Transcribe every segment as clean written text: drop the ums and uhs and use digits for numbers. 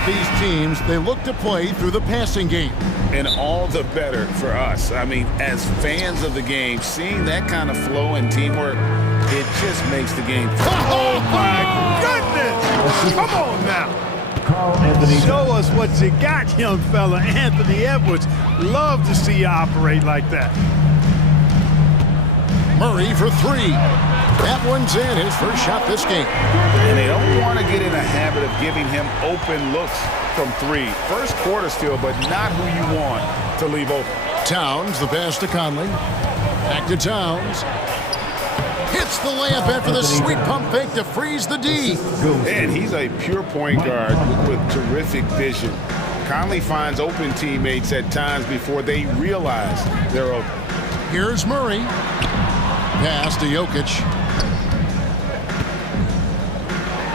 both these teams, they look to play through the passing game. And all the better for us. I mean, as fans of the game, seeing that kind of flow and teamwork, it just makes the game. Oh, my goodness! Come on now. Show us what you got, young fella. Anthony Edwards. Love to see you operate like that. Murray for three. That one's in, his first shot this game. And they don't want to get in a habit of giving him open looks from three. First quarter still, but not who you want to leave open. Towns, the pass to Conley. Back to Towns. Hits the layup after the sweet pump fake to freeze the D. And he's a pure point guard with terrific vision. Conley finds open teammates at times before they realize they're open. Here's Murray. Pass to Jokic.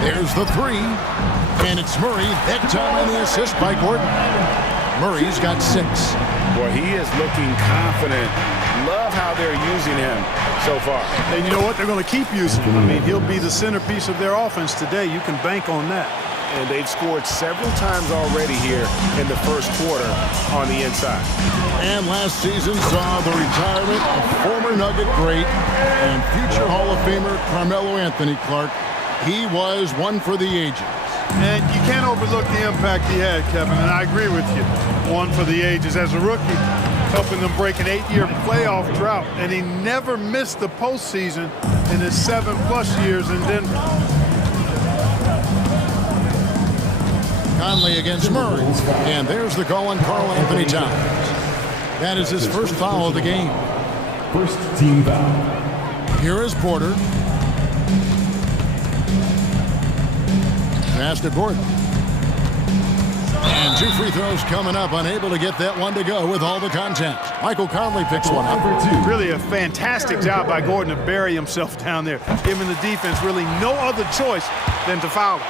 There's the three. And it's Murray. That time on the assist by Gordon. Murray's got 6. Boy, he is looking confident. Love how they're using him so far. And you know what? They're going to keep using him. I mean, he'll be the centerpiece of their offense today. You can bank on that. And they've scored several times already here in the first quarter on the inside. And last season saw the retirement of former Nugget great and future Hall of Famer Carmelo Anthony Clark. He was one for the ages. And you can't overlook the impact he had, Kevin, and I agree with you. One for the ages. As a rookie, helping them break an 8-year playoff drought, and he never missed the postseason in his 7+ years in Denver. Conley against Murray, and there's the call on Karl Anthony Towns. That is his first foul of the game. First team foul. Here is Porter. Pass to Gordon. And 2 free throws coming up, unable to get that one to go with all the contact. Michael Conley picks one up. Really a fantastic job by Gordon to bury himself down there, giving the defense really no other choice than to foul him.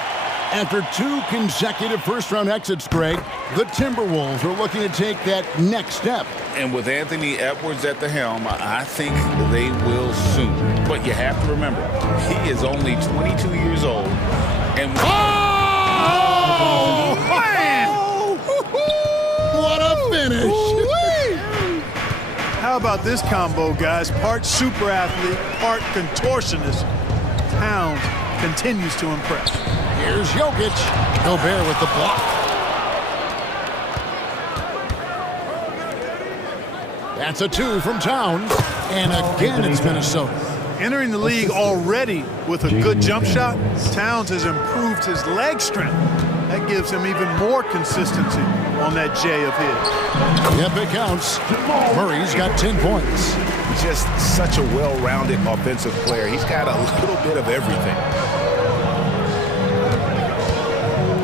After 2 consecutive first-round exits, Greg, the Timberwolves are looking to take that next step. And with Anthony Edwards at the helm, I think they will soon. But you have to remember, he is only 22 years old. And oh, man! What a finish! How about this combo, guys? Part super athlete, part contortionist. Towns continues to impress. Here's Jokic. Gobert with the block. That's a 2 from Towns. And again, it's Minnesota. Entering the league already with a good jump shot, Towns has improved his leg strength. That gives him even more consistency on that J of his. Yep, it counts. Murray's got 10 points. Just such a well-rounded offensive player. He's got a little bit of everything.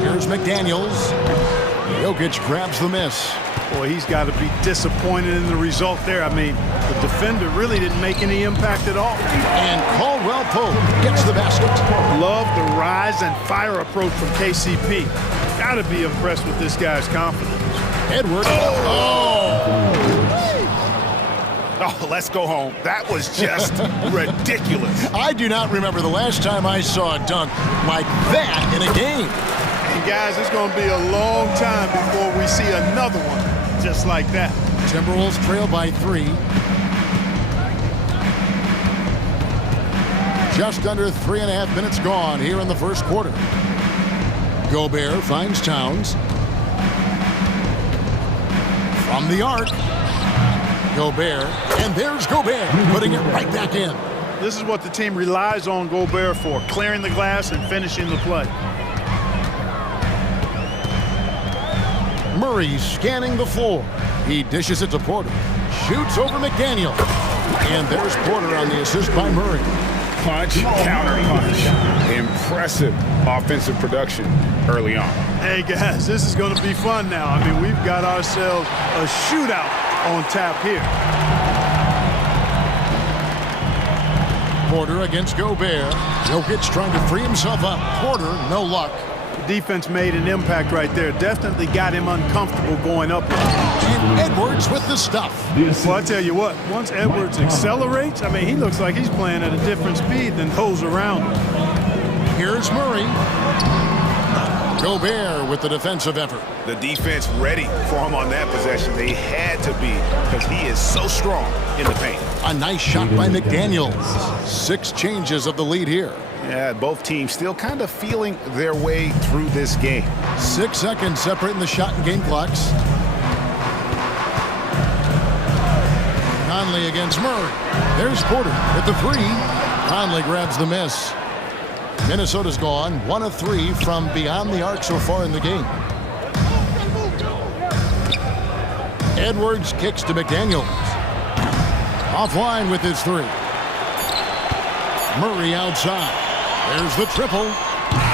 Here's McDaniels. Jokic grabs the miss. Boy, he's got to be disappointed in the result there. I mean, the defender really didn't make any impact at all. And Caldwell Pope gets the basket. Love the rise and fire approach from KCP. Got to be impressed with this guy's confidence. Edwards. Oh, let's go home. That was just ridiculous. I do not remember the last time I saw a dunk like that in a game. And guys, it's going to be a long time before we see another one just like that. Timberwolves trail by 3. Just under 3.5 minutes gone here in the first quarter. Gobert finds Towns. From the arc. Gobert. And there's Gobert putting it right back in. This is what the team relies on Gobert for, clearing the glass and finishing the play. Murray scanning the floor. He dishes it to Porter. Shoots over McDaniel. And there's Porter on the assist by Murray. Punch, counter punch. Impressive offensive production early on. Hey, guys, this is going to be fun now. I mean, we've got ourselves a shootout on tap here. Porter against Gobert. Jokic trying to free himself up. Porter, no luck. The defense made an impact right there. Definitely got him uncomfortable going up. And Edwards with the stuff. Well, I tell you what, once Edwards accelerates, I mean, he looks like he's playing at a different speed than those around him. Here's Murray. Gobert with the defensive effort. The defense ready for him on that possession. They had to be because he is so strong in the paint. A nice shot by McDaniels. 6 changes of the lead here. Yeah, both teams still kind of feeling their way through this game. 6 seconds separating the shot and game clocks. Conley against Murray. There's Porter with the 3. Conley grabs the miss. Minnesota's gone 1 of 3 from beyond the arc so far in the game. Edwards kicks to McDaniels. Offline with his 3. Murray outside. There's the triple.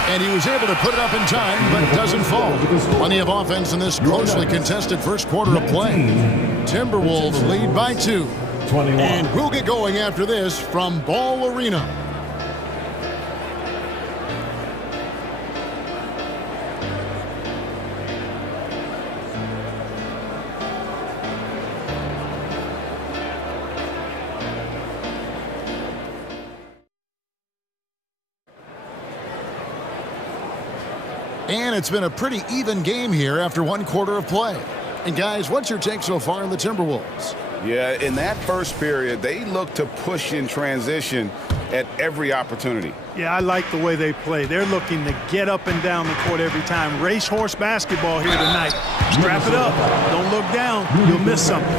And he was able to put it up in time, but doesn't fall. Plenty of offense in this closely contested first quarter of play. Timberwolves lead by 2. 21. And we'll get going after this from Ball Arena. And it's been a pretty even game here after 1 quarter of play. And guys, what's your take so far on the Timberwolves? Yeah, in that first period, they looked to push in transition at every opportunity. Yeah, I like the way they play. They're looking to get up and down the court every time. Racehorse basketball here tonight. Strap it up. Don't look down. You'll miss something.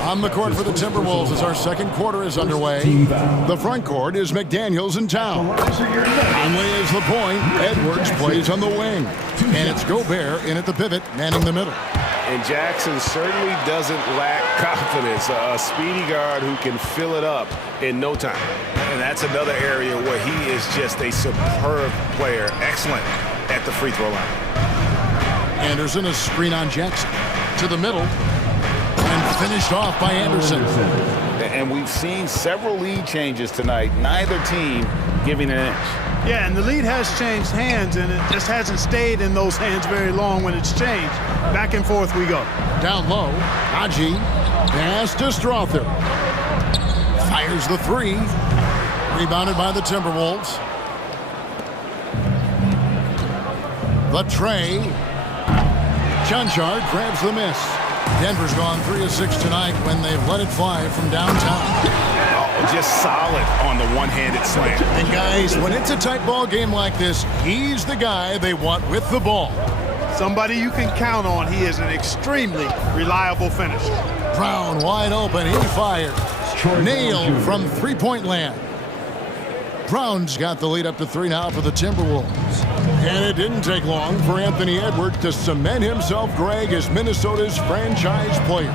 On the court for the Timberwolves as our second quarter is underway. The front court is McDaniels in town. Conley is the point. Edwards plays on the wing. And it's Gobert in at the pivot, manning the middle. And Jackson certainly doesn't lack confidence. A speedy guard who can fill it up in no time. And that's another area where he is just a superb player. Excellent at the free throw line. Anderson, a screen on Jackson. To the middle. And finished off by Anderson. And we've seen several lead changes tonight. Neither team giving an inch. Yeah, and the lead has changed hands, and it just hasn't stayed in those hands very long when it's changed. Back and forth we go. Down low, Haji. Pass to Strother. Fires the 3. Rebounded by the Timberwolves. The tray. Chunchard grabs the miss. Denver's gone 3 of 6 tonight when they've let it fly from downtown. Just solid on the one-handed slam. And guys, when it's a tight ball game like this, he's the guy they want with the ball. Somebody you can count on. He is an extremely reliable finisher. Brown wide open. He fires. Nailed from three-point land. Brown's got the lead up to 3 now for the Timberwolves. And it didn't take long for Anthony Edwards to cement himself, Greg, as Minnesota's franchise player.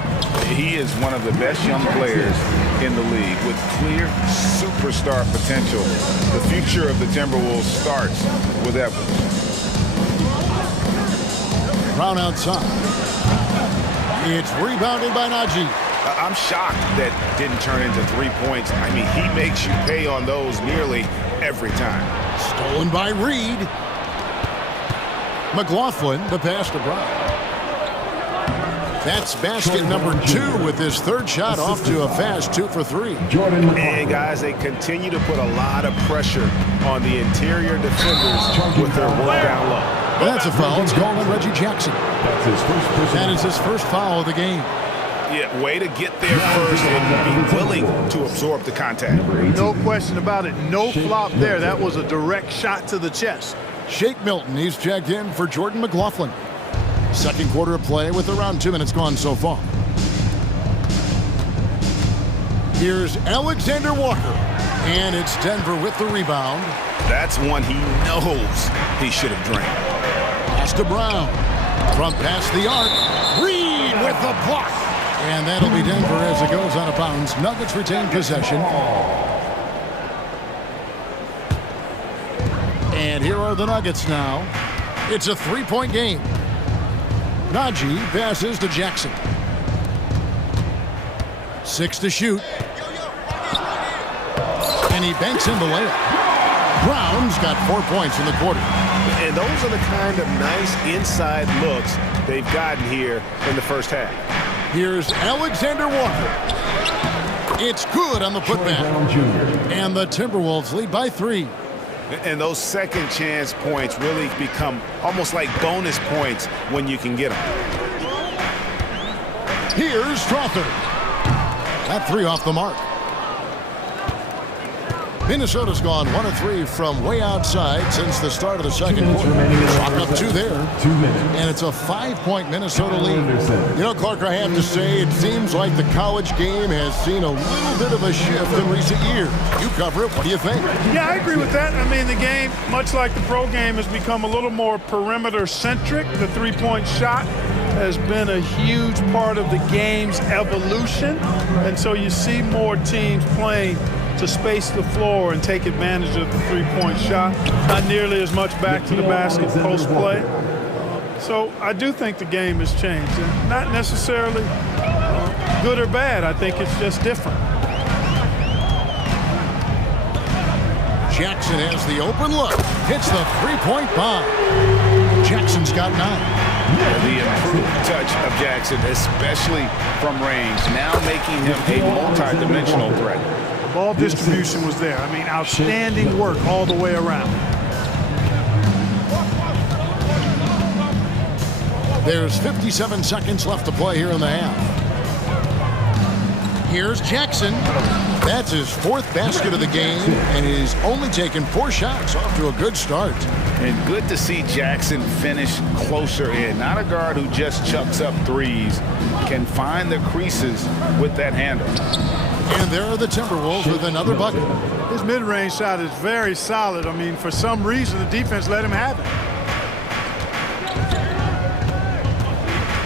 He is one of the best young players in the league with clear superstar potential. The future of the Timberwolves starts with Edwards. Brown outside. It's rebounded by Najee. I'm shocked that didn't turn into 3 points. I mean, he makes you pay on those nearly every time. Stolen by Reed. McLaughlin, the pass to Brown. That's basket number 2 with his 3rd shot off to a fast 2 for 3. And guys, they continue to put a lot of pressure on the interior defenders with their work down low. And that's a foul. It's called on Reggie Jackson. That is his first foul of the game. Yeah, way to get there first and be willing to absorb the contact. No question about it. No flop there. That was a direct shot to the chest. Shake Milton, he's checked in for Jordan McLaughlin. Second quarter of play with around 2 minutes gone so far. Here's Alexander Walker. And it's Denver with the rebound. That's one he knows he should have drained. Pass to Brown. From past the arc. Reed with the block. And that'll be Denver as it goes out of bounds. Nuggets retain possession. And here are the Nuggets now. It's a 3-point game. Najee passes to Jackson. 6 to shoot. And he banks in the layup. Brown's got 4 points in the quarter. And those are the kind of nice inside looks they've gotten here in the first half. Here's Alexander Walker. It's good on the putback. And the Timberwolves lead by 3. And those second chance points really become almost like bonus points when you can get them. Here's Strother. That three off the mark. Minnesota's gone 1 of 3 from way outside since the start of the second quarter. Chalk up 2 there. 2 minutes. And it's a 5-point Minnesota lead. You know, Clark, I have to say, it seems like the college game has seen a little bit of a shift in recent years. You cover it. What do you think? Yeah, I agree with that. I mean, the game, much like the pro game, has become a little more perimeter-centric. The three-point shot has been a huge part of the game's evolution. And so you see more teams playing to space the floor and take advantage of the three-point shot. Not nearly as much back to the basket post play. So I do think the game has changed. And not necessarily good or bad. I think it's just different. Jackson has the open look. Hits the three-point bomb. Jackson's got 9. The improved touch of Jackson, especially from range, now making him a multi-dimensional threat. Ball distribution was there. I mean, outstanding work all the way around. There's 57 seconds left to play here in the half. Here's Jackson. That's his 4th basket of the game, and he's only taken 4 shots. Off to a good start. And good to see Jackson finish closer in. Not a guard who just chucks up threes. Can find the creases with that handle. And there are the Timberwolves with another bucket. His mid-range shot is very solid. I mean, for some reason, the defense let him have it.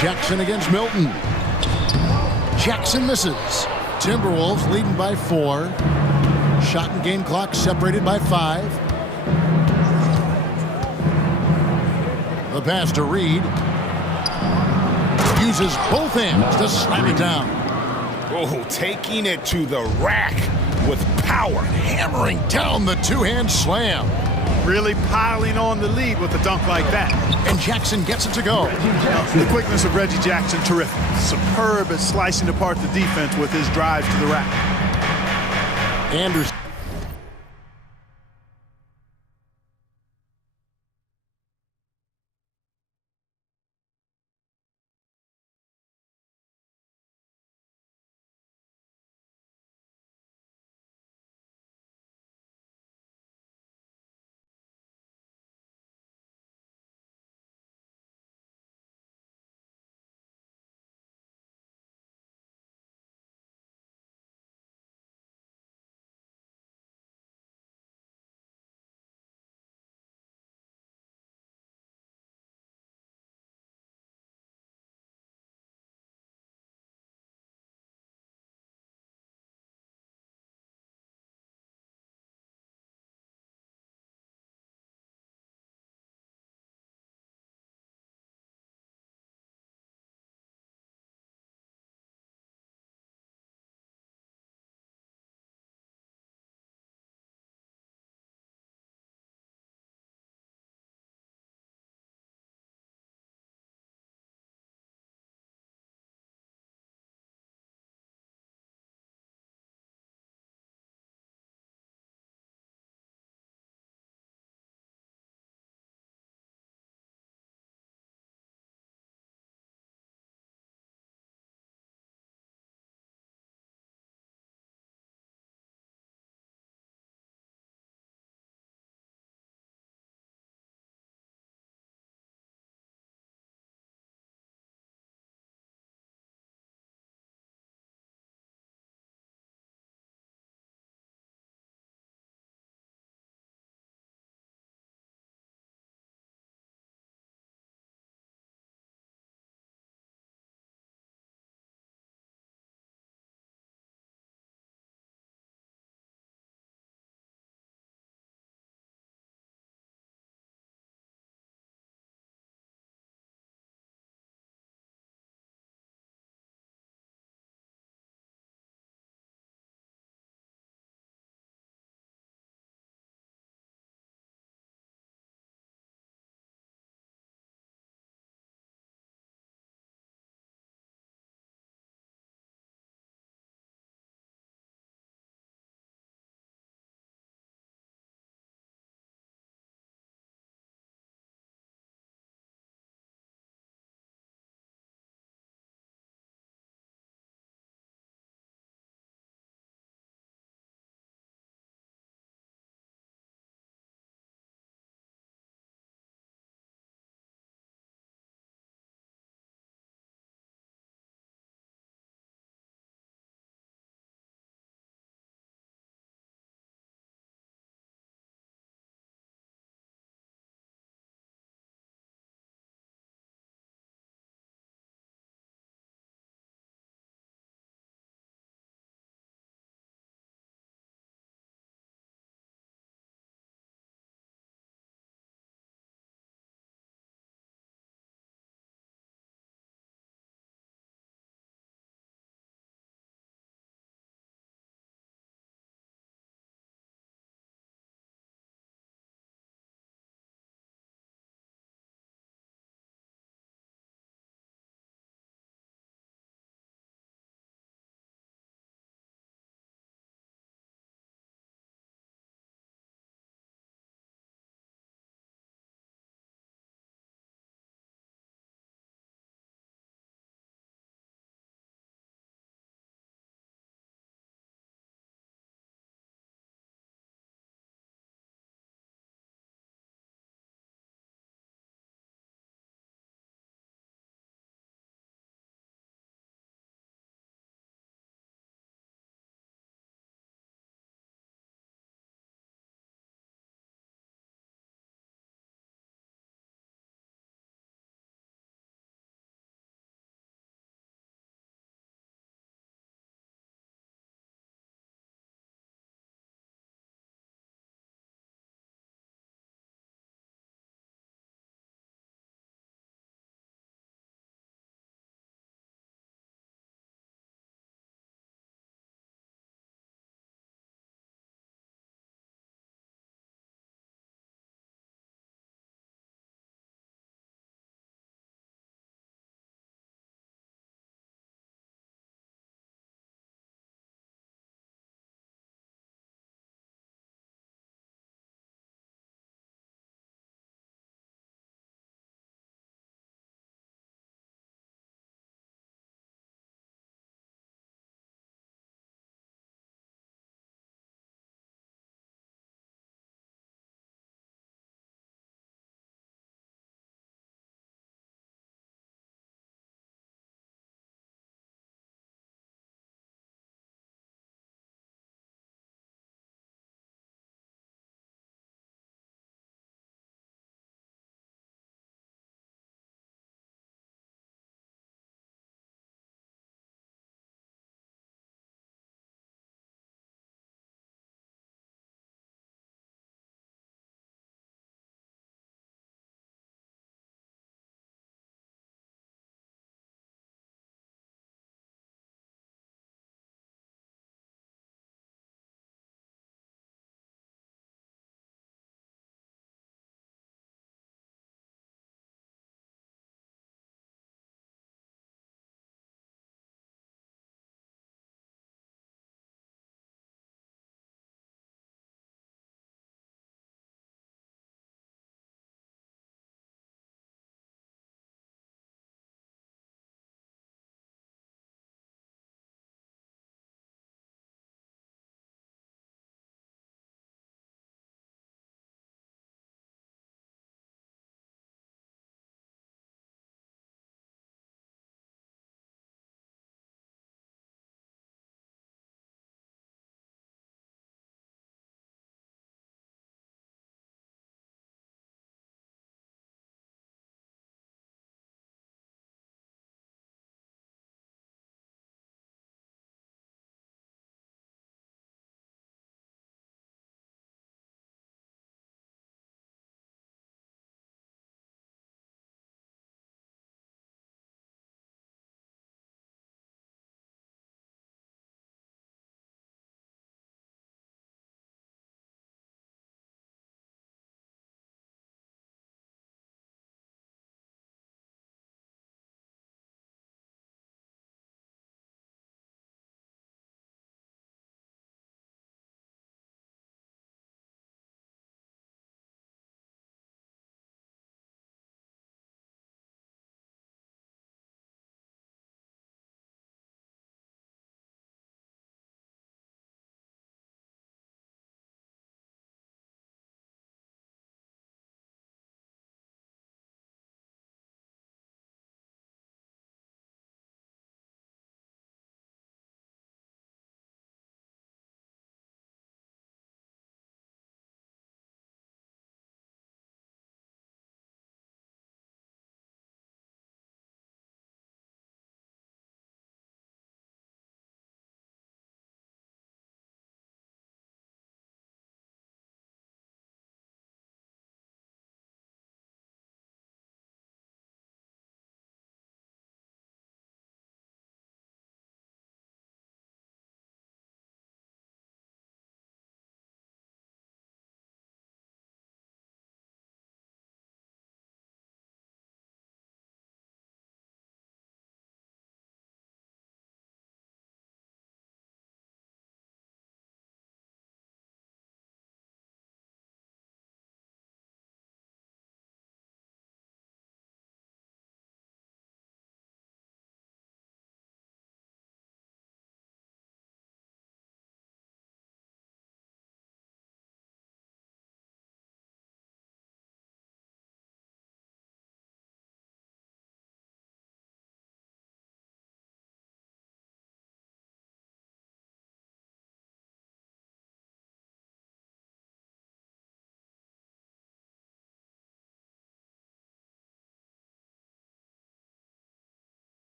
Jackson against Milton. Jackson misses. Timberwolves leading by 4. Shot and game clock separated by 5. The pass to Reed. Uses both hands to slam it down. Oh, taking it to the rack with power. Hammering down the two-hand slam. Really piling on the lead with a dunk like that. And Jackson gets it to go. The quickness of Reggie Jackson, terrific. Superb at slicing apart the defense with his drive to the rack. Anderson.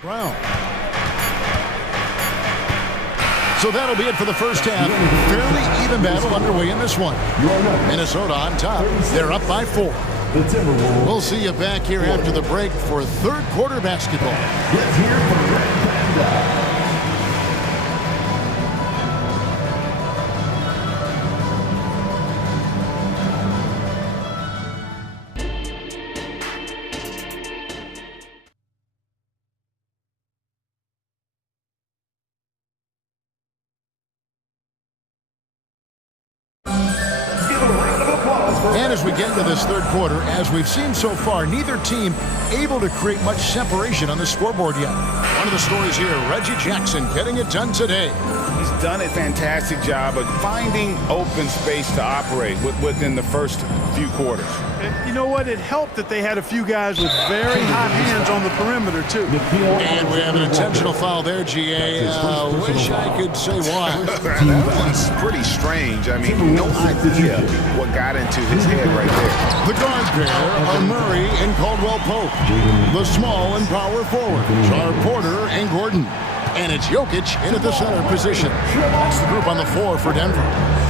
Brown. So that'll be it for the first half. Fairly even battle underway in this one. Minnesota on top. They're up by 4. We'll see you back here after the break for third quarter basketball. Let's hear from Red Panda. And as we get into this third quarter, as we've seen so far, neither team able to create much separation on the scoreboard yet. One of the stories here, Reggie Jackson getting it done today. He's done a fantastic job of finding open space to operate within the first few quarters. You know what? It helped that they had a few guys with very hot hands on the perimeter, too. And we have an intentional foul there, GA. Wish I could say why. That was pretty strange. I mean, no idea what got into his head right there. The guard pair are Murray and Caldwell Pope. The small and power forwards are Porter and Gordon. And it's Jokic in at the center position. That's the group on the floor for Denver.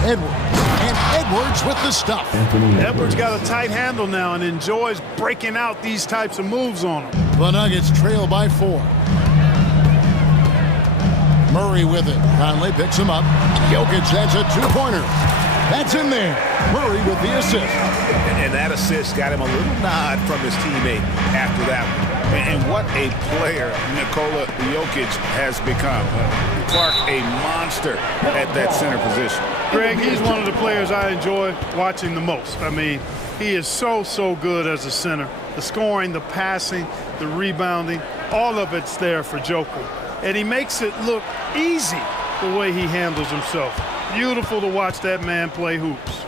Edwards. And Edwards with the stuff. Edwards got a tight handle now and enjoys breaking out these types of moves on him. The Nuggets trail by 4. Murray with it. Conley picks him up. Jokic has a two-pointer. That's in there. Murray with the assist. And that assist got him a little nod from his teammate after that one. And what a player Nikola Jokic has become. Clark, a monster at that center position. Greg, he's one of the players I enjoy watching the most. I mean, he is so good as a center. The scoring, the passing, the rebounding, all of it's there for Joker. And he makes it look easy the way he handles himself. Beautiful to watch that man play hoops.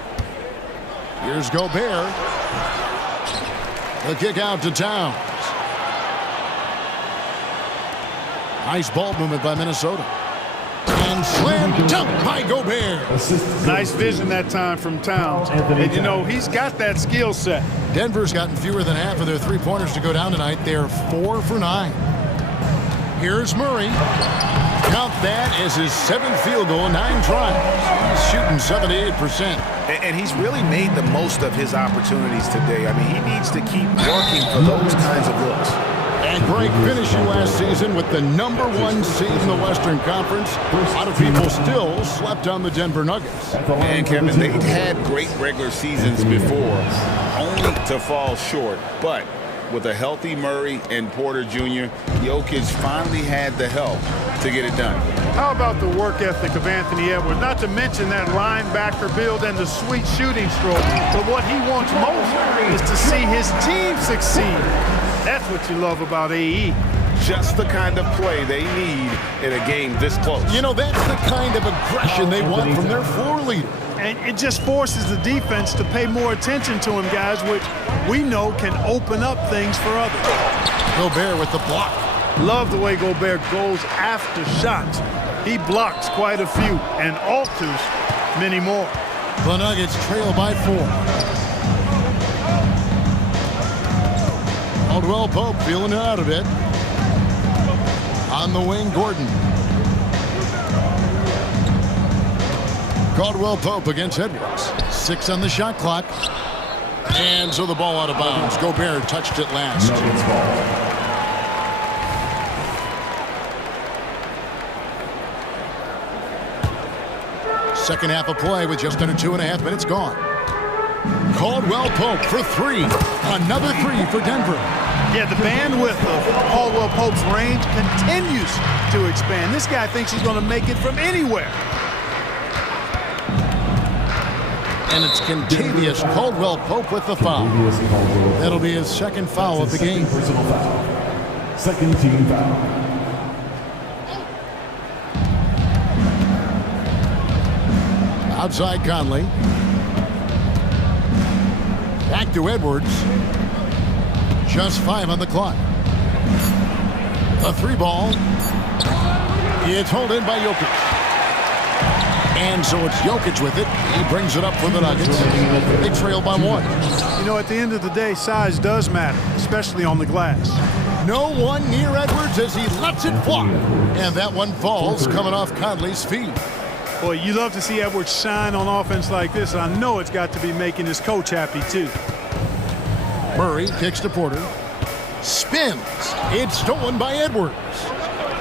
Here's Gobert. The kick out to Towns. Nice ball movement by Minnesota. And slam dunk by Gobert. Nice vision that time from Towns. And you know, he's got that skill set. Denver's gotten fewer than half of their three-pointers to go down tonight. They're 4 for 9. Here's Murray. Count that as his 7th field goal in 9 tries. He's shooting 78%. And he's really made the most of his opportunities today. I mean, he needs to keep working for those kinds of looks. And Greg finishing last season with the #1 seed in the Western Conference. A lot of people still slept on the Denver Nuggets. And Kevin, they've had great regular seasons before, only to fall short. But with a healthy Murray and Porter Jr., Jokic finally had the help to get it done. How about the work ethic of Anthony Edwards? Not to mention that linebacker build and the sweet shooting stroke. But what he wants most is to see his team succeed. That's what you love about AE. Just the kind of play they need in a game this close. You know, that's the kind of aggression they want from their floor leader. And it just forces the defense to pay more attention to him, guys, which we know can open up things for others. Gobert with the block. Love the way Gobert goes after shots. He blocks quite a few and alters many more. The Nuggets trail by 4. Caldwell Pope feeling it out a bit. On the wing, Gordon. Caldwell Pope against Edwards. 6 on the shot clock. And so the ball out of bounds. Gobert touched it last. Second half of play with just under 2.5 minutes gone. Caldwell Pope for 3. Another 3 for Denver. Yeah, the bandwidth of Caldwell Pope's range continues to expand. This guy thinks he's going to make it from anywhere. And it's Contavious Caldwell Pope with the foul. That'll be his second foul of the game. Personal foul. Second team foul. Outside Conley. Back to Edwards. Just 5 on the clock. A 3 ball. It's held in by Jokic. And so it's Jokic with it. He brings it up for the Nuggets. They trail by 1. You know, at the end of the day, size does matter, especially on the glass. No one near Edwards as he lets it fly. And that one falls coming off Conley's feet. Boy, you love to see Edwards shine on offense like this. I know it's got to be making his coach happy, too. Murray kicks to Porter. Spins. It's stolen by Edwards.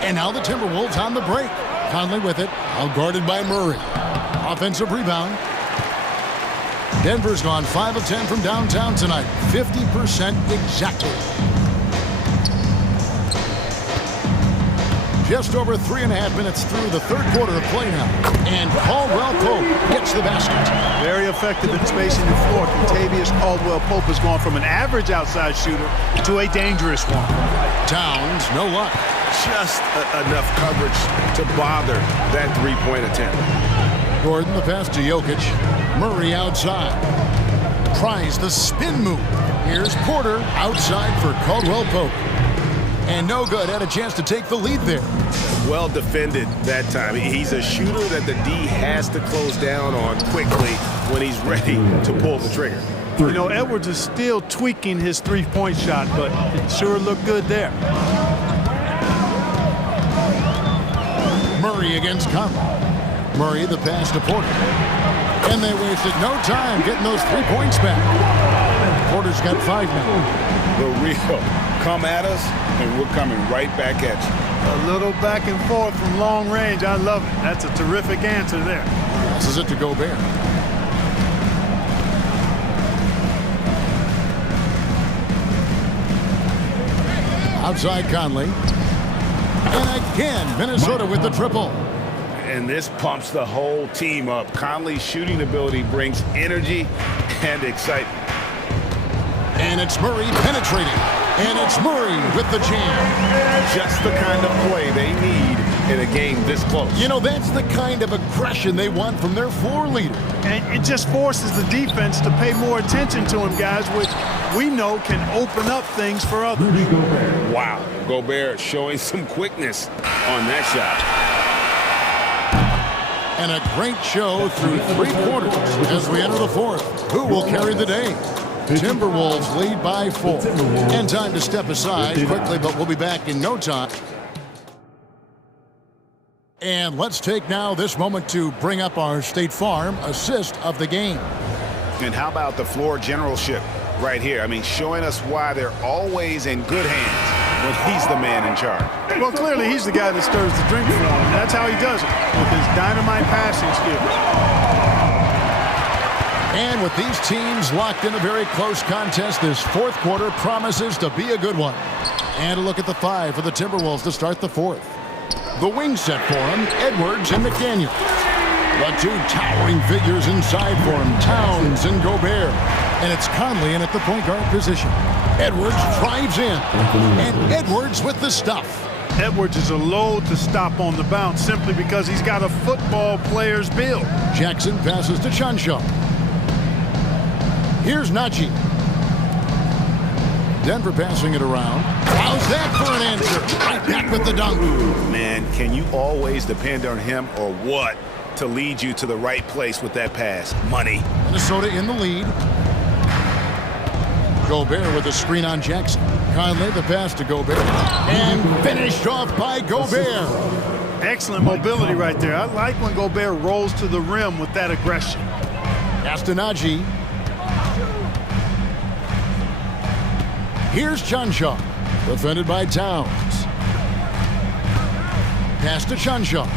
And now the Timberwolves on the break. Conley with it. Outguarded by Murray. Offensive rebound. Denver's gone 5 of 10 from downtown tonight. 50% exactly. Just over 3.5 minutes through the third quarter of play now. And Caldwell Pope gets the basket. Very effective in spacing the floor. Contavious Caldwell Pope has gone from an average outside shooter to a dangerous one. Towns, no luck. Just enough coverage to bother that three-point attempt. Gordon the pass to Jokic. Murray outside. Tries the spin move. Here's Porter outside for Caldwell Pope. And no good. Had a chance to take the lead there. Well defended that time. He's a shooter that the D has to close down on quickly when he's ready to pull the trigger. You know, Edwards is still tweaking his three-point shot, but it sure looked good there. Murray against Conley. Murray the pass to Porter. And they wasted no time getting those 3 points back. Porter's got 5 now. The real come at us, and we're coming right back at you. A little back and forth from long range. I love it. That's a terrific answer there. Passes it to Gobert. Outside Conley. And again, Minnesota with the triple. And this pumps the whole team up. Conley's shooting ability brings energy and excitement. And it's Murray penetrating. And it's Murray with the jam. Just the kind of play they need in a game this close. You know, that's the kind of aggression they want from their floor leader. And it just forces the defense to pay more attention to him, guys, which we know can open up things for others. Wow. Gobert showing some quickness on that shot. And a great show through 3 quarters as we enter the fourth. Who will carry the day? Timberwolves lead by 4. And time to step aside quickly, but we'll be back in no time. And let's take now this moment to bring up our State Farm assist of the game. And how about the floor generalship right here? I mean, showing us why they're always in good hands when he's the man in charge. Well, clearly he's the guy that stirs the drink for him. And that's how he does it, with his dynamite passing skills. And with these teams locked in a very close contest, this fourth quarter promises to be a good one. And a look at the 5 for the Timberwolves to start the fourth. The wing set for him, Edwards and McDaniel. The 2 towering figures inside for him, Towns and Gobert. And it's Conley in at the point guard position. Edwards drives in, and Edwards with the stuff. Edwards is a load to stop on the bounce simply because he's got a football player's build. Jackson passes to Chanshaw. Here's Najee. Denver passing it around. How's that for an answer? Right back with the dunk. Man, can you always depend on him or what to lead you to the right place with that pass? Money. Minnesota in the lead. Gobert with a screen on Jackson. Conley the pass to Gobert. And finished off by Gobert. Excellent mobility right there. I like when Gobert rolls to the rim with that aggression. Pass to Najee. Here's Chanshaw, defended by Towns. Pass to Chanshaw.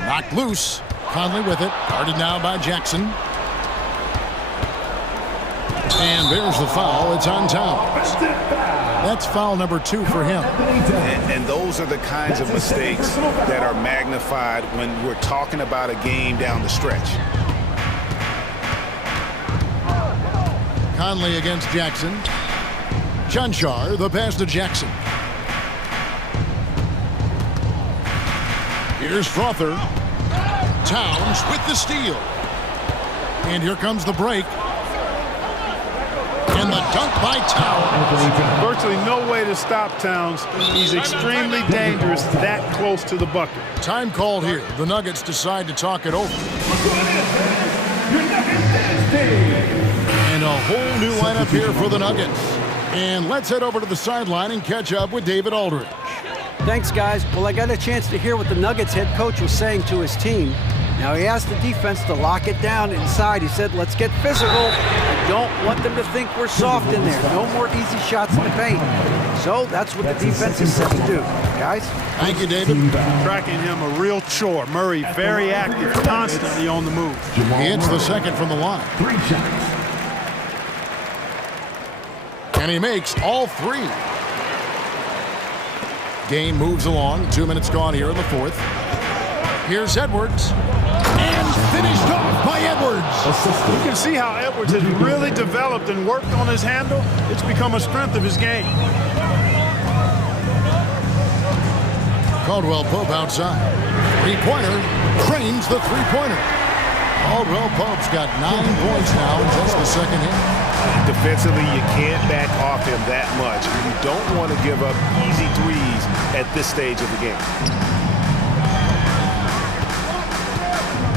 Knocked loose. Conley with it. Guarded now by Jackson. And there's the foul. It's on Towns. That's foul number 2 for him. And those are the kinds of mistakes that are magnified when we're talking about a game down the stretch. Conley against Jackson. Chanshaw, the pass to Jackson. Here's Frother. Towns with the steal. And here comes the break. And the dunk by Towns. Virtually no way to stop Towns. He's extremely dangerous that close to the bucket. Time called here. The Nuggets decide to talk it over. And a whole new lineup here for the Nuggets. And let's head over to the sideline and catch up with David Aldridge. Thanks, guys. Well, I got a chance to hear what the Nuggets head coach was saying to his team. Now, he asked the defense to lock it down inside. He said, let's get physical. I don't want them to think we're soft in there. No more easy shots in the paint. So that's what the defense is set to do. Guys? Thank you, David. Tracking him a real chore. Murray very active, constantly on the move. He hits the second from the line. 3 shots. And he makes all 3. Game moves along. 2 minutes gone here in the fourth. Here's Edwards. And finished off by Edwards. You can see how Edwards has really developed and worked on his handle. It's become a strength of his game. Caldwell Pope outside. 3-pointer. Cranes the 3-pointer. Caldwell Pope's got 9 points now in just the second half. Defensively, you can't back off him that much. You don't want to give up easy threes at this stage of the game.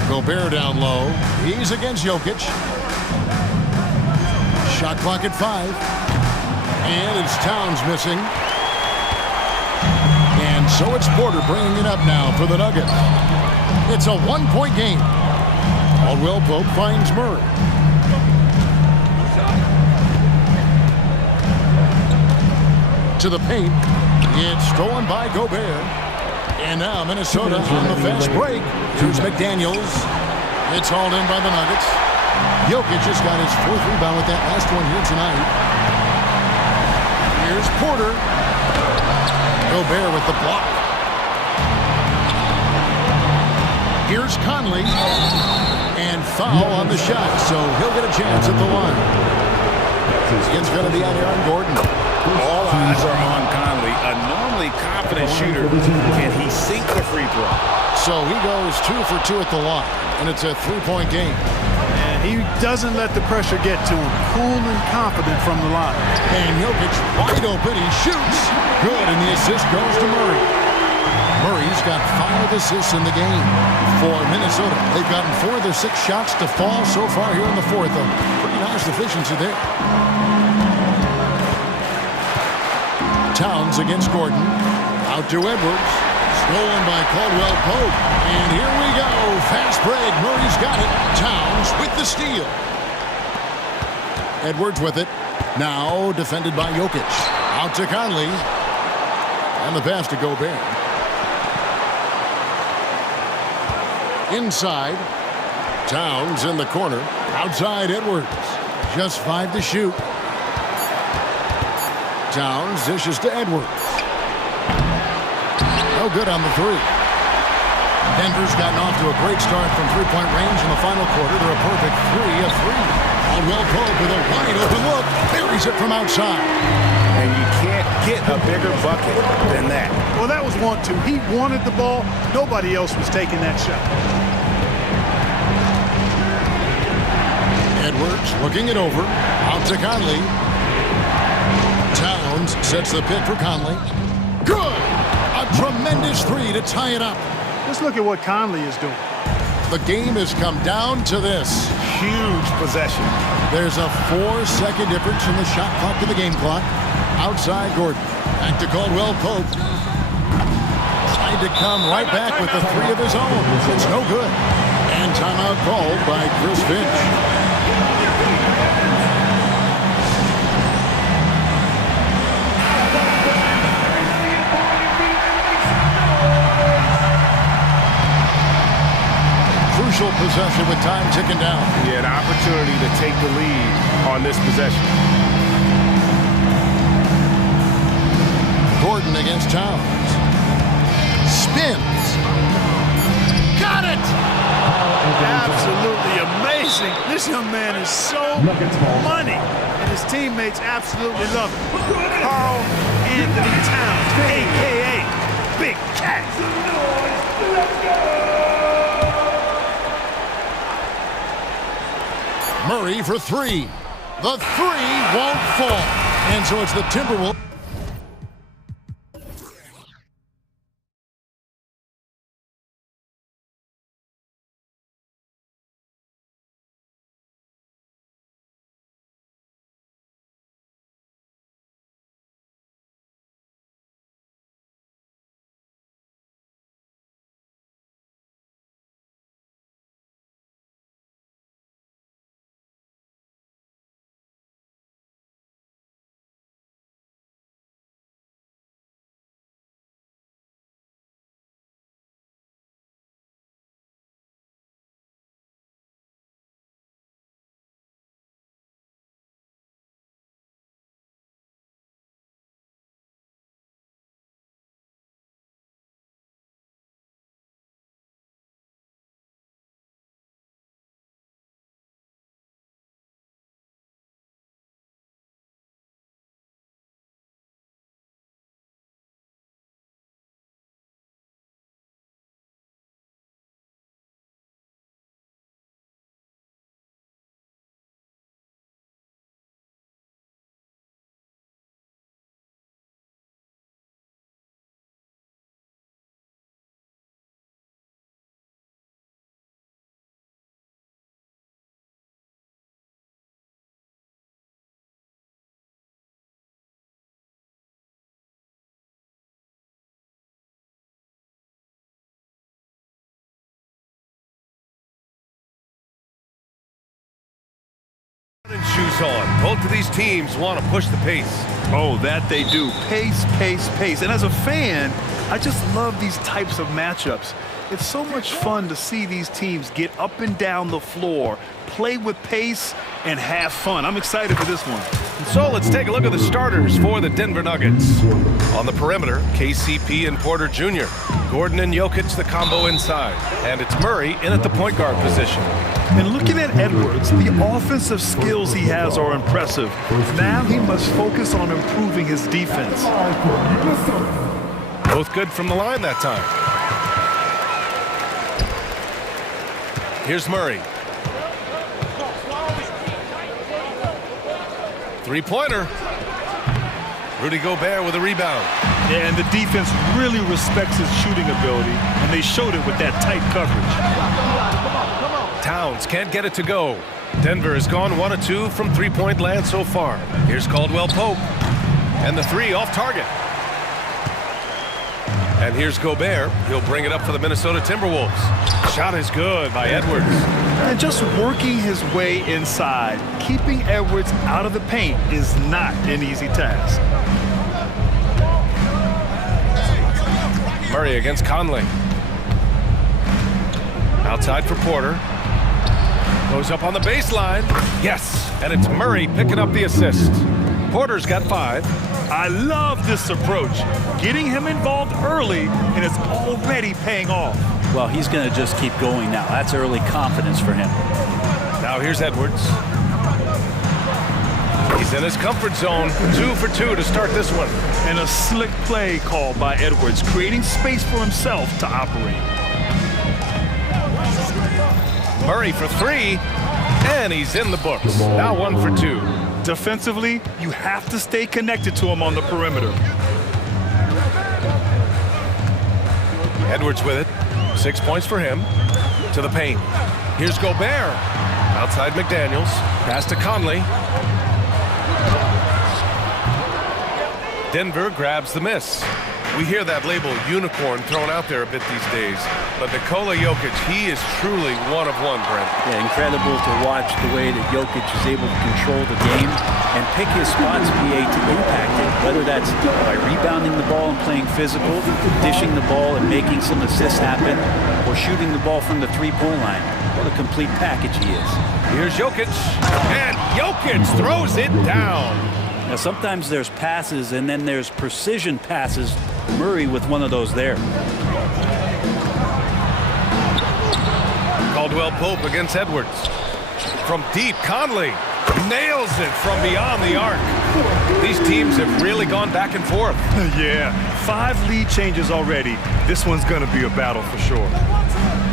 Gobert down low. He's against Jokic. Shot clock at 5. And it's Towns missing. And so it's Porter bringing it up now for the Nuggets. It's a 1-point game. Caldwell Pope finds Murray. To the paint. It's stolen by Gobert. And now Minnesota on the fast break. Here's McDaniels. It's hauled in by the Nuggets. Jokic just got his 4th rebound with that last one here tonight. Here's Porter. Gobert with the block. Here's Conley. And foul on the shot, so he'll get a chance at the line. It's going to be on here on Gordon. All eyes are on Conley, a normally confident shooter. Can he sink the free throw? So he goes 2 for 2 at the line, and it's a 3-point game. And he doesn't let the pressure get to him. Cool and confident from the line. And Jokic wide open. He shoots. Good, and the assist goes to Murray. Murray's got 5 assists in the game for Minnesota. They've gotten 4 of their 6 shots to fall so far here in the fourth. A pretty nice efficiency there. Towns against Gordon. Out to Edwards. Stolen by Caldwell Pope. And here we go. Fast break. Murray's got it. Towns with the steal. Edwards with it. Now defended by Jokic. Out to Conley. And the pass to Gobert. Inside. Towns in the corner. Outside Edwards. Just 5 to shoot. Towns dishes to Edwards. No good on the 3. Denver's gotten off to a great start from 3-point range in the final quarter. They're a perfect 3 of 3. Caldwell Pope with a wide open look. Buries it from outside. And you can't get a bigger bucket than that. Well, that was 1-2. He wanted the ball. Nobody else was taking that shot. Edwards looking it over. Out to Conley. Towns sets the pick for Conley. Good! A tremendous 3 to tie it up. Just look at what Conley is doing. The game has come down to this. Huge possession. There's a 4-second difference from the shot clock to the game clock. Outside Gordon. Back to Caldwell Pope. Tried to come right back with the 3 of his own. It's no good. And timeout called by Chris Finch. Crucial possession with time ticking down. He had an opportunity to take the lead on this possession. Gordon against Towns. Spins. Got it! Absolutely amazing. This young man is so money. And his teammates absolutely love him. Karl Anthony Towns, a.k.a. Big Cat. Murray for 3. The 3 won't fall. And so it's the Timberwolves. Shoes on. Both of these teams want to push the pace. Oh, that they do. Pace, pace, pace. And as a fan, I just love these types of matchups. It's so much fun to see these teams get up and down the floor, play with pace, and have fun. I'm excited for this one. So let's take a look at the starters for the Denver Nuggets. On the perimeter, KCP and Porter Jr. Gordon and Jokic, the combo inside. And it's Murray in at the point guard position. And looking at Edwards, the offensive skills he has are impressive. Now he must focus on improving his defense. Both good from the line that time. Here's Murray. Three-pointer. Rudy Gobert with a rebound. Yeah, and the defense really respects his shooting ability, and they showed it with that tight coverage. Towns can't get it to go. Denver has gone 1 of 2 from three-point land so far. Here's Caldwell Pope. And the three off target. And here's Gobert. He'll bring it up for the Minnesota Timberwolves. Shot is good by Edwards. And just working his way inside, keeping Edwards out of the paint is not an easy task. Murray against Conley. Outside for Porter. Goes up on the baseline. Yes, and it's Murray picking up the assist. Porter's got 5. I love this approach. Getting him involved early, and it's already paying off. Well, he's going to just keep going now. That's early confidence for him. Now here's Edwards. He's in his comfort zone. 2 for 2 to start this one. And a slick play called by Edwards, creating space for himself to operate. Murray for 3, and he's in the books. Now 1 for 2. Defensively, you have to stay connected to him on the perimeter. Edwards with it. 6 points for him. To the paint. Here's Gobert. Outside McDaniels. Pass to Conley. Denver grabs the miss. We hear that label unicorn thrown out there a bit these days. But Nikola Jokic, he is truly one of one, Brent. Yeah, incredible to watch the way that Jokic is able to control the game and pick his spots, PA, to impact it, whether that's by rebounding the ball and playing physical, dishing the ball and making some assists happen, or shooting the ball from the three-point line. What a complete package he is. Here's Jokic, and Jokic throws it down. Now, sometimes there's passes, and then there's precision passes. Murray with one of those there. Caldwell Pope against Edwards. From deep, Conley nails it from beyond the arc. These teams have really gone back and forth. Yeah, 5 lead changes already. This one's going to be a battle for sure.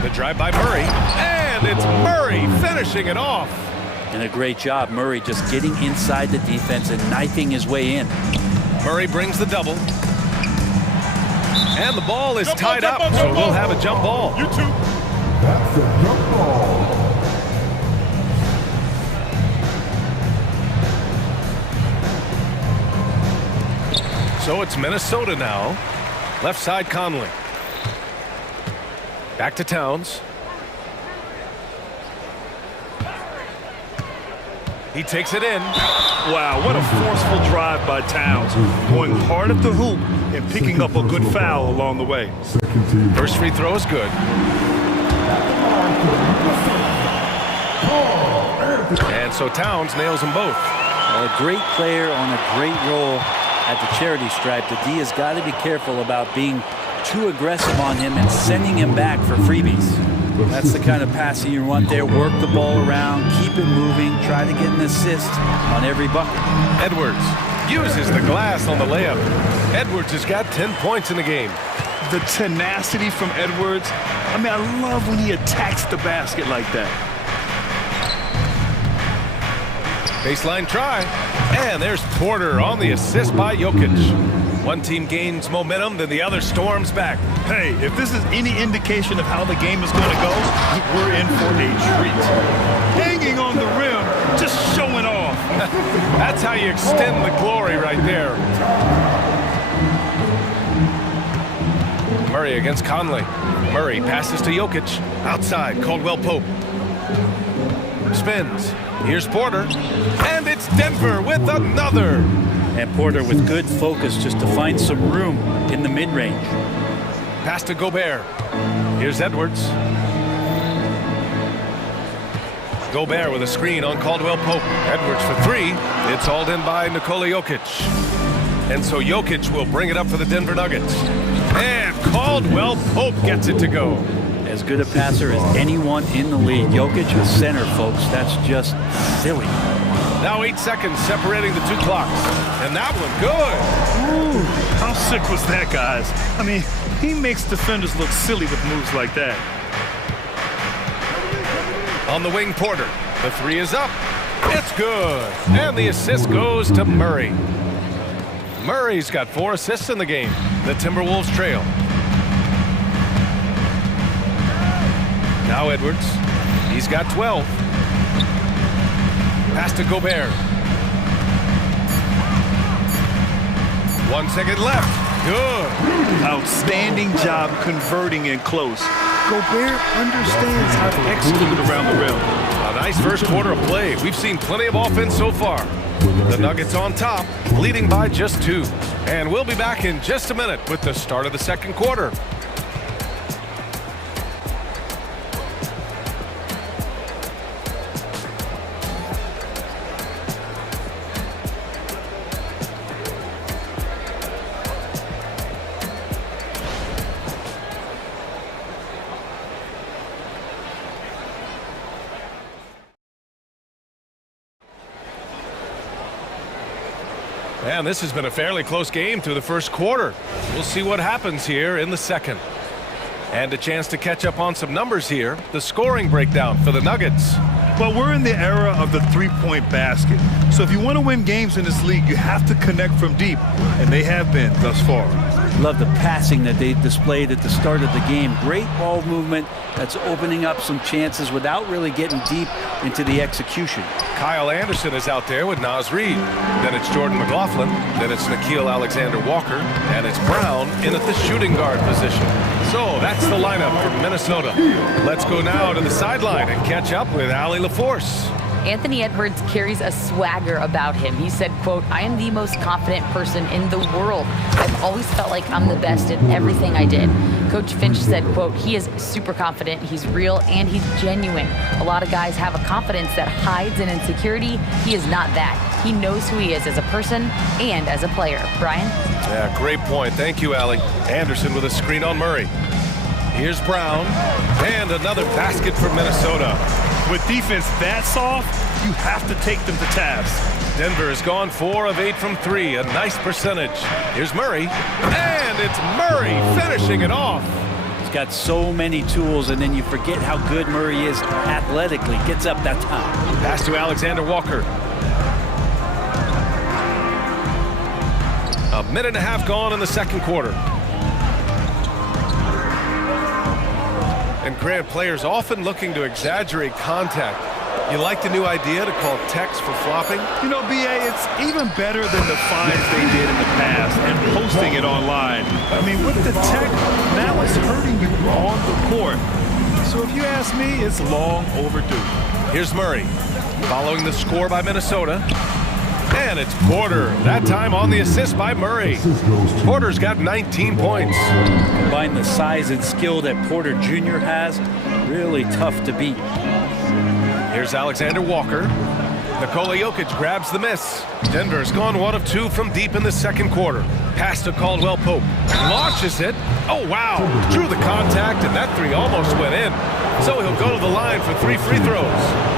The drive by Murray, and it's Murray finishing it off. And a great job, Murray just getting inside the defense and knifing his way in. Murray brings the double. And the ball is tied up, so we'll have a jump ball. You too. That's a jump ball. So it's Minnesota now. Left side, Conley. Back to Towns. He takes it in. Wow, what a forceful drive by Towns. Going hard at the hoop and picking up a good foul along the way. First free throw is good. And so Towns nails them both. A great player on a great role at the charity stripe. The D has got to be careful about being too aggressive on him and sending him back for freebies. That's the kind of passing you want there. Work the ball around, keep it moving, try to get an assist on every bucket. Edwards uses the glass on the layup. Edwards has got 10 points in the game. The tenacity from Edwards. I mean, I love when he attacks the basket like that. Baseline try. And there's Porter on the assist by Jokic. One team gains momentum, then the other storms back. Hey, if this is any indication of how the game is going to go, we're in for a treat. Hanging on the rim, just showing off. That's how you extend the glory right there. Murray against Conley. Murray passes to Jokic. Outside, Caldwell Pope. Spins. Here's Porter, and it's Denver with another. And Porter with good focus just to find some room in the mid-range. Pass to Gobert. Here's Edwards. Gobert with a screen on Caldwell Pope. Edwards for three. It's hauled in by Nikola Jokic. And so Jokic will bring it up for the Denver Nuggets. And Caldwell Pope gets it to go. As good a passer as anyone in the league. Jokic is center, folks. That's just silly. Now 8 seconds separating the two clocks. And that one good. Ooh, how sick was that, guys? I mean, he makes defenders look silly with moves like that. On the wing, Porter. The three is up. It's good. And the assist goes to Murray. Murray's got 4 assists in the game. The Timberwolves trail. Now Edwards. He's got 12. Pass to Gobert. 1 second left. Good. Outstanding job converting in close. Gobert understands how to execute around the rim. A nice first quarter of play. We've seen plenty of offense so far. The Nuggets on top, leading by just 2. And we'll be back in just a minute with the start of the second quarter. And this has been a fairly close game through the first quarter. We'll see what happens here in the second. And a chance to catch up on some numbers here. The scoring breakdown for the Nuggets. Well, we're in the era of the three-point basket. So if you want to win games in this league, you have to connect from deep. And they have been thus far. Love the passing that they displayed at the start of the game. Great ball movement that's opening up some chances without really getting deep into the execution. Kyle Anderson is out there with Naz Reid. Then it's Jordan McLaughlin. Then it's Nickeil Alexander-Walker. And it's Brown in at the shooting guard position. So that's the lineup for Minnesota. Let's go now to the sideline and catch up with Allie LaForce. Anthony Edwards carries a swagger about him. He said, quote, "I am the most confident person in the world. I've always felt like I'm the best at everything I did." Coach Finch said, quote, "He is super confident, he's real, and he's genuine. A lot of guys have a confidence that hides in insecurity. He is not that. He knows who he is as a person and as a player." Brian? Yeah, great point. Thank you, Allie. Anderson with a screen on Murray. Here's Brown. And another basket for Minnesota. With defense that soft, you have to take them to task. Denver has gone 4 of 8 from 3, a nice percentage. Here's Murray, and it's Murray finishing it off. He's got so many tools, and then you forget how good Murray is athletically. Gets up that top. Pass to Alexander-Walker. A minute and a half gone in the second quarter. And Grant, players often looking to exaggerate contact. You like the new idea to call text for flopping? You know, BA, it's even better than the fines they did in the past and posting it online. I mean, with the tech, now it's hurting you on the court. So if you ask me, it's long overdue. Here's Murray, following the score by Minnesota. And it's Porter, that time on the assist by Murray. Porter's got 19 points. Combine the size and skill that Porter Jr. has, really tough to beat. Here's Alexander-Walker. Nikola Jokic grabs the miss. Denver's gone 1 of 2 from deep in the second quarter. Pass to Caldwell Pope. Launches it. Oh, wow. Drew the contact, and that three almost went in. So he'll go to the line for 3 free throws.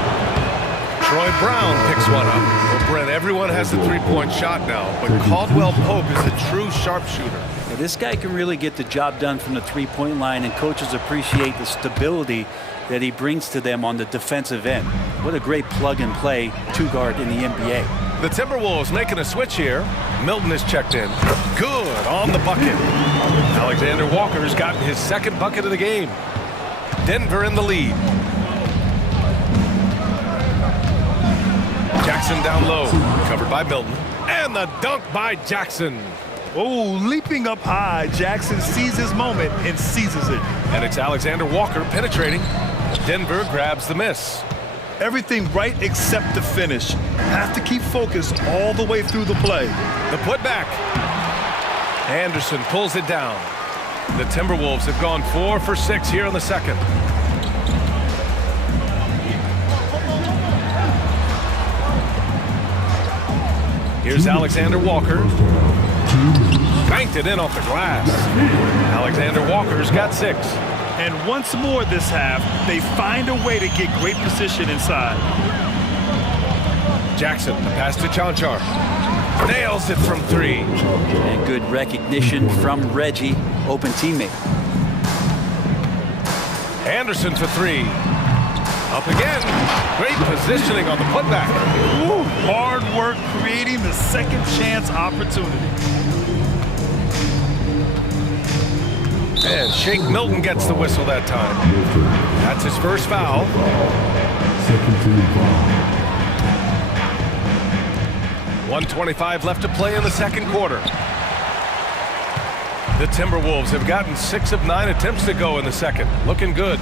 Troy Brown picks one up. Well, Brent, everyone has the three-point shot now, but Caldwell Pope is a true sharpshooter. Yeah, this guy can really get the job done from the three-point line, and coaches appreciate the stability that he brings to them on the defensive end. What a great plug-and-play two-guard in the NBA. The Timberwolves making a switch here. Milton is checked in. Good on the bucket. Alexander Walker's gotten his second bucket of the game. Denver in the lead. Jackson down low, covered by Milton, and the dunk by Jackson. Oh, leaping up high, Jackson sees his moment and seizes it. And it's Alexander Walker penetrating. Denver grabs the miss. Everything right except the finish. Have to keep focused all the way through the play. The putback. Anderson pulls it down. The Timberwolves have gone 4 for 6 here in the second. Here's Alexander Walker. Banked it in off the glass. Alexander Walker's got 6. And once more this half, they find a way to get great position inside. Jackson, the pass to Chanchar. Nails it from 3. And good recognition from Reggie, open teammate. Anderson for 3. Up again. Great positioning on the putback. Ooh, hard work creating the second chance opportunity. And Shake Milton gets the whistle that time. That's his first foul. Second team foul. 1:25 left to play in the second quarter. The Timberwolves have gotten 6 of 9 attempts to go in the second. Looking good.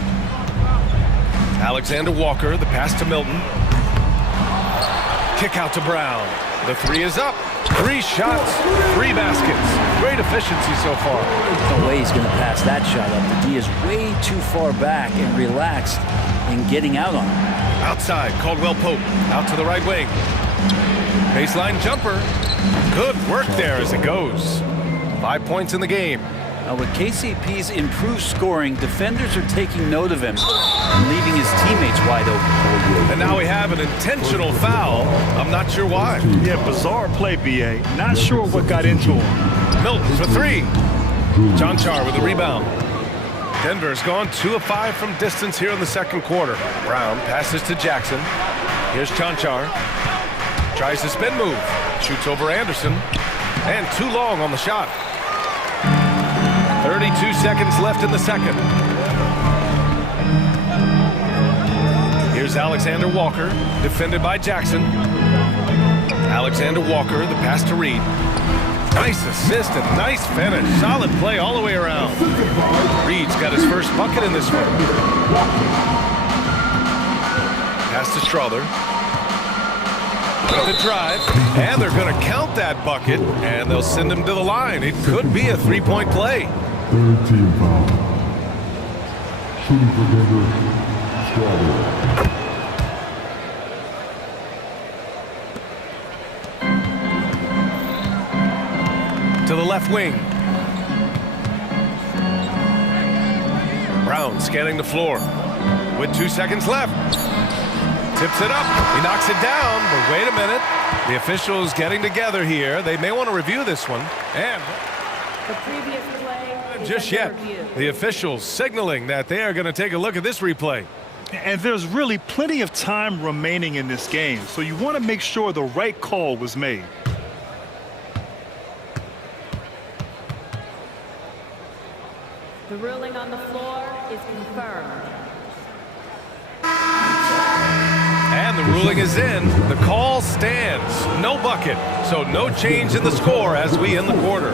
Alexander Walker, the pass to Milton. Kick out to Brown. The 3 is up. 3 shots, 3 baskets. Great efficiency so far. No way he's going to pass that shot up. The D is way too far back and relaxed in getting out on him. Outside, Caldwell Pope. Out to the right wing. Baseline jumper. Good work there as it goes. 5 points in the game. Now with KCP's improved scoring, defenders are taking note of him and leaving his teammates wide open. And now we have an intentional foul. I'm not sure why. Yeah, bizarre play, BA. Not sure what got into him. Milton for 3. Chanchar with the rebound. Denver's gone 2 of 5 from distance here in the second quarter. Brown passes to Jackson. Here's Chanchar. Tries the spin move. Shoots over Anderson. And too long on the shot. 32 seconds left in the second. Here's Alexander Walker, defended by Jackson. Alexander Walker, the pass to Reed. Nice assist and nice finish. Solid play all the way around. Reed's got his first bucket in this one. Pass to Strother. With the drive, and they're going to count that bucket, and they'll send him to the line. It could be a 3-point play. Third team foul. Shooting for Denver, Strawberry. To the left wing. Brown scanning the floor. With 2 seconds left. Tips it up. He knocks it down, but wait a minute. The officials getting together here. They may want to review this one. And The previous play is just under yet, review. the officials signaling that they are going to take a look at this replay. And there's really plenty of time remaining in this game, so you want to make sure the right call was made. The ruling on the floor is confirmed. And the ruling is in. The call stands. No bucket. So no change in the score as we end the quarter.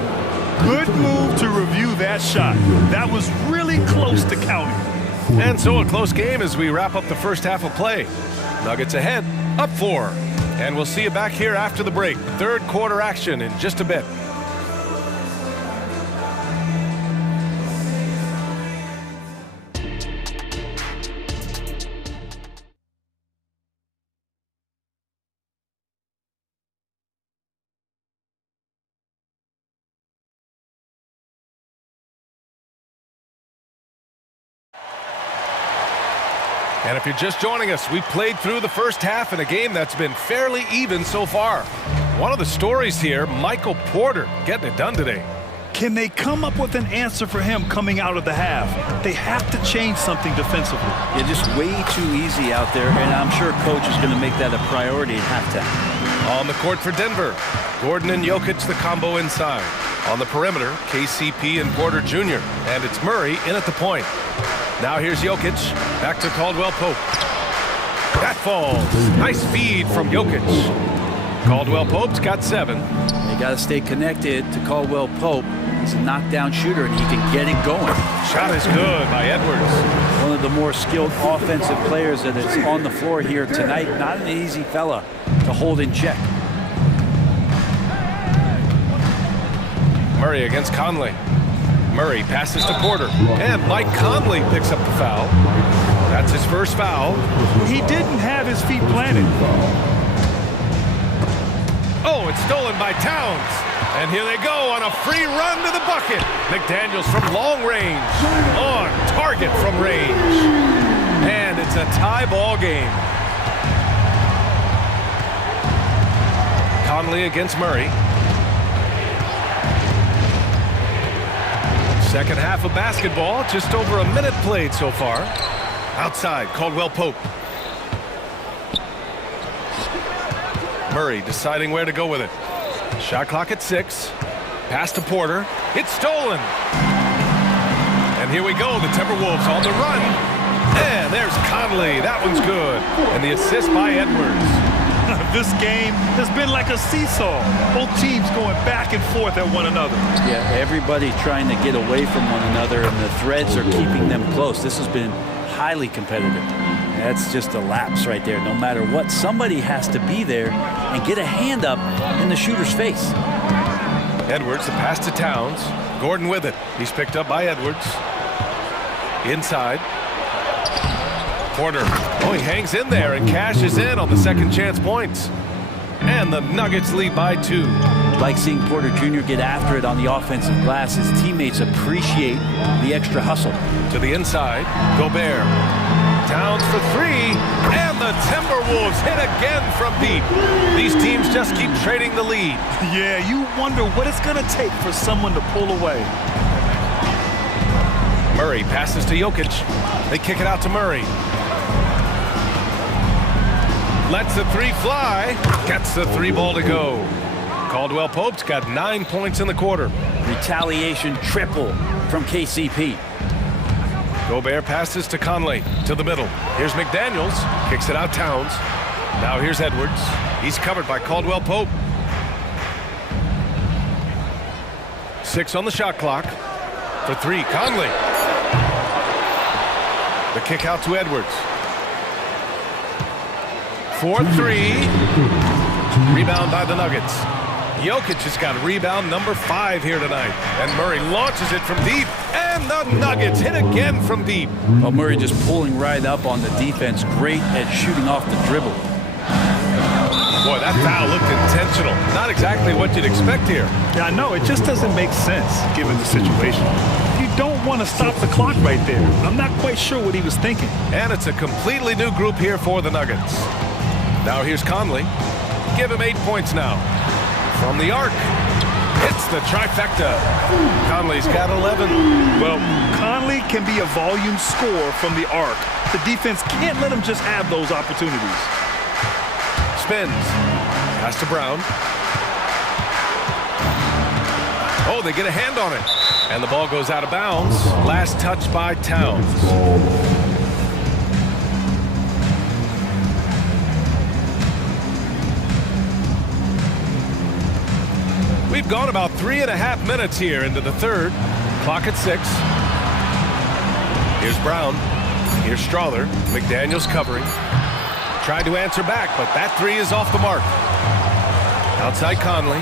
Good move to review that shot. That was really close to counting. And so a close game as we wrap up the first half of play. Nuggets ahead, up 4. And we'll see you back here after the break. Third quarter action in just a bit. And if you're just joining us, we played through the first half in a game that's been fairly even so far. One of the stories here, Michael Porter getting it done today. Can they come up with an answer for him coming out of the half? They have to change something defensively. Yeah, just way too easy out there, and I'm sure coach is going to make that a priority at halftime. On the court for Denver, Gordon and Jokic the combo inside. On the perimeter, KCP and Porter Jr. And it's Murray in at the point. Now here's Jokic, back to Caldwell Pope. That falls. Nice feed from Jokic. Caldwell Pope's got 7. They Got to stay connected to Caldwell Pope. He's a knockdown shooter, and he can get it going. Shot is good by Edwards. One of the more skilled offensive players that is on the floor here tonight. Not an easy fella to hold in check. Murray against Conley. Murray passes to Porter, and Mike Conley picks up the foul. That's his first foul. He didn't have his feet planted. Oh, it's stolen by Towns. And here they go on a free run to the bucket. McDaniels from long range. On target from range. And it's a tie ball game. Conley against Murray. Second half of basketball, just over a minute played so far. Outside, Caldwell Pope. Murray deciding where to go with it. Shot clock at 6. Pass to Porter. It's stolen. And here we go. The Timberwolves on the run. And there's Conley. That one's good. And the assist by Edwards. This game has been like a seesaw. Both teams going back and forth at one another. Yeah, everybody trying to get away from one another, and the threads are keeping them close. This has been highly competitive. That's just a lapse right there. No matter what, somebody has to be there and get a hand up in the shooter's face. Edwards, the pass to Towns. Gordon with it. He's picked up by Edwards. Inside. Porter. Oh, he hangs in there and cashes in on the second chance points. And the Nuggets lead by 2. Like seeing Porter Jr. get after it on the offensive glass. His teammates appreciate the extra hustle. To the inside. Gobert. Towns for 3, and the Timberwolves hit again from deep. These teams just keep trading the lead. Yeah, you wonder what it's going to take for someone to pull away. Murray passes to Jokic. They kick it out to Murray. Lets the 3 fly. Gets the 3 ball to go. Caldwell Pope's got 9 points in the quarter. Retaliation triple from KCP. Gobert passes to Conley, to the middle. Here's McDaniels, kicks it out Towns. Now here's Edwards. He's covered by Caldwell Pope. 6 on the shot clock. For 3, Conley. The kick out to Edwards. 4-3. Rebound by the Nuggets. Jokic has got rebound number 5 here tonight. And Murray launches it from deep. And the Nuggets hit again from deep. Well, Murray just pulling right up on the defense. Great at shooting off the dribble. Boy, that foul looked intentional. Not exactly what you'd expect here. Yeah, I know. It just doesn't make sense given the situation. You don't want to stop the clock right there. I'm not quite sure what he was thinking. And it's a completely new group here for the Nuggets. Now here's Conley. Give him 8 points now. From the arc. It's the trifecta. Conley's got 11. Well, Conley can be a volume scorer from the arc. The defense can't let him just have those opportunities. Spins. Pass to Brown. Oh, they get a hand on it. And the ball goes out of bounds. Last touch by Towns. We've gone about 3.5 minutes here into the third. Clock at 6. Here's Brown. Here's Strawther. McDaniels covering. Tried to answer back, but that 3 is off the mark. Outside Conley.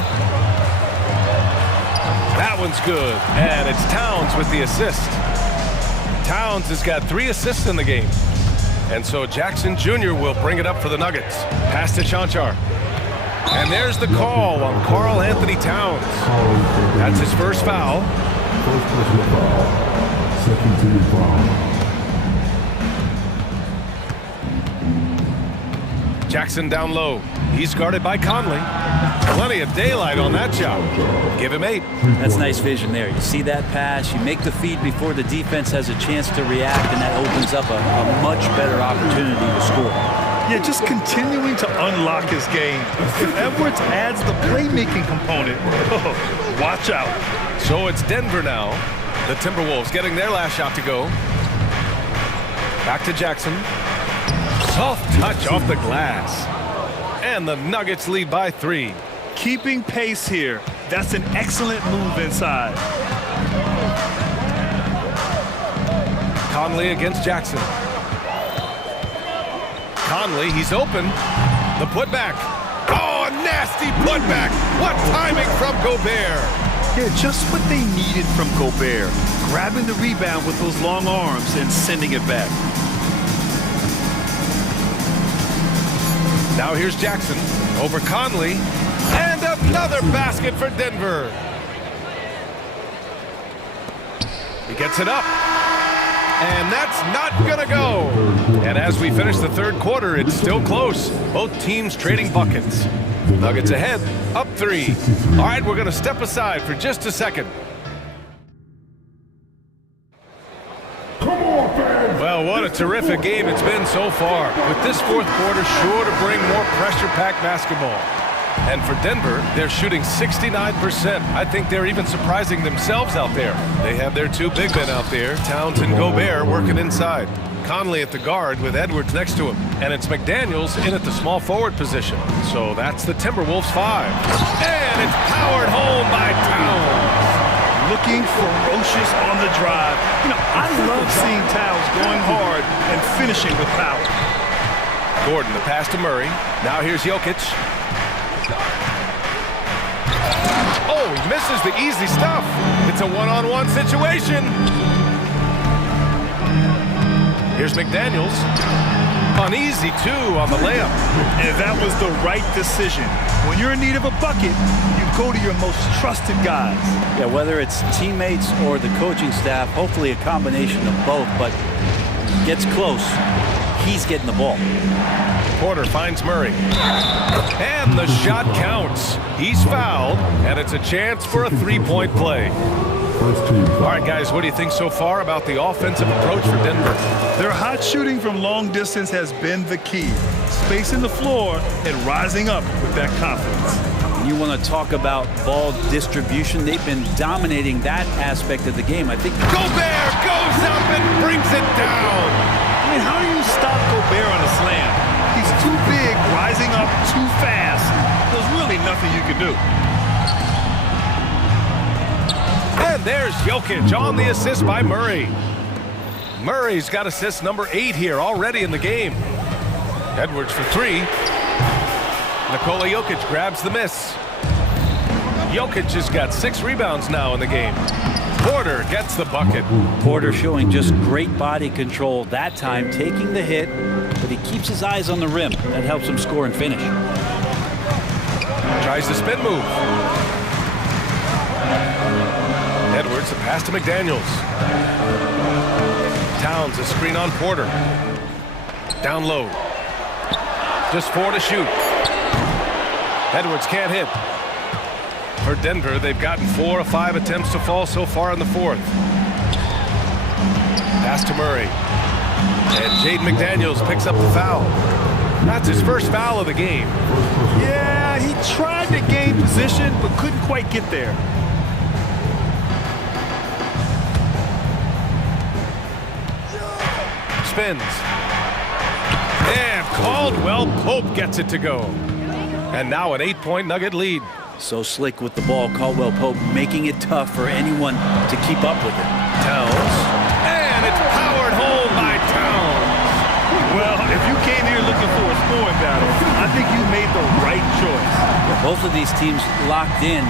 That one's good. And it's Towns with the assist. Towns has got 3 assists in the game. And so Jackson Jr. will bring it up for the Nuggets. Pass to Chanchar. And there's the call on Karl Anthony Towns. That's his first foul. First personal foul. Second team foul. Jackson down low. He's guarded by Conley. Plenty of daylight on that shot. Give him 8. That's nice vision there. You see that pass, you make the feed before the defense has a chance to react, and that opens up a much better opportunity to score. Yeah, just continuing to unlock his game. If Edwards adds the playmaking component, watch out. So it's Denver now. The Timberwolves getting their last shot to go. Back to Jackson. Soft touch off the glass. And the Nuggets lead by 3. keeping pace here. That's an excellent move inside. Conley against Jackson. Conley, he's open. The putback. Oh, a nasty putback. What timing from Gobert. Yeah, just what they needed from Gobert. Grabbing the rebound with those long arms and sending it back. Now here's Jackson over Conley. And another basket for Denver. He gets it up. And that's not gonna go. And as we finish the third quarter, it's still close. Both teams trading buckets. Nuggets ahead, up 3. All right, we're gonna step aside for just a second. Well, what a terrific game it's been so far. With this fourth quarter sure to bring more pressure-packed basketball. And for Denver, they're shooting 69%. I think they're even surprising themselves out there. They have their 2 big men out there, Towns and Gobert, working inside. Conley at the guard with Edwards next to him. And it's McDaniels in at the small forward position. So that's the Timberwolves 5. And it's powered home by Towns. Looking ferocious on the drive. You know, I love seeing Towns going hard and finishing with power. Gordon, the pass to Murray. Now here's Jokic. Oh, he misses the easy stuff. It's a one-on-one situation. Here's McDaniels. Uneasy, too, on the layup. And that was the right decision. When you're in need of a bucket, you go to your most trusted guys. Yeah, whether it's teammates or the coaching staff, hopefully a combination of both, but gets close, he's getting the ball. Porter finds Murray. And the shot counts. He's fouled, and it's a chance for a 3-point play. All right, guys, what do you think so far about the offensive approach for Denver? Their hot shooting from long distance has been the key. Spacing the floor and rising up with that confidence. You want to talk about ball distribution. They've been dominating that aspect of the game. I think Gobert goes up and brings it down. I mean, how do you stop Gobert on a slam? He's too big, rising up too fast. There's really nothing you can do. And there's Jokic on the assist by Murray. Murray's got assist number 8 here already in the game. Edwards for 3. Nikola Jokic grabs the miss. Jokic has got 6 rebounds now in the game. Porter gets the bucket. Porter showing just great body control that time, taking the hit, but he keeps his eyes on the rim. That helps him score and finish. Tries the spin move. Edwards, the pass to McDaniels. Towns, a screen on Porter. Down low. Just 4 to shoot. Edwards can't hit. For Denver, they've gotten 4 of 5 attempts to fall so far in the fourth. Pass to Murray. And Jaden McDaniels picks up the foul. That's his first foul of the game. Yeah, he tried to gain position, but couldn't quite get there. Spins. And Caldwell Pope gets it to go. And now an 8-point Nugget lead. So slick with the ball, Caldwell Pope making it tough for anyone to keep up with it. Towns. And it's powered home by Towns. Well, if you came here looking for a scoring battle, I think you made the right choice. Both of these teams locked in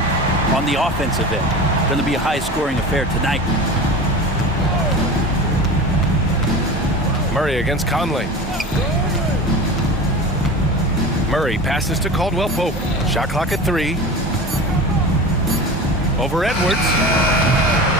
on the offensive end. Going to be a high-scoring affair tonight. Murray against Conley. Murray passes to Caldwell Pope. Shot clock at 3. Over Edwards.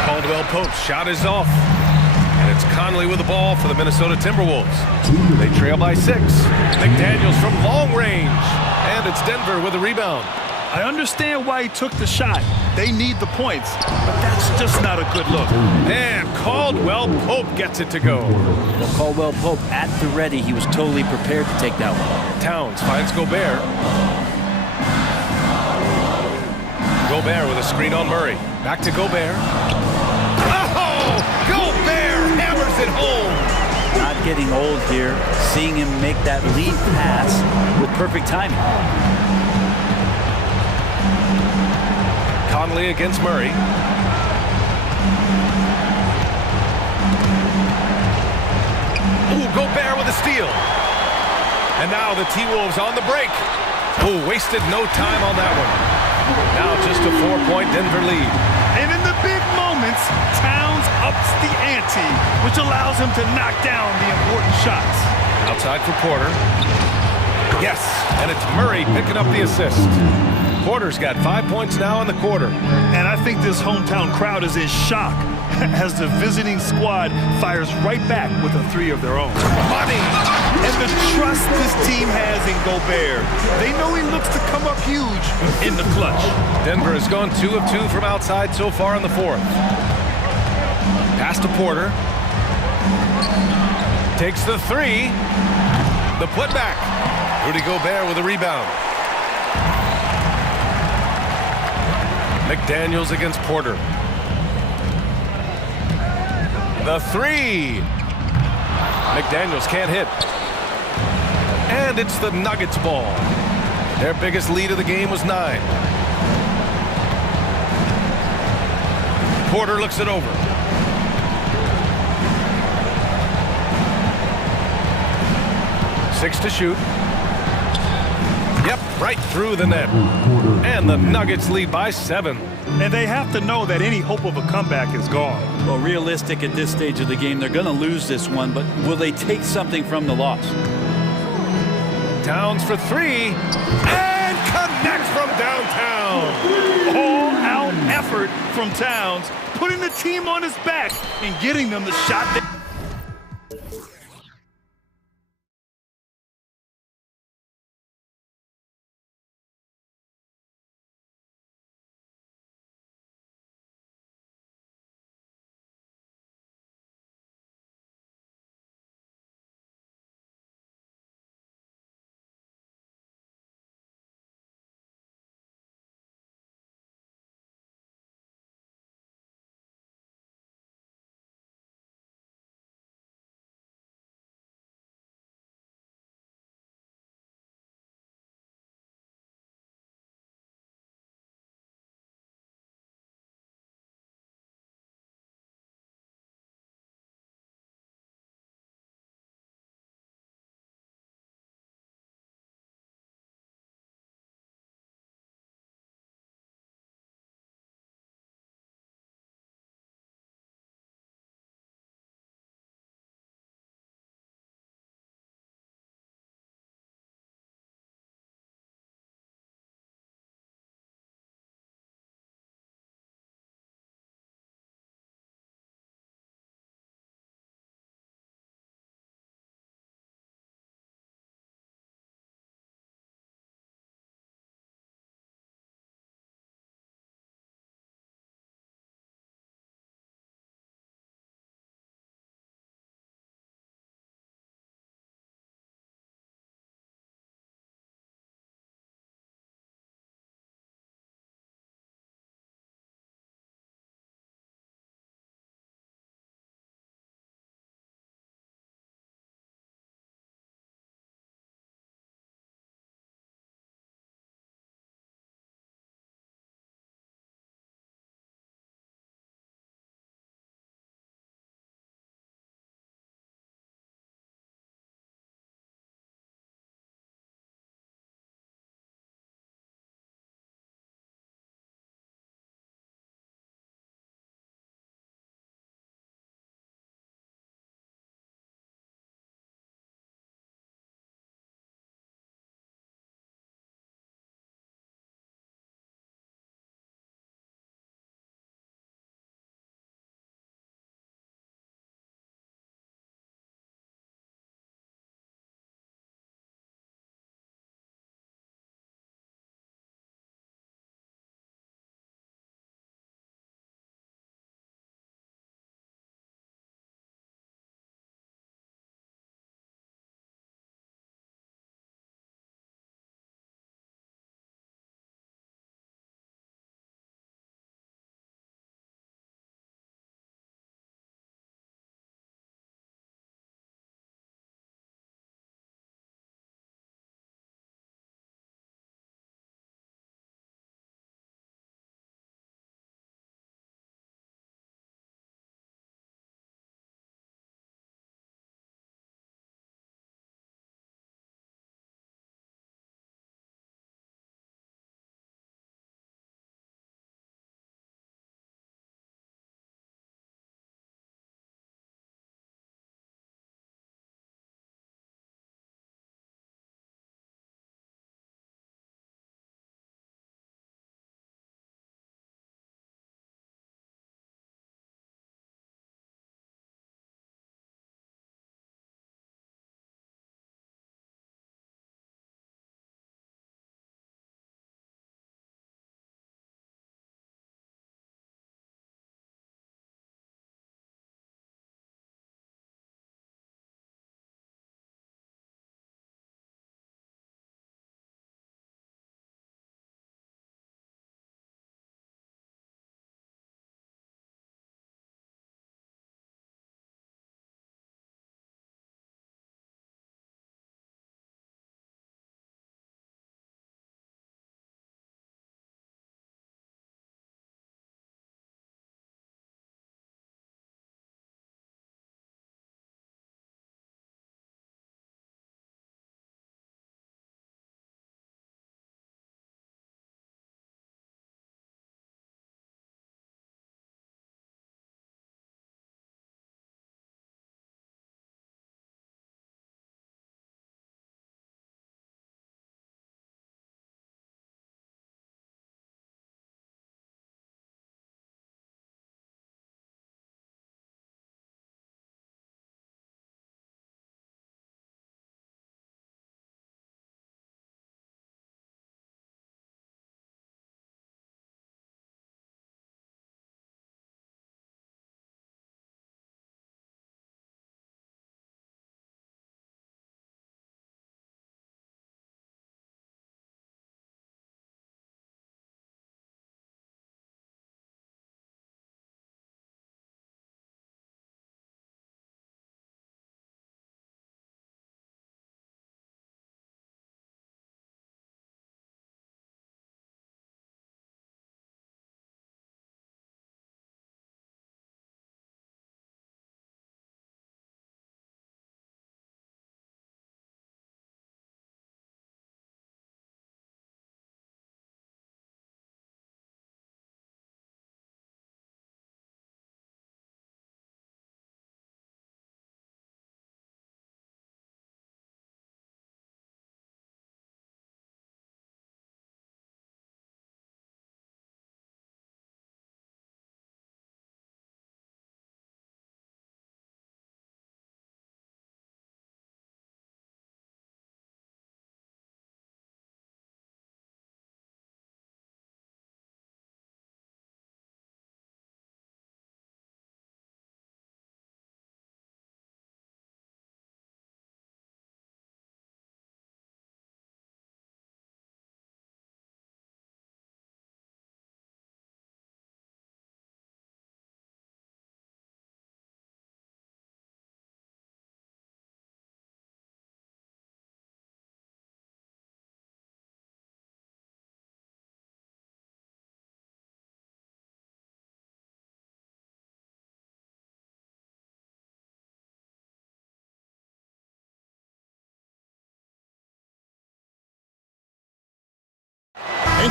Caldwell Pope's shot is off. And it's Conley with the ball for the Minnesota Timberwolves. They trail by 6. McDaniels from long range. And it's Denver with a rebound. I understand why he took the shot. They need the points, but that's just not a good look. And Caldwell Pope gets it to go. Well, Caldwell Pope at the ready. He was totally prepared to take that one. Towns finds Gobert. Gobert with a screen on Murray. Back to Gobert. Oh! Gobert hammers it home. Not getting old here. Seeing him make that lead pass with perfect timing. Conley against Murray. Ooh, Gobert with a steal. And now the T-Wolves on the break. Ooh, wasted no time on that one. Now just a 4-point Denver lead. And in the big moments, Towns ups the ante, which allows him to knock down the important shots. Outside for Porter. Yes, and it's Murray picking up the assist. Porter's got 5 points now in the quarter. And I think this hometown crowd is in shock as the visiting squad fires right back with a three of their own. Money! And the trust this team has in Gobert. They know he looks to come up huge in the clutch. Denver has gone 2 of 2 from outside so far in the fourth. Pass to Porter. Takes the three. The putback. Rudy Gobert with a rebound. McDaniels against Porter. The three. McDaniels can't hit. And it's the Nuggets ball. Their biggest lead of the game was 9. Porter looks it over. Six to shoot. Yep, right through the net. And the Nuggets lead by 7. And they have to know that any hope of a comeback is gone. Well, realistic at this stage of the game, they're going to lose this one, but will they take something from the loss? Towns for 3. And connects from downtown. All-out effort from Towns, putting the team on his back and getting them the shot they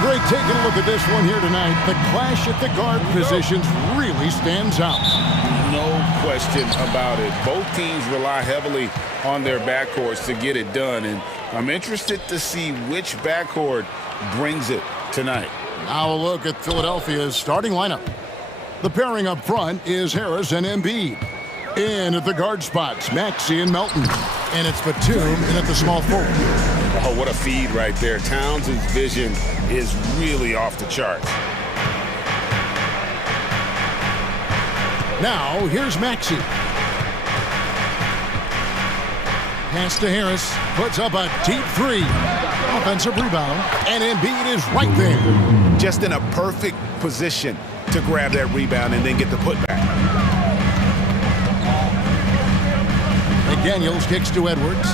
Greg, taking a look at this one here tonight, the clash at the guard positions really stands out. No question about it. Both teams rely heavily on their backcourts to get it done, and I'm interested to see which backcourt brings it tonight. Now a look at Philadelphia's starting lineup. The pairing up front is Harris and Embiid. In at the guard spots, Maxey and Melton. And it's Batum in at the small forward. Oh, what a feed right there. Towns' vision is really off the charts. Now, here's Maxey. Pass to Harris. Puts up a deep three. Offensive rebound. And Embiid is right there. Just in a perfect position to grab that rebound and then get the putback. McDaniels kicks to Edwards.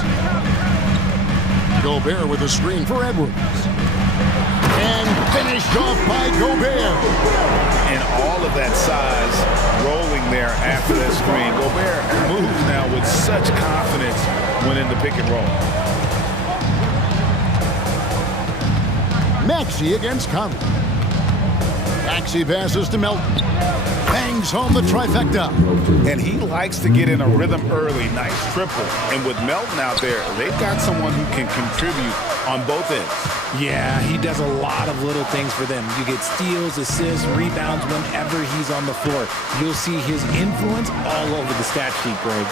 Gobert with a screen for Edwards. And finished off by Gobert. And all of that size rolling there after that screen. Gobert moves now with such confidence when in the pick and roll. Maxey against Conley. Maxey passes to Melton. Bangs home the trifecta. And he likes to get in a rhythm early. Nice triple. And with Melton out there, they've got someone who can contribute on both ends. Yeah, he does a lot of little things for them. You get steals, assists, rebounds whenever he's on the floor. You'll see his influence all over the stat sheet, Greg.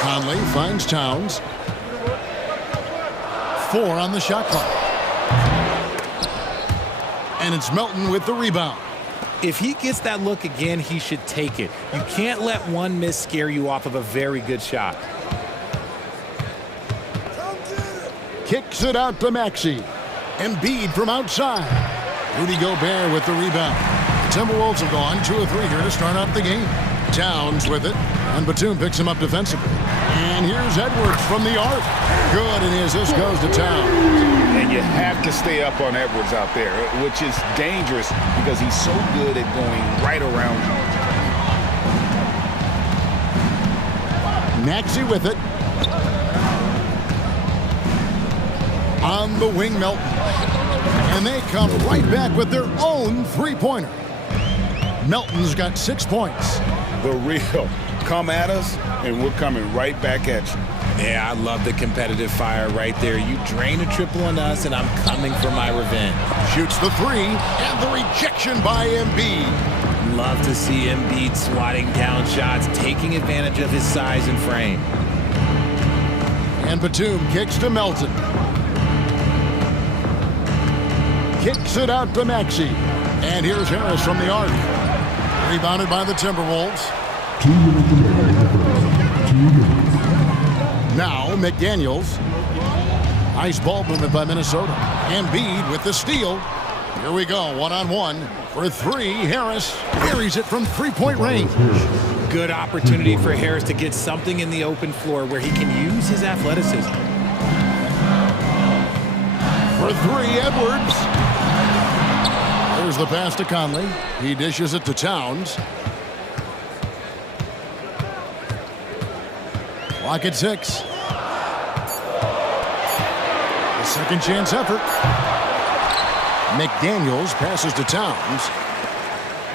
Conley finds Towns. 4 on the shot clock. And it's Melton with the rebound. If he gets that look again, he should take it. You can't let one miss scare you off of a very good shot. Kicks it out to Maxey. Embiid from outside. Rudy Gobert with the rebound. The Timberwolves have gone 2 of 3 here to start off the game. Towns with it. And Batum picks him up defensively. And here's Edwards from the arc. Good, and his assist goes to Towns. And you have to stay up on Edwards out there, which is dangerous because he's so good at going right around you. Maxey with it. On the wing, Melton. And they come right back with their own three-pointer. Melton's got 6 points. The real come at us, and we're coming right back at you. Yeah, I love the competitive fire right there. You drain a triple on us, and I'm coming for my revenge. Shoots the 3, and the rejection by Embiid. Love to see Embiid swatting down shots, taking advantage of his size and frame. And Batum kicks to Melton. Kicks it out to Maxey. And here's Harris from the arc. Rebounded by the Timberwolves. 2 minutes remaining. 2 minutes. Now McDaniels. Nice ball movement by Minnesota. Embiid with the steal. Here we go, one-on-one. For 3, Harris buries it from three-point range. Good opportunity for Harris to get something in the open floor where he can use his athleticism. For 3, Edwards. There's the pass to Conley. He dishes it to Towns. Clock at 6. A second chance effort. McDaniels passes to Towns.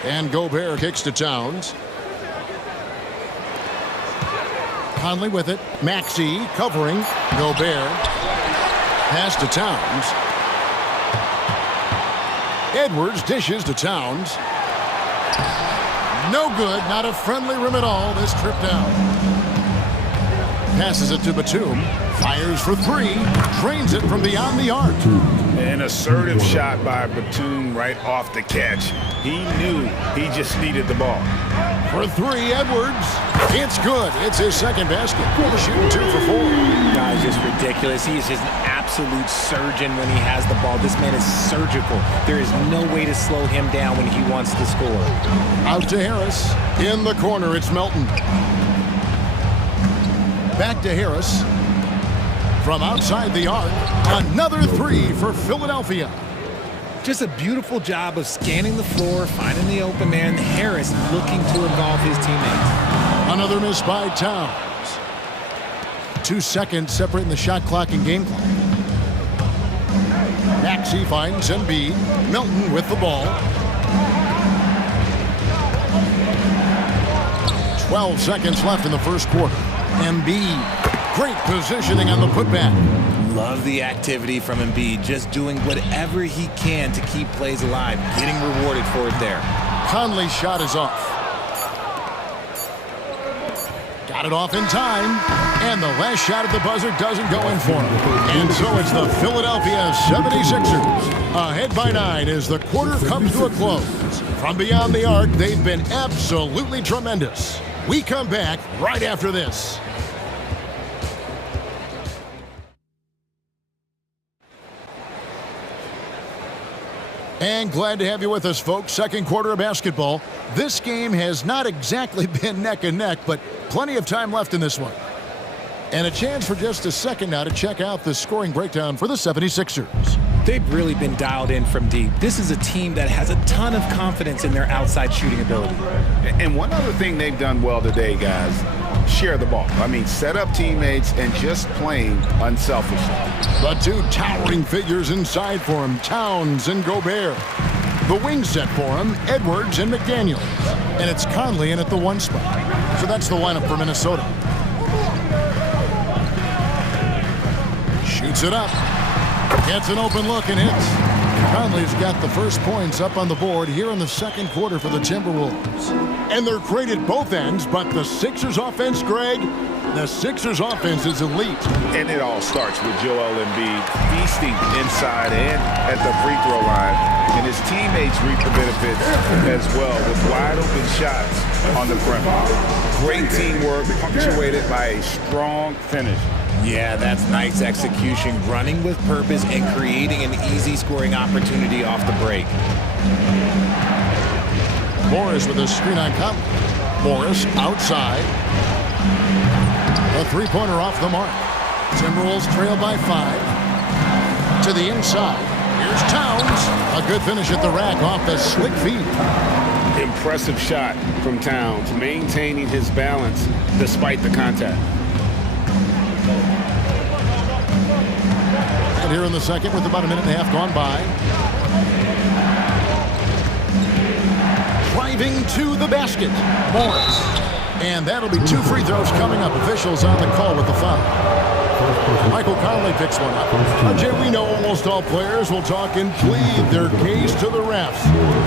And Gobert kicks to Towns. Conley with it. Maxey covering. Gobert. Pass to Towns. Edwards dishes to Towns. No good. Not a friendly rim at all. This trip down. Passes it to Batum. Fires for 3. Drains it from beyond the arc. An assertive shot by Batum right off the catch. He knew he just needed the ball. For 3, Edwards. It's good. It's his second basket. He's shooting 2 for 4. Guys, just ridiculous. He is just an absolute surgeon when he has the ball. This man is surgical. There is no way to slow him down when he wants to score. Out to Harris. In the corner, it's Melton. Back to Harris. From outside the arc, another 3 for Philadelphia. Just a beautiful job of scanning the floor, finding the open man. Harris looking to involve his teammates. Another miss by Towns. 2 seconds separating the shot clock and game clock. Maxey finds Embiid. Milton with the ball. 12 seconds left in the first quarter. Embiid, great positioning on the putback. Love the activity from Embiid, just doing whatever he can to keep plays alive, getting rewarded for it there. Conley's shot is off. Got it off in time, and the last shot at the buzzer doesn't go in for him. And so it's the Philadelphia 76ers ahead by 9 as the quarter comes to a close. From beyond the arc, they've been absolutely tremendous. We come back right after this. And glad to have you with us, folks. Second quarter of basketball. This game has not exactly been neck and neck, but plenty of time left in this one. And a chance for just a second now to check out the scoring breakdown for the 76ers. They've really been dialed in from deep. This is a team that has a ton of confidence in their outside shooting ability. And one other thing they've done well today, guys, share the ball. I mean, set up teammates and just playing unselfishly. The two towering figures inside for him, Towns and Gobert. The wing set for him, Edwards and McDaniels. And it's Conley in at the 1 spot. So that's the lineup for Minnesota. Shoots it up. Gets an open look and hits. Conley's got the first points up on the board here in the second quarter for the Timberwolves. And they're great at both ends, but the Sixers offense, Greg, the Sixers offense is elite. And it all starts with Joel Embiid feasting inside and at the free throw line. And his teammates reap the benefits as well with wide open shots on the perimeter. Great teamwork punctuated by a strong finish. Yeah, that's nice execution, running with purpose and creating an easy scoring opportunity off the break. Morris with a screen on Conley. Morris outside. A three-pointer off the mark. Timberwolves trail by 5. To the inside. Here's Towns. A good finish at the rack off the slick feed. Impressive shot from Towns, maintaining his balance despite the contact. And here in the second with about a minute and a half gone by. Driving to the basket. Morris. And that'll be 2 free throws coming up. Officials on the call with the foul. Michael Conley picks one up. Jay, we know almost all players will talk and plead their case to the refs.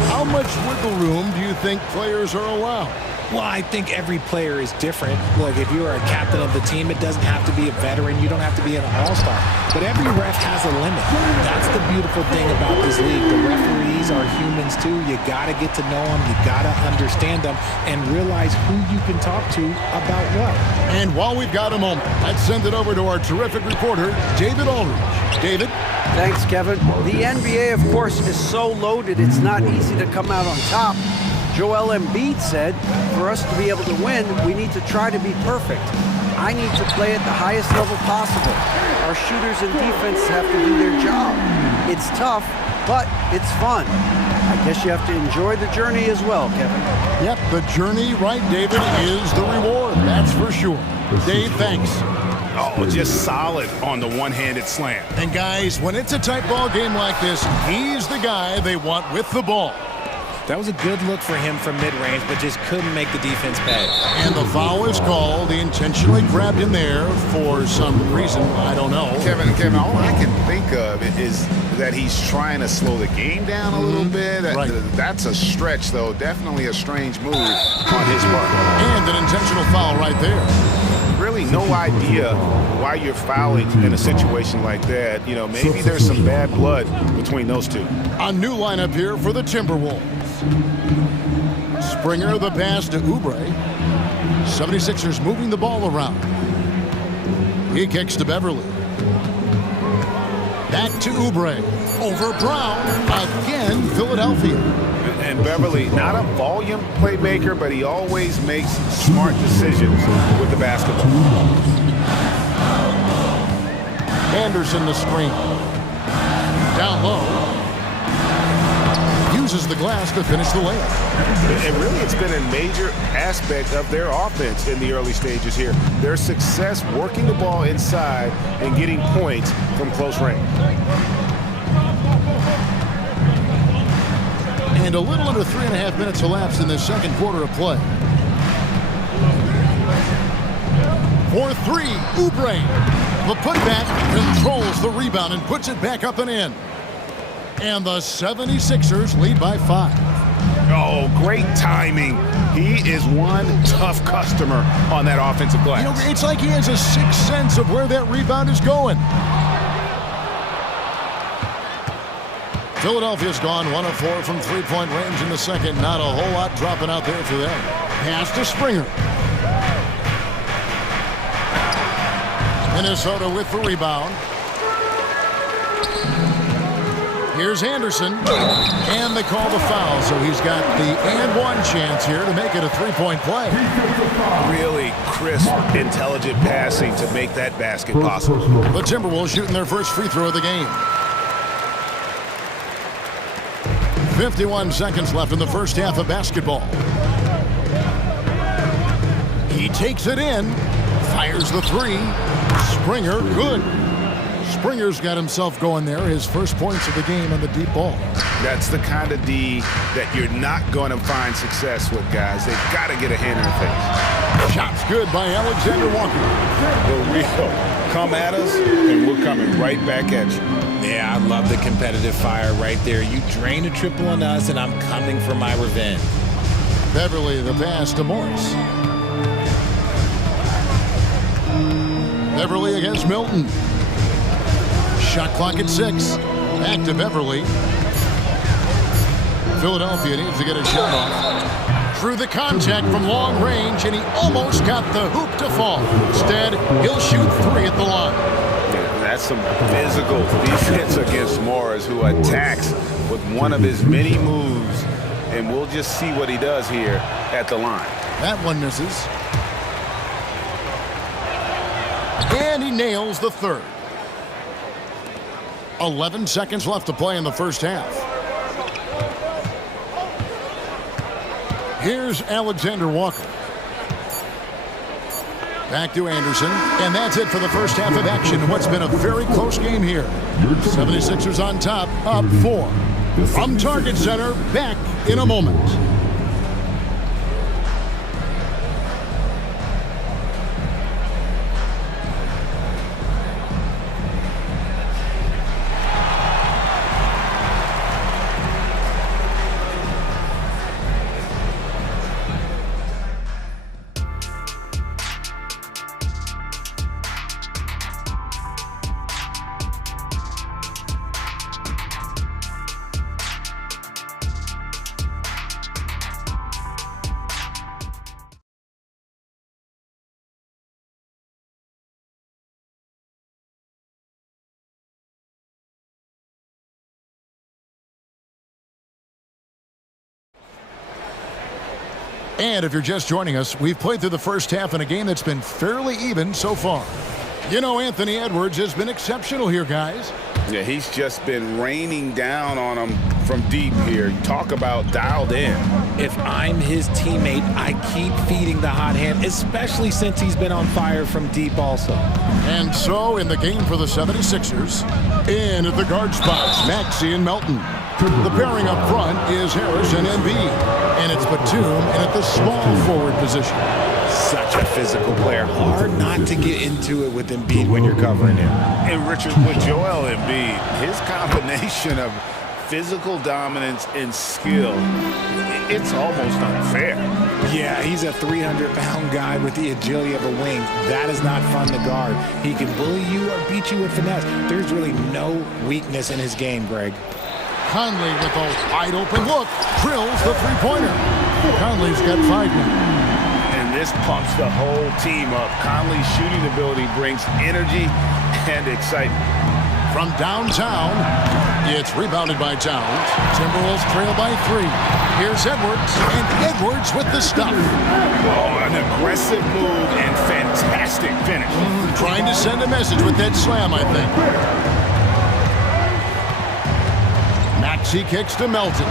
How much wiggle room do you think players are allowed? Well, I think every player is different. Look, if you are a captain of the team, it doesn't have to be a veteran. You don't have to be an all-star. But every ref has a limit. That's the beautiful thing about this league. The referees are humans, too. You got to get to know them. You got to understand them and realize who you can talk to about what. And while we've got a moment, let's send it over to our terrific reporter, David Aldridge. David? Thanks, Kevin. The NBA, of course, is so loaded, it's not easy to come out on top. Joel Embiid said, for us to be able to win, we need to try to be perfect. I need to play at the highest level possible. Our shooters and defense have to do their job. It's tough, but it's fun. I guess you have to enjoy the journey as well, Kevin. Yep, the journey, right, David, is the reward. That's for sure. Dave, thanks. Oh, just solid on the one-handed slam. And guys, when it's a tight ball game like this, he's the guy they want with the ball. That was a good look for him from mid-range, but just couldn't make the defense pay. And the foul is called. He intentionally grabbed him there for some reason. I don't know. Kevin, all I can think of is that he's trying to slow the game down a little bit. Right. That's a stretch, though. Definitely a strange move on his part. And an intentional foul right there. Really no idea why you're fouling in a situation like that. You know, maybe there's some bad blood between those two. A new lineup here for the Timberwolves. Springer, the pass to Oubre. 76ers moving the ball around. He kicks to Beverly. Back to Oubre. Over Brown. Again, Philadelphia. And Beverly, not a volume playmaker, but he always makes smart decisions with the basketball. Anderson the screen. Down low. Uses the glass to finish the layup. And really, it's been a major aspect of their offense in the early stages here. Their success working the ball inside and getting points from close range. And a little under 3.5 minutes elapsed in the second quarter of play. For three, Oubre. The putback controls the rebound and puts it back up and in. And the 76ers lead by 5. Oh, great timing. He is one tough customer on that offensive glass. You know, it's like he has a sixth sense of where that rebound is going. Philadelphia's gone 1 of 4 from three-point range in the second. Not a whole lot dropping out there for them. Pass to Springer. Minnesota with the rebound. Here's Anderson. And they call the foul, so he's got the and one chance here to make it a three-point play. Really crisp, intelligent passing to make that basket possible. The Timberwolves shooting their first free throw of the game. 51 seconds left in the first half of basketball. He takes it in, fires the three. Springer, good. Springer's got himself going there, his first points of the game on the deep ball. That's the kind of D that you're not going to find success with, guys. They've got to get a hand in the face. Shots good by Alexander Walker. The real come at us, and we're coming right back at you. Yeah, I love the competitive fire right there. You drain a triple on us, and I'm coming for my revenge. Beverly, the pass to Morris. Beverly against Milton. Shot clock at 6. Back to Beverly. Philadelphia needs to get a shot off. Through the contact from long range, and he almost got the hoop to fall. Instead, he'll shoot 3 at the line. That's some physical defense against Morris, who attacks with one of his many moves, and we'll just see what he does here at the line. That one misses. And he nails the third. 11 seconds left to play in the first half. Here's Alexander Walker. Back to Anderson, and that's it for the first half of action in what's been a very close game here. 76ers on top, up 4. From Target Center, back in a moment. And if you're just joining us, we've played through the first half in a game that's been fairly even so far. You know, Anthony Edwards has been exceptional here, guys. Yeah, he's just been raining down on them from deep here. Talk about dialed in. If I'm his teammate, I keep feeding the hot hand, especially since he's been on fire from deep also. And so in the game for the 76ers, in at the guard spots, Maxey and Melton. The pairing up front is Harris and Embiid. And it's Batum in at the small forward position. Such a physical player. Hard not to get into it with Embiid when you're covering him. And Richard, with Joel Embiid, his combination of physical dominance and skill, it's almost unfair. Yeah, he's a 300-pound guy with the agility of a wing. That is not fun to guard. He can bully you or beat you with finesse. There's really no weakness in his game, Greg. Conley with a wide open look, drills the three-pointer. Conley's got 5 now. And this pumps the whole team up. Conley's shooting ability brings energy and excitement. From downtown, it's rebounded by Towns. Timberwolves trail by 3. Here's Edwards, and Edwards with the stuff. Oh, an aggressive move and fantastic finish. Trying to send a message with that slam, I think. Maxey kicks to Melton.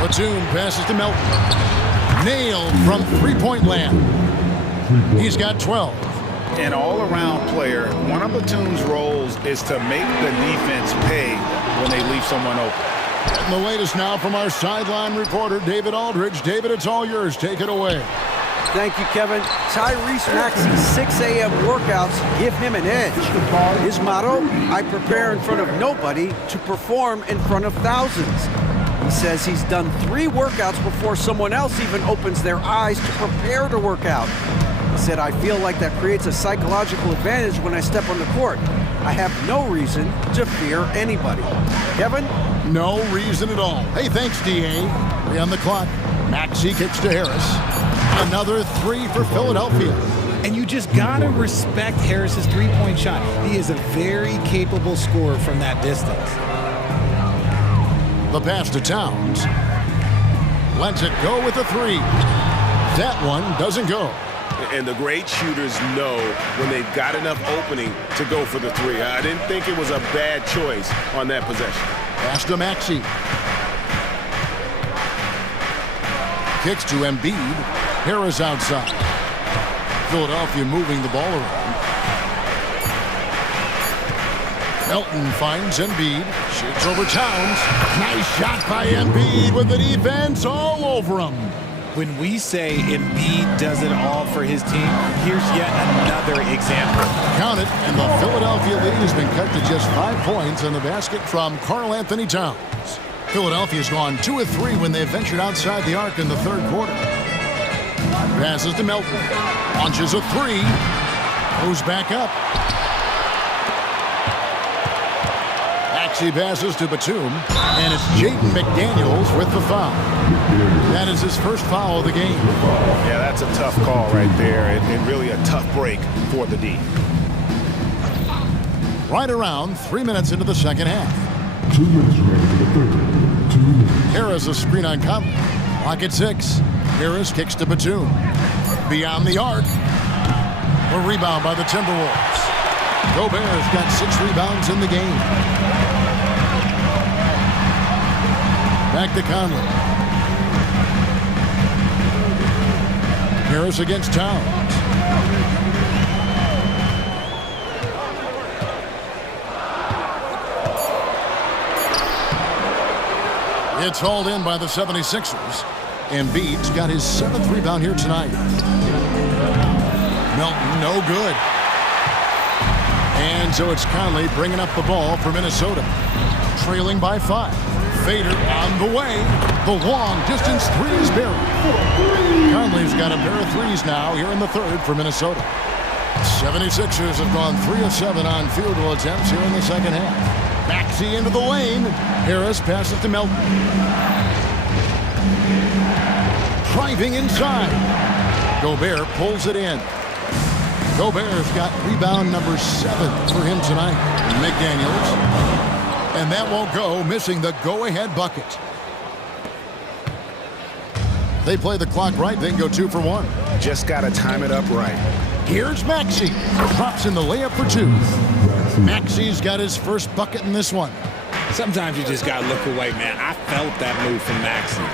Batum passes to Melton. Nailed from three-point land. He's got 12. An all-around player, one of Batum's roles is to make the defense pay when they leave someone open. And the latest now from our sideline reporter, David Aldridge. David, it's all yours. Take it away. Thank you, Kevin. Tyrese Maxey's 6 a.m. workouts give him an edge. His motto, I prepare in front of nobody to perform in front of thousands. He says he's done 3 workouts before someone else even opens their eyes to prepare to work out. He said, I feel like that creates a psychological advantage when I step on the court. I have no reason to fear anybody. Kevin? No reason at all. Hey, thanks, D.A. 3 on the clock. Maxey kicks to Harris. Another 3 for Philadelphia. And you just gotta respect Harris's three-point shot. He is a very capable scorer from that distance. The pass to Towns. Lets it go with a 3. That one doesn't go. And the great shooters know when they've got enough opening to go for the 3. I didn't think it was a bad choice on that possession. Pass to Maxey. Kicks to Embiid. Harris outside. Philadelphia moving the ball around. Melton finds Embiid. Shoots over Towns. Nice shot by Embiid with the defense all over him. When we say Embiid does it all for his team, here's yet another example. Count it, and the Philadelphia lead has been cut to just 5 points on the basket from Karl Anthony Towns. Philadelphia's gone 2 of 3 when they ventured outside the arc in the third quarter. Passes to Melton. Launches a 3. Goes back up. Maxey passes to Batum. And it's Jaden McDaniels with the foul. That is his first foul of the game. Yeah, that's a tough call right there, and really a tough break for the D. Right around 3 minutes into the second half. 2 minutes remaining in the third. 2 minutes. Harris a screen on Conley. Clock at 6. Harris kicks to Batum. Beyond the arc. A rebound by the Timberwolves. Gobert's got 6 rebounds in the game. Back to Conley. Harris against Towns. It's hauled in by the 76ers. Embiid's got his 7th rebound here tonight. Melton, no good. And so it's Conley bringing up the ball for Minnesota. Trailing by 5. Fader on the way. The long distance 3 is buried. Conley's got a pair of 3s now here in the third for Minnesota. 76ers have gone 3 of 7 on field goal attempts here in the second half. Maxey into the lane. Harris passes to Melton. Driving inside. Gobert pulls it in. Gobert's got rebound number 7 for him tonight. McDaniels. And that won't go, missing the go-ahead bucket. They play the clock right, then go 2 for 1. Just got to time it up right. Here's Maxey. Drops in the layup for 2. Maxey's got his first bucket in this one. Sometimes you just got to look away, man. I felt that move from Maxey.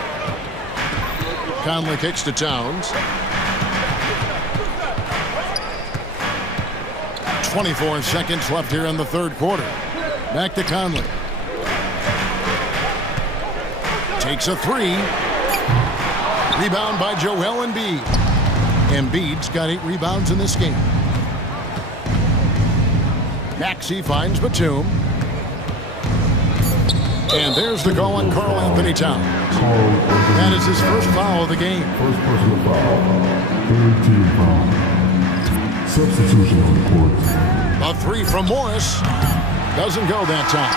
Conley kicks to Towns. 24 seconds left here in the third quarter. Back to Conley. Takes a 3. Rebound by Joel Embiid. Embiid's got 8 rebounds in this game. Maxey finds Batum. And there's the call on Karl Anthony Towns. That is his first foul of the game. First personal foul. Third team foul. Substitution on the court. A 3 from Morris. Doesn't go that time.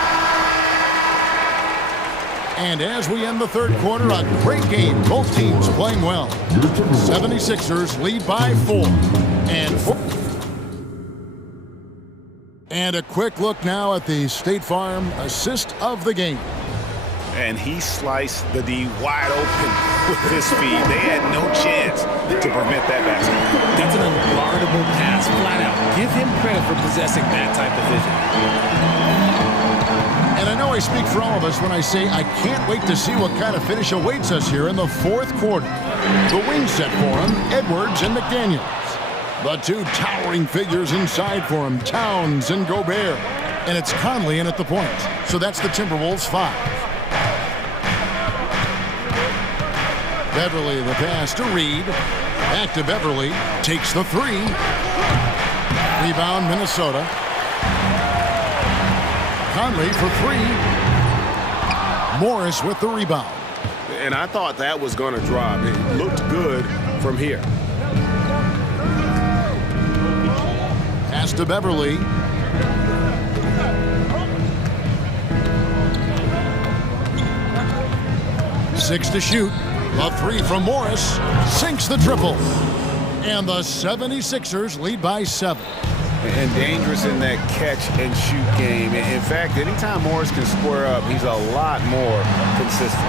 And as we end the third quarter, a great game. Both teams playing well. 76ers lead by 4. And a quick look now at the State Farm assist of the game. And he sliced the D wide open with his speed. They had no chance to prevent that basket. That's an unguardable pass, flat out. Give him credit for possessing that type of vision. And I know I speak for all of us when I say I can't wait to see what kind of finish awaits us here in the fourth quarter. The wing set for him, Edwards and McDaniels. The 2 towering figures inside for him, Towns and Gobert. And it's Conley in at the point. So that's the Timberwolves 5. Beverly, the pass to Reed. Back to Beverly. Takes the three. Rebound, Minnesota. Conley for three. Morris with the rebound. And I thought that was going to drop. It looked good from here. Pass to Beverly. Six to shoot. A three from Morris. Sinks the triple. And the 76ers lead by 7. And dangerous in that catch-and-shoot game. In fact, anytime Morris can square up, he's a lot more consistent.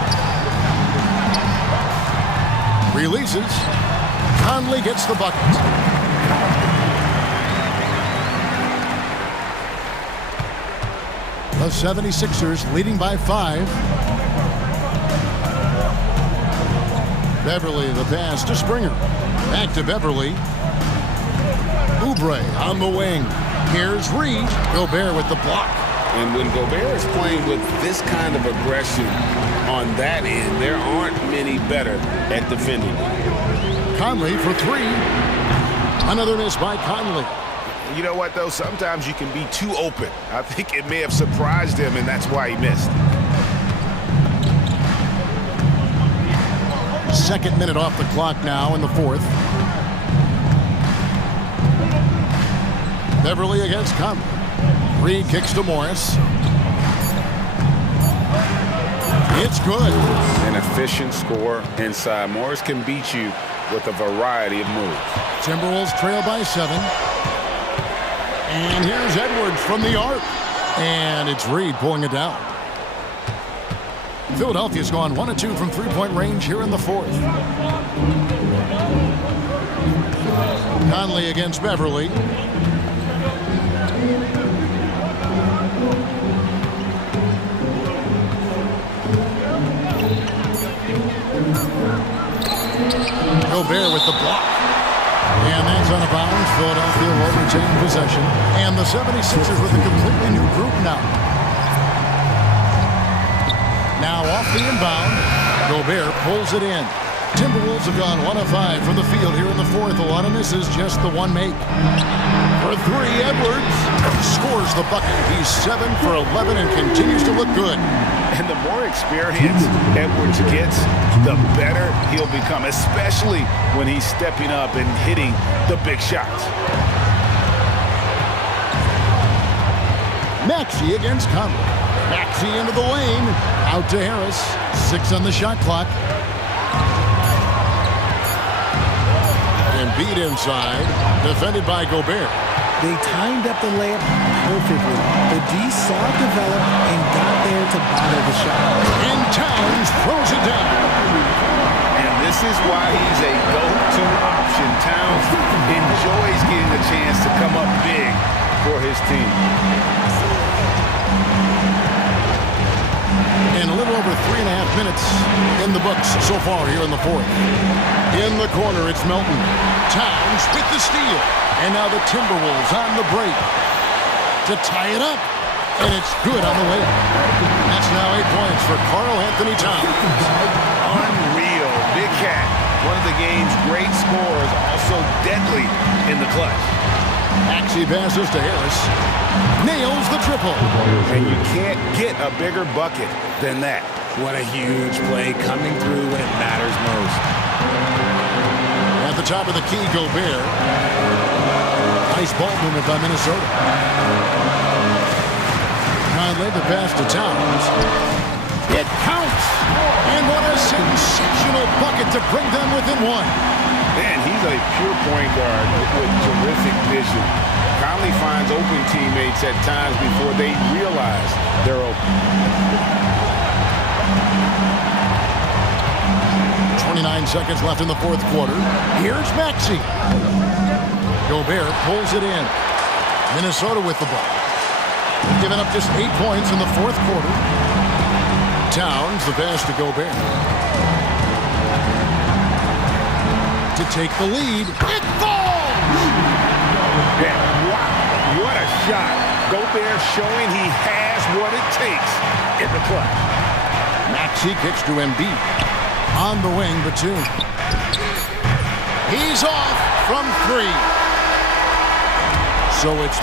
Releases. Conley gets the bucket. The 76ers leading by 5. Beverly, the pass to Springer. Back to Beverly. Oubre on the wing. Here's Reed. Gobert with the block. And when Gobert is playing with this kind of aggression on that end, there aren't many better at defending. Conley for three. Another miss by Conley. You know what, though? Sometimes you can be too open. I think it may have surprised him, and that's why he missed. Second minute off the clock now in the fourth. Beverly against Conley. Reed kicks to Morris. It's good. An efficient score inside. Morris can beat you with a variety of moves. Timberwolves trail by 7. And here's Edwards from the arc. And it's Reed pulling it down. Philadelphia's gone 1 of 2 from three-point range here in the fourth. Conley against Beverly. Gobert with the block. And that's out of bounds. Philadelphia will retain possession. And the 76ers with a completely new group now. Now off the inbound. Gobert pulls it in. Timberwolves have gone 1 of 5 from the field here in the fourth. A lot of misses, just the one make. For three, Edwards scores the bucket. He's 7 for 11 and continues to look good. And the more experience Edwards gets, the better he'll become, especially when he's stepping up and hitting the big shots. Maxey against Conley. Maxey into the lane. Out to Harris. 6 on the shot clock. Beat inside, defended by Gobert. They timed up the layup perfectly. The D saw it develop and got there to bottle the shot. And Towns throws it down. And this is why he's a go-to option. Towns enjoys getting a chance to come up big for his team. And a little over 3.5 minutes in the books so far here in the fourth. In the corner, it's Melton. Towns with the steal. And now the Timberwolves on the break to tie it up. And it's good on the layup. That's now 8 points for Karl Anthony Towns. Unreal. Big Cat, one of the game's great scorers, also deadly in the clutch. Maxey passes to Harris. Nails the triple. And you can't get a bigger bucket than that. What a huge play coming through when it matters most. At the top of the key, Gobert. Nice ball movement by Minnesota. Conley, the pass to Towns. It counts. And what a sensational bucket to bring them within 1. Man, he's a pure point guard with terrific vision. Conley finds open teammates at times before they realize they're open. 29 seconds left in the fourth quarter. Here's Maxey. Gobert pulls it in. Minnesota with the ball. Giving up just 8 points in the fourth quarter. Towns, the pass to Gobert. To take the lead. It falls! Yeah, wow, what a shot. Gobert showing he has what it takes in the clutch. Maxey kicks to Embiid. On the wing, Batum. He's off from 3. So it's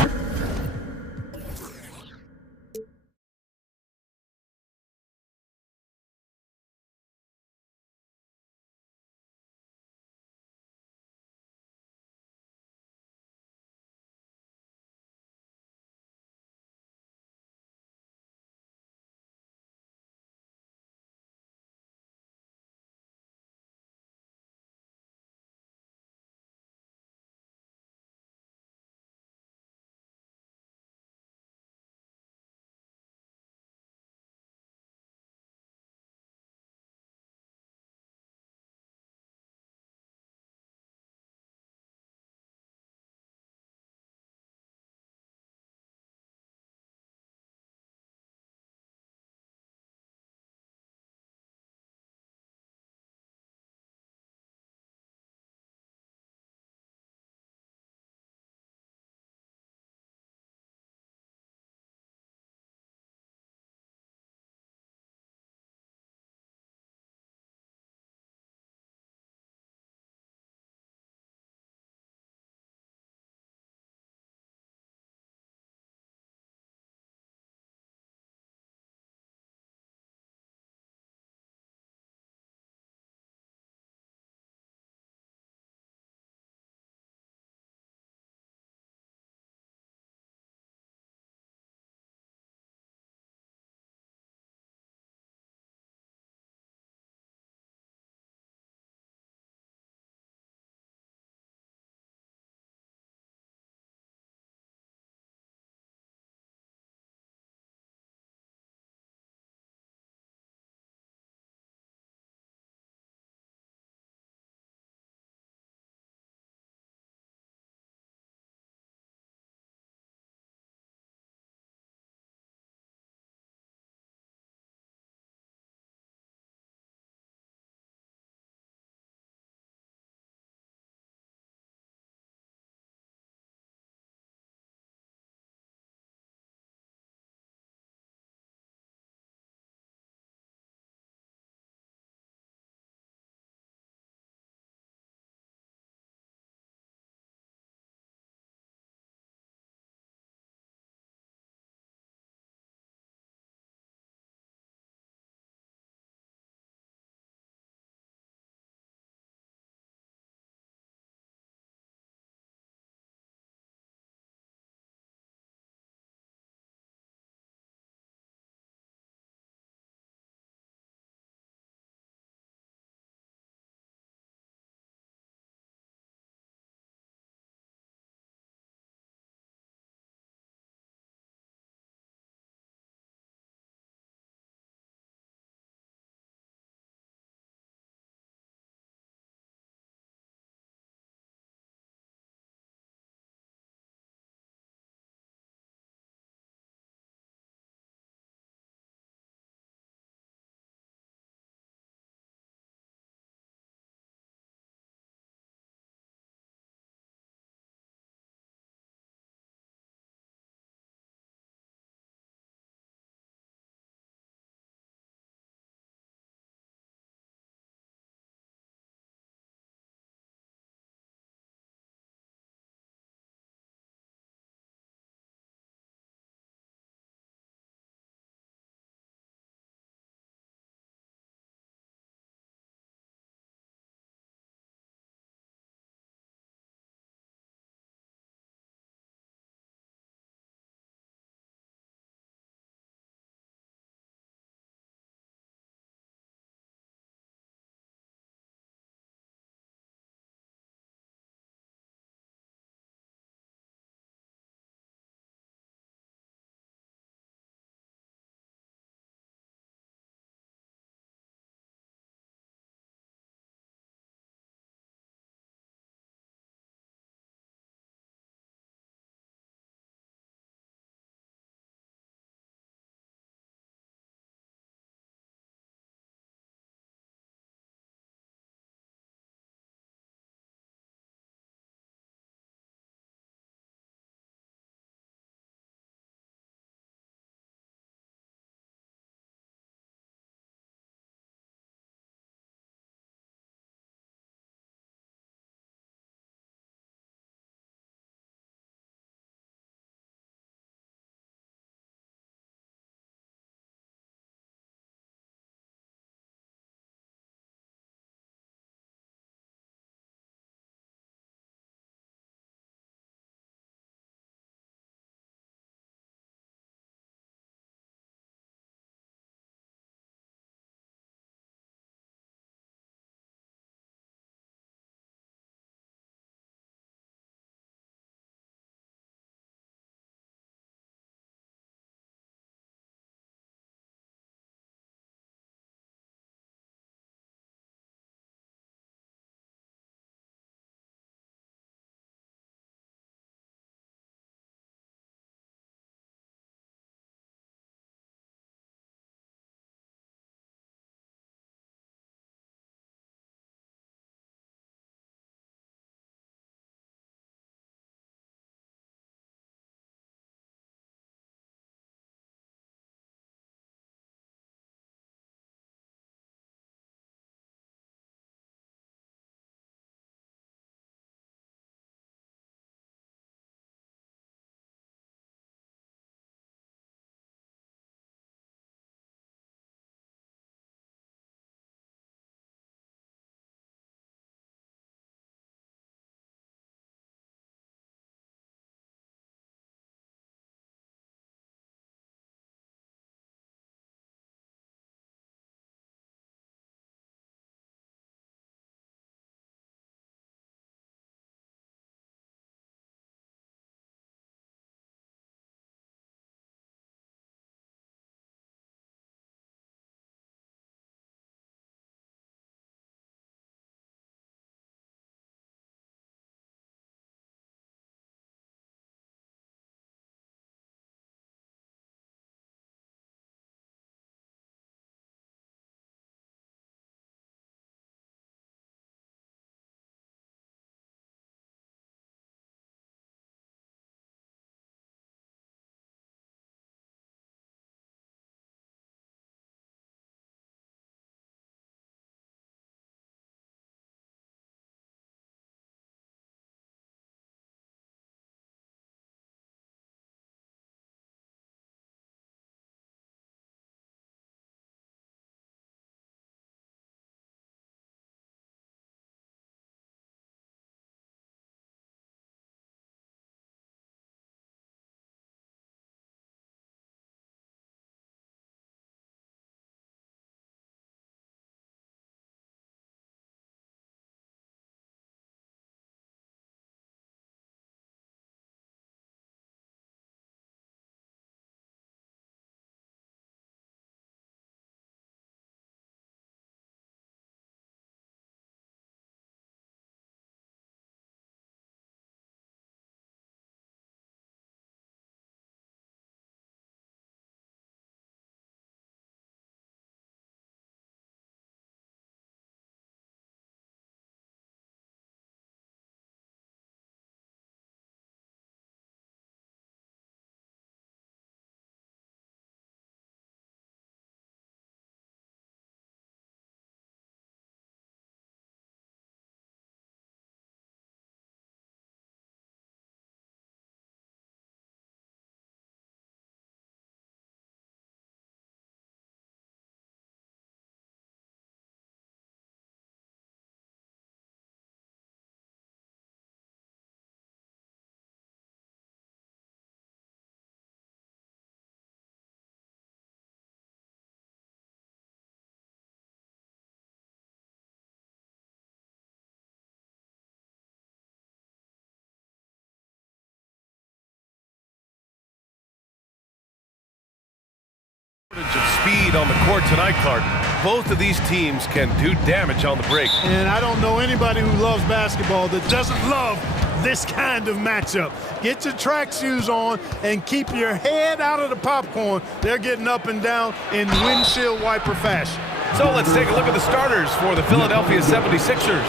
Of speed on the court tonight, Clark. Both of these teams can do damage on the break. And I don't know anybody who loves basketball that doesn't love this kind of matchup. Get your track shoes on and keep your head out of the popcorn. They're getting up and down in windshield wiper fashion. So let's take a look at the starters for the Philadelphia 76ers.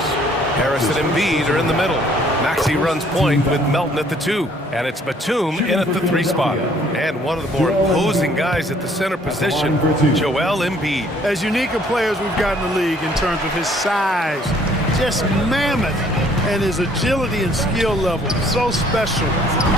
Harris and Embiid are in the middle. Maxey runs point with Melton at the 2. And it's Batum in at the 3 spot. And one of the more imposing guys at the center position, Joel Embiid. As unique a players we've got in the league in terms of his size, just mammoth, and his agility and skill level, so special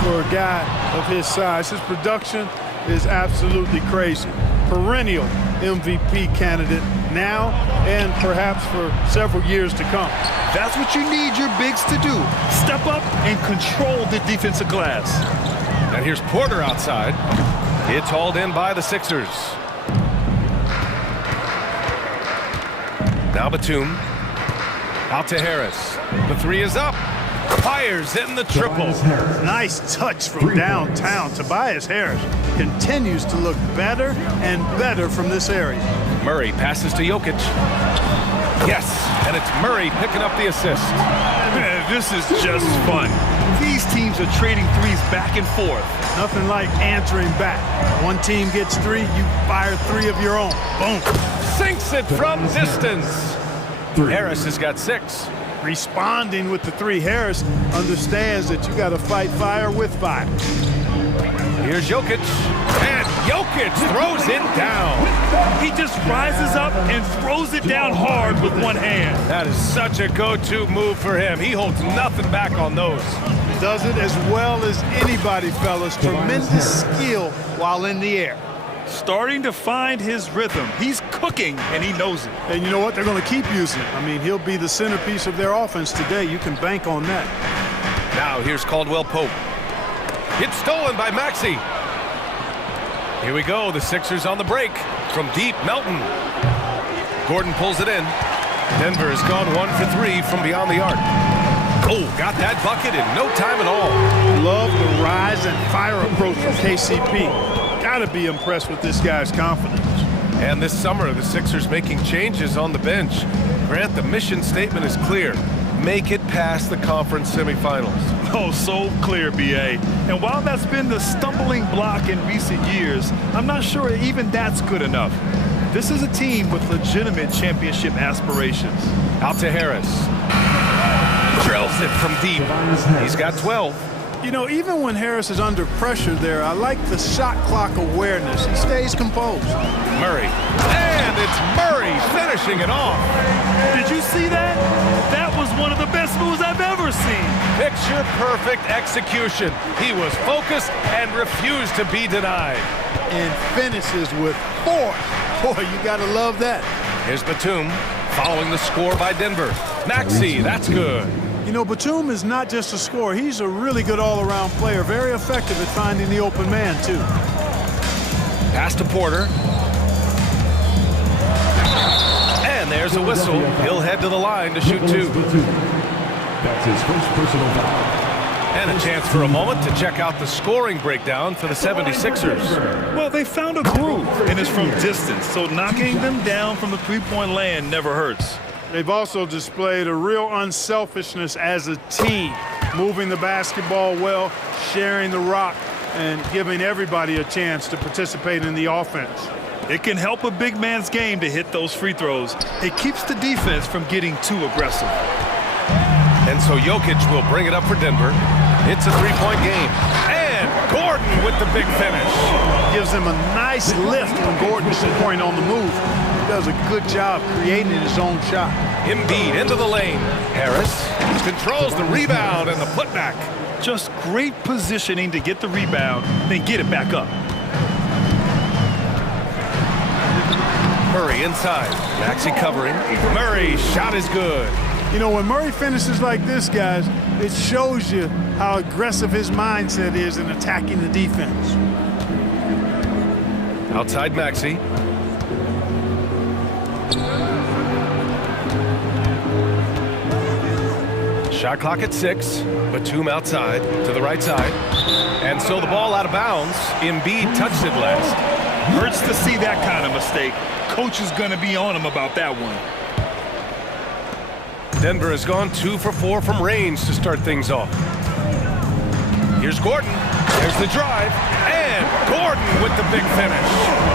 for a guy of his size. His production is absolutely crazy. Perennial MVP candidate now and perhaps for several years to come. That's what you need your bigs to do. Step up and control the defensive glass. And here's Porter outside. It's hauled in by the Sixers. Now Batum. Out to Harris. The 3 is up. Fires in the triple. Nice touch from downtown. Tobias Harris continues to look better and better from this area. Murray passes to Jokic. Yes, and it's Murray picking up the assist. Man, this is just fun. These teams are trading threes back and forth. Nothing like answering back. One team gets 3, you fire 3 of your own. Boom. Sinks it from distance. Harris has got 6. Responding with the 3, Harris understands that you got to fight fire with fire. Here's Jokic, and Jokic throws it down. He just rises up and throws it down hard with one hand. That is such a go-to move for him. He holds nothing back on those. Does it as well as anybody, fellas. Tremendous skill while in the air. Starting to find his rhythm. He's cooking, and he knows it. And you know what? They're going to keep using it. I mean, he'll be the centerpiece of their offense today. You can bank on that. Now here's Caldwell Pope. It's stolen by Maxey. Here we go. The Sixers on the break. From deep, Melton. Gordon pulls it in. Denver has gone 1 for 3 from beyond the arc. Oh, got that bucket in no time at all. Love the rise and fire approach from KCP. Gotta be impressed with this guy's confidence. And this summer, the Sixers making changes on the bench. Grant, the mission statement is clear. Make it past the conference semifinals. Oh, so clear, B.A. And while that's been the stumbling block in recent years, I'm not sure even that's good enough. This is a team with legitimate championship aspirations. Out to Harris. Drills it from deep. He's got 12. You know, even when Harris is under pressure there, I like the shot clock awareness. He stays composed. Murray. And it's Murray finishing it off. Did you see that? That was one of the best moves I've ever seen. Picture perfect execution. He was focused and refused to be denied. And finishes with force. Boy, you gotta love that. Here's Batum following the score by Denver. Maxey, that's good. You know, Batum is not just a scorer. He's a really good all-around player. Very effective at finding the open man, too. Pass to Porter. And there's a whistle. He'll head to the line to shoot 2. That's his first personal foul. And a chance for a moment to check out the scoring breakdown for the 76ers. Well, they found a groove, and it's from distance, so knocking them down from the three-point land never hurts. They've also displayed a real unselfishness as a team, moving the basketball well, sharing the rock, and giving everybody a chance to participate in the offense. It can help a big man's game to hit those free throws. It keeps the defense from getting too aggressive. And so Jokic will bring it up for Denver. It's a three-point game. And Gordon with the big finish. Gives him a nice lift when Gordon's scoring on the move. He does a good job creating his own shot. Embiid into the lane. Harris controls the rebound and the putback. Just great positioning to get the rebound, then get it back up. Murray inside. Maxey covering. Murray shot is good. You know, when Murray finishes like this, guys, it shows you how aggressive his mindset is in attacking the defense. Outside Maxey. Shot clock at 6. Batum outside to the right side. And so the ball out of bounds. Embiid touched it last. Hurts to see that kind of mistake. Coach is going to be on him about that one. Denver has gone 2 for 4 from range to start things off. Here's Gordon. There's the drive. And Gordon with the big finish.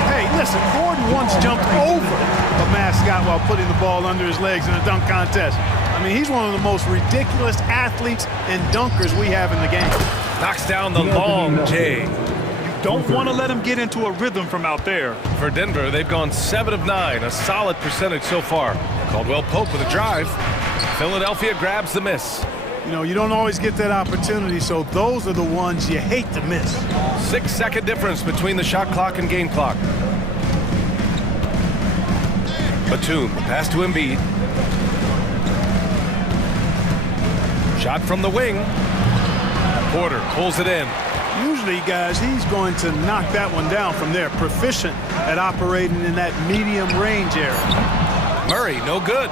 Hey, listen, Gordon once jumped over a mascot while putting the ball under his legs in a dunk contest. I mean, he's one of the most ridiculous athletes and dunkers we have in the game. Knocks down the long J. Don't want to let him get into a rhythm from out there. For Denver, they've gone 7 of 9, a solid percentage so far. Caldwell Pope with a drive. Philadelphia grabs the miss. You know, you don't always get that opportunity, so those are the ones you hate to miss. 6-second difference between the shot clock and game clock. Batum, pass to Embiid. Shot from the wing. Porter pulls it in. Usually, guys, he's going to knock that one down from there. Proficient at operating in that medium range area. Murray, no good.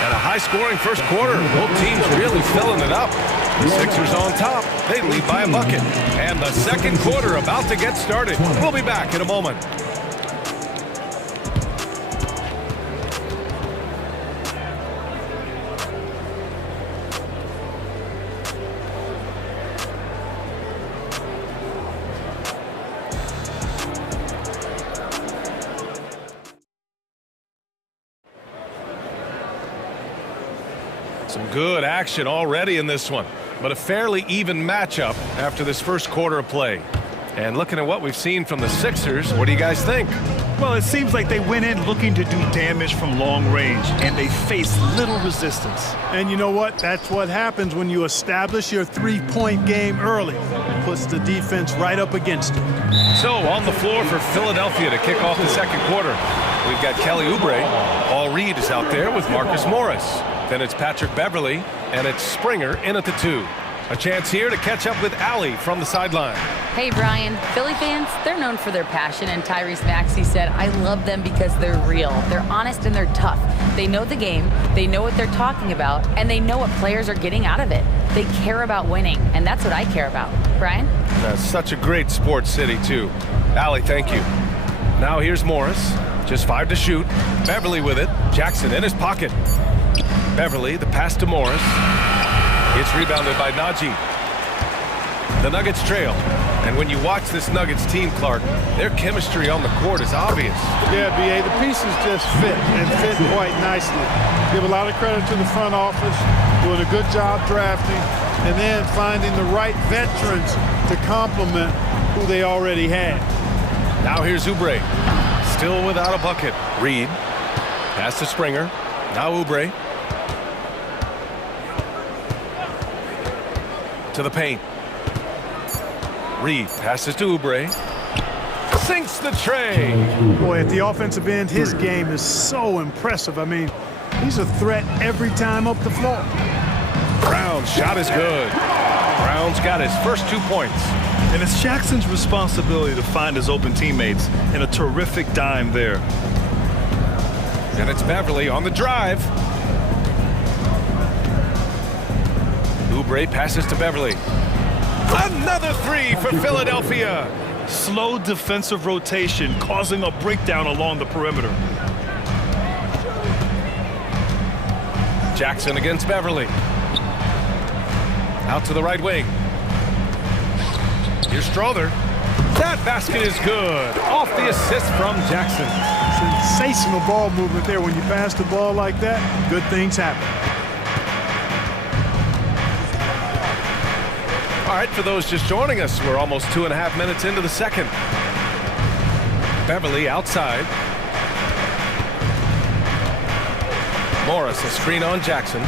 And a high-scoring first quarter. Both teams really filling it up. The Sixers on top. They lead by a bucket. And the second quarter about to get started. We'll be back in a moment. Some good action already in this one, but a fairly even matchup after this first quarter of play. And looking at what we've seen from the Sixers, what do you guys think? Well, it seems like they went in looking to do damage from long range, and they faced little resistance. And you know what? That's what happens when you establish your three-point game early. It puts the defense right up against it. So on the floor for Philadelphia to kick off the second quarter, we've got Kelly Oubre. Paul Reed is out there with Marcus Morris. Then it's Patrick Beverly, and it's Springer in at the 2. A chance here to catch up with Allie from the sideline. Hey, Brian. Philly fans, they're known for their passion, and Tyrese Maxey said, I love them because they're real. They're honest and they're tough. They know the game, they know what they're talking about, and they know what players are getting out of it. They care about winning, and that's what I care about. Brian? That's such a great sports city, too. Allie, thank you. Now here's Morris. Just 5 to shoot. Beverly with it. Jackson in his pocket. Beverly, the pass to Morris. It's rebounded by Najee. The Nuggets trail. And when you watch this Nuggets team, Clark, their chemistry on the court is obvious. Yeah, B.A., the pieces just fit, and fit quite nicely. Give a lot of credit to the front office, doing a good job drafting, and then finding the right veterans to complement who they already had. Now here's Oubre. Still without a bucket. Reed. Pass to Springer. Now Oubre. To the paint. Reed passes to Oubre. Sinks the tray. Boy, at the offensive end, his game is so impressive. I mean, he's a threat every time up the floor. Brown's shot is good. Brown's got his first 2 points. And it's Jackson's responsibility to find his open teammates, and a terrific dime there. And it's Beverly on the drive. Oubre passes to Beverly. Another 3 for Philadelphia. Slow defensive rotation causing a breakdown along the perimeter. Jackson against Beverly. Out to the right wing. Here's Strother. That basket is good. Off the assist from Jackson. Sensational ball movement there. When you pass the ball like that, good things happen. All right, for those just joining us, we're almost 2.5 minutes into the second. Beverly outside. Morris, a screen on Jackson.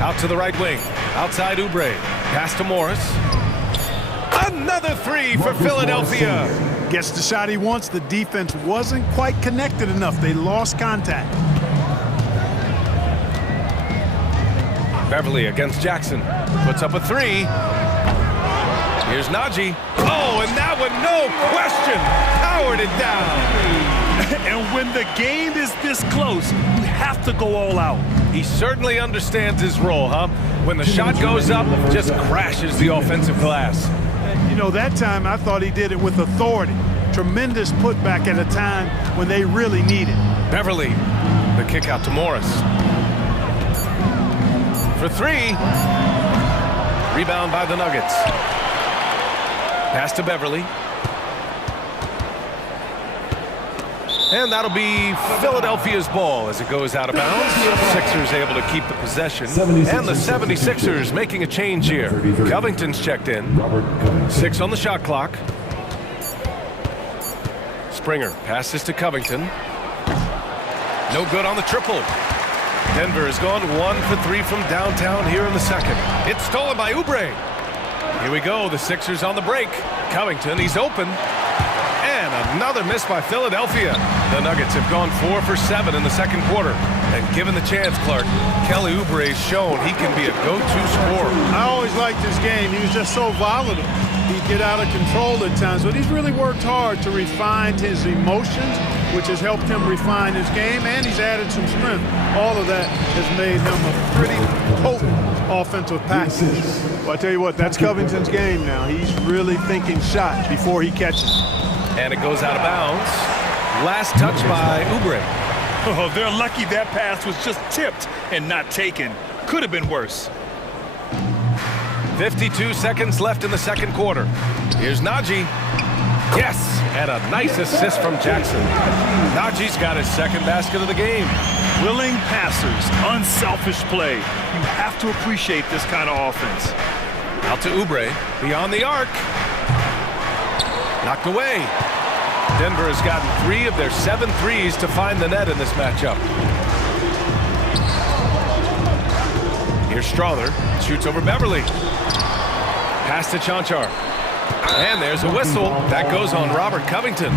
Out to the right wing. Outside Oubre. Pass to Morris. Another 3 for Philadelphia. Gets the shot he wants. The defense wasn't quite connected enough. They lost contact. Beverly against Jackson. Puts up a 3. Here's Najee. Oh, and that one, no question, powered it down. And when the game is this close, you have to go all out. He certainly understands his role, huh? When the shot goes up, just crashes the offensive glass. You know, that time I thought he did it with authority. Tremendous putback at a time when they really need it. Beverly, the kick out to Morris. For three. Rebound by the Nuggets. Pass to Beverly. And that'll be Philadelphia's ball as it goes out of bounds. Sixers able to keep the possession. And the 76ers making a change here. Covington's checked in. 6 on the shot clock. Springer passes to Covington. No good on the triple. Denver has gone 1 for 3 from downtown here in the second. It's stolen by Oubre. Here we go, the Sixers on the break. Covington, he's open. And another miss by Philadelphia. The Nuggets have gone 4 for 7 in the second quarter. And given the chance, Clark, Kelly Oubre's shown he can be a go-to scorer. I always liked his game. He was just so volatile. He'd get out of control at times, but he's really worked hard to refine his emotions, which has helped him refine his game, and he's added some strength. All of that has made him a pretty potent offensive package. Well, I tell you what, that's Covington's game now. He's really thinking shot before he catches. And it goes out of bounds. Last touch by Oubre. Oh, they're lucky that pass was just tipped and not taken. Could have been worse. 52 seconds left in the second quarter. Here's Najee. Yes, and a nice assist from Jackson. Najee's got his second basket of the game. Willing passers, unselfish play. You have to appreciate this kind of offense. Out to Oubre, beyond the arc. Knocked away. Denver has gotten 3 of their 7 threes to find the net in this matchup. Here's Strother, shoots over Beverly. Pass to Chanchar. And there's a whistle. That goes on Robert Covington.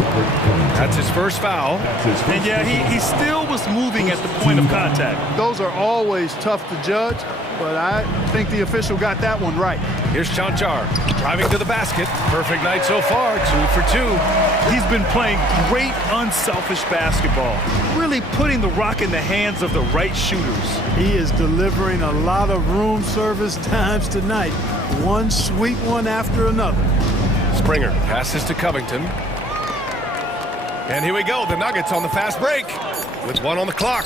That's his first foul. And yeah, he still was moving at the point of contact. Those are always tough to judge, but I think the official got that one right. Here's Chanchar, driving to the basket. Perfect night so far, 2 for 2. He's been playing great unselfish basketball, really putting the rock in the hands of the right shooters. He is delivering a lot of room service times tonight. One sweet one after another. Springer passes to Covington. And here we go, the Nuggets on the fast break with 1 on the clock.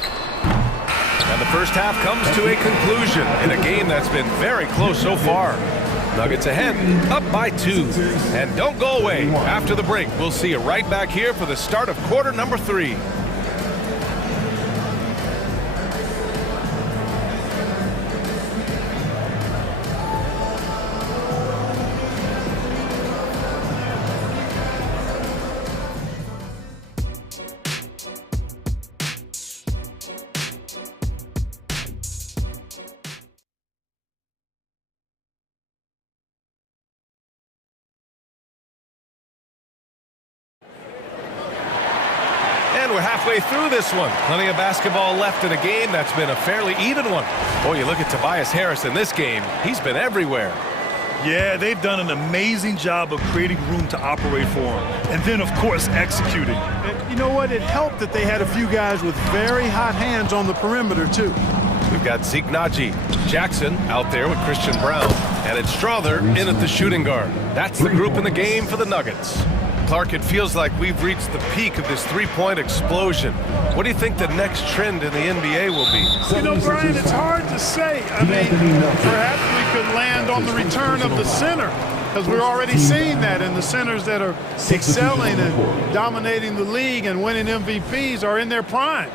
And the first half comes to a conclusion in a game that's been very close so far. Nuggets ahead, up by 2. And don't go away. After the break, we'll see you right back here for the start of quarter number 3. And we're halfway through this one. Plenty of basketball left in a game that's been a fairly even one. Boy, you look at Tobias Harris in this game. He's been everywhere. Yeah, they've done an amazing job of creating room to operate for him. And then, of course, executing. And you know what? It helped that they had a few guys with very hot hands on the perimeter, too. We've got Zeke Najee, Jackson out there with Christian Brown, and it's Strother in at the shooting guard. That's the group in the game for the Nuggets. Clark, it feels like we've reached the peak of this three-point explosion. What do you think the next trend in the NBA will be? You know, Brian, it's hard to say. I mean, perhaps we could land on the return of the center, because we're already seeing that, and the centers that are excelling and dominating the league and winning MVPs are in their prime.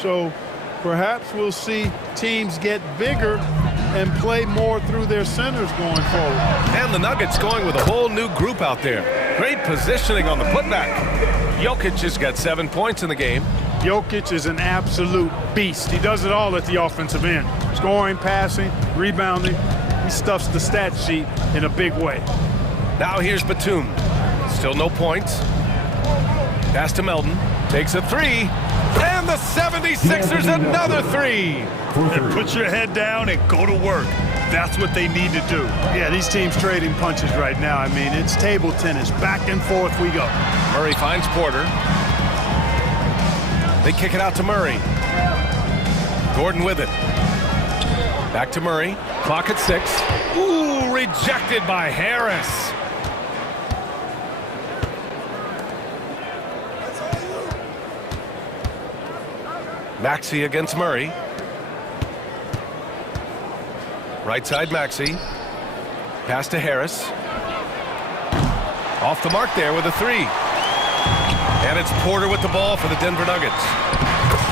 So perhaps we'll see teams get bigger and play more through their centers going forward. And the Nuggets going with a whole new group out there. Great positioning on the putback. Jokic has got 7 points in the game. Jokic is an absolute beast. He does it all at the offensive end. Scoring, passing, rebounding. He stuffs the stat sheet in a big way. Now here's Batum. Still no points. Pass to Melton. Takes a 3. And the 76ers another 3. And put your head down and go to work. That's what they need to do. Yeah, these teams trading punches right now. I mean, it's table tennis. Back and forth we go. Murray finds Porter. They kick it out to Murray. Gordon with it. Back to Murray. Clock at 6. Ooh, rejected by Harris. Maxey against Murray. Right side Maxey. Pass to Harris. Off the mark there with a three. And it's Porter with the ball for the Denver Nuggets.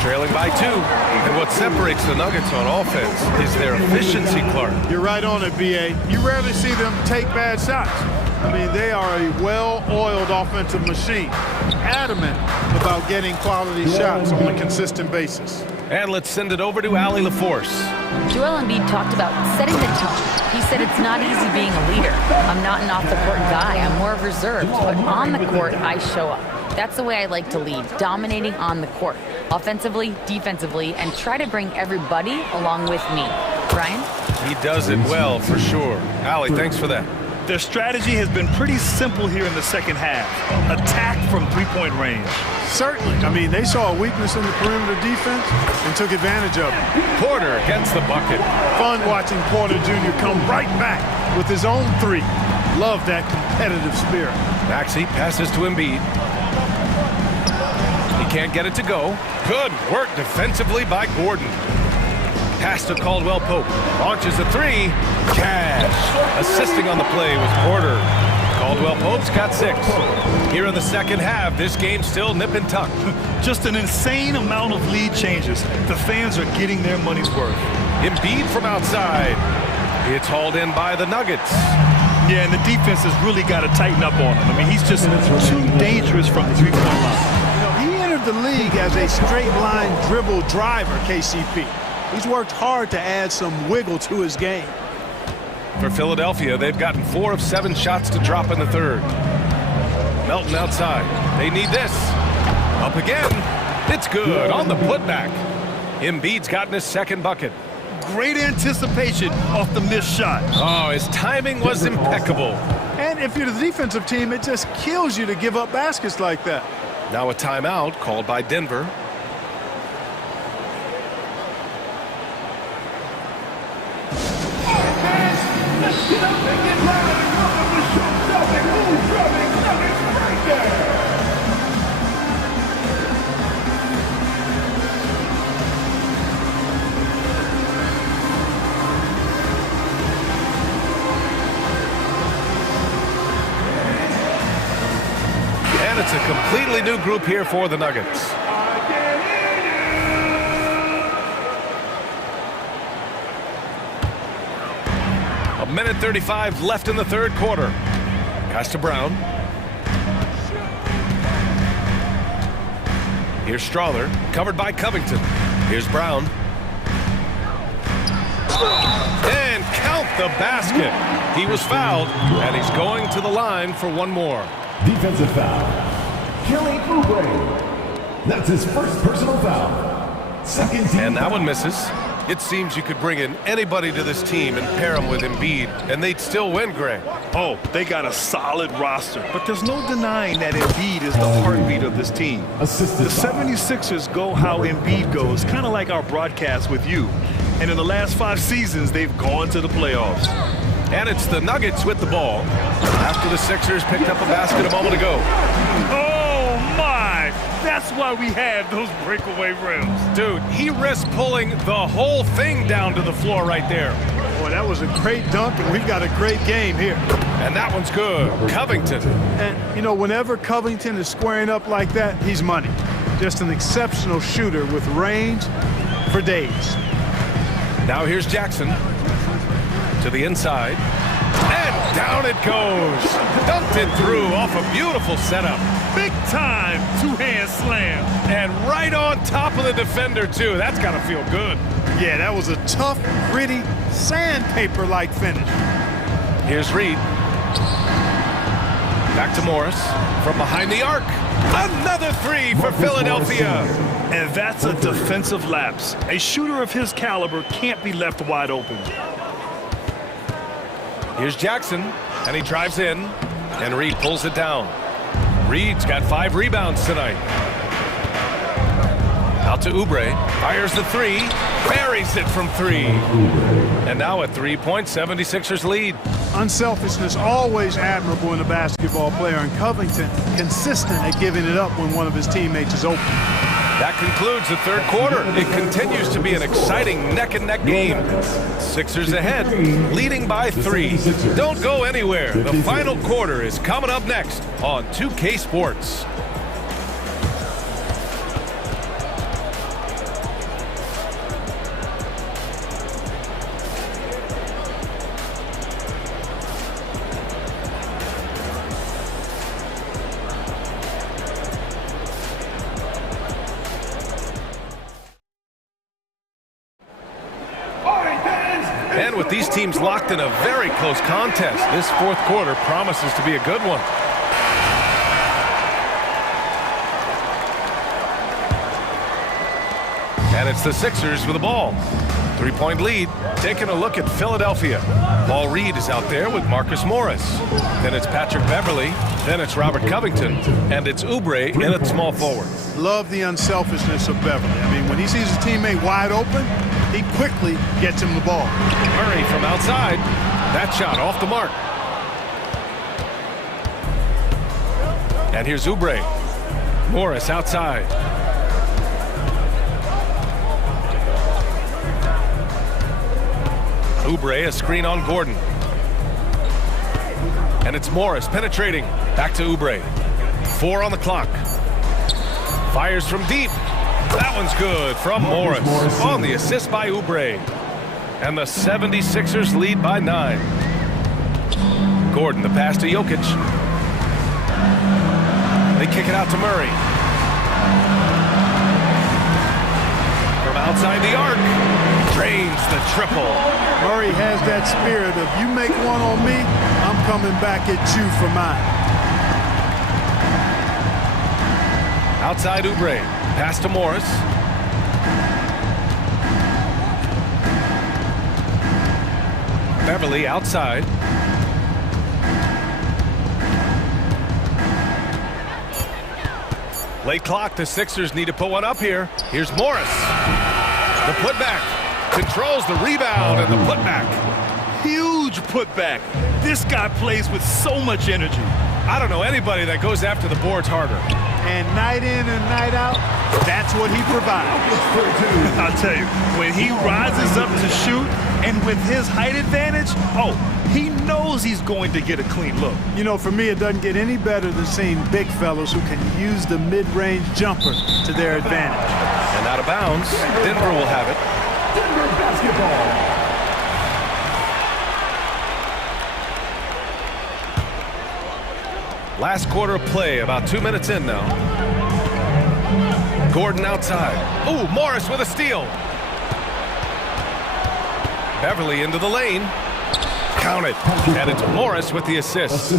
Trailing by 2. And what separates the Nuggets on offense is their efficiency, Clark. You're right on it, B.A. You rarely see them take bad shots. I mean, they are a well-oiled offensive machine. Adamant about getting quality shots on a consistent basis. And let's send it over to Allie LaForce. Joel Embiid talked about setting the tone. He said it's not easy being a leader. I'm not an off-the-court guy. I'm more reserved. But on the court, I show up. That's the way I like to lead, dominating on the court, offensively, defensively, and try to bring everybody along with me. Brian? He does it well, for sure. Allie, thanks for that. Their strategy has been pretty simple here in the second half. Attack from three-point range. Certainly. I mean, they saw a weakness in the perimeter defense and took advantage of it. Porter gets the bucket. Fun watching Porter Jr. come right back with his own three. Love that competitive spirit. Maxey passes to Embiid. He can't get it to go. Good work defensively by Gordon. Pass to Caldwell Pope. Launches a three. Cash. Assisting on the play was Porter. Caldwell Pope's got 6. Here in the second half, this game's still nip and tuck. Just an insane amount of lead changes. The fans are getting their money's worth. Embiid from outside. It's hauled in by the Nuggets. Yeah, and the defense has really got to tighten up on him. I mean, he's just too dangerous from the three-point line. You know, he entered the league as a straight-line dribble driver, KCP. He's worked hard to add some wiggle to his game. For Philadelphia, they've gotten 4 of 7 shots to drop in the third. Melton outside. They need this. Up again. It's good on the putback. Embiid's gotten his second bucket. Great anticipation off the missed shot. Oh, his timing was impeccable. And if you're the defensive team, it just kills you to give up baskets like that. Now a timeout called by Denver. And it's a completely new group here for the Nuggets. A minute 35 left in the third quarter. Pass to Brown. Here's Strawther, covered by Covington. Here's Brown. And count the basket. He was fouled, and he's going to the line for one more. Defensive foul. Kelly Oubre. That's his first personal foul. Second team. And that one misses. It seems you could bring in anybody to this team and pair them with Embiid, and they'd still win, Greg. Oh, they got a solid roster, but there's no denying that Embiid is the heartbeat of this team. The 76ers go how Embiid goes, kind of like our broadcast with you. And in the last 5 seasons, they've gone to the playoffs. And it's the Nuggets with the ball after the Sixers picked up a basket a moment ago. Oh, my! That's why we have those breakaway rims. Dude, he risked pulling the whole thing down to the floor right there. Boy, that was a great dunk, and we've got a great game here. And that one's good. Covington. And, you know, whenever Covington is squaring up like that, he's money. Just an exceptional shooter with range for days. Now here's Jackson. To the inside. And down it goes. Dunked it through off a beautiful setup. Big time two-hand slam. And right on top of the defender, too. That's got to feel good. Yeah, that was a tough, gritty, sandpaper-like finish. Here's Reed. Back to Morris. From behind the arc. Another three for Philadelphia. And that's a defensive lapse. A shooter of his caliber can't be left wide open. Here's Jackson, and he drives in, and Reed pulls it down. Reed's got 5 rebounds tonight. Out to Oubre, fires the three, buries it from 3. And now a 3-point 76ers lead. Unselfishness always admirable in a basketball player, and Covington consistent at giving it up when one of his teammates is open. That concludes the third quarter. It continues to be an exciting neck-and-neck game. Sixers ahead, leading by 3. Don't go anywhere. The final quarter is coming up next on 2K Sports. And with these teams locked in a very close contest, this fourth quarter promises to be a good one. And it's the Sixers with the ball. 3-point lead. Taking a look at Philadelphia. Paul Reed is out there with Marcus Morris. Then it's Patrick Beverly. Then it's Robert Covington. And it's Oubre in at small forward. Love the unselfishness of Beverly. I mean, when he sees his teammate wide open, he quickly gets him the ball. Murray from outside. That shot off the mark. And here's Oubre. Morris outside. Oubre, a screen on Gordon. And it's Morris penetrating. Back to Oubre. 4 on the clock. Fires from deep. That one's good from Morris on the assist by Oubre. And the 76ers lead by 9. Gordon, the pass to Jokic. They kick it out to Murray. From outside the arc. Drains the triple. Murray has that spirit of, you make one on me, I'm coming back at you for mine. Outside Oubre. Pass to Morris. Beverly outside. Late clock. The Sixers need to put one up here. Here's Morris. The putback. Controls the rebound and the putback. Huge putback. This guy plays with so much energy. I don't know anybody that goes after the boards harder. And night in and night out, that's what he provides. I'll tell you, when he rises up to shoot, and with his height advantage, he knows he's going to get a clean look. You know, for me, it doesn't get any better than seeing big fellas who can use the mid-range jumper to their advantage. And out of bounds, Denver will have it. Denver basketball. Last quarter of play, about 2 minutes in now. Gordon outside. Ooh, Morris with a steal. Beverly into the lane. Count it. And it's Morris with the assist.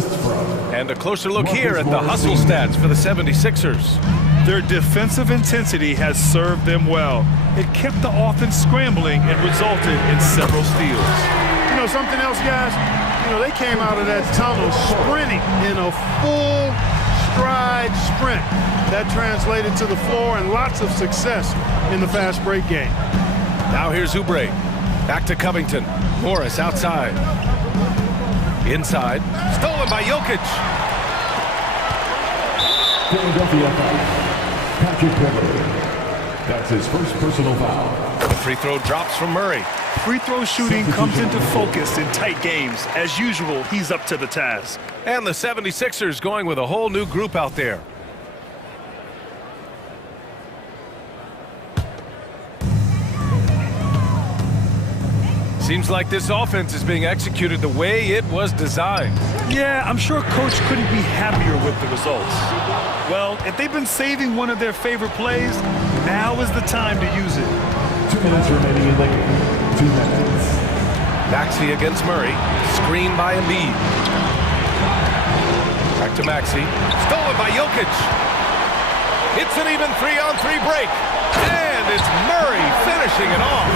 And a closer look here at the hustle stats for the 76ers. Their defensive intensity has served them well. It kept the offense scrambling and resulted in several steals. You know, something else, guys? You know, they came out of that tunnel sprinting in a full stride sprint. That translated to the floor and lots of success in the fast break game. Now here's Oubre. Back to Covington. Morris outside. Inside. Stolen by Jokic. Philadelphia foul. Patrick Beverly. That's his first personal foul. The free throw drops from Murray. Free throw shooting comes into focus in tight games. As usual, he's up to the task. And the 76ers going with a whole new group out there. Seems like this offense is being executed the way it was designed. Yeah, I'm sure Coach couldn't be happier with the results. Well, if they've been saving one of their favorite plays, now is the time to use it. 2 minutes remaining in the game. 2 minutes. Maxey against Murray. Screen by Embiid. Back to Maxey. Stolen by Jokic. It's an even 3-on-3 break. And it's Murray finishing it off.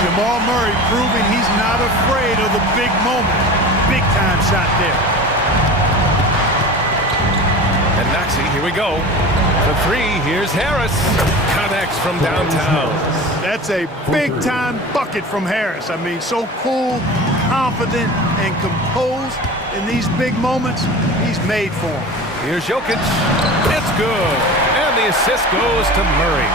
Jamal Murray proving he's not afraid of the big moment. Big time shot there. And Maxey, here we go. For 3, here's Harris. Connects from downtown. That's a big time bucket from Harris. I mean, so cool, confident, and composed. In these big moments, he's made for them. Here's Jokic. It's good. And the assist goes to Murray.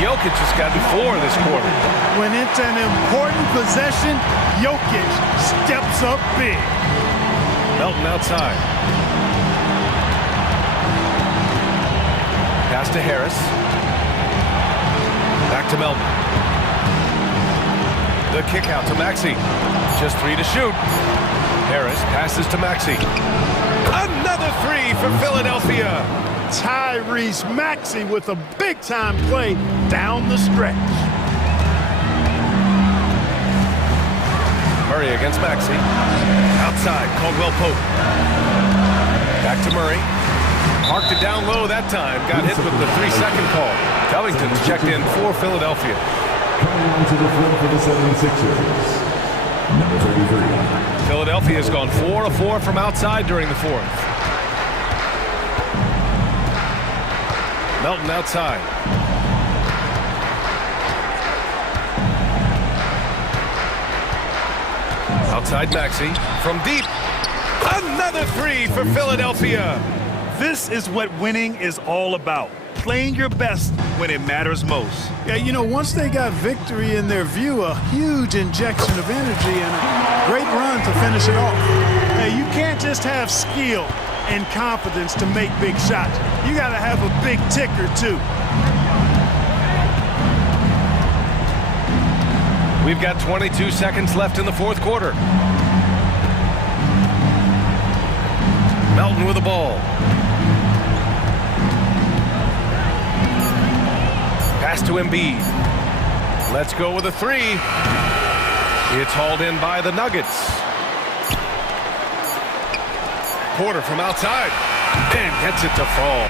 Jokic has gotten 4 this quarter. When it's an important possession, Jokic steps up big. Melton outside. Pass to Harris. Back to Melton. The kick out to Maxey. Just 3 to shoot. Harris passes to Maxey. Another 3 for Philadelphia. Tyrese Maxey with a big-time play down the stretch. Murray against Maxey. Outside, Caldwell Pope. Back to Murray. Parked it down low that time. Got hit with the 3-second call. Covington's checked in for Philadelphia. Coming onto the floor for the 76ers, number 33. Philadelphia has gone 4 of 4 from outside during the fourth. Melton outside. Outside Maxey. From deep. Another 3 for Philadelphia. This is what winning is all about. Playing your best when it matters most. Yeah, you know, once they got victory in their view, a huge injection of energy and a great run to finish it off. Hey, you can't just have skill and confidence to make big shots. You got to have a big ticker, too. We've got 22 seconds left in the fourth quarter. Melton with the ball. Pass to Embiid. Let's go with a 3. It's hauled in by the Nuggets. Porter from outside and gets it to fall.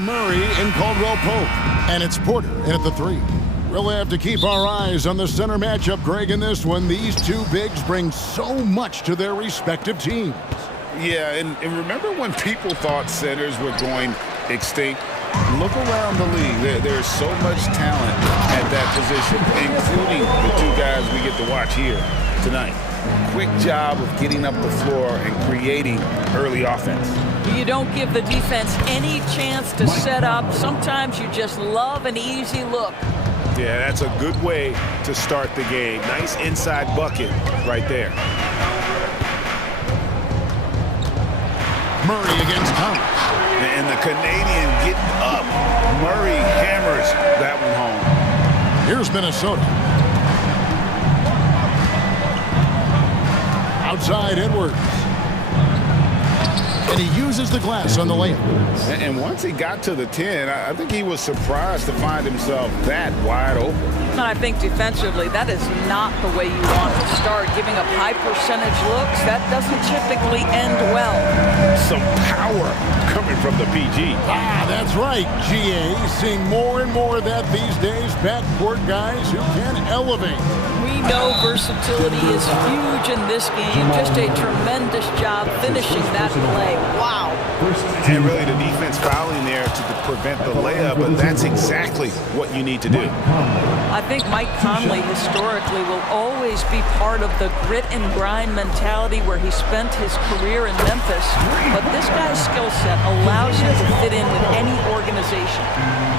Murray and Caldwell Pope. And it's Porter in at the 3. We'll have to keep our eyes on the center matchup, Greg, in this one. These two bigs bring so much to their respective teams. Yeah, and remember when people thought centers were going extinct? Look around the league. There's so much talent at that position, including the two guys we get to watch here tonight. Quick job of getting up the floor and creating early offense. You don't give the defense any chance to set up. Sometimes you just love an easy look. Yeah, that's a good way to start the game. Nice inside bucket right there. Murray against Thomas. And the Canadian getting up. Murray hammers that one home. Here's Minnesota. Outside Edwards. And he uses the glass on the layup. And once he got to the 10, I think he was surprised to find himself that wide open. And I think defensively, that is not the way you want to start. Giving up high percentage looks, that doesn't typically end well. Some power coming from the PG. Ah, that's right, GA. Seeing more and more of that these days. Backcourt guys who can elevate. We know versatility is huge in this game. Just a tremendous job finishing that play. Wow. And really the defense fouling there to prevent the layup, but that's exactly what you need to do. I think Mike Conley historically will always be part of the grit and grind mentality where he spent his career in Memphis, but this guy's skill set allows him to fit in with any organization.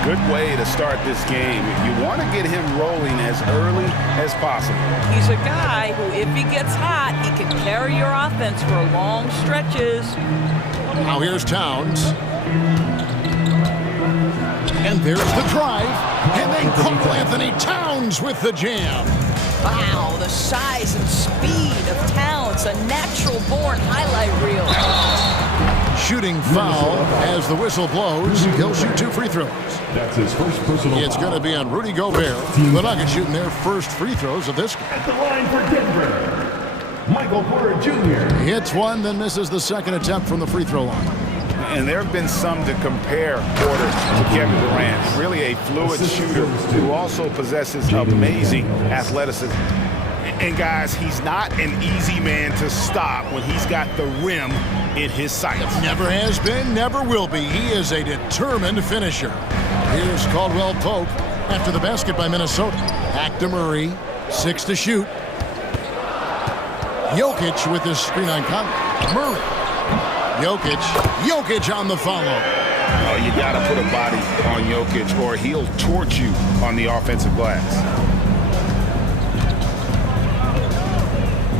Good way to start this game. You want to get him rolling as early as possible. He's a guy who, if he gets hot, he can carry your offense for long stretches. Now here's Towns. And there's the drive. And then Carl Anthony Towns with the jam. Wow, the size and speed of Towns, a natural-born highlight reel. Shooting foul as the whistle blows. He'll shoot 2 free throws. That's his first personal It's going to be on Rudy Gobert. The Nuggets shooting their first free throws of this game. At the line for Denver, Michael Porter Jr. Hits one, then misses the second attempt from the free throw line. And there have been some to compare Porter to Kevin Durant. Really a fluid shooter who also possesses amazing athleticism. And guys, he's not an easy man to stop when he's got the rim in his sights. Never has been, never will be. He is a determined finisher. Here's Caldwell Pope after the basket by Minnesota. Back to Murray, 6 to shoot. Jokic with his screen on Conley. Murray. Jokic on the follow. Oh, you got to put a body on Jokic or he'll torch you on the offensive glass.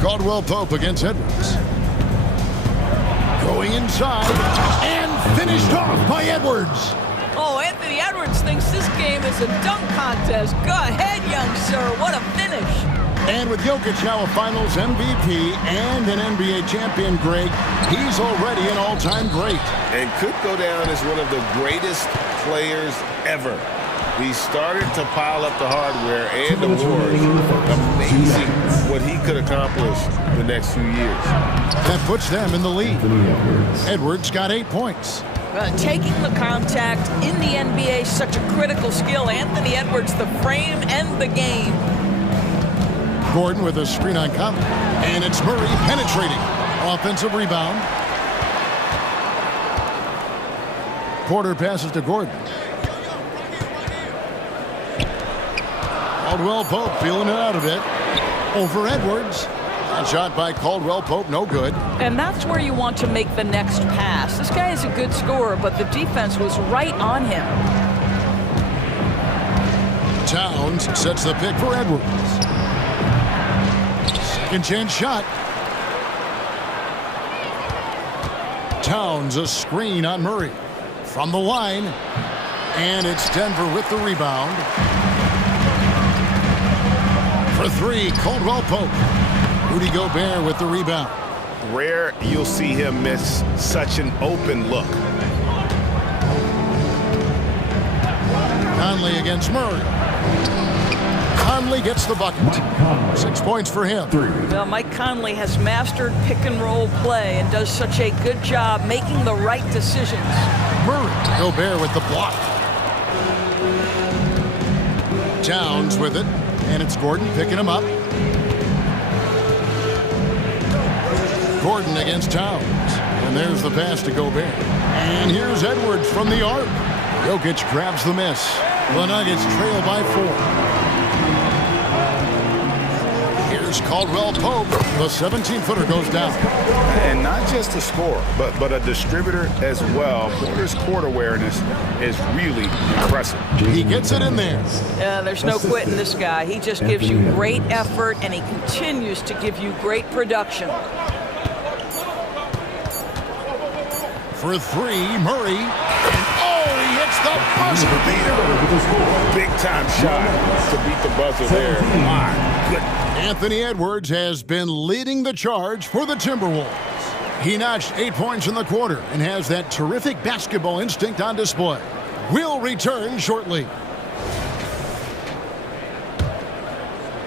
Caldwell Pope against Edwards. Going inside and finished off by Edwards. Oh, Anthony Edwards thinks this game is a dunk contest. Go ahead, young sir. What a finish. And with Jokic now a Finals MVP and an NBA champion, Greg, he's already an all-time great. And could go down as one of the greatest players ever. He started to pile up the hardware and awards. Amazing what he could accomplish the next few years. That puts them in the lead. Edwards got 8 points. Taking the contact in the NBA is such a critical skill. Anthony Edwards, the frame and the game. Gordon with a screen on Conley. And it's Murray penetrating. Offensive rebound. Porter passes to Gordon. Caldwell Pope feeling it out a bit. Over Edwards. That shot by Caldwell Pope, no good. And that's where you want to make the next pass. This guy is a good scorer, but the defense was right on him. Towns sets the pick for Edwards. Second chance shot. Towns a screen on Murray. From the line. And it's Denver with the rebound. For 3, Caldwell Pope. Rudy Gobert with the rebound. Rare you'll see him miss such an open look. Conley against Murray. Conley gets the bucket. 6 points for him. Well, Mike Conley has mastered pick and roll play and does such a good job making the right decisions. Murray. Gobert with the block. Towns with it, and it's Gordon picking him up. Gordon against Towns, and there's the pass to Gobert. And here's Edwards from the arc. Jokic grabs the miss. The Nuggets trail by 4. Here's Caldwell Pope. The 17-footer goes down. And not just a scorer, but a distributor as well. Porter's court awareness is really impressive. He gets it in there. Yeah, there's no quitting this guy. He just gives you great effort, and he continues to give you great production. For 3, Murray. And he hits the buzzer beater. Big-time shot to beat the buzzer there. My goodness. Anthony Edwards has been leading the charge for the Timberwolves. He notched 8 points in the quarter and has that terrific basketball instinct on display. We'll return shortly.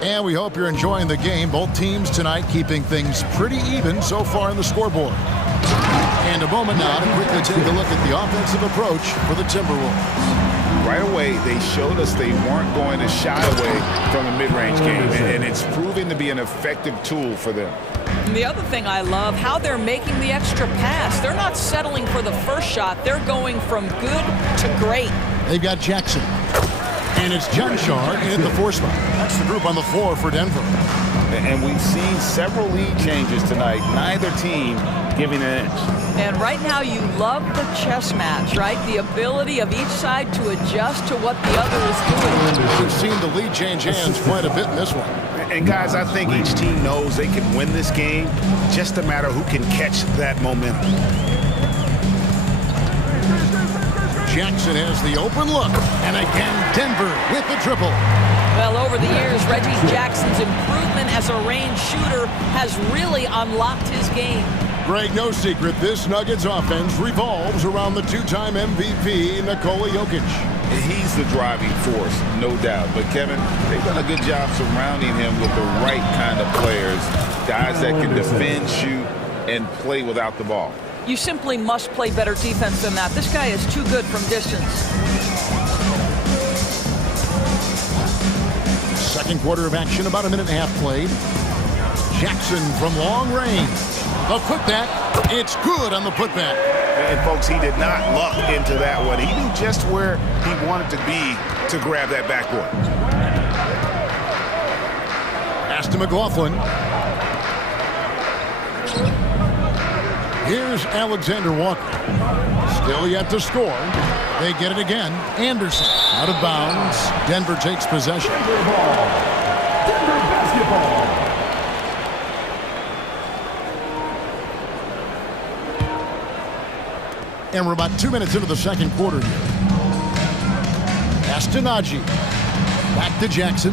And we hope you're enjoying the game. Both teams tonight keeping things pretty even so far in the scoreboard. And a moment now to quickly take a look at the offensive approach for the Timberwolves. Right away, they showed us they weren't going to shy away from a mid-range game, and it's proving to be an effective tool for them. And the other thing I love, how they're making the extra pass. They're not settling for the first shot. They're going from good to great. They've got Jackson. And it's John Shar in at the 4 spot. That's the group on the floor for Denver. And we've seen several lead changes tonight. Neither team giving an edge. And right now you love the chess match, right? The ability of each side to adjust to what the other is doing. We've seen the lead change hands quite a bit in this one. And guys, I think each team knows they can win this game. Just a matter who can catch that momentum. Jackson has the open look. And again, Denver with the triple. Well, over the years, Reggie Jackson's improvement as a range shooter has really unlocked his game. Greg, no secret, this Nuggets offense revolves around the 2-time MVP, Nikola Jokic. He's the driving force, no doubt. But, Kevin, they've done a good job surrounding him with the right kind of players, guys that can defend, shoot, and play without the ball. You simply must play better defense than that. This guy is too good from distance. Second quarter of action, about a minute and a half played. Jackson from long range. The putback, it's good on the putback. And folks, he did not luck into that one. He knew just where he wanted to be to grab that backboard. Pass to McLaughlin. Here's Alexander Walker. Still yet to score. They get it again. Anderson out of bounds. Denver takes possession. Denver basketball. And we're about 2 minutes into the second quarter here. Pass to Najee. Back to Jackson.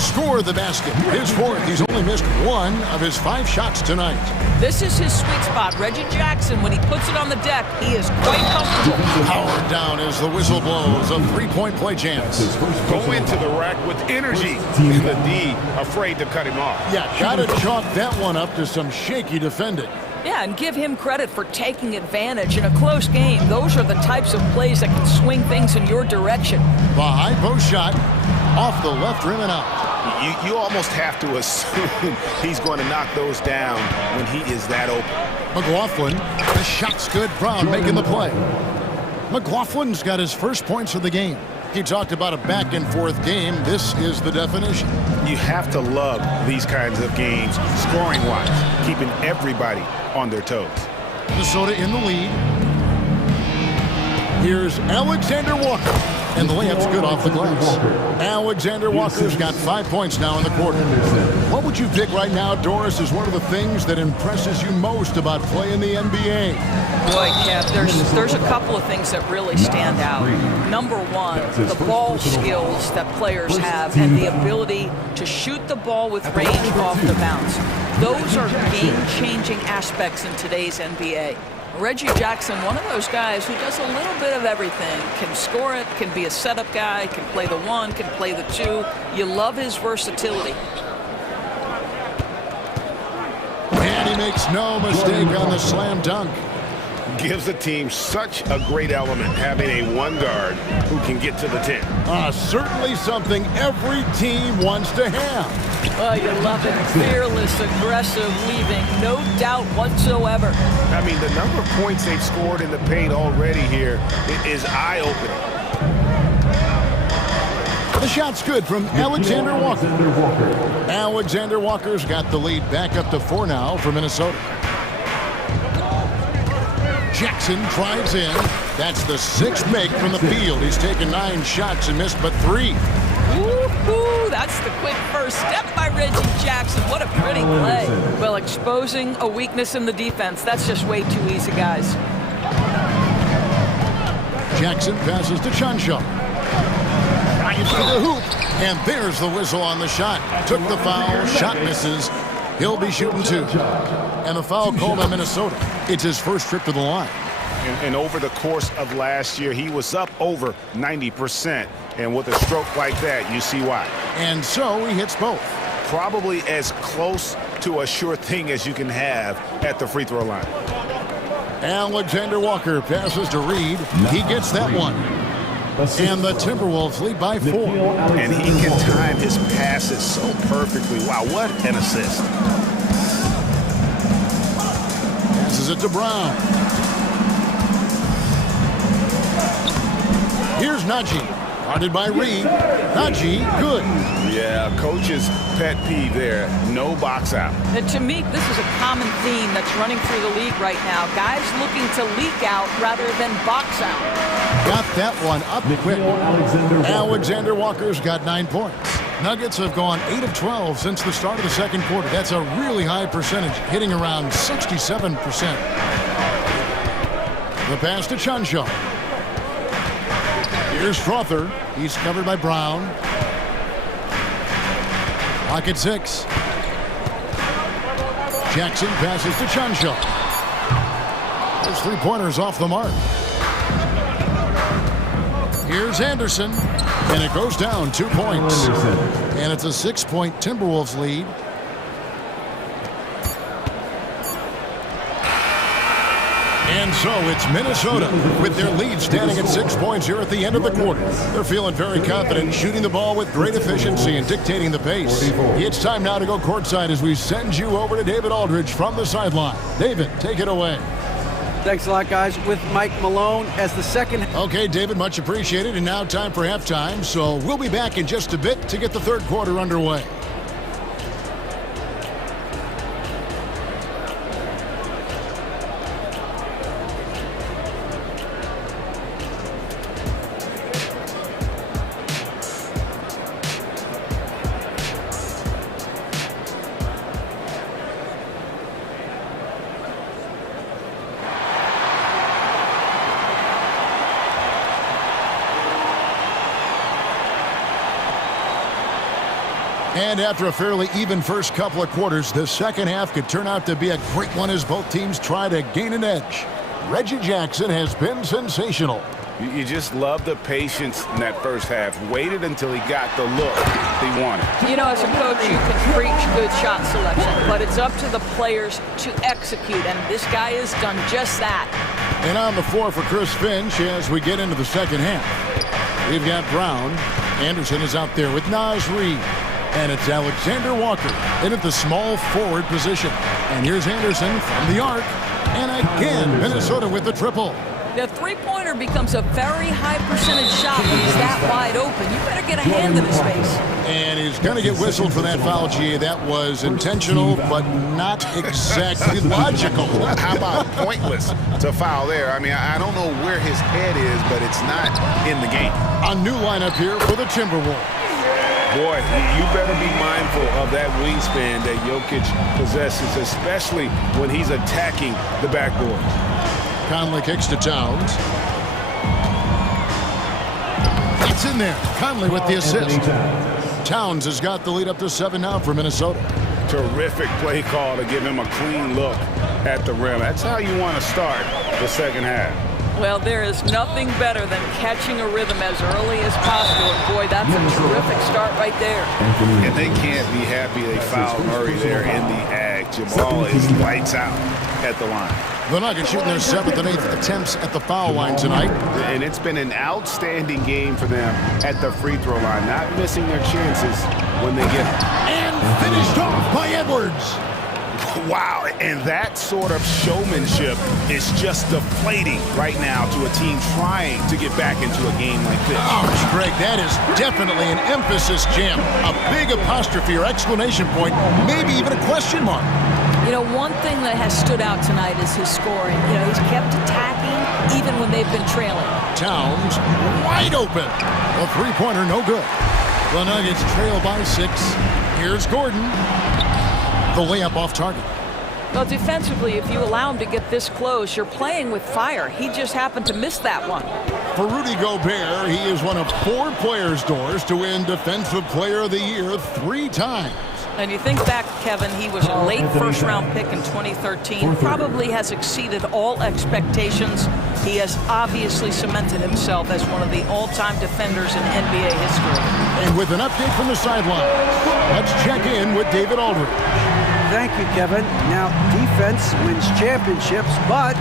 Score the basket. His 4th. He's only missed 1 of his 5 shots tonight. This is his sweet spot. Reggie Jackson, when he puts it on the deck, he is quite comfortable. Powered down as the whistle blows. A 3-point play chance. Go into the rack with energy. And the D afraid to cut him off. Yeah, gotta chalk that one up to some shaky defending. Yeah, and give him credit for taking advantage in a close game. Those are the types of plays that can swing things in your direction. The high post shot off the left rim and out. You almost have to assume he's going to knock those down when he is that open. McLaughlin, the shot's good. Brown making the play. McLaughlin's got his first points of the game. He talked about a back-and-forth game. This is the definition. You have to love these kinds of games, scoring-wise, keeping everybody on their toes. Minnesota in the lead. Here's Alexander Walker. And the layup's good off the glass. Alexander Walker's got 5 points now in the quarter. What would you pick right now, Doris, is one of the things that impresses you most about playing the NBA? Boy, Kev, there's a couple of things that really stand out. Number one, the ball skills that players have and the ability to shoot the ball with range off the bounce. Those are game-changing aspects in today's NBA. Reggie Jackson, one of those guys who does a little bit of everything. Can score it, can be a setup guy, can play the 1, can play the 2. You love his versatility. And he He makes no mistake on the slam dunk. Gives the team such a great element having a one guard who can get to the 10. Certainly something every team wants to have. Oh, you love it. Fearless, aggressive, leaving, no doubt whatsoever. I mean, the number of points they've scored in the paint already here is eye-opening. The shot's good from Alexander Walker. Alexander Walker's got the lead back up to 4 now for Minnesota. Jackson drives in. That's the 6th make from the field. He's taken 9 shots and missed but 3. Woo-hoo, that's the quick first step by Reggie Jackson. What a pretty play. Well, exposing a weakness in the defense, that's just way too easy, guys. Jackson passes to Chanshaw. Drives to the hoop, and there's the whistle on the shot. Took the foul, shot misses. He'll be shooting 2. And the foul called on Minnesota. It's his first trip to the line. And over the course of last year, he was up over 90%. And with a stroke like that, you see why. And so he hits both. Probably as close to a sure thing as you can have at the free throw line. Alexander Walker passes to Reed. He gets that one. And the Timberwolves lead by 4. And he can time his passes so perfectly. Wow, what an assist. Passes it to Brown. Here's Najee. Guarded by Reed. Najee, good. Yeah, coach's pet peeve there. No box out. And to me, this is a common theme that's running through the league right now. Guys looking to leak out rather than box out. Got that one up quick. Alexander Walker's got 9 points. Nuggets have gone 8 of 12 since the start of the second quarter. That's a really high percentage, hitting around 67%. The pass to Chanshaw. Here's Strother. He's covered by Brown. Pocket 6. Jackson passes to Chanshaw. Those 3-pointers off the mark. Here's Anderson. And it goes down 2 points. And it's a 6-point Timberwolves lead. And so it's Minnesota with their lead standing at 6 points here at the end of the quarter. They're feeling very confident, shooting the ball with great efficiency and dictating the pace. It's time now to go courtside as we send you over to David Aldridge from the sideline. David, take it away. Thanks a lot, guys. With Mike Malone as the second. Okay, David, much appreciated. And now time for halftime. So we'll be back in just a bit to get the third quarter underway. And after a fairly even first couple of quarters, the second half could turn out to be a great one as both teams try to gain an edge. Reggie Jackson has been sensational. You just love the patience in that first half. Waited until he got the look he wanted. You know, as a coach, you can preach good shot selection, but it's up to the players to execute, and this guy has done just that. And on the floor for Chris Finch as we get into the second half. We've got Brown. Anderson is out there with Naz Reid. And it's Alexander Walker in at the small forward position. And here's Anderson from the arc. And again, Minnesota with the triple. The three-pointer becomes a very high percentage shot when he's that wide open. You better get a hand in his face. And he's going to get whistled for that foul, G. That was intentional, but not exactly logical. How about pointless to foul there? I mean, I don't know where his head is, but it's not in the game. A new lineup here for the Timberwolves. Boy, you better be mindful of that wingspan that Jokic possesses, especially when he's attacking the backboard. Conley kicks to Towns. It's in there. Conley with the assist. Towns has got the lead up to 7 now for Minnesota. Terrific play call to give him a clean look at the rim. That's how you want to start the second half. Well, there is nothing better than catching a rhythm as early as possible. And boy, that's a terrific start right there. And they can't be happy they fouled Murray there in the ag. Jamal is lights out at the line. The Nuggets shooting their 7th and 8th attempts at the foul line tonight. And it's been an outstanding game for them at the free throw line, not missing their chances when they get them. And finished off by Edwards. Wow, and that sort of showmanship is just deflating right now to a team trying to get back into a game like this. Gosh, Greg, that is definitely an emphasis jam. A big apostrophe or exclamation point, maybe even a question mark. You know, one thing that has stood out tonight is his scoring. You know, he's kept attacking even when they've been trailing. Towns wide open. A three-pointer, no good. The Nuggets trail by 6. Here's Gordon. The layup off target. Well, defensively, if you allow him to get this close, you're playing with fire. He just happened to miss that one. For Rudy Gobert, he is one of 4 players' doors to win Defensive Player of the Year 3 times. And you think back, Kevin, he was a late first-round pick in 2013. Probably has exceeded all expectations. He has obviously cemented himself as one of the all-time defenders in NBA history. And with an update from the sideline, let's check in with David Aldridge. Thank you, Kevin. Now, defense wins championships, but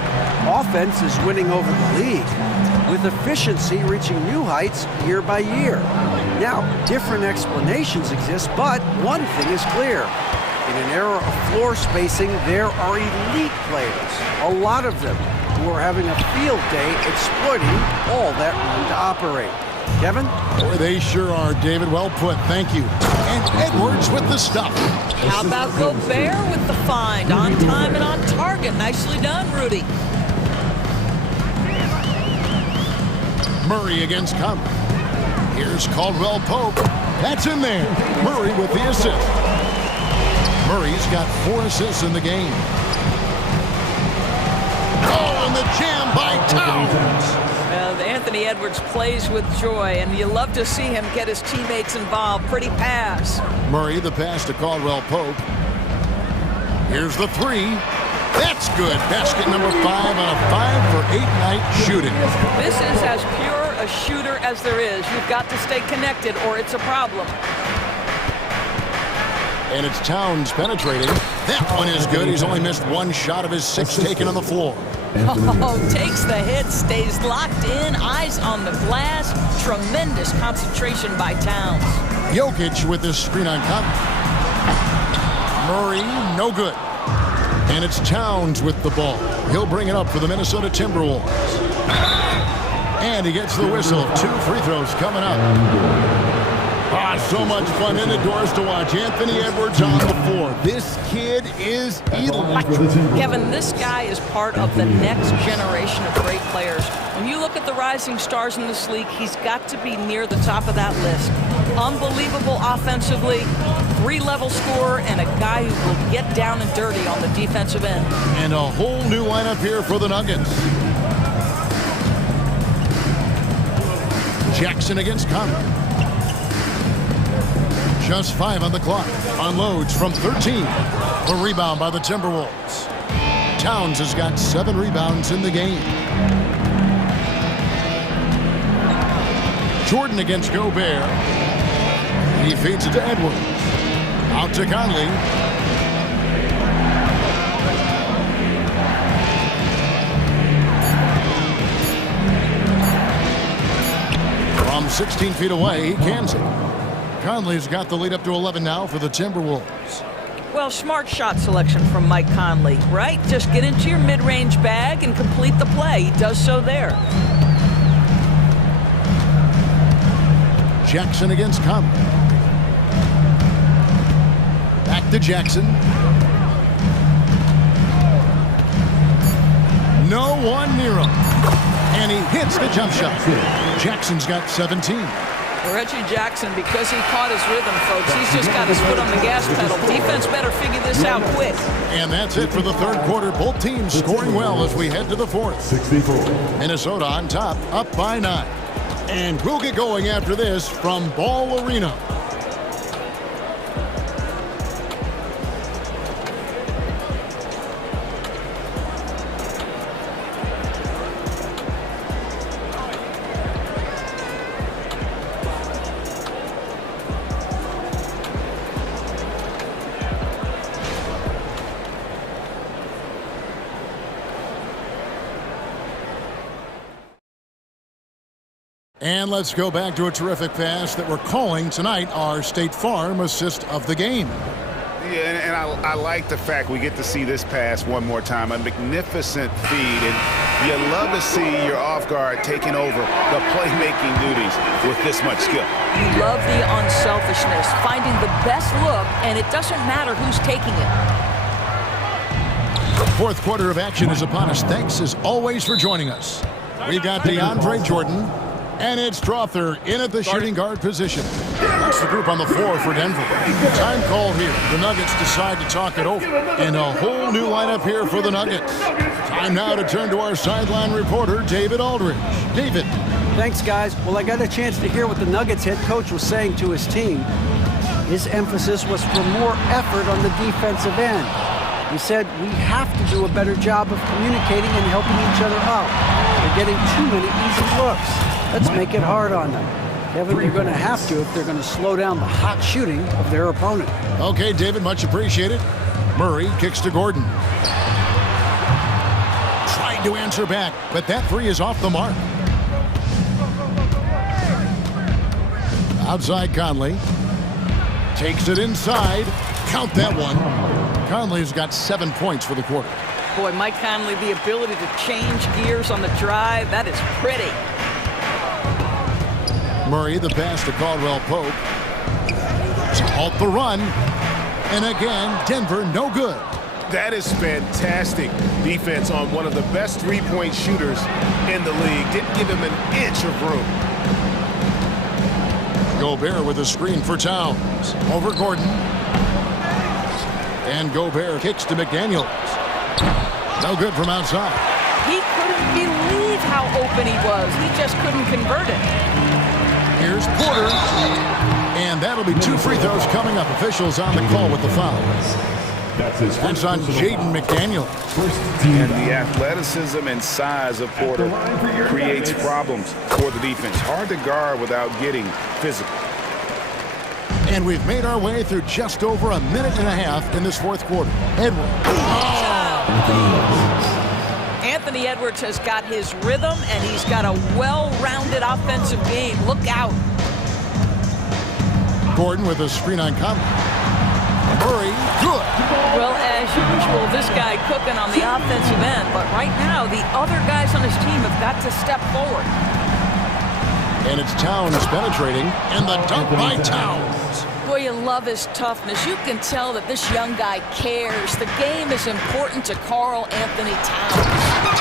offense is winning over the league, with efficiency reaching new heights year by year. Now, different explanations exist, but one thing is clear. In an era of floor spacing, there are elite players, a lot of them, who are having a field day exploiting all that room to operate. Kevin? Boy, they sure are, David. Well put. Thank you. And Edwards with the stuff. How about Gobert with the find? On time and on target. Nicely done, Rudy. Murray against Conley. Here's Caldwell Pope. That's in there. Murray with the assist. Murray's got 4 assists in the game. Oh, and the jam by Towns. Anthony Edwards plays with joy, and you love to see him get his teammates involved. Pretty pass. Murray, the pass to Caldwell Pope. Here's the 3. That's good. Basket number 5 on a 5-for-8 night shooting. This is as pure a shooter as there is. You've got to stay connected or it's a problem. And it's Towns penetrating. That one is good. He's only missed 1 shot of his 6 taken on the floor. Oh, takes the hit, stays locked in, eyes on the glass. Tremendous concentration by Towns. Jokic with this screen on Conley. Murray, no good. And it's Towns with the ball. He'll bring it up for the Minnesota Timberwolves. And he gets the whistle. 2 free throws coming up. So much fun in the doors to watch. Anthony Edwards on the floor. This kid is electric. Kevin, this guy is part of the next generation of great players. When you look at the rising stars in this league, he's got to be near the top of that list. Unbelievable offensively, 3-level scorer, and a guy who will get down and dirty on the defensive end. And a whole new lineup here for the Nuggets. Jackson against Conley. Just 5 on the clock. Unloads from 13. The rebound by the Timberwolves. Towns has got 7 rebounds in the game. Jordan against Gobert. He feeds it to Edwards. Out to Conley. From 16 feet away, he cans it. Conley's got the lead up to 11 now for the Timberwolves. Well, smart shot selection from Mike Conley, right? Just get into your mid-range bag and complete the play. He does so there. Jackson against Conley. Back to Jackson. No one near him. And he hits the jump shot. Jackson's got 17. Reggie Jackson, because he caught his rhythm, folks, he's just got his foot on the gas pedal. Defense better figure this out quick. And that's it for the 3rd quarter. Both teams scoring well as we head to the 4th. 64. Minnesota on top, up by 9. And we'll get going after this from Ball Arena. And let's go back to a terrific pass that we're calling tonight our State Farm assist of the game. Yeah, and I like the fact we get to see this pass one more time. A magnificent feed, and you love to see your off guard taking over the playmaking duties with this much skill. You love the unselfishness, finding the best look, and it doesn't matter who's taking it. Fourth quarter of action is upon us. Thanks as always for joining us. We got DeAndre Jordan, and it's Strother in at the shooting guard position. That's the group on the floor for Denver. Time call here. The Nuggets decide to talk it over. And a whole new lineup here for the Nuggets. Time now to turn to our sideline reporter, David Aldridge. David. Thanks, guys. Well, I got a chance to hear what the Nuggets head coach was saying to his team. His emphasis was for more effort on the defensive end. He said, we have to do a better job of communicating and helping each other out. They're getting too many easy looks. Let's make it hard on them. Kevin, they're going to have to if they're going to slow down the hot shooting of their opponent. Okay, David, much appreciated. Murray kicks to Gordon. Tried to answer back, but that three is off the mark. Outside Conley. Takes it inside. Count that one. Conley's got 7 points for the quarter. Boy, Mike Conley, the ability to change gears on the drive, that is pretty. Murray, the pass to Caldwell Pope. To halt the run. And again, Denver, no good. That is fantastic defense on one of the best three-point shooters in the league. Didn't give him an inch of room. Gobert with a screen for Towns. Over Gordon. And Gobert kicks to McDaniels. No good from outside. He couldn't believe how open he was. He just couldn't convert it. Here's Porter. And that'll be 2 free throws coming up. Officials on the call with the foul. That's on Jaden McDaniel. And the athleticism and size of Porter creates problems for the defense. Hard to guard without getting physical. And we've made our way through just over a minute and a half in this fourth quarter. Edwards. Anthony Edwards has got his rhythm, and he's got a well-rounded offensive game. Look out. Gordon with a screen on Conley. Murray, good. Well, as usual, this guy cooking on the offensive end, but right now, the other guys on his team have got to step forward. And it's Towns penetrating, and the dunk by Towns. Boy, you love his toughness. You can tell that this young guy cares. The game is important to Karl Anthony Towns.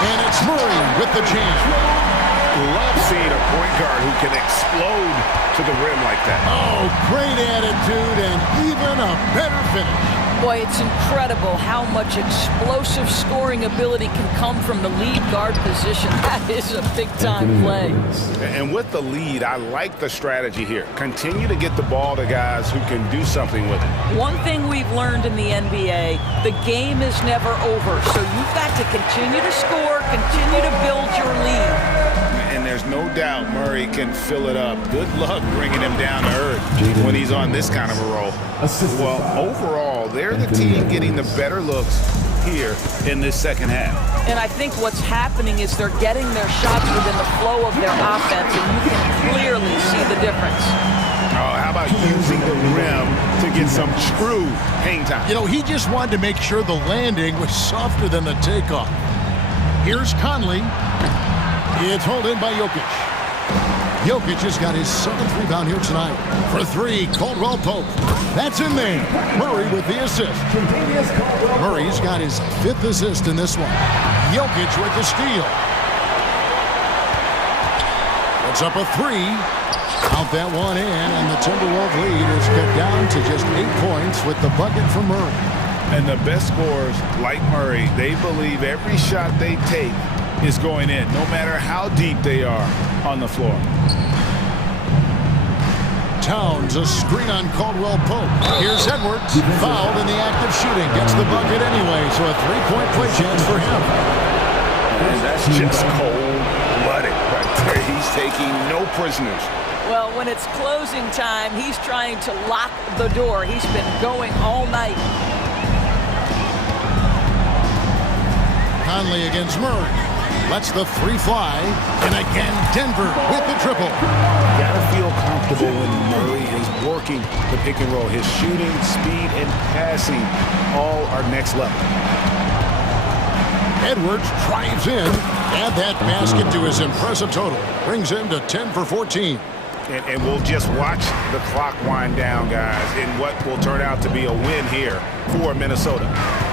And it's Murray with the jam. Love seeing a point guard who can explode to the rim like that. Oh, great attitude and even a better finish. Boy, it's incredible how much explosive scoring ability can come from the lead guard position. That is a big-time play. And with the lead, I like the strategy here. Continue to get the ball to guys who can do something with it. One thing we've learned in the NBA, the game is never over. So you've got to continue to score, continue to build your lead. And there's no doubt Murray can fill it up. Good luck bringing him down to earth when he's on this kind of a roll. Well, overall, they're the team getting the better looks here in this second half. And I think what's happening is they're getting their shots within the flow of their offense, and you can clearly see the difference. Oh, how about using the rim to get some true hang time? You know, he just wanted to make sure the landing was softer than the takeoff. Here's Conley. It's hauled in by Jokic. Jokic has got his 7th rebound here tonight. For 3, Caldwell Pope. That's in there. Murray with the assist. Murray's got his 5th assist in this one. Jokic with the steal. It's up a 3. Count that one in, and the Timberwolves lead is cut down to just 8 points with the bucket from Murray. And the best scorers, like Murray, they believe every shot they take is going in, no matter how deep they are on the floor. Towns, a screen on Caldwell Pope. Here's Edwards, fouled in the act of shooting. Gets the bucket anyway, so a 3-point play chance for him. And that's just cold-blooded right there. He's taking no prisoners. Well, when it's closing time, he's trying to lock the door. He's been going all night. Conley against Murray. Lets the three fly. And again, Denver with the triple. You gotta feel comfortable when Murray is working the pick and roll. His shooting, speed, and passing all are next level. Edwards drives in. Add that basket to his impressive total. Brings him to 10 for 14. And we'll just watch the clock wind down, guys, in what will turn out to be a win here for Minnesota.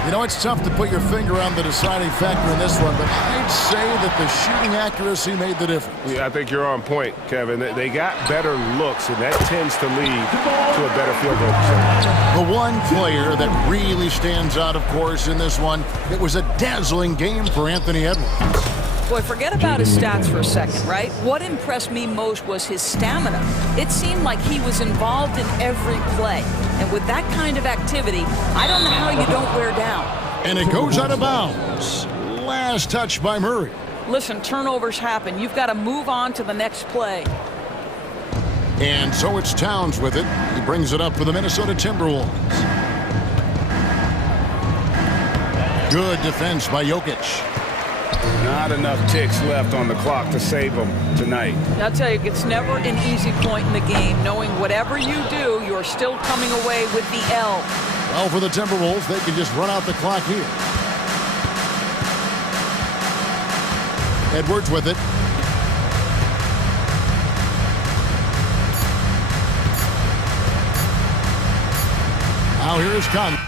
You know, it's tough to put your finger on the deciding factor in this one, but I'd say that the shooting accuracy made the difference. Yeah, I think you're on point, Kevin. They got better looks, and that tends to lead to a better field goal percentage. The one player that really stands out, of course, in this one, it was a dazzling game for Anthony Edwards. Boy, forget about his stats for a second, right? What impressed me most was his stamina. It seemed like he was involved in every play. And with that kind of activity, I don't know how you don't wear down. And it goes out of bounds. Last touch by Murray. Listen, turnovers happen. You've got to move on to the next play. And so it's Towns with it. He brings it up for the Minnesota Timberwolves. Good defense by Jokic. Not enough ticks left on the clock to save them tonight. I'll tell you, it's never an easy point in the game, knowing whatever you do, you're still coming away with the L. Well, for the Timberwolves, they can just run out the clock here. Edwards with it. Now here's Conley.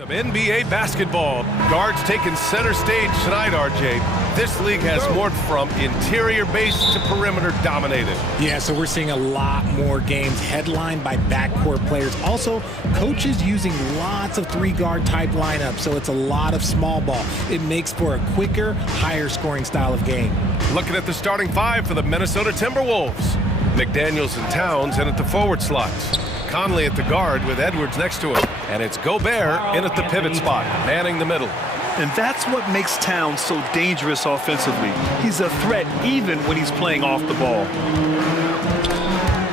Some NBA basketball. Guards taking center stage tonight, RJ. This league has morphed from interior base to perimeter dominated. Yeah, so we're seeing a lot more games headlined by backcourt players. Also, coaches using lots of three-guard type lineups, so it's a lot of small ball. It makes for a quicker, higher-scoring style of game. Looking at the starting five for the Minnesota Timberwolves. McDaniels and Towns in at the forward slots. Conley at the guard with Edwards next to him. And it's Gobert in at the pivot spot, manning the middle. And that's what makes Towns so dangerous offensively. He's a threat even when he's playing off the ball.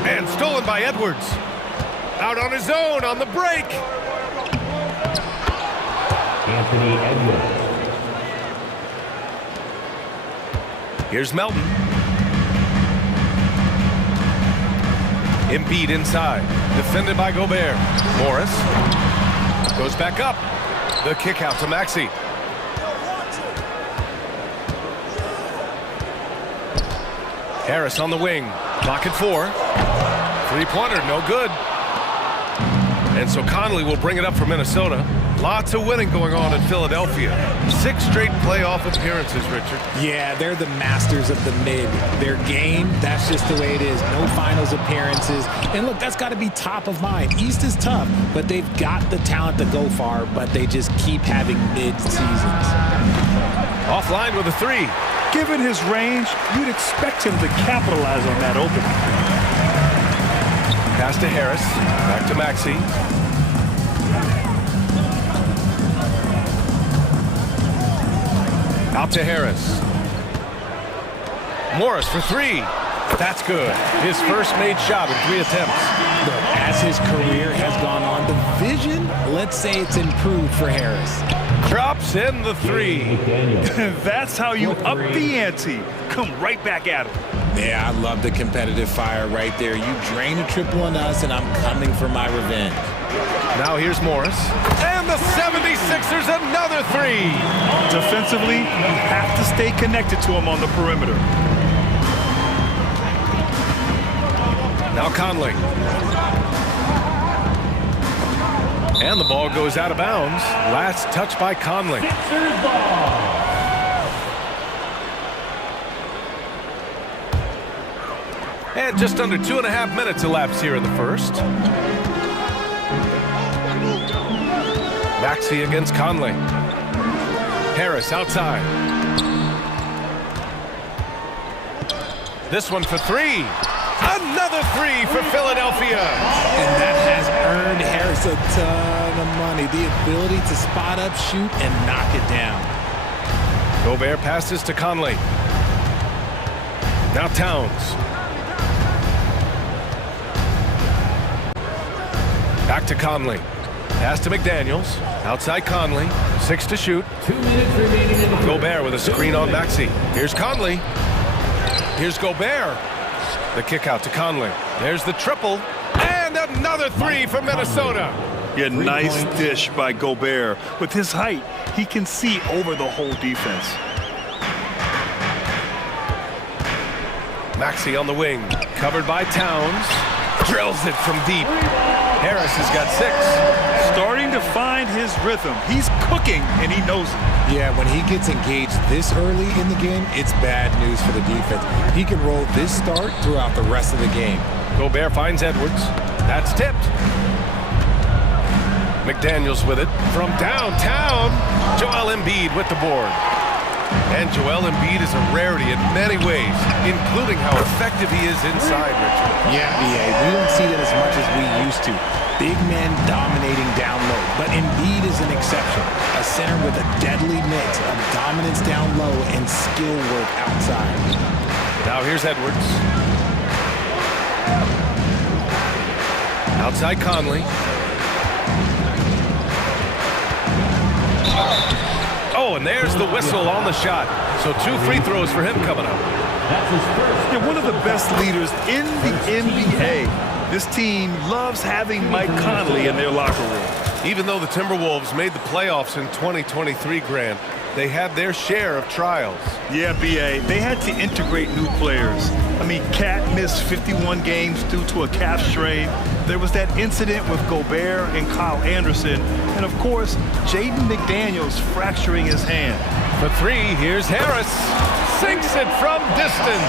And stolen by Edwards. Out on his own on the break. Anthony Edwards. Here's Melton. Embiid inside. Defended by Gobert. Morris goes back up. The kick out to Maxey. Harris on the wing. Clock at 4. Three-pointer, no good. And so Conley will bring it up for Minnesota. Lots of winning going on in Philadelphia. 6 straight playoff appearances, Richard. Yeah, they're the masters of the mid. Their game, that's just the way it is. No finals appearances. And look, that's got to be top of mind. East is tough, but they've got the talent to go far, but they just keep having mid-seasons. Offline with a 3. Given his range, you'd expect him to capitalize on that opening. Pass to Harris. Back to Maxey. Out to Harris. Morris for 3. That's good. His first made shot in 3 attempts. Look, as his career has gone on, the vision, let's say it's improved for Harris. Drops in the 3. That's how you up the ante. Come right back at him. Yeah, I love the competitive fire right there. You drain a triple on us, and I'm coming for my revenge. Now here's Morris. And the 76ers another 3. Defensively, you have to stay connected to him on the perimeter. Now Conley. And the ball goes out of bounds. Last touch by Conley. And just under 2.5 minutes elapsed here in the first. Maxey against Conley. Harris outside. This one for 3. Another 3 for Philadelphia. And that has earned Harris a ton of money. The ability to spot up, shoot, and knock it down. Gobert passes to Conley. Now Towns. Back to Conley. Pass to McDaniels. Outside Conley. 6 to shoot. 2 minutes remaining in the Gobert with a screen on Maxey. Here's Conley. Here's Gobert. The kick out to Conley. There's the triple. And another 3 for Minnesota. Yeah, nice dish by Gobert. With his height, he can see over the whole defense. Maxey on the wing. Covered by Towns. Drills it from deep. Harris has got 6. Starting to find his rhythm. He's cooking, and he knows it. Yeah, when he gets engaged this early in the game, it's bad news for the defense. He can roll this start throughout the rest of the game. Gobert finds Edwards. That's tipped. McDaniels with it from downtown. Joel Embiid with the board. And Joel Embiid is a rarity in many ways, including how effective he is inside, Richard. Yeah, BA, we don't see that as much as we used to. Big men dominating down low, but Embiid is an exception. A center with a deadly mix of dominance down low and skill work outside. Now here's Edwards. Outside Conley. Oh, and there's the whistle on the shot. So 2 free throws for him coming up. That's his first. They're one of the best leaders in the NBA. This team loves having Mike Conley in their locker room. Even though the Timberwolves made the playoffs in 2023, Grant, they had their share of trials. Yeah, B.A., they had to integrate new players. I mean, Cat missed 51 games due to a calf strain. There was that incident with Gobert and Kyle Anderson. And, of course, Jaden McDaniels fracturing his hand. For three, here's Harris. Sinks it from distance.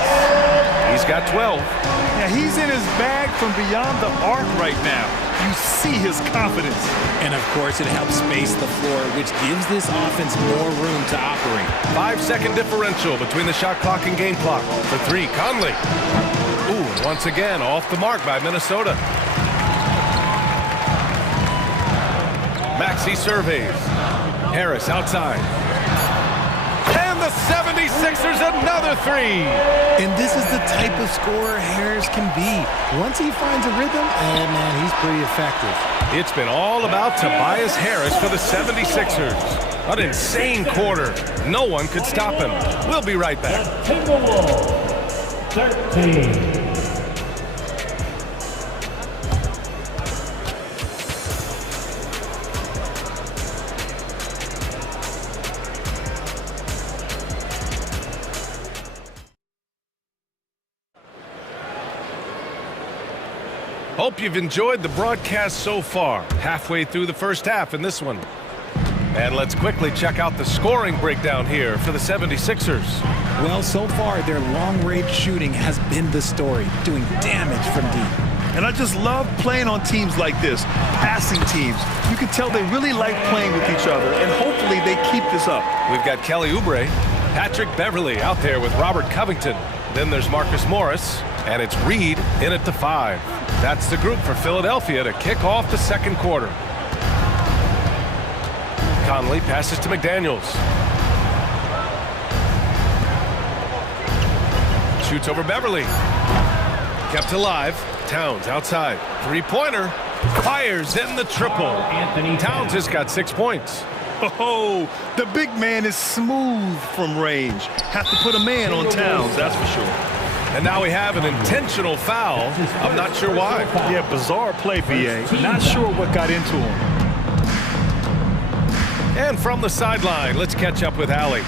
He's got 12. Yeah, he's in his bag from beyond the arc right now. You see his confidence. And, of course, it helps space the floor, which gives this offense more room to operate. 5-second differential between the shot clock and game clock. For three, Conley. Ooh, once again, off the mark by Minnesota. Maxey surveys. Harris outside. And the 76ers another three. And this is the type of scorer Harris can be. Once he finds a rhythm, man, he's pretty effective. It's been all about Tobias Harris for the 76ers. An insane quarter. No one could stop him. We'll be right back. Timberwolves, 13. Hope you've enjoyed the broadcast so far. Halfway through the first half in this one. And let's quickly check out the scoring breakdown here for the 76ers. Well, so far, their long-range shooting has been the story, doing damage from deep. And I just love playing on teams like this, passing teams. You can tell they really like playing with each other, and hopefully they keep this up. We've got Kelly Oubre, Patrick Beverley out there with Robert Covington. Then there's Marcus Morris, and it's Reed in at the 5. That's the group for Philadelphia to kick off the second quarter. Conley passes to McDaniels. Shoots over Beverly. Kept alive. Towns outside. Three-pointer. Fires in the triple. Towns has got 6 points. Oh, the big man is smooth from range. Have to put a man on Towns, that's for sure. And now we have an intentional foul. I'm not sure why. Yeah, bizarre play, B.A. Not sure what got into him. And from the sideline, let's catch up with Allie.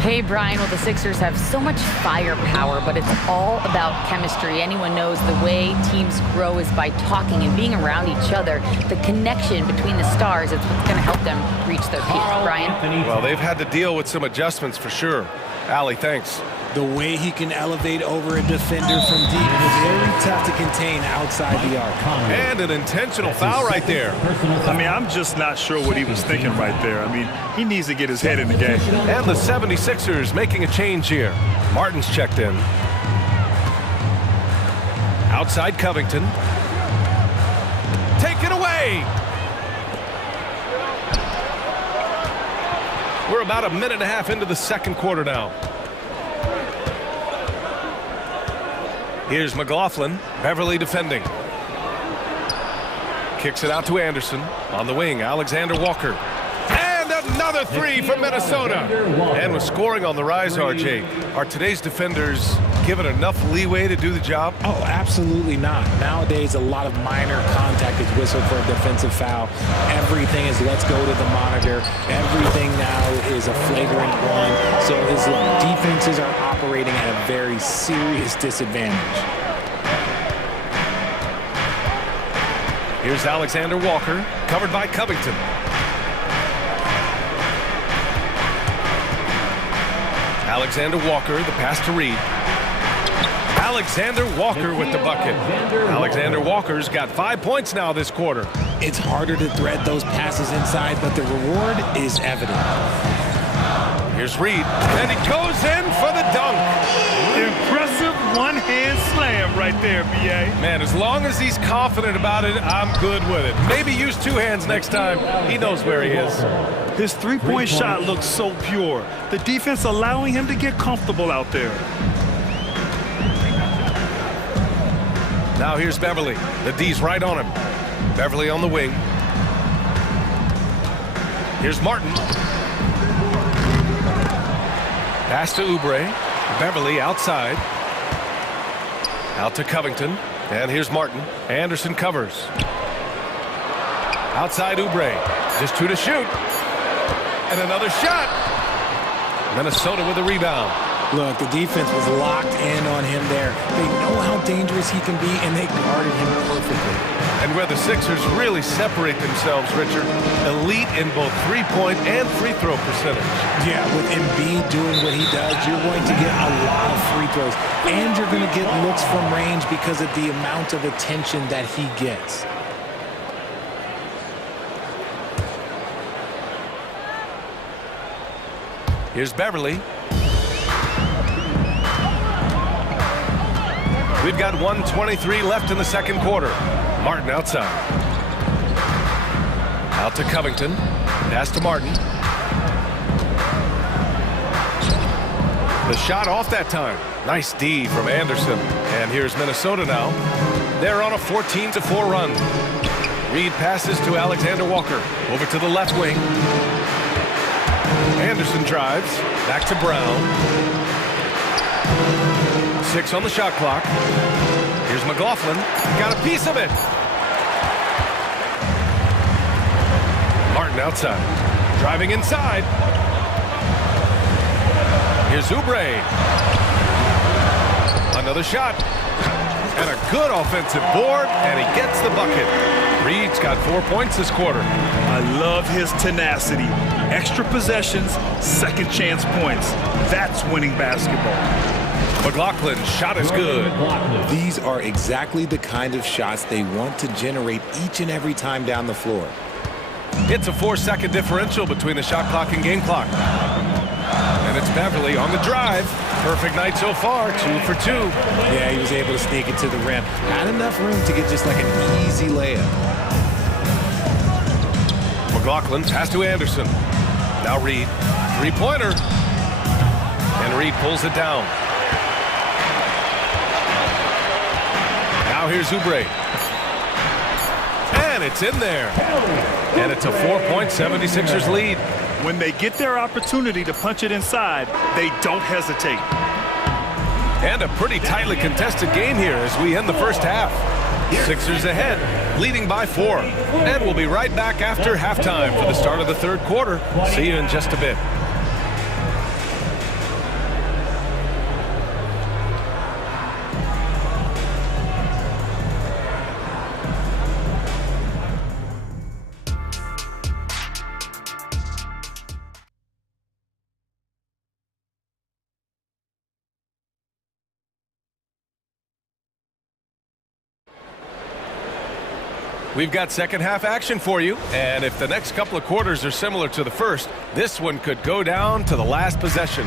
Hey, Brian. Well, the Sixers have so much firepower, but it's all about chemistry. Anyone knows the way teams grow is by talking and being around each other. The connection between the stars is what's going to help them reach their peak. Brian? Well, they've had to deal with some adjustments for sure. Allie, thanks. The way he can elevate over a defender from deep is very tough to contain outside the arc. And an intentional foul right there. I mean, I'm just not sure what he was thinking right there. I mean, he needs to get his head in the game. And the 76ers making a change here. Martin's checked in. Outside Covington. Take it away! We're about a minute and a half into the second quarter now. Here's McLaughlin. Beverly defending. Kicks it out to Anderson. On the wing, Alexander Walker. And another three from Minnesota. And with scoring on the rise, RJ, are today's defenders given enough leeway to do the job? Oh, absolutely not. Nowadays, a lot of minor contact is whistled for a defensive foul. Everything is let's go to the monitor. Everything now is a flagrant one. So his defenses are operating at a very serious disadvantage. Here's Alexander Walker, covered by Covington. Alexander Walker, the pass to Reed. Alexander Walker with the bucket. Alexander Walker's got 5 points now this quarter. It's harder to thread those passes inside, but the reward is evident. Here's Reed, and he goes in for the dunk. Impressive one-hand slam right there, B.A. Man, as long as he's confident about it, I'm good with it. Maybe use two hands next time. He knows where he is. His three-point shot looks so pure. The defense allowing him to get comfortable out there. Now here's Beverly. The D's right on him. Beverly on the wing. Here's Martin. Pass to Oubre. Beverly outside. Out to Covington. And here's Martin. Anderson covers. Outside Oubre. Just two to shoot. And another shot. Minnesota with a rebound. Look, the defense was locked in on him there. They know how dangerous he can be, and they guarded him perfectly. And where the Sixers really separate themselves, Richard, elite in both three-point and free-throw percentage. Yeah, with Embiid doing what he does, you're going to get a lot of free throws, and you're going to get looks from range because of the amount of attention that he gets. Here's Beverly. We've got 1:23 left in the second quarter. Martin outside. Out to Covington. Pass to Martin. The shot off that time. Nice D from Anderson. And here's Minnesota now. They're on a 14-4 run. Reed passes to Alexander Walker. Over to the left wing. Anderson drives. Back to Brown. 6 on the shot clock. Here's McLaughlin. Got a piece of it. Martin outside. Driving inside. Here's Oubre. Another shot. And a good offensive board, and he gets the bucket. Reed's got 4 points this quarter. I love his tenacity. Extra possessions, second chance points. That's winning basketball. McLaughlin's shot is good. These are exactly the kind of shots they want to generate each and every time down the floor. It's a 4-second differential between the shot clock and game clock. And it's Beverly on the drive. Perfect night so far, 2 for 2. Yeah, he was able to sneak it to the rim. Had enough room to get just like an easy layup. McLaughlin pass to Anderson. Now Reed, three-pointer. And Reed pulls it down. Now here's Oubre. And it's in there. And it's a 4-point 76ers lead. When they get their opportunity to punch it inside, they don't hesitate. And a pretty tightly contested game here as we end the first half. Sixers ahead, leading by 4. And we'll be right back after halftime for the start of the third quarter. See you in just a bit. We've got second half action for you, and if the next couple of quarters are similar to the first, this one could go down to the last possession.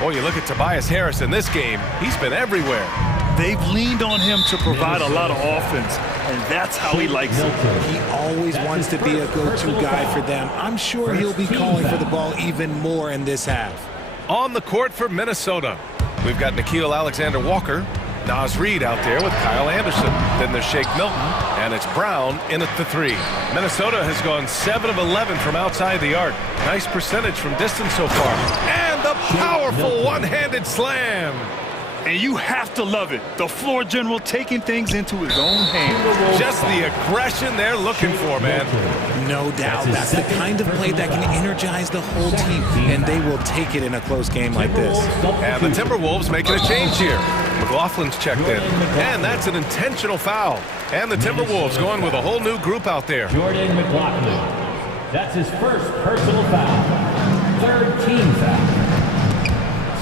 Boy, you look at Tobias Harris in this game, he's been everywhere. They've leaned on him to provide a lot of offense, and that's how he likes it. He always wants to be a go-to guy for them. I'm sure he'll be calling for the ball even more in this half. On the court for Minnesota, we've got Nickeil Alexander-Walker, Naz Reid out there with Kyle Anderson. Then there's Shake Milton, and it's Brown in at the 3. Minnesota has gone 7 of 11 from outside the arc. Nice percentage from distance so far. And the powerful one-handed slam. And you have to love it. The floor general taking things into his own hands. Just the aggression they're looking for, man. No doubt. That's the kind of play that can energize the whole team, and they will take it in a close game like this. And the Timberwolves making a change here. McLaughlin's checked in, and that's an intentional foul. And the Timberwolves going with a whole new group out there. Jordan McLaughlin. That's his first personal foul. Third team foul.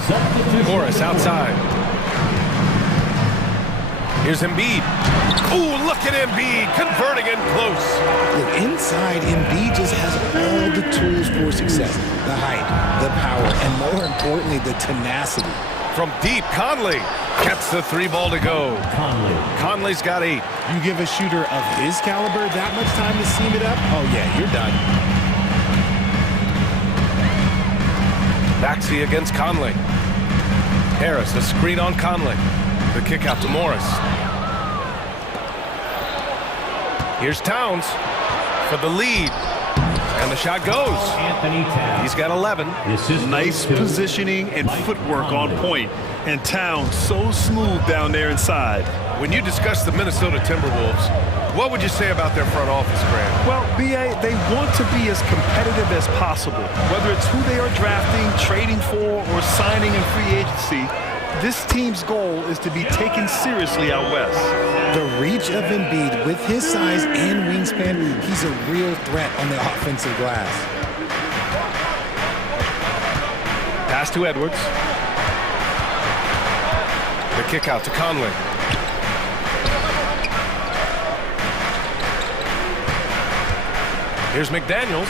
Substitution. Morris outside. Here's Embiid. Ooh, look at Embiid converting in close. Look, inside, Embiid just has all the tools for success. The height, the power, and more importantly, the tenacity. From deep, Conley gets the 3 ball to go. Conley's got 8. You give a shooter of his caliber that much time to seam it up? Oh, yeah, you're done. Baxi against Conley. Harris, a screen on Conley. The kick out to Morris. Here's Towns for the lead. And the shot goes. He's got 11. Nice positioning and footwork on point. And Towns so smooth down there inside. When you discuss the Minnesota Timberwolves, What would you say about their front office, Grant? Well, B.A., they want to be as competitive as possible. Whether it's who they are drafting, trading for, or signing in free agency, this team's goal is to be taken seriously out west. The reach of Embiid, with his size and wingspan, he's a real threat on the offensive glass. Pass to Edwards. The kick out to Conley. Here's McDaniels.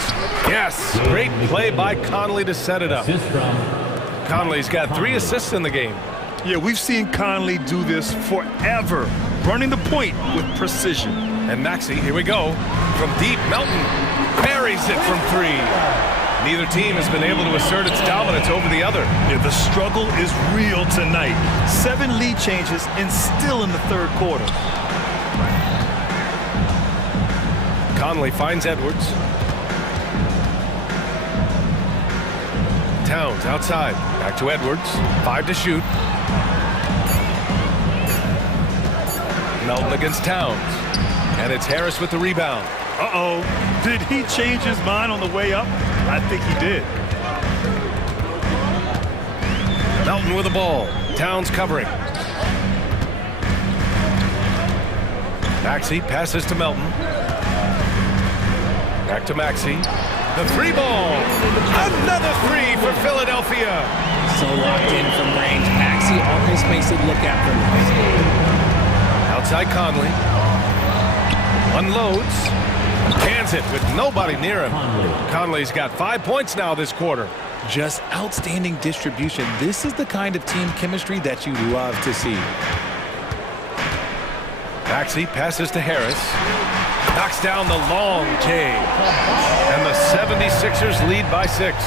Yes, great play by Conley to set it up. Conley's got 3 assists in the game. Yeah, we've seen Conley do this forever, running the point with precision. And Maxey, here we go. From deep, Melton buries it from 3. Neither team has been able to assert its dominance over the other. Yeah, the struggle is real tonight. 7 lead changes and still in the third quarter. Conley finds Edwards. Towns outside. Back to Edwards. 5 to shoot. Melton against Towns. And it's Harris with the rebound. Uh-oh. Did he change his mind on the way up? I think he did. Melton with the ball. Towns covering. Maxey passes to Melton. Back to Maxey. The 3 ball. Another 3 for Philadelphia. So locked in from range. Maxey almost makes it look effortless. Outside Conley. Unloads. Cans it with nobody near him. Conley's got 5 points now this quarter. Just outstanding distribution. This is the kind of team chemistry that you love to see. Maxey passes to Harris. Knocks down the long J. And the 76ers lead by 6.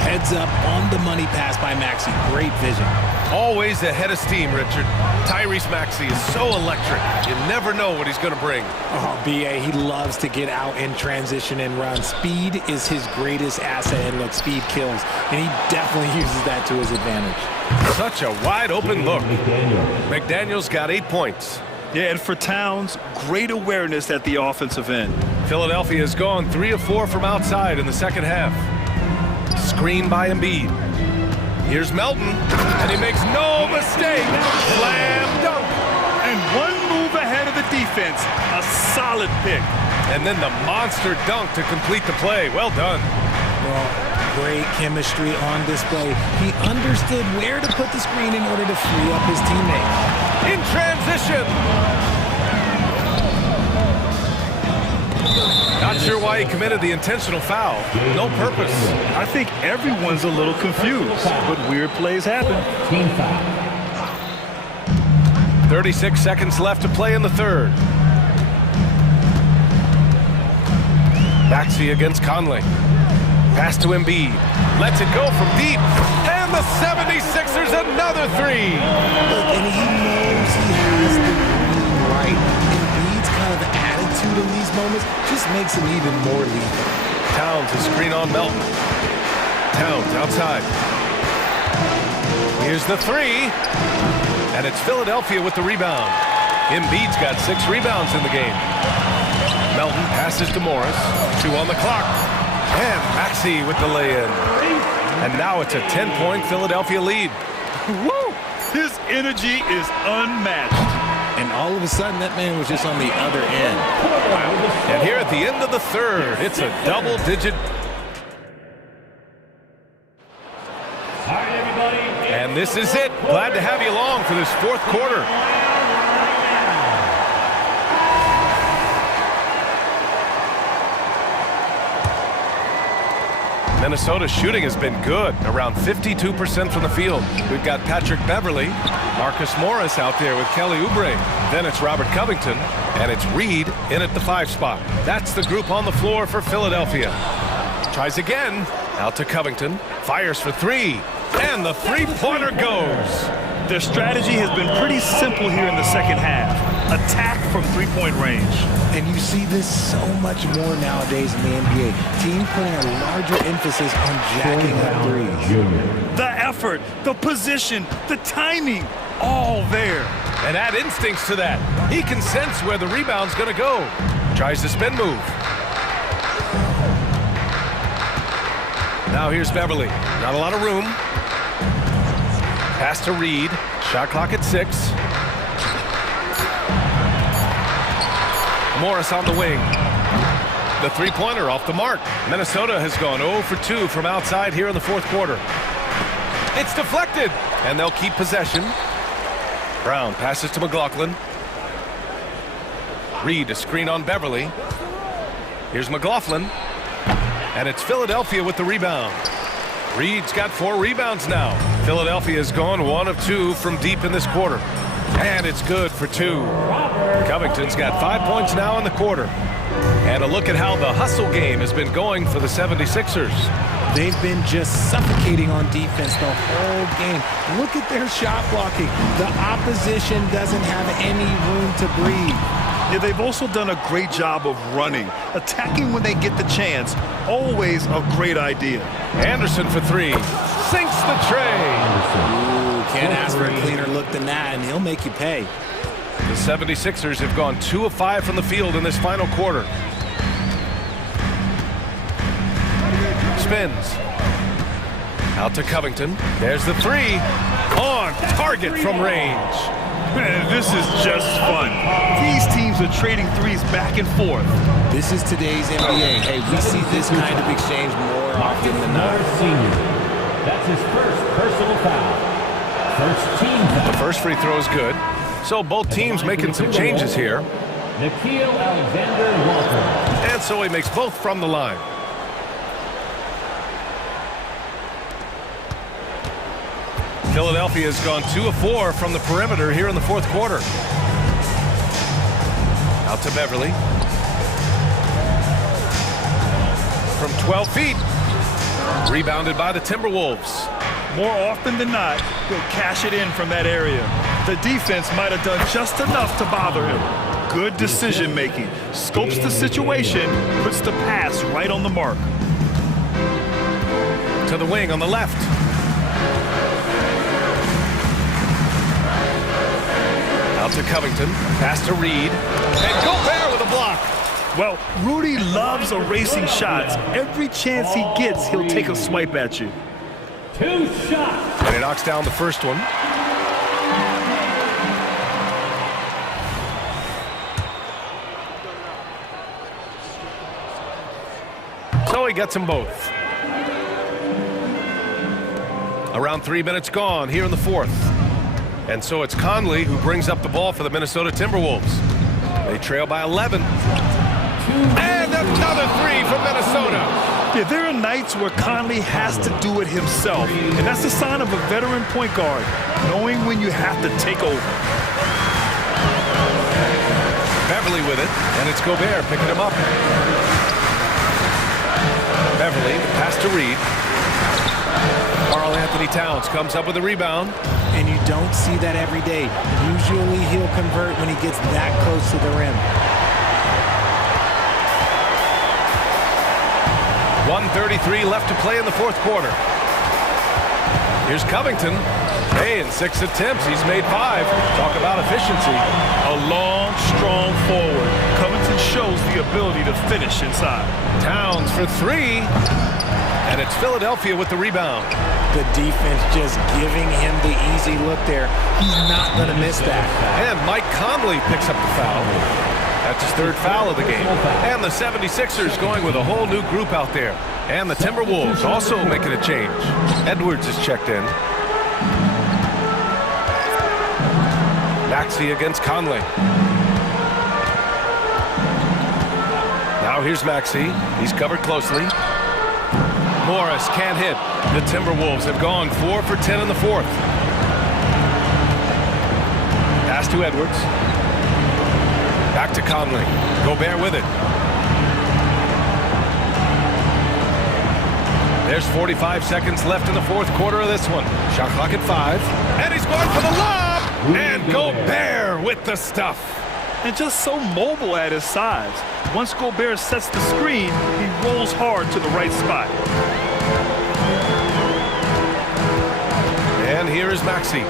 Heads up on the money pass by Maxey. Great vision. Always the head of steam, Richard. Tyrese Maxey is so electric. You never know what he's going to bring. Oh, B.A., he loves to get out in transition and run. Speed is his greatest asset, and look, speed kills. And he definitely uses that to his advantage. Such a wide open look. McDaniels got 8 points. Yeah, and for Towns, great awareness at the offensive end. Philadelphia has gone 3 of 4 from outside in the second half. Screen by Embiid. Here's Melton, and he makes no mistake. Slam dunk. And 1 move ahead of the defense. A solid pick. And then the monster dunk to complete the play. Well done. Well, great chemistry on display. He understood where to put the screen in order to free up his teammate. In transition. Not sure why he committed the intentional foul. No purpose. I think everyone's a little confused, but weird plays happen. 36 seconds left to play in the third. Maxey against Conley. Pass to Embiid. Lets it go from deep. And the 76ers another 3. Look, and he knows he has the green right. Embiid's kind of attitude in these moments just makes him even more lethal. Towns is screen on Melton. Towns outside. Here's the 3. And it's Philadelphia with the rebound. Embiid's got 6 rebounds in the game. Melton passes to Morris. 2 on the clock. And Maxey with the lay-in. And now it's a 10-point Philadelphia lead. Woo! His energy is unmatched. And all of a sudden, that man was just on the other end. Wow. And here at the end of the third, it's a double-digit. All right, everybody. And this is it. Glad to have you along for this 4th quarter. Minnesota's shooting has been good, around 52% from the field. We've got Patrick Beverly, Marcus Morris out there with Kelly Oubre. Then it's Robert Covington, and it's Reed in at the 5 spot. That's the group on the floor for Philadelphia. Tries again, out to Covington, fires for 3, and the 3-pointer goes. Their strategy has been pretty simple here in the second half. Attack from 3-point range. And you see this so much more nowadays in the NBA. Teams putting a larger emphasis on jacking up threes. The effort, the position, the timing. all there. And add instincts to that. He can sense where the rebound's going to go. Tries the spin move. Now here's Beverly. Not a lot of room. Pass to Reed. Shot clock at 6. Morris on the wing. The three-pointer off the mark. Minnesota has gone 0 for 2 from outside here in the fourth quarter. It's deflected, and they'll keep possession. Brown passes to McLaughlin. Reed a screen on Beverly. Here's McLaughlin. And it's Philadelphia with the rebound. Reed's got 4 rebounds now. Philadelphia has gone 1 of 2 from deep in this quarter. And it's good for 2. Covington's got 5 points now in the quarter. And a look at how the hustle game has been going for the 76ers. They've been just suffocating on defense the whole game. Look at their shot blocking. The opposition doesn't have any room to breathe. Yeah, they've also done a great job of running. Attacking when they get the chance. Always a great idea. Anderson for 3. Sinks the tray. Ooh, can't ask for a cleaner look than that, and he'll make you pay. The 76ers have gone 2 of 5 from the field in this final quarter. Spins. Out to Covington. There's the 3. On target from range. Man, this is just fun. These teams are trading threes back and forth. This is today's NBA. Hey, we see this kind of exchange more often than not. That's his first personal foul. First team foul. The first free throw is good. So both teams making some changes here. Nickeil Alexander-Walker. And so he makes both from the line. Philadelphia has gone 2 of 4 from the perimeter here in the fourth quarter. Out to Beverly. From 12 feet. Rebounded by the Timberwolves. More often than not, he'll cash it in from that area. The defense might have done just enough to bother him. Good decision making. Scopes the situation, puts the pass right on the mark. To the wing on the left. Out to Covington. Pass to Reed. And Gobert with a block. Well, Rudy loves erasing shots. Every chance he gets, he'll take a swipe at you. 2 shots. And he knocks down the first one. So he gets them both. Around 3 minutes gone here in the fourth. And so it's Conley who brings up the ball for the Minnesota Timberwolves. They trail by 11. And another 3 from Minnesota. Yeah, there are nights where Conley has to do it himself. And that's a sign of a veteran point guard, knowing when you have to take over. Beverly with it, and it's Gobert picking him up. Beverly, the pass to Reed. Karl Anthony Towns comes up with a rebound. And you don't see that every day. Usually he'll convert when he gets that close to the rim. 1:33 left to play in the fourth quarter. Here's Covington. Hey, in 6 attempts, he's made 5. Talk about efficiency. A long, strong forward. Covington shows the ability to finish inside. Towns for 3. And it's Philadelphia with the rebound. The defense just giving him the easy look there. He's not going to miss that. And Mike Conley picks up the foul. That's his 3rd foul of the game. And the 76ers going with a whole new group out there. And the Timberwolves also making a change. Edwards is checked in. Maxey against Conley. Now here's Maxey. He's covered closely. Morris can't hit. The Timberwolves have gone 4 for 10 in the fourth. Pass to Edwards. Back to Conley. Gobert with it. There's 45 seconds left in the fourth quarter of this one. Shot clock at 5. And he's going for the lob! And Gobert with the stuff. And just so mobile at his size. Once Gobert sets the screen, he rolls hard to the right spot. And here is Maxey.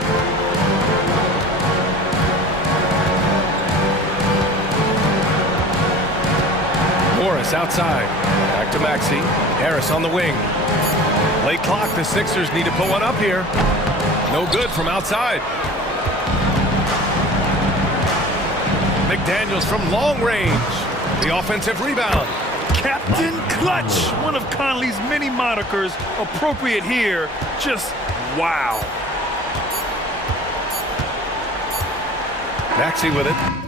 Harris outside. Back to Maxey. Harris on the wing. Late clock. The Sixers need to put one up here. No good from outside. McDaniels from long range. The offensive rebound. Captain Clutch, one of Conley's many monikers, appropriate here. Just wow. Maxey with it.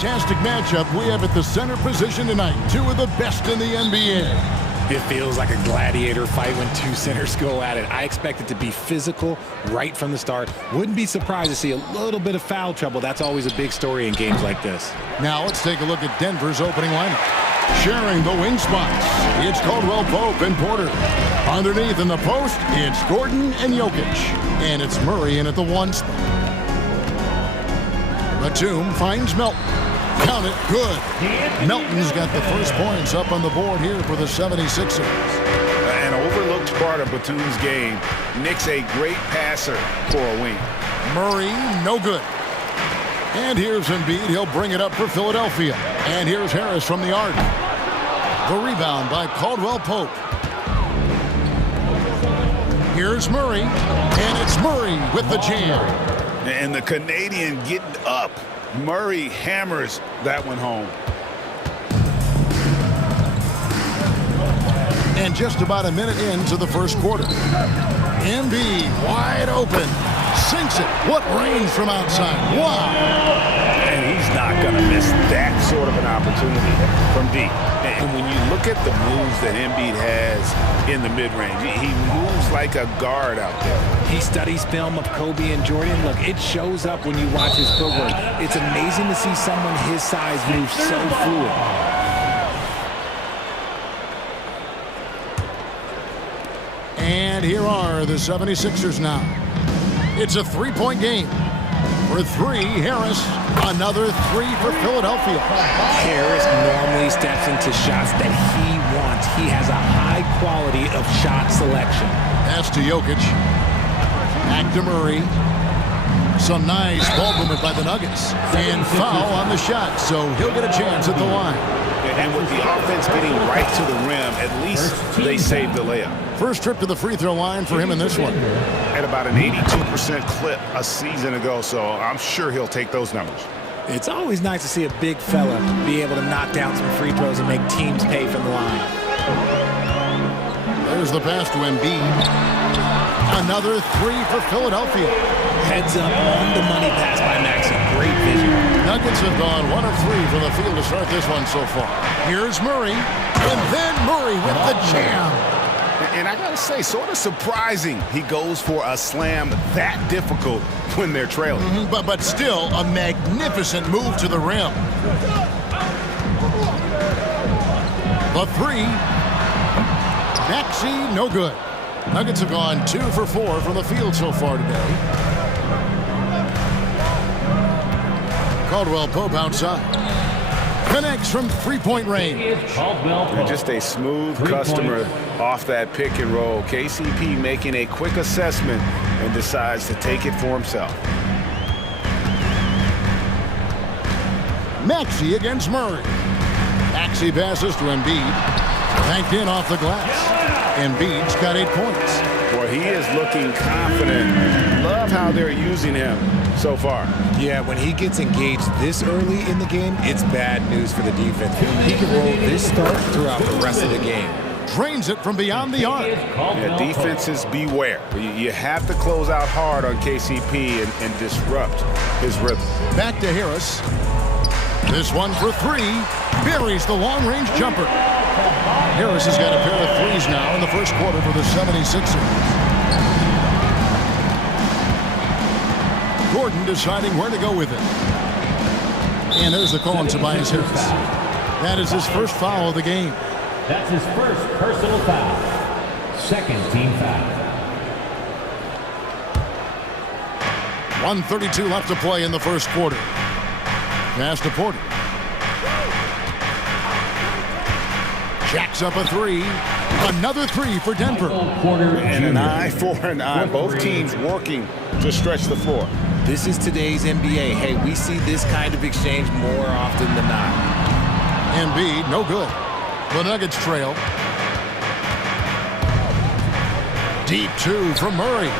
fantastic matchup we have at the center position tonight. Two of the best in the NBA. It feels like a gladiator fight when two centers go at it. I expect it to be physical right from the start. Wouldn't be surprised to see a little bit of foul trouble. That's always a big story in games like this. Now let's take a look at Denver's opening lineup. Sharing the wing spots, it's Caldwell Pope and Porter. Underneath in the post, it's Gordon and Jokic. And it's Murray in at the 1 spot. Batum finds Melton. Count it, good. Melton's got the first points up on the board here for the 76ers. An overlooked part of Batum's game. Nick's a great passer for a wing. Murray, no good. And here's Embiid. He'll bring it up for Philadelphia. And here's Harris from the arc. The rebound by Caldwell Pope. Here's Murray. And it's Murray with the jam. And the Canadian getting up. Murray hammers that one home. And just about a minute into the first quarter. Embiid wide open. Sinks it. What range from outside. Wow. And he's not going to miss that sort of an opportunity from deep. And when you look at the moves that Embiid has in the mid-range, he moves like a guard out there. He studies film of Kobe and Jordan. Look, it shows up when you watch his footwork. It's amazing to see someone his size move so fluid. And here are the 76ers now. It's a three-point game. For three, Harris. Another three for Philadelphia. Harris normally steps into shots that he wants. He has a high quality of shot selection. Pass to Jokic. Back to Murray. Some nice ball movement by the Nuggets. And foul on the shot, so he'll get a chance at the line. And with the offense getting right to the rim, at least they saved the layup. First trip to the free throw line for him in this one. At about an 82% clip a season ago, so I'm sure he'll take those numbers. It's always nice to see a big fella be able to knock down some free throws and make teams pay from the line. There's the pass to Embiid. Another three for Philadelphia. Heads up on the money pass by Maxey. Great vision. Nuggets have gone 1 of 3 from the field to start this one so far. Here's Murray. And then Murray with the jam. And I gotta say, sort of surprising he goes for a slam that difficult when they're trailing. But still a magnificent move to the rim. The three. Maxey, no good. Nuggets have gone 2 for 4 from the field so far today. Caldwell Pope outside. Connects from three-point range. And just a smooth customer off that pick and roll. KCP making a quick assessment and decides to take it for himself. Maxey against Murray. Maxey passes to Embiid. Banked in off the glass. Embiid's got 8 points. Boy, he is looking confident. Love how they're using him so far. Yeah, when he gets engaged this early in the game, it's bad news for the defense. He can roll this start throughout the rest of the game. Drains it from beyond the arc. Yeah, defenses beware. You have to close out hard on KCP and disrupt his rhythm. Back to Harris. This one for three. Buries the long-range jumper. Harris has got a pair of threes now in the first quarter for the 76ers. Gordon deciding where to go with it. And there's the call on Tobias Harris. That is his first foul of the game. That's his first personal foul. Second team foul. 1:32 left to play in the first quarter. Pass to Porter. Jacks up a three. Another three for Denver. And an eye for an eye. Both teams working to stretch the floor. This is today's NBA. Hey, we see this kind of exchange more often than not. Embiid, no good. The Nuggets trail. Deep two from Murray.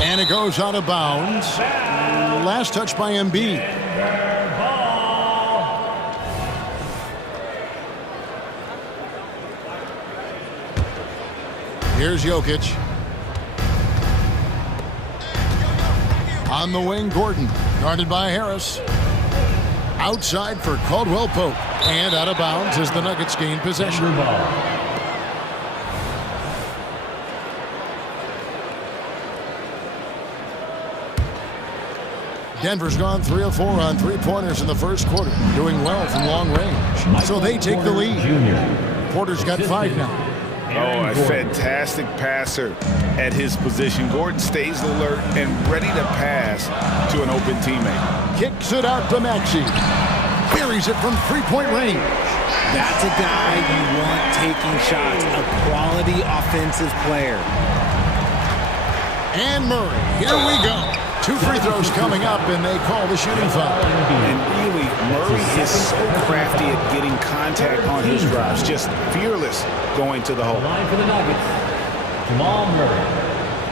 And it goes out of bounds. Last touch by Embiid. Here's Jokic. On the wing, Gordon. Guarded by Harris. Outside for Caldwell Pope. And out of bounds as the Nuggets gain possession. Denver's gone 3 of 4 on three-pointers in the first quarter, doing well from long range. So they take the lead. Porter's got 5 now. Oh, a fantastic passer at his position. Gordon stays alert and ready to pass to an open teammate. Kicks it out to Maxey. Buries it from three-point range. That's a guy you want taking shots, a quality offensive player. And Murray, here we go. 2 free throws coming up, and they call the shooting foul. And really, Murray is so crafty at getting contact on his drives, just fearless going to the hole. Line for the Nuggets, Jamal Murray,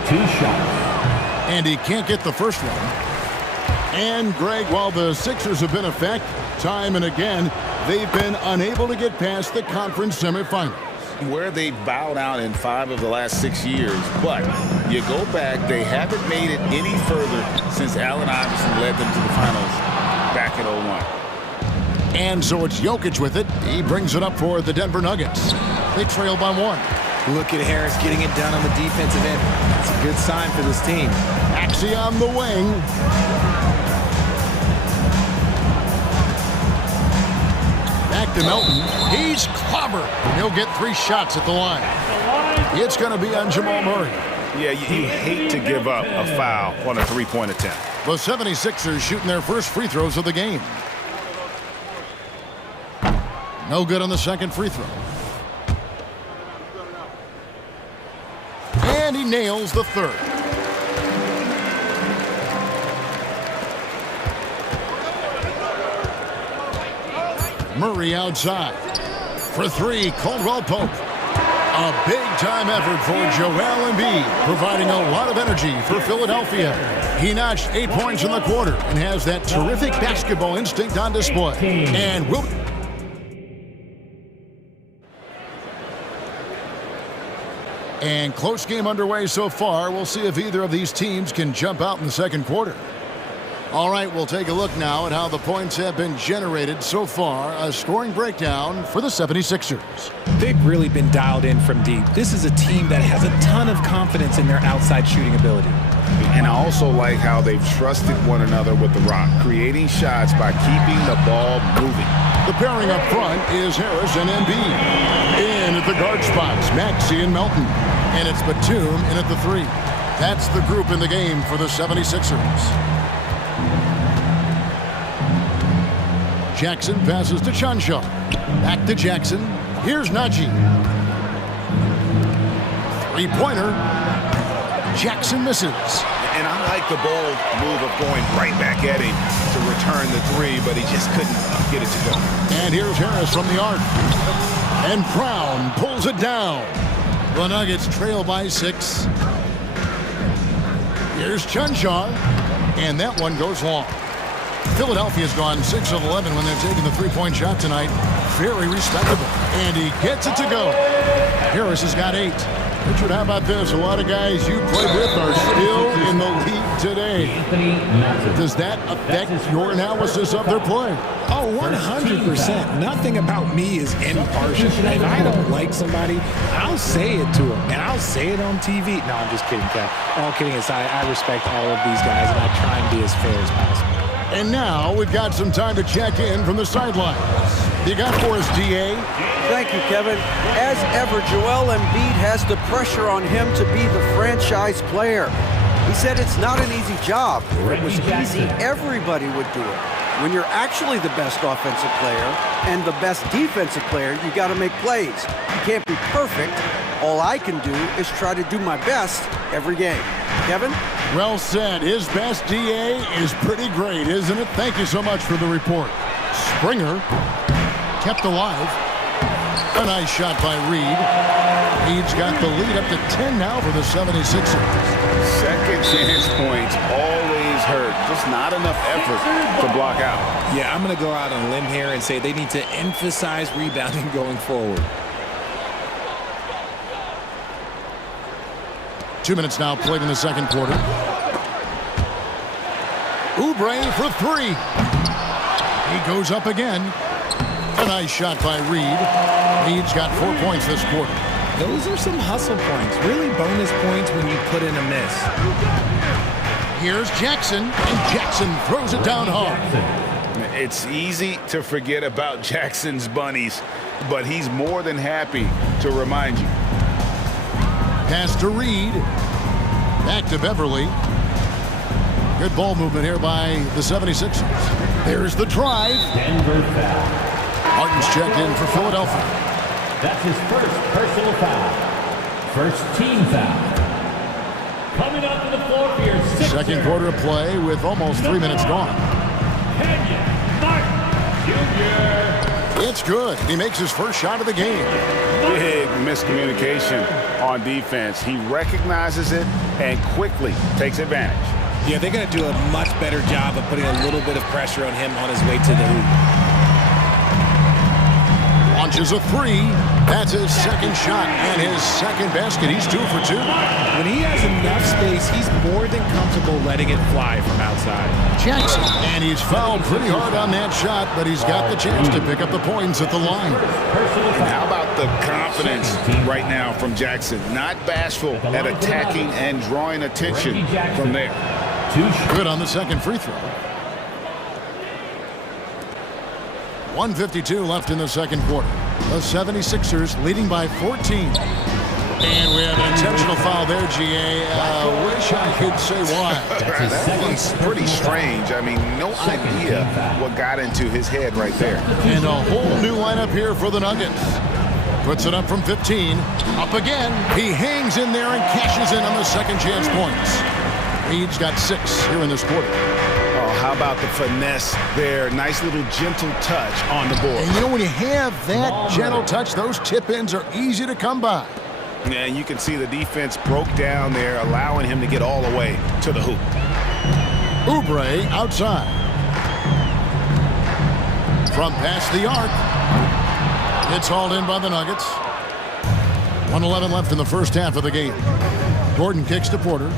2 shots. And he can't get the first one. And, Greg, while the Sixers have been effective time and again, they've been unable to get past the conference semifinals. Where they bowed out in 5 of the last 6 years, but you go back, they haven't made it any further since Allen Iverson led them to the finals back in 01. And so it's Jokic with it. He brings it up for the Denver Nuggets. They trail by 1. Look at Harris getting it done on the defensive end. That's a good sign for this team. Maxey on the wing. Back to Melton. He's clobbered. He'll get 3 shots at the line. It's going to be on Jamal Murray. Yeah, you hate to give up a foul on a 3-point attempt. The 76ers shooting their first free throws of the game. No good on the second free throw. And he nails the third. Murray outside. For 3, Caldwell Pope. A big-time effort for Joel Embiid, providing a lot of energy for Philadelphia. He notched 8 points in the quarter and has that terrific basketball instinct on display. And will... And close game underway so far. We'll see if either of these teams can jump out in the second quarter. All right, we'll take a look now at how the points have been generated so far. A scoring breakdown for the 76ers. They've really been dialed in from deep. This is a team that has a ton of confidence in their outside shooting ability. And I also like how they've trusted one another with the rock, creating shots by keeping the ball moving. The pairing up front is Harris and Embiid. In at the guard spots, Maxey and Melton. And it's Batum in at the 3. That's the group in the game for the 76ers. Jackson passes to Chanshaw. Back to Jackson. Here's Najee. 3-pointer. Jackson misses. And I like the bold move of going right back at him to return the 3, but he just couldn't get it to go. And here's Harris from the arc. And Brown pulls it down. The Nuggets trail by 6. Here's Chanshaw. And that one goes long. Philadelphia's gone 6 of 11 when they're taking the 3-point shot tonight. Very respectable. And he gets it to go. Harris has got 8. Richard, how about this? A lot of guys you played with are still in the league today. Does that affect your analysis of their play? Oh, 100%. Nothing about me is impartial. If I don't like somebody, I'll say it to them, and I'll say it on TV. No, I'm just kidding, Kev. All kidding aside, I respect all of these guys, and I try and be as fair as possible. And now we've got some time to check in from the sidelines. You got for us, DA? Thank you, Kevin. As ever, Joel Embiid has the pressure on him to be the franchise player. He said it's not an easy job. If it was easy, everybody would do it. When you're actually the best offensive player and the best defensive player, you got to make plays. You can't be perfect. All I can do is try to do my best every game. Kevin? Well said. His best, DA, is pretty great, isn't it? Thank you so much for the report. Springer kept alive. A nice shot by Reed. Reed's got the lead up to 10 now for the 76ers. Second chance points always hurt. Just not enough effort to block out. Yeah, I'm going to go out on a limb here and say they need to emphasize rebounding going forward. 2 minutes now played in the second quarter. Oubre for 3. He goes up again. A nice shot by Reed. Reed's got 4 points this quarter. Those are some hustle points. Really bonus points when you put in a miss. Here's Jackson, and Jackson throws it down hard. It's easy to forget about Jackson's bunnies, but he's more than happy to remind you. Pass to Reed. Back to Beverly. Good ball movement here by the 76ers. There's the drive. Denver foul. Martin's checked in for Philadelphia. That's his first personal foul. First team foul. Coming onto the floor for your Sixers. Second quarter of play with almost 3 minutes gone. Kenyon Martin Jr. It's good. He makes his first shot of the game. Big miscommunication on defense. He recognizes it and quickly takes advantage. Yeah, they're going to do a much better job of putting a little bit of pressure on him on his way to the hoop. Launches a three. That's his second shot and his second basket. He's 2 for 2. When he has enough space, he's more than comfortable letting it fly from outside. Jackson, and he's fouled pretty hard on that shot, but he's got the chance to pick up the points at the line. And how about the confidence right now from Jackson? Not bashful at attacking and drawing attention from there. Good on the second free throw. 1:52 left in the second quarter. The 76ers leading by 14. And we have an intentional foul there, GA. Wish I could say why. That one's pretty strange. I mean, no idea what got into his head right there. And a whole new lineup here for the Nuggets. Puts it up from 15. Up again. He hangs in there and cashes in on the second chance points. Reed's got 6 here in this quarter. Oh, how about the finesse there? Nice little gentle touch on the board. And you know, when you have that gentle touch, those tip-ins are easy to come by. Yeah, and you can see the defense broke down there, allowing him to get all the way to the hoop. Oubre outside. From past the arc. It's hauled in by the Nuggets. 1:11 left in the first half of the game. Gordon kicks to Porter.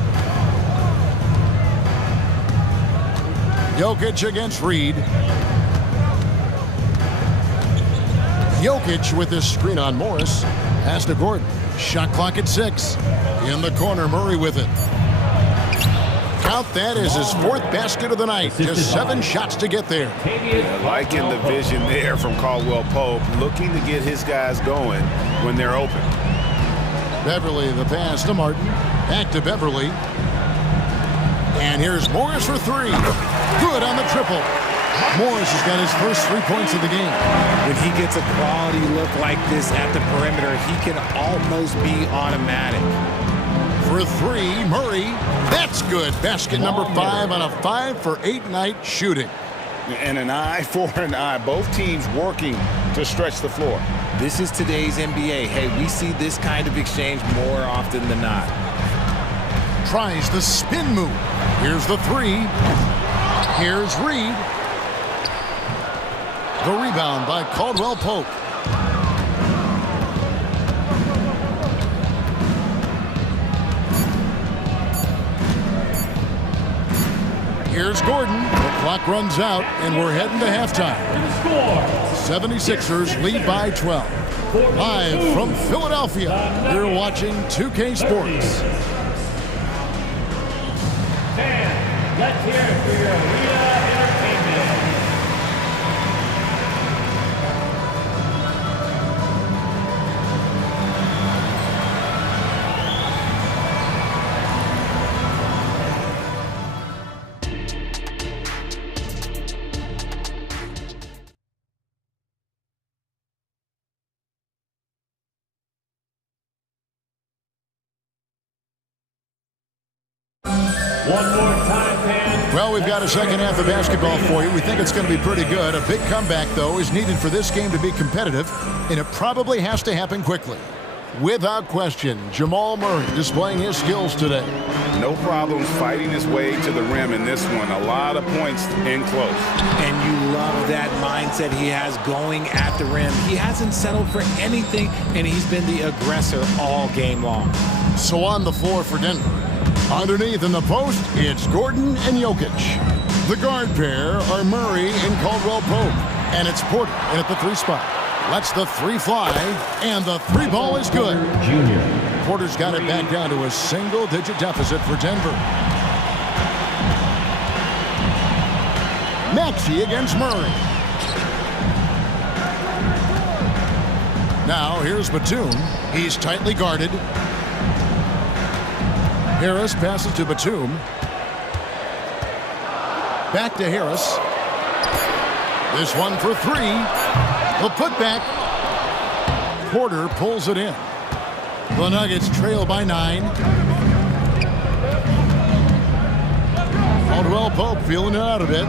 Jokic against Reed. Jokic with this screen on Morris. Pass to Gordon. Shot clock at 6. In the corner, Murray with it. Count that as his 4th basket of the night. Just 7 shots to get there. Yeah, liking the vision there from Caldwell Pope, looking to get his guys going when they're open. Beverly, the pass to Martin. Back to Beverly. And here's Morris for 3. Good on the triple. Morris has got his first 3 points of the game. When he gets a quality look like this at the perimeter, he can almost be automatic. For 3, Murray. That's good. Basket number 5 on a 5 for 8 night shooting. And an eye for an eye. Both teams working to stretch the floor. This is today's NBA. Hey, we see this kind of exchange more often than not. Tries the spin move. Here's the 3. Here's Reed. The rebound by Caldwell Pope. Here's Gordon. The clock runs out, and we're heading to halftime. 76ers lead by 12. Live from Philadelphia, you're watching 2K Sports. Let's hear it for your arena entertainment. One more time, fans. Well, we've got a second half of basketball for you. We think it's going to be pretty good. A big comeback, though, is needed for this game to be competitive, and it probably has to happen quickly. Without question, Jamal Murray displaying his skills today. No problems fighting his way to the rim in this one. A lot of points in close. And you love that mindset he has going at the rim. He hasn't settled for anything, and he's been the aggressor all game long. So on the floor for Denver. Underneath in the post, it's Gordon and Jokic. The guard pair are Murray and Caldwell Pope. And it's Porter in at the 3 spot. Lets the 3 fly, and the 3 ball is good. Junior. Porter's got it back down to a single-digit deficit for Denver. Maxey against Murray. Now here's Batum. He's tightly guarded. Harris passes to Batum. Back to Harris. This one for 3. The putback. Porter pulls it in. The Nuggets trail by 9. Caldwell Pope feeling it out a bit.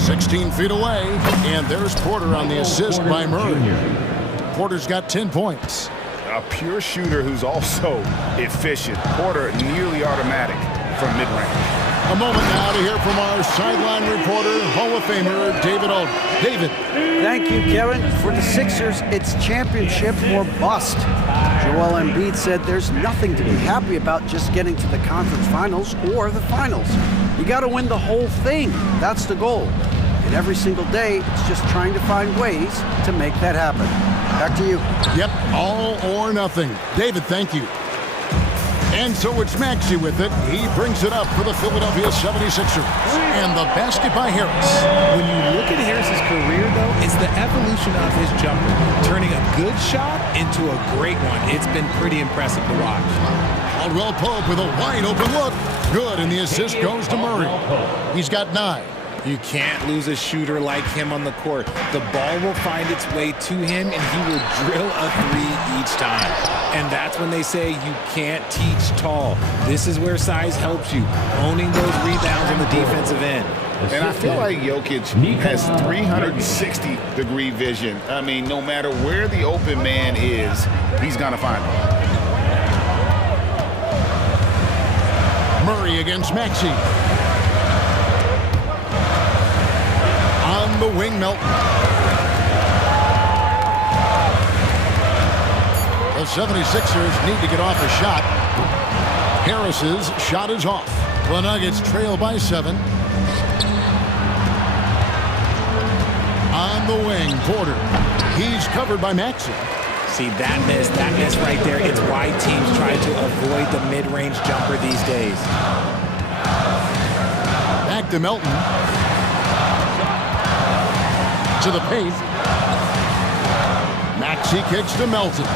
16 feet away, and there's Porter on the assist by Murray. Porter's got 10 points. A pure shooter who's also efficient. Porter nearly automatic from mid-range. A moment now to hear from our sideline reporter, Hall of Famer David Oden. David. Thank you, Kevin. For the Sixers, it's championship or bust. Joel Embiid said there's nothing to be happy about just getting to the conference finals or the finals. You got to win the whole thing. That's the goal. And every single day, it's just trying to find ways to make that happen. Back to you. Yep, all or nothing. David, thank you. And so it's Maxey with it. He brings it up for the Philadelphia 76ers. And the basket by Harris. When you look at Harris's career, though, it's the evolution of his jumper, turning a good shot into a great one. It's been pretty impressive to watch. Caldwell Pope with a wide open look. Good, and the assist goes to Murray. He's got 9. You can't lose a shooter like him on the court. The ball will find its way to him, and he will drill a 3 each time. And that's when they say you can't teach tall. This is where size helps you, owning those rebounds on the defensive end. And I feel like Jokic has 360-degree vision. I mean, no matter where the open man is, he's going to find him. Murray against Maxey. On the wing, Melton. The 76ers need to get off a shot. Harris's shot is off. The Nuggets trail by 7. On the wing, Porter. He's covered by Maxey. See, that miss right there, it's why teams try to avoid the mid-range jumper these days. Back to Melton. To the paint. Maxey kicks to Melton.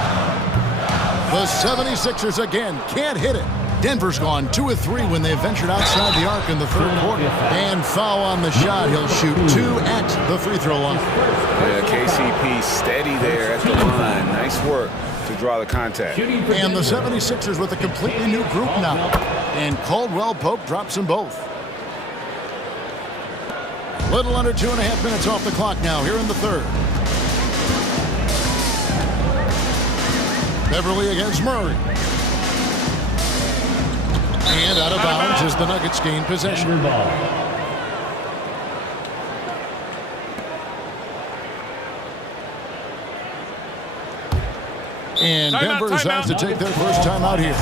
The 76ers again can't hit it. Denver's gone 2 of 3 when they ventured outside the arc in the 3rd quarter. And foul on the shot. He'll shoot 2 at the free throw line. Yeah, KCP steady there at the line. Nice work to draw the contact. And the 76ers with a completely new group now. And Caldwell Pope drops them both. Little under 2.5 minutes off the clock now here in the 3rd. Beverly against Murray. And out of bounds as the Nuggets gain possession. And Denver decides to take their first time out here.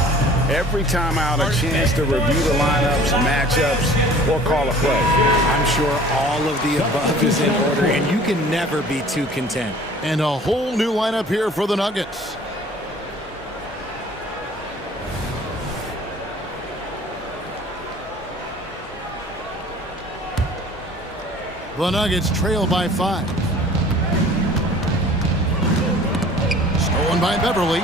Every time out, a chance to review the lineups, matchups, or call a play. I'm sure all of the above is in order, and you can never be too content. And a whole new lineup here for the Nuggets. The Nuggets trail by 5. Stolen by Beverly.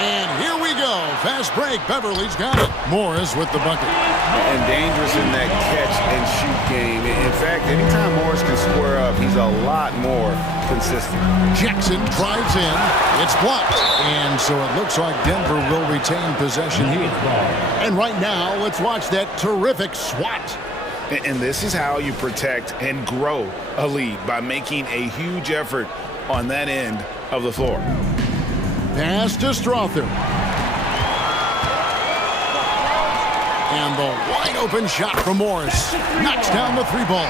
And here we go. Fast break. Beverly's got it. Morris with the bucket. And dangerous in that catch-and-shoot game. In fact, anytime Morris can square up, he's a lot more consistent. Jackson drives in. It's blocked. And so it looks like Denver will retain possession here. And right now, let's watch that terrific swat. And this is how you protect and grow a lead, by making a huge effort on that end of the floor. Pass to Strother. And the wide open shot from Morris. Knocks down the 3 ball.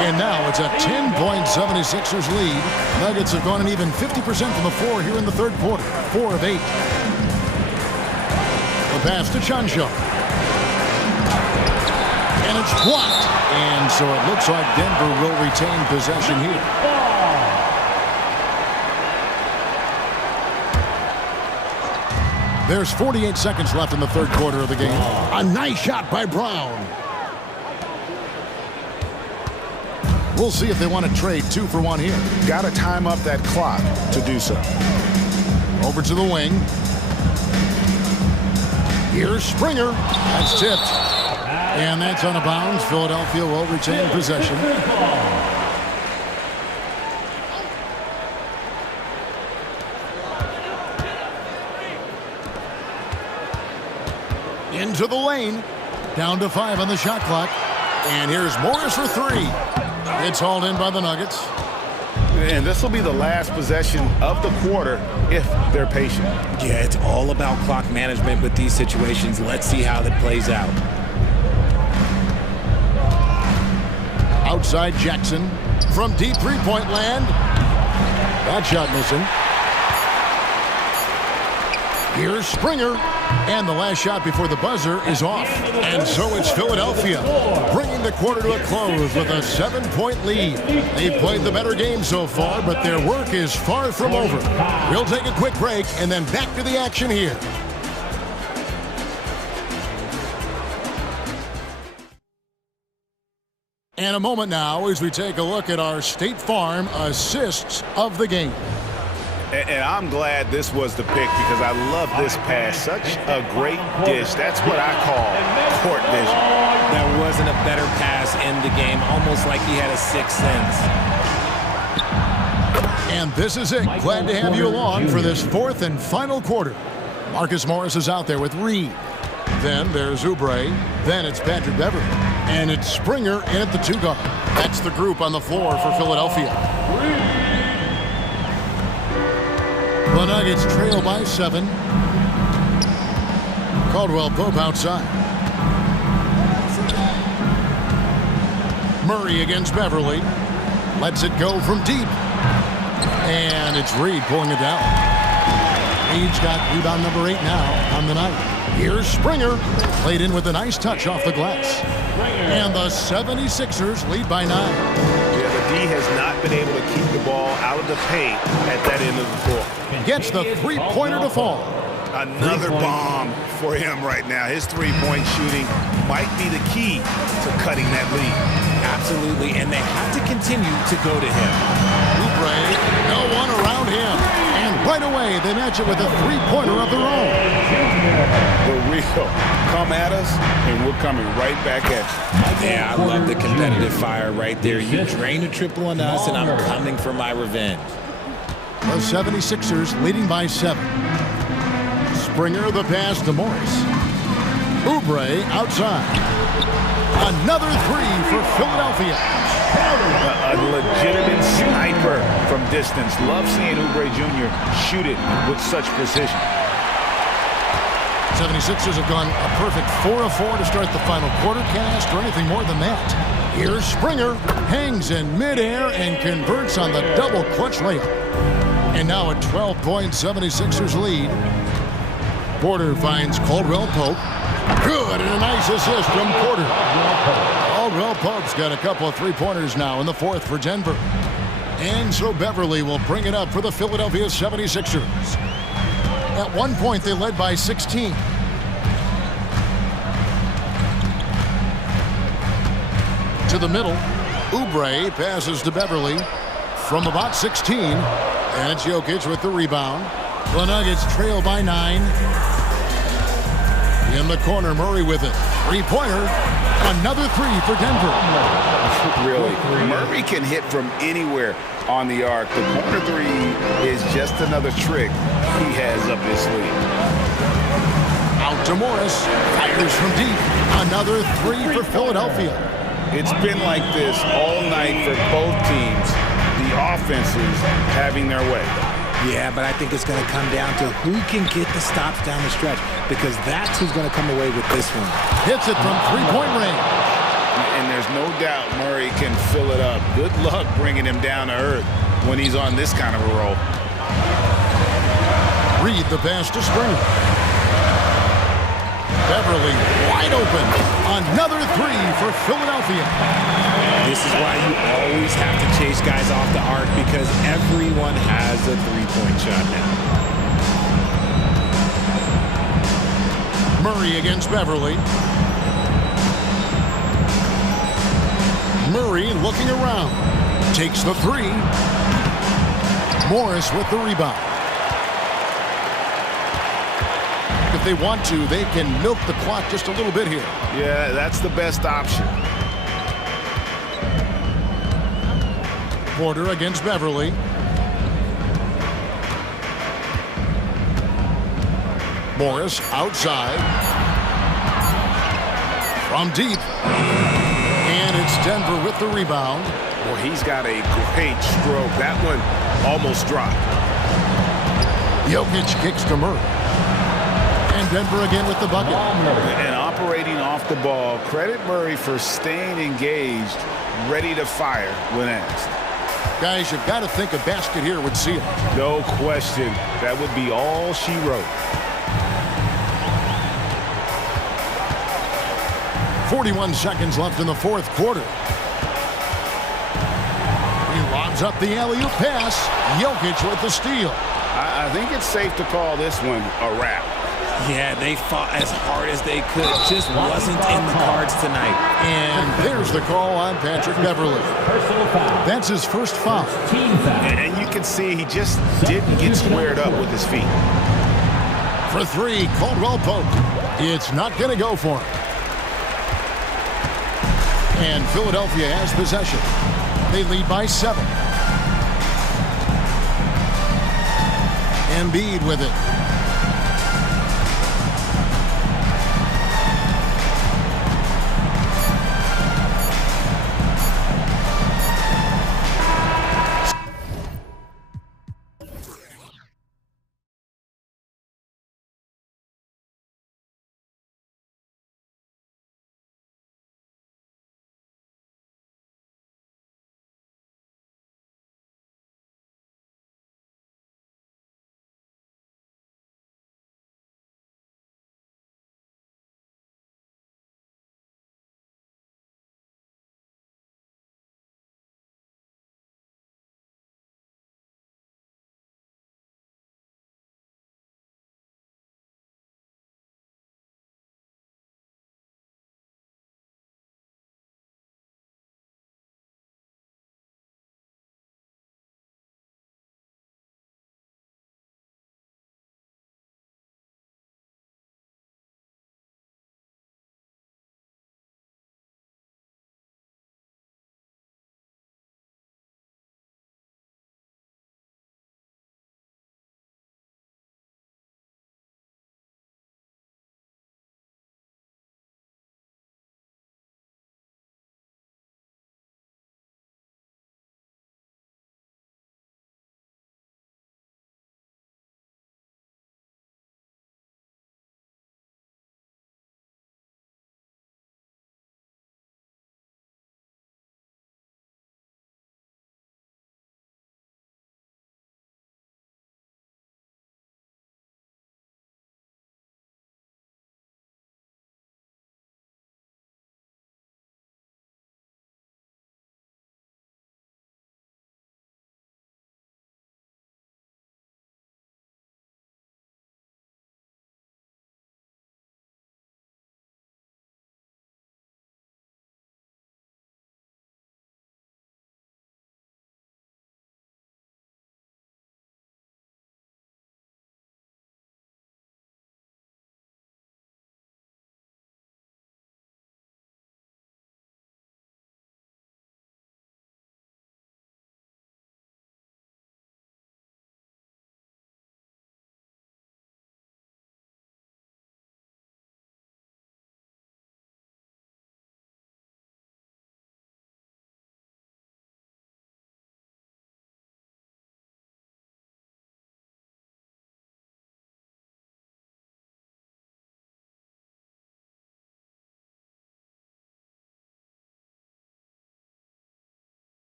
And now it's a 10-point 76ers lead. Nuggets have gone an even 50% from the floor here in the 3rd quarter. 4 of 8. The pass to Chanshaw. And it's blocked. And so it looks like Denver will retain possession here. There's 48 seconds left in the third quarter of the game. A nice shot by Brown. We'll see if they want to trade 2 for 1 here. Got to time up that clock to do so. Over to the wing. Here's Springer. That's tipped. And that's out of bounds. Philadelphia will retain possession. Into the lane. Down to 5 on the shot clock. And here's Morris for 3. It's hauled in by the Nuggets. And this will be the last possession of the quarter if they're patient. Yeah, it's all about clock management with these situations. Let's see how that plays out. Outside Jackson from deep three-point land. That shot missing. Here's Springer. And the last shot before the buzzer is off. And so it's Philadelphia bringing the quarter to a close with a 7-point lead. They've played the better game so far, but their work is far from over. We'll take a quick break and then back to the action here. And a moment now as we take a look at our State Farm assists of the game. And I'm glad this was the pick because I love this pass. Such a great dish. That's what I call court vision. There wasn't a better pass in the game, almost like he had a sixth sense. And this is it. Glad to have you along for this 4th and final quarter. Marcus Morris is out there with Reed. Then there's Oubre. Then it's Patrick Beverley. And it's Springer in at the 2 guard. That's the group on the floor for Philadelphia. The Nuggets trail by 7. Caldwell Pope outside. Murray against Beverley. Lets it go from deep. And it's Reed pulling it down. Reed's got rebound number 8 now on the night. Here's Springer. Played in with a nice touch off the glass. And the 76ers lead by 9. Yeah, the D has not been able to keep the ball out of the paint at that end of the floor. Gets the three-pointer to fall. Another bomb for him right now. His three-point shooting might be the key to cutting that lead. Absolutely, and they have to continue to go to him. Oubre, no one around him. And right away, they match it with a three-pointer of their own. The real come at us, and we're coming right back at you. Yeah, I love the competitive fire right there. You drain a triple on us, and I'm coming for my revenge. The 76ers leading by 7. Springer the pass to Morris. Oubre outside. Another 3 for Philadelphia. A legitimate sniper from distance. Love seeing Oubre Jr. shoot it with such precision. 76ers have gone a perfect 4 of 4 to start the final quarter. Can't ask for anything more than that. Here's Springer. Hangs in midair and converts on the double clutch layup. And now a 12-point 76ers lead. Porter finds Caldwell Pope. Good, and a nice assist from Porter. Caldwell Pope's got a couple of three-pointers now in the 4th for Denver. And so Beverley will bring it up for the Philadelphia 76ers. At one point, they led by 16. To the middle, Oubre passes to Beverley from about 16. And it's Jokic with the rebound. The Nuggets trail by 9. In the corner, Murray with it. Three-pointer. Another 3 for Denver. Really, Murray can hit from anywhere on the arc. The corner 3 is just another trick he has up his sleeve. Out to Morris. Fires from deep. Another 3 for Philadelphia. It's been like this all night for both teams. The offenses having their way. Yeah, but I think it's going to come down to who can get the stops down the stretch, because that's who's going to come away with this one. Hits it from three-point range. And there's no doubt Murray can fill it up. Good luck bringing him down to earth when he's on this kind of a roll. Reed the pass to Springer. Beverly wide open. Another three for Philadelphia. This is why you always have to chase guys off the arc because everyone has a three-point shot now. Murray against Beverly. Murray looking around. Takes the three. Morris with the rebound. If they want to, they can milk the clock just a little bit here. Yeah, that's the best option. Porter against Beverly. Morris outside. From deep. And it's Denver with the rebound. Well, he's got a great stroke. That one almost dropped. Jokic kicks to Murray. And Denver again with the bucket. And operating off the ball, credit Murray for staying engaged, ready to fire when asked. Guys, you've got to think a basket here would seal it. No question. That would be all she wrote. 41 seconds left in the fourth quarter. He lobs up the alley-oop pass. Jokic with the steal. I think it's safe to call this one a wrap. Yeah, they fought as hard as they could. Just wasn't in the cards tonight. And there's the call on Patrick Beverly. That's his first foul. And you can see he just didn't get squared up with his feet. For three, Caldwell Pope. It's not going to go for him. And Philadelphia has possession. They lead by 7. Embiid with it.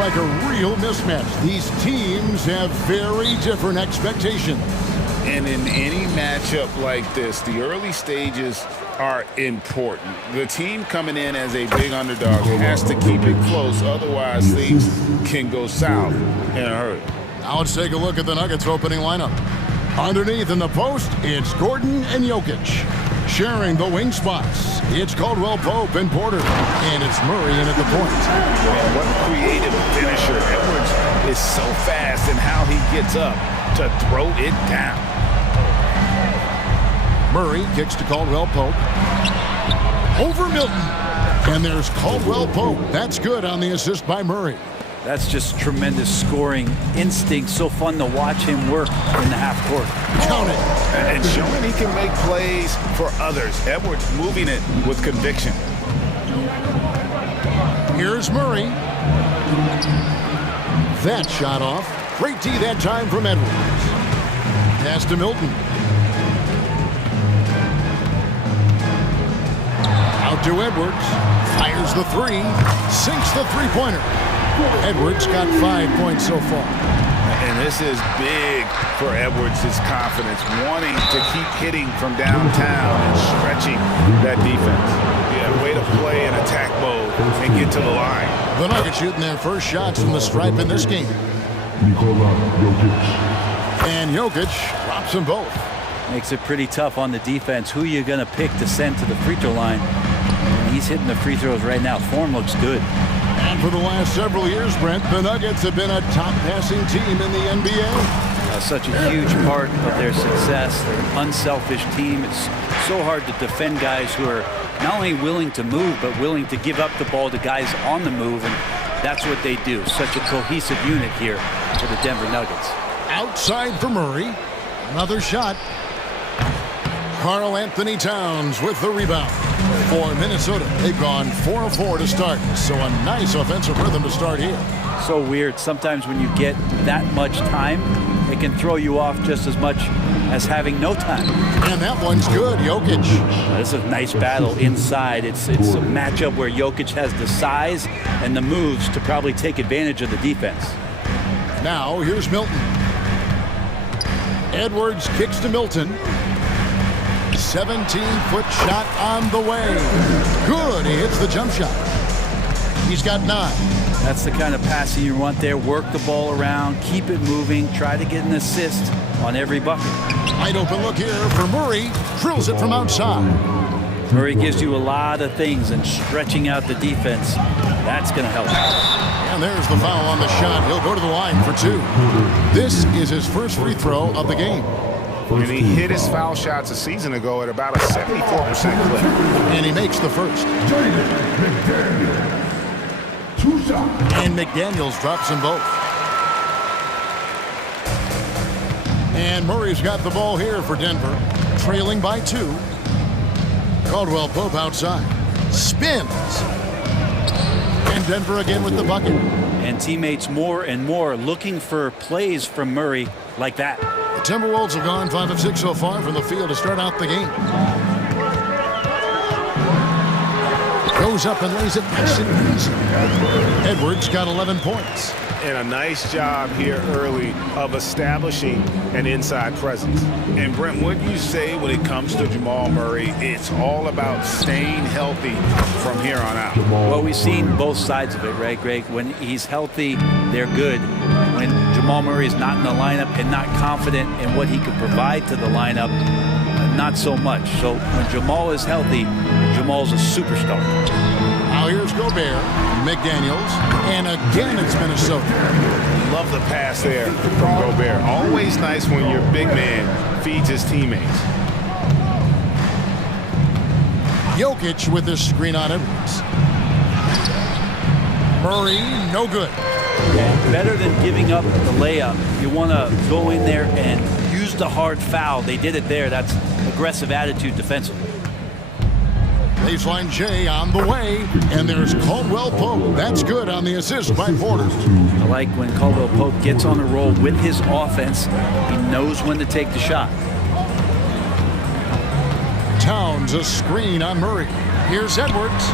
like a real mismatch. These teams have very different expectations. And in any matchup like this, the early stages are important. The team coming in as a big underdog has to keep it close, otherwise things can go south in a hurry. Now let's take a look at the Nuggets opening lineup. Underneath in the post, it's Gordon and Jokic. Sharing the wing spots, it's Caldwell Pope and Porter. And it's Murray in at the point. Man, what a creative finisher. Edwards is so fast in how he gets up to throw it down. Murray kicks to Caldwell Pope. Over Milton. And there's Caldwell Pope. That's good on the assist by Murray. That's just tremendous scoring instinct. So fun to watch him work in the half court. Count it. And showing he can make plays for others. Edwards moving it with conviction. Here's Murray. That shot off. Great D that time from Edwards. Pass to Milton. Out to Edwards. Fires the three. Sinks the three-pointer. Edwards got 5 points so far. And this is big for Edwards' confidence, wanting to keep hitting from downtown and stretching that defense. Yeah, way to play in attack mode and get to the line. The Nuggets shooting their first shots from the stripe in this game. And Jokic drops them both. Makes it pretty tough on the defense. Who you going to pick to send to the free throw line? And he's hitting the free throws right now. Form looks good. And for the last several years, Brent, the Nuggets have been a top passing team in the NBA. Such a huge part of their success. They're an unselfish team. It's so hard to defend guys who are not only willing to move, but willing to give up the ball to guys on the move, and that's what they do. Such a cohesive unit here for the Denver Nuggets. Outside for Murray. Another shot. Karl Anthony Towns with the rebound. For Minnesota, they've gone 4 of 4 to start. So a nice offensive rhythm to start here. So weird. Sometimes when you get that much time, it can throw you off just as much as having no time. And that one's good, Jokic. This is a nice battle inside. It's a matchup where Jokic has the size and the moves to probably take advantage of the defense. Now here's Milton. Edwards kicks to Milton. 17-foot shot on the way. Good, he hits the jump shot. He's got 9. That's the kind of passing you want there. Work the ball around, keep it moving, try to get an assist on every bucket. Wide open look here for Murray. Drills it from outside. Murray gives you a lot of things, and stretching out the defense, that's going to help. And there's the foul on the shot. He'll go to the line for 2. This is his first free throw of the game. And he hit his foul shots a season ago at about a 74% clip. And he makes the first. And McDaniels drops them both. And Murray's got the ball here for Denver, trailing by 2. Caldwell Pope outside. Spins. And Denver again with the bucket. And teammates more and more looking for plays from Murray like that. The Timberwolves have gone 5 of 6 so far from the field to start out the game. Goes up and lays it nice and easy. Edwards got 11 points. And a nice job here early of establishing an inside presence. And Brent, what you say when it comes to Jamal Murray, it's all about staying healthy from here on out. Well, we've seen both sides of it, right, Greg? When he's healthy, they're good. When Jamal Murray is not in the lineup and not confident in what he could provide to the lineup, not so much. So when Jamal is healthy, Jamal's a superstar. Now here's Gobert, McDaniels, and again it's Minnesota. Love the pass there from Gobert. Always nice when your big man feeds his teammates. Jokic with this screen on Edwards. Murray, no good. Yeah, better than giving up the layup, you want to go in there and use the hard foul. They did it there. That's aggressive attitude defensively. Baseline J on the way, and there's Caldwell Pope. That's good on the assist by Porter. I like when Caldwell Pope gets on a roll with his offense. He knows when to take the shot. Towns a screen on Murray. Here's Edwards.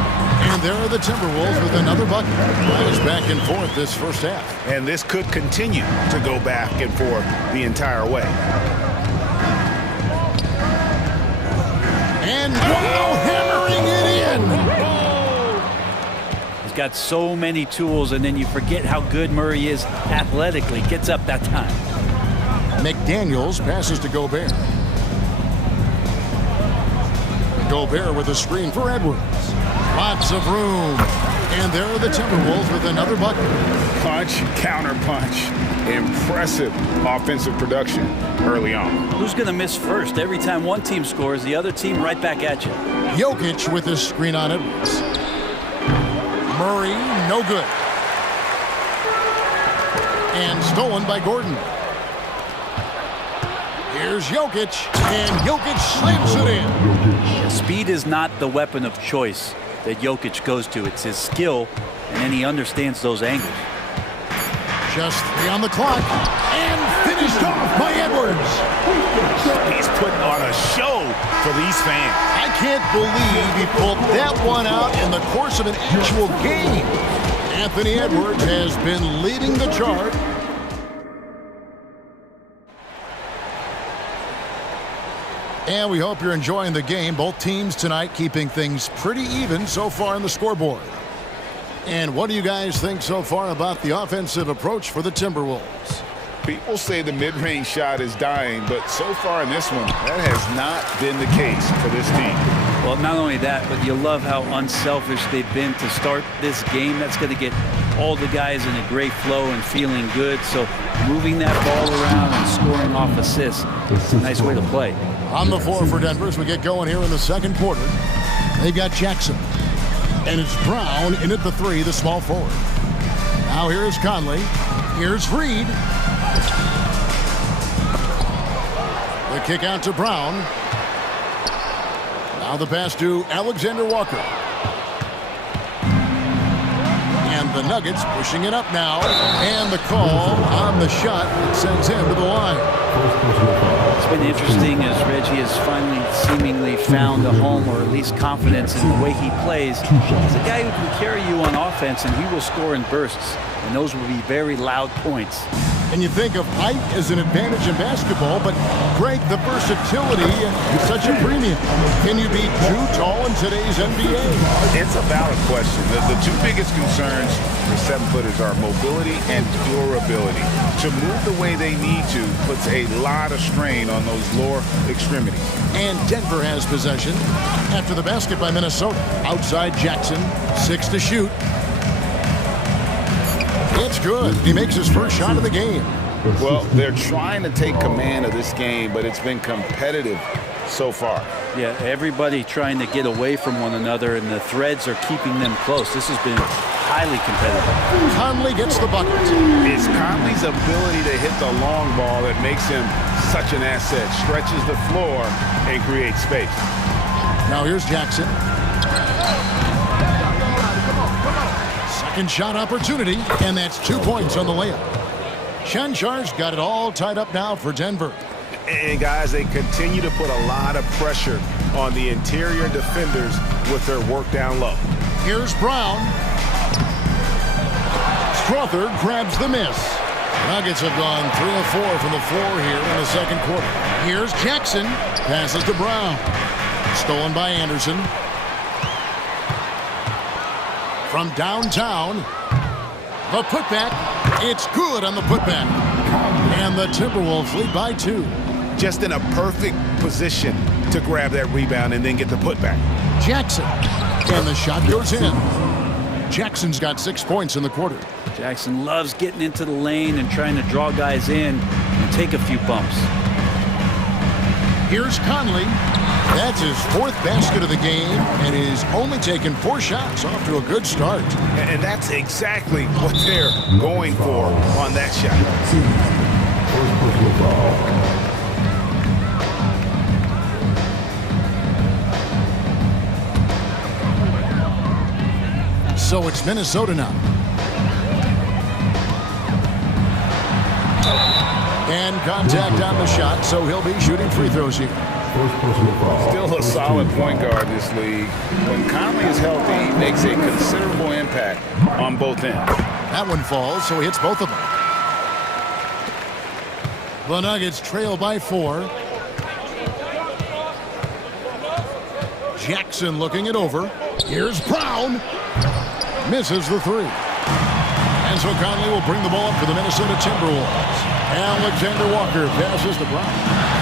And there are the Timberwolves with another bucket. That was back and forth this first half. And this could continue to go back and forth the entire way. And wow, hammering it in. He's got so many tools, and then you forget how good Murray is athletically. Gets up that time. McDaniels passes to Gobert. Gobert with a screen for Edwards. Lots of room. And there are the Timberwolves with another bucket. Punch, counter punch. Impressive offensive production early on. Who's going to miss first? Every time one team scores, the other team right back at you. Jokic with a screen on Edwards. Murray, no good. And stolen by Gordon. Here's Jokic, and Jokic slams it in. Speed is not the weapon of choice that Jokic goes to. It's his skill, and then he understands those angles. Just 3 on the clock, and finished off by Edwards. He's putting on a show for these fans. I can't believe he pulled that one out in the course of an actual game. Anthony Edwards has been leading the charge. And we hope you're enjoying the game. Both teams tonight keeping things pretty even so far on the scoreboard. And what do you guys think so far about the offensive approach for the Timberwolves? People say the mid-range shot is dying, but so far in this one, that has not been the case for this team. Well, not only that, but you love how unselfish they've been to start this game. That's going to get all the guys in a great flow and feeling good. So moving that ball around and scoring off assists, it's a nice way to play. On the floor for Denver as we get going here in the second quarter. They've got Jackson. And it's Brown in at the 3, the small forward. Now here's Conley. Here's Reed. The kick out to Brown. Now the pass to Alexander Walker. And the Nuggets pushing it up now. And the call on the shot that sends him to the line. It's been interesting as Reggie has finally seemingly found a home, or at least confidence in the way he plays. He's a guy who can carry you on offense, and he will score in bursts, and those will be very loud points. And you think of height as an advantage in basketball, but Greg, the versatility is such a premium. Can you be too tall in today's NBA? It's a valid question. The two biggest concerns for 7-footers are mobility and durability. To move the way they need to puts a lot of strain on those lower extremities. And Denver has possession after the basket by Minnesota. Outside Jackson, 6 to shoot. It's good. He makes his first shot of the game. Well, they're trying to take command of this game, but it's been competitive so far. Yeah, everybody trying to get away from one another, and the threads are keeping them close. This has been highly competitive. Conley gets the bucket. It's Conley's ability to hit the long ball that makes him such an asset. Stretches the floor and creates space. Now here's Jackson. Second shot opportunity, and that's 2 points on the layup. Shanchar's got it all tied up now for Denver. And guys, they continue to put a lot of pressure on the interior defenders with their work down low. Here's Brown. Strother grabs the miss. Nuggets have gone 3 of 4 from the floor here in the second quarter. Here's Jackson. Passes to Brown. Stolen by Anderson. From downtown, the putback. It's good on the putback. And the Timberwolves lead by 2. Just in a perfect position to grab that rebound and then get the putback. Jackson. And the shot goes in. Jackson's got 6 points in the quarter. Jackson loves getting into the lane and trying to draw guys in and take a few bumps. Here's Conley. That's his 4th basket of the game, and he's only taken 4 shots, off to a good start. And that's exactly what they're going for on that shot. So it's Minnesota now. And contact on the shot, so he'll be shooting free throws here. First personal foul. Still a solid point guard in this league. When Conley is healthy, he makes a considerable impact on both ends. That one falls, so he hits both of them. The Nuggets trail by 4. Jackson looking it over. Here's Brown. Misses the 3. And so Conley will bring the ball up for the Minnesota Timberwolves. Alexander Walker passes to Brown.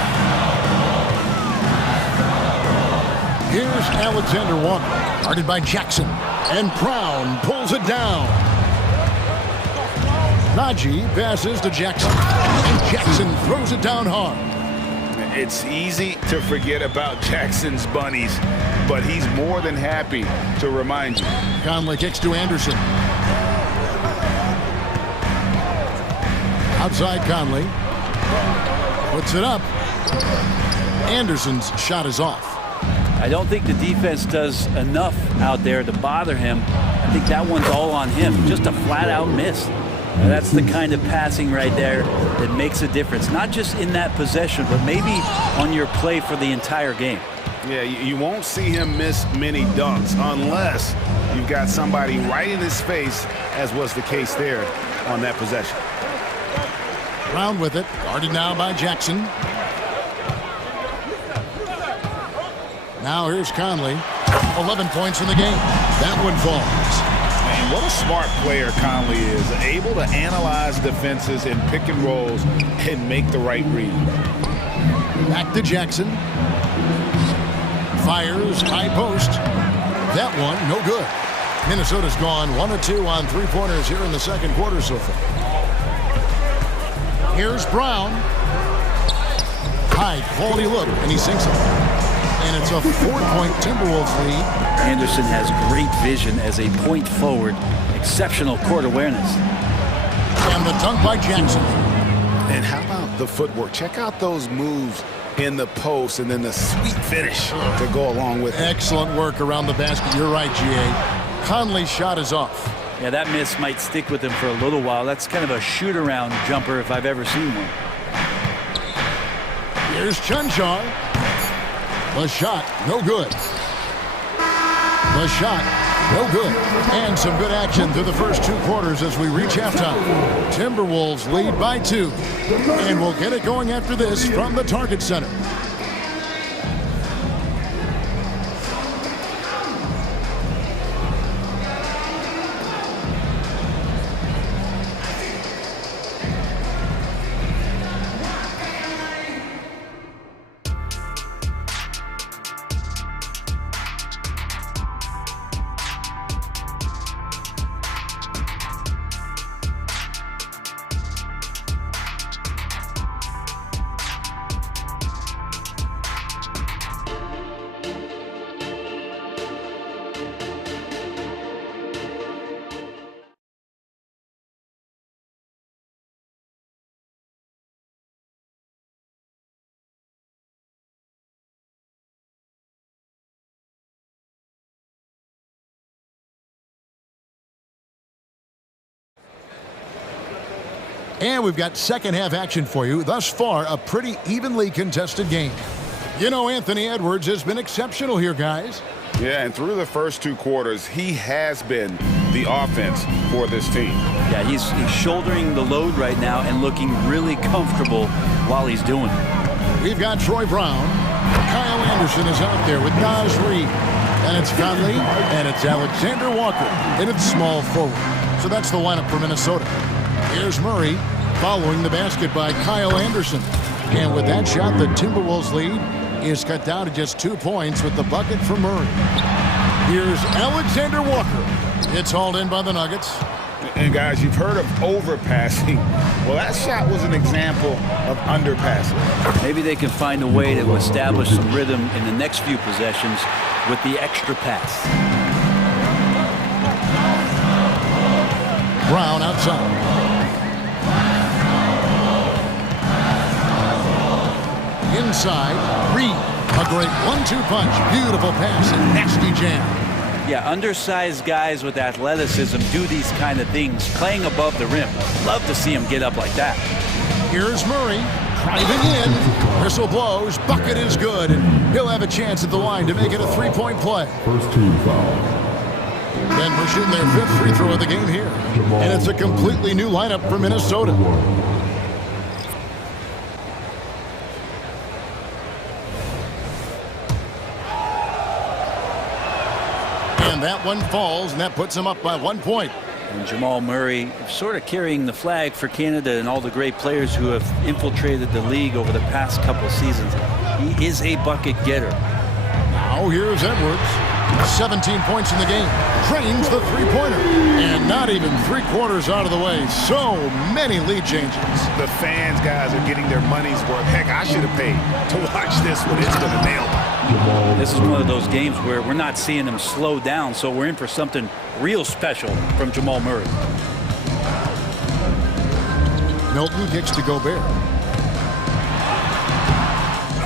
Here's Alexander Walker, guarded by Jackson. And Brown pulls it down. Najee passes to Jackson. And Jackson throws it down hard. It's easy to forget about Jackson's bunnies, but he's more than happy to remind you. Conley kicks to Anderson. Outside Conley. Puts it up. Anderson's shot is off. I don't think the defense does enough out there to bother him. I think that one's all on him. Just a flat-out miss. And that's the kind of passing right there that makes a difference. Not just in that possession, but maybe on your play for the entire game. Yeah, you won't see him miss many dunks unless you've got somebody right in his face, as was the case there on that possession. Brown with it, guarded now by Jackson. Now here's Conley. 11 points in the game. That one falls. Man, what a smart player Conley is. Able to analyze defenses in pick and rolls and make the right read. Back to Jackson. Fires, high post. That one, no good. Minnesota's gone 1 of 2 on three-pointers here in the second quarter so far. Here's Brown. High quality look, and he sinks it. And it's a 4-point Timberwolves lead. Anderson has great vision as a point forward. Exceptional court awareness. And the dunk by Jackson. And how about the footwork? Check out those moves in the post and then the sweet finish to go along with it. Excellent work around the basket. You're right, G.A. Conley's shot is off. Yeah, that miss might stick with him for a little while. That's kind of a shoot-around jumper if I've ever seen one. Here's Chunchar. The shot, no good. The shot, no good. And some good action through the first 2 quarters as we reach halftime. Timberwolves lead by 2. And we'll get it going after this from the Target Center. And we've got second half action for you. Thus far, a pretty evenly contested game. You know, Anthony Edwards has been exceptional here, guys. Yeah, and through the first 2 quarters, he has been the offense for this team. Yeah, he's shouldering the load right now and looking really comfortable while he's doing it. We've got Troy Brown. Kyle Anderson is out there with Naz Reid. And it's Conley, and it's Alexander Walker, and it's small forward. So that's the lineup for Minnesota. Here's Murray, following the basket by Kyle Anderson. And with that shot, the Timberwolves lead is cut down to just 2 points with the bucket from Murray. Here's Alexander Walker. It's hauled in by the Nuggets. And guys, you've heard of overpassing. Well, that shot was an example of underpassing. Maybe they can find a way to establish some rhythm in the next few possessions with the extra pass. Brown outside. Inside, Reed. A great 1-2 punch. Beautiful pass and nasty jam. Yeah, undersized guys with athleticism do these kind of things, playing above the rim. Love to see him get up like that. Here's Murray. Driving in. Whistle blows. Bucket is good. And he'll have a chance at the line to make it a three-point play. First team foul. Denver shooting their 5th free throw of the game here. And it's a completely new lineup for Minnesota. And that one falls, and that puts him up by 1 point. And Jamal Murray sort of carrying the flag for Canada and all the great players who have infiltrated the league over the past couple seasons. He is a bucket getter. Now here's Edwards. 17 points in the game. Drains the three-pointer. And not even 3/4 out of the way. So many lead changes. The fans, guys, are getting their money's worth. Heck, I should have paid to watch this one. It's going to nail it. This is one of those games where we're not seeing him slow down, so we're in for something real special from Jamal Murray. Milton kicks to Gobert.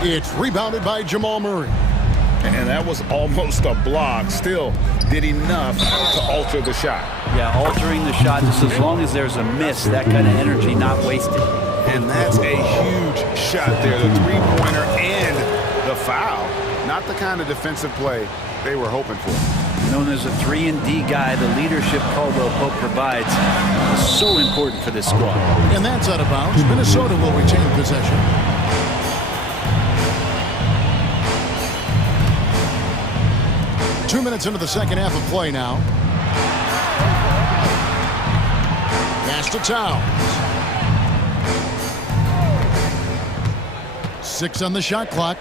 It's rebounded by Jamal Murray. And that was almost a block. Still did enough to alter the shot. Yeah, altering the shot just as long as there's a miss, that kind of energy not wasted. And that's a huge shot there. The three-pointer and the foul. Not the kind of defensive play they were hoping for. Known as a 3-and-D guy, the leadership Caldwell Pope provides is so important for this squad. And that's out of bounds. Minnesota will retain possession. Two minutes into the second half of play now. Pass to Towns. 6 on the shot clock.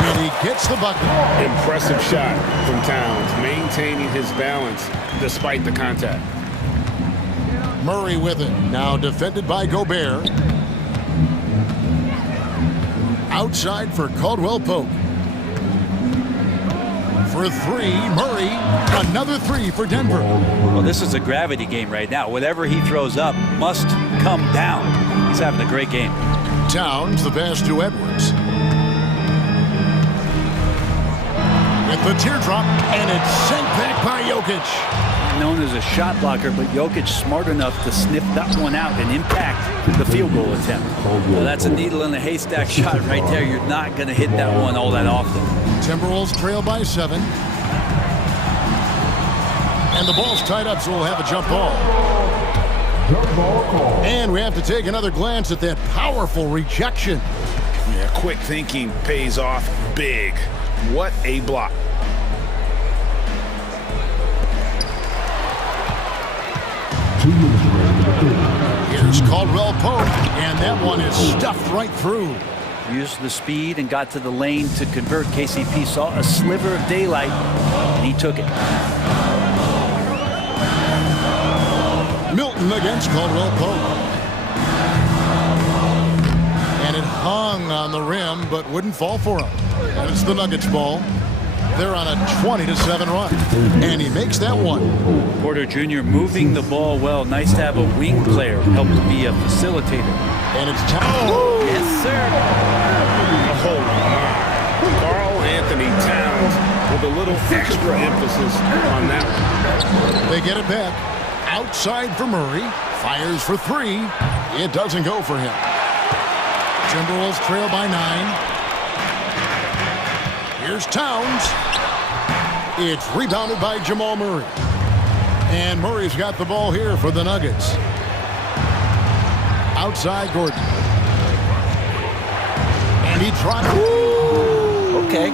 And he gets the bucket. Impressive shot from Towns, maintaining his balance despite the contact. Murray with it. Now defended by Gobert. Outside for Caldwell Pope. For 3, Murray. Another 3 for Denver. Well, this is a gravity game right now. Whatever he throws up must come down. He's having a great game. Towns, the pass to Edwards. With the teardrop, and it's sent back by Jokic. Known as a shot blocker, but Jokic smart enough to sniff that one out and impact the field goal attempt. Well, that's a needle in a haystack shot right there. You're not going to hit that one all that often. Timberwolves trail by 7. And the ball's tied up, so we'll have a jump ball. And we have to take another glance at that powerful rejection. Yeah, quick thinking pays off big. What a block. Here's Caldwell Pope, and that one is stuffed right through. Used the speed and got to the lane to convert. KCP saw a sliver of daylight, and he took it. Milton against Caldwell Pope. And it hung on the rim, but wouldn't fall for him. And it's the Nuggets ball. They're on a 20-7 run. And he makes that one. Porter Jr. moving the ball well. Nice to have a wing player help to be a facilitator. And it's time. Oh, yes, sir. Oh, my. Karl Anthony Towns with a little extra emphasis on that one. They get it back. Outside for Murray. Fires for 3. It doesn't go for him. Timberwolves trail by 9. Here's Towns. It's rebounded by Jamal Murray. And Murray's got the ball here for the Nuggets. Outside Gordon. And he tries. Okay.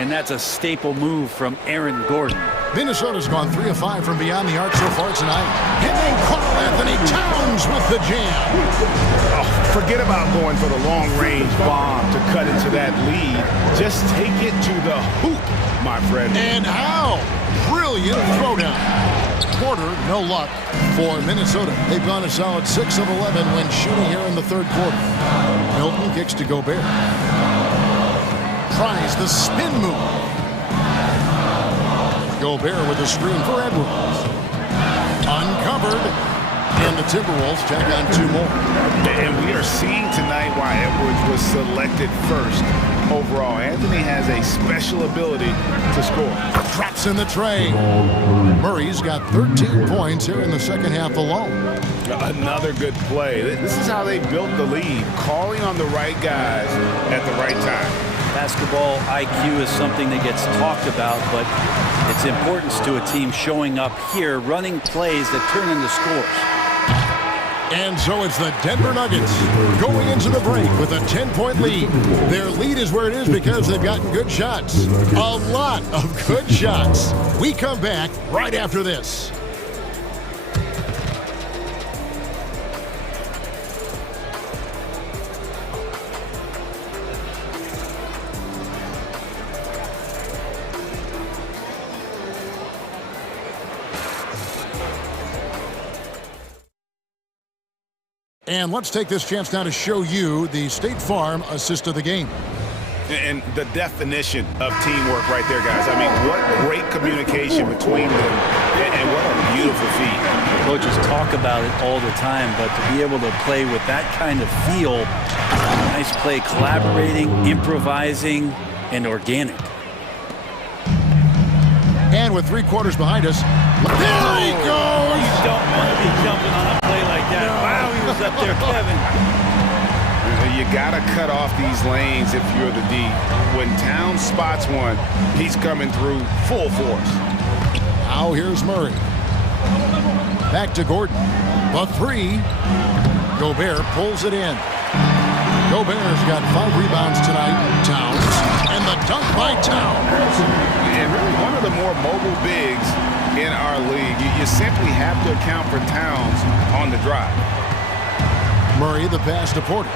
And that's a staple move from Aaron Gordon. Minnesota's gone 3 of 5 from beyond the arc so far tonight. And then Karl Anthony Towns with the jam. Oh, forget about going for the long-range bomb to cut into that lead. Just take it to the hoop, my friend. And how? Brilliant throwdown. Porter, no luck for Minnesota. They've gone a solid 6 of 11 when shooting here in the third quarter. Milton kicks to Gobert. Tries the spin move. Gobert with a screen for Edwards. Uncovered. And the Timberwolves tack on 2 more. And we are seeing tonight why Edwards was selected first. overall. Anthony has a special ability to score. Drops in the tray. Murray's got 13 points here in the second half alone. Another good play. This is how they built the lead, calling on the right guys at the right time. Basketball IQ is something that gets talked about, but its importance to a team showing up here, running plays that turn into scores. And so it's the Denver Nuggets going into the break with a 10-point lead. Their lead is where it is because they've gotten good shots. A lot of good shots. We come back right after this. And let's take this chance now to show you the State Farm assist of the game. And the definition of teamwork right there, guys. I mean, what great communication between them, and what a beautiful feat. Coaches talk about it all the time, but to be able to play with that kind of feel, nice play, collaborating, improvising, and organic. And with 3 quarters behind us, there he goes! You don't want to be jumping on a play like that. Wow, he was up there, Kevin. You got to cut off these lanes if you're the D. When Towns spots one, he's coming through full force. Now here's Murray. Back to Gordon. The 3. Gobert pulls it in. Gobert's got 5 rebounds tonight. Towns. And the dunk by Towns. And really one of the more mobile bigs in our league. You simply have to account for Towns on the drive. Murray, the pass to Porter.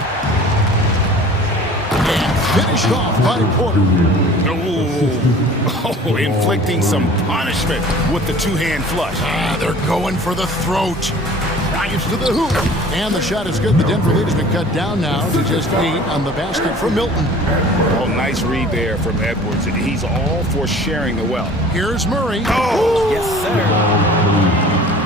And finished off by Porter. Oh, inflicting some punishment with the 2-hand flush. They're going for the throat. Drives to the hoop. And the shot is good. The Denver lead has been cut down now to just 8 on the basket from Milton. Oh, nice read there from Edwards. He's all for sharing the wealth. Here's Murray. Oh! Yes, sir.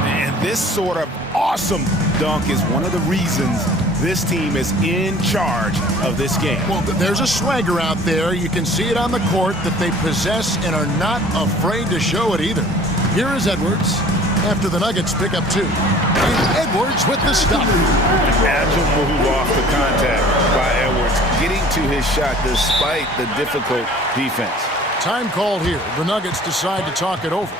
And this sort of awesome dunk is one of the reasons this team is in charge of this game. Well, there's a swagger out there. You can see it on the court that they possess and are not afraid to show it either. Here is Edwards after the Nuggets pick up 2. And Edwards with the stop. Agile move off the contact by Edwards, getting to his shot despite the difficult defense. Time called here. The Nuggets decide to talk it over.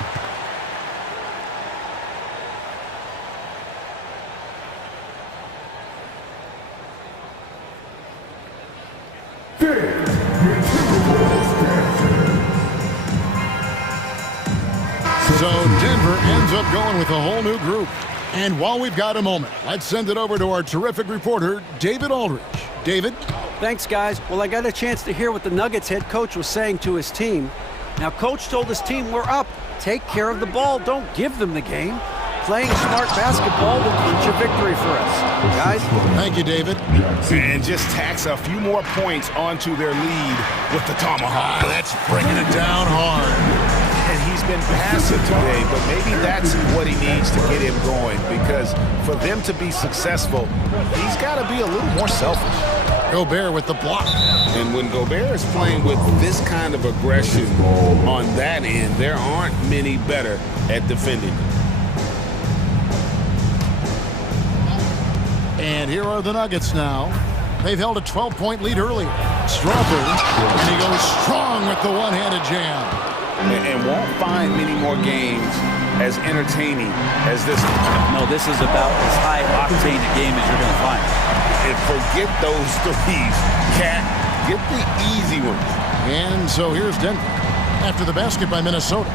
So Denver ends up going with a whole new group. And while we've got a moment, let's send it over to our terrific reporter, David Aldridge. David? Thanks, guys. Well, I got a chance to hear what the Nuggets head coach was saying to his team. Now, coach told his team, we're up. Take care of the ball. Don't give them the game. Playing smart basketball will clinch a victory for us. Guys? Thank you, David. And just tacks a few more points onto their lead with the tomahawk. That's bringing it down hard. And he's been passive today, but maybe that's what he needs to get him going, because for them to be successful, he's got to be a little more selfish. Gobert with the block. And when Gobert is playing with this kind of aggression on that end, there aren't many better at defending. And here are the Nuggets now. They've held a 12-point lead earlier. Strawberry, and he goes strong with the one-handed jam. And won't find many more games as entertaining as this one. No, this is about as high-octane a game as you're going to find. And forget those threes, Cat. Get the easy ones. And so here's Denver after the basket by Minnesota.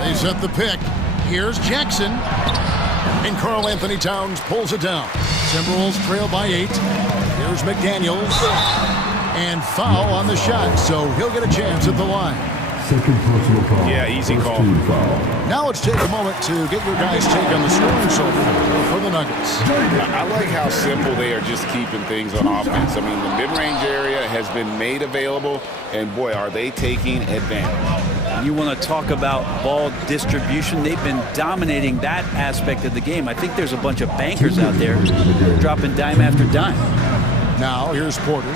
They set the pick. Here's Jackson. And Karl Anthony Towns pulls it down. Timberwolves trail by 8. Here's McDaniels. And foul on the shot, so he'll get a chance at the line. Second personal foul. Yeah, easy call. Now let's take a moment to get your guys' take on the scoring so far for the Nuggets. I like how simple they are just keeping things on offense. I mean, the mid-range area has been made available, and boy, are they taking advantage. You want to talk about ball distribution. They've been dominating that aspect of the game. I think there's a bunch of bankers out there dropping dime after dime. Now here's Porter.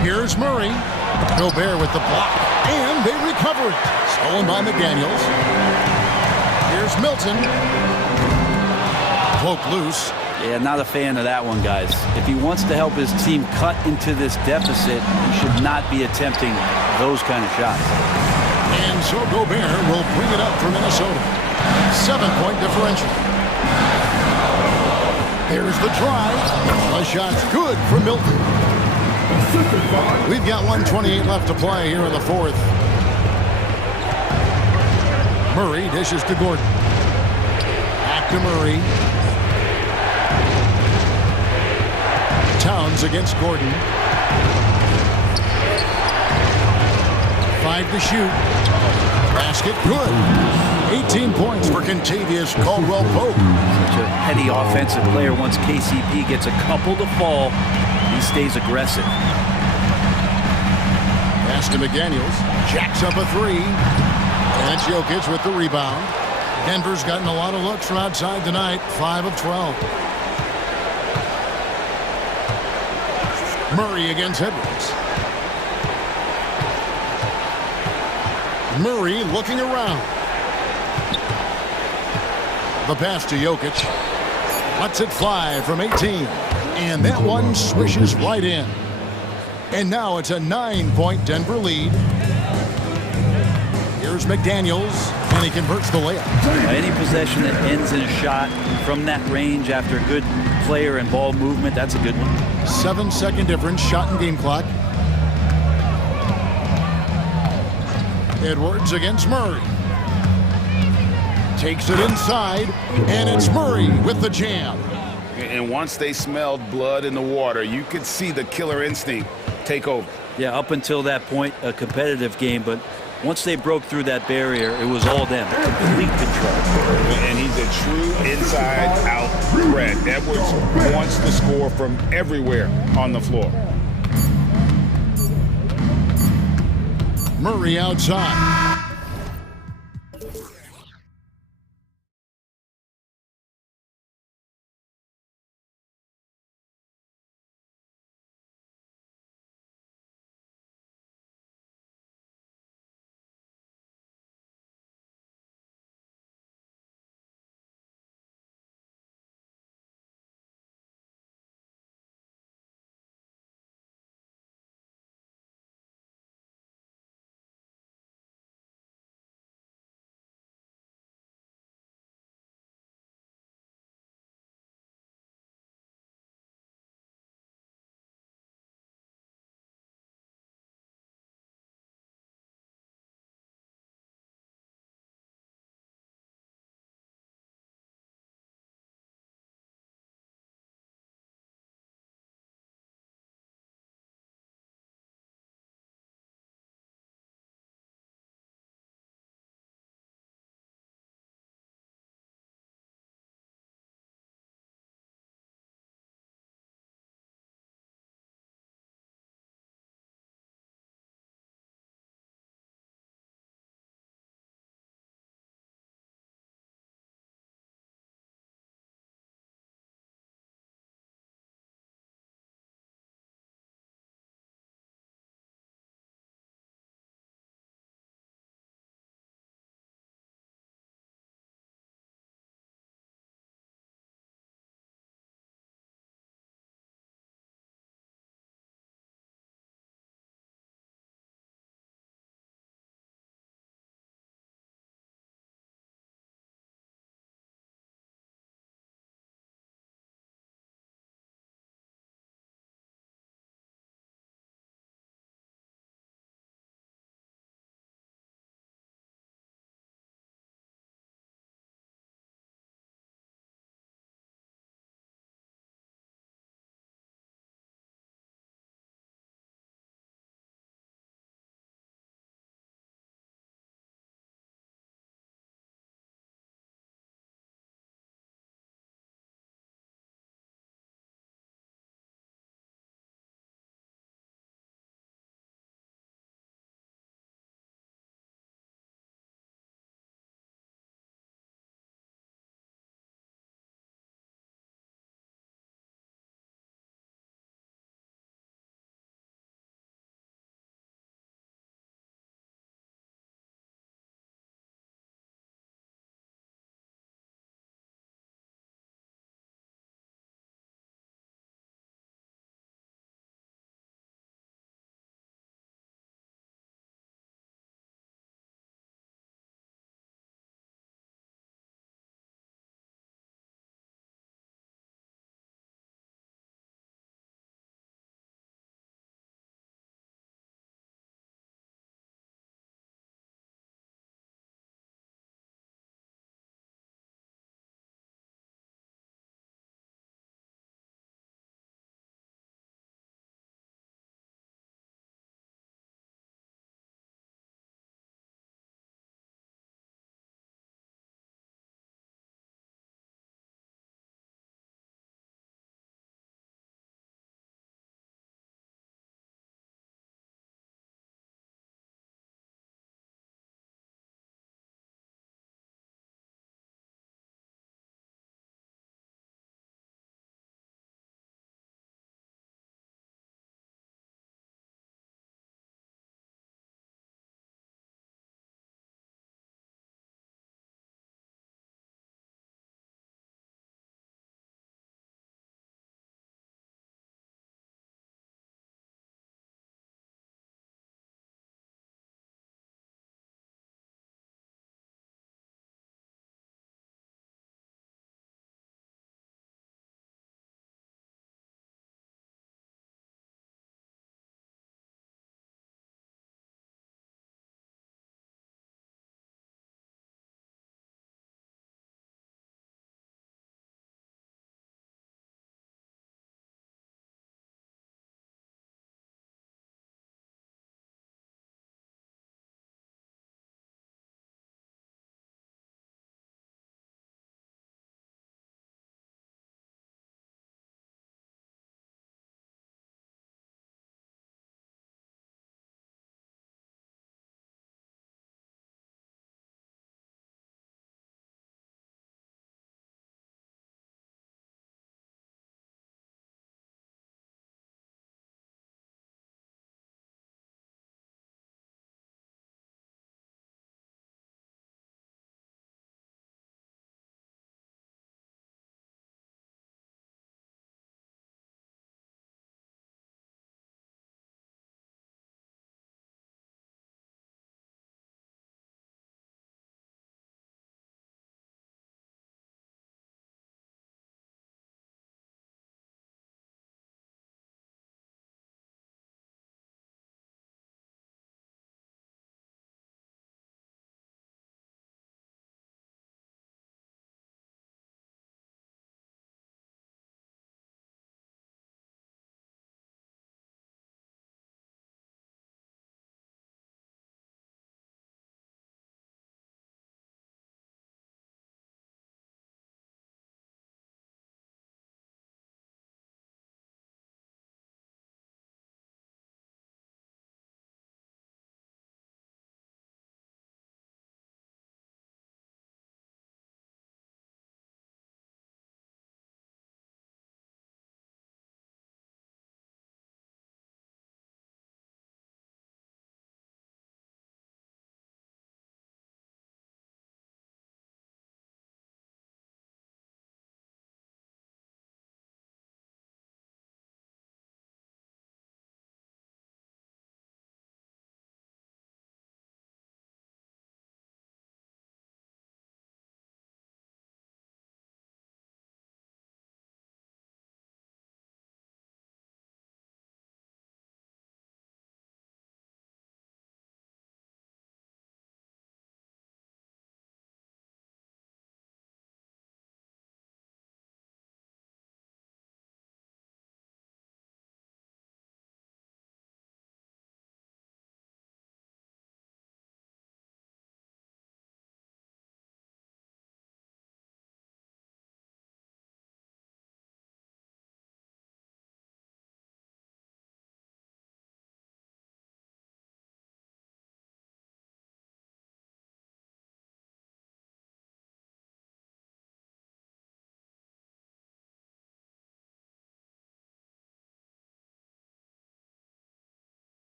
Here's Murray. Gobert with the block. And they recover it. Stolen by McDaniels. Here's Milton. Poke loose. Yeah, not a fan of that one, guys. If he wants to help his team cut into this deficit, he should not be attempting those kind of shots. And so Gobert will bring it up for Minnesota. 7-point differential. There's the drive. The shot's good for Milton. We've got 1:28 left to play here in the fourth. Murray dishes to Gordon. Back to Murray. Towns against Gordon. 5 to shoot. Basket good. 18 points for Kentavious Caldwell-Pope. Such a heady offensive player. Once KCP gets a couple to fall, he stays aggressive. Pass to McDaniels. Jacks up a three. And it's Jokic with the rebound. Denver's gotten a lot of looks from outside tonight. 5 of 12. Murray against Edwards. Murray looking around. The pass to Jokic. Lets it fly from 18. And that one swishes right in. And now it's a 9-point Denver lead. Here's McDaniels, and he converts the layup. Any possession that ends in a shot from that range after a good player and ball movement, that's a good one. 7-second difference, shot and game clock. Edwards against Murray. Takes it inside, and it's Murray with the jam. And once they smelled blood in the water, you could see the killer instinct take over. Yeah, up until that point, a competitive game, but once they broke through that barrier, it was all them. Complete control. And he's a true inside-out threat. Edwards wants to score from everywhere on the floor. Murray outside.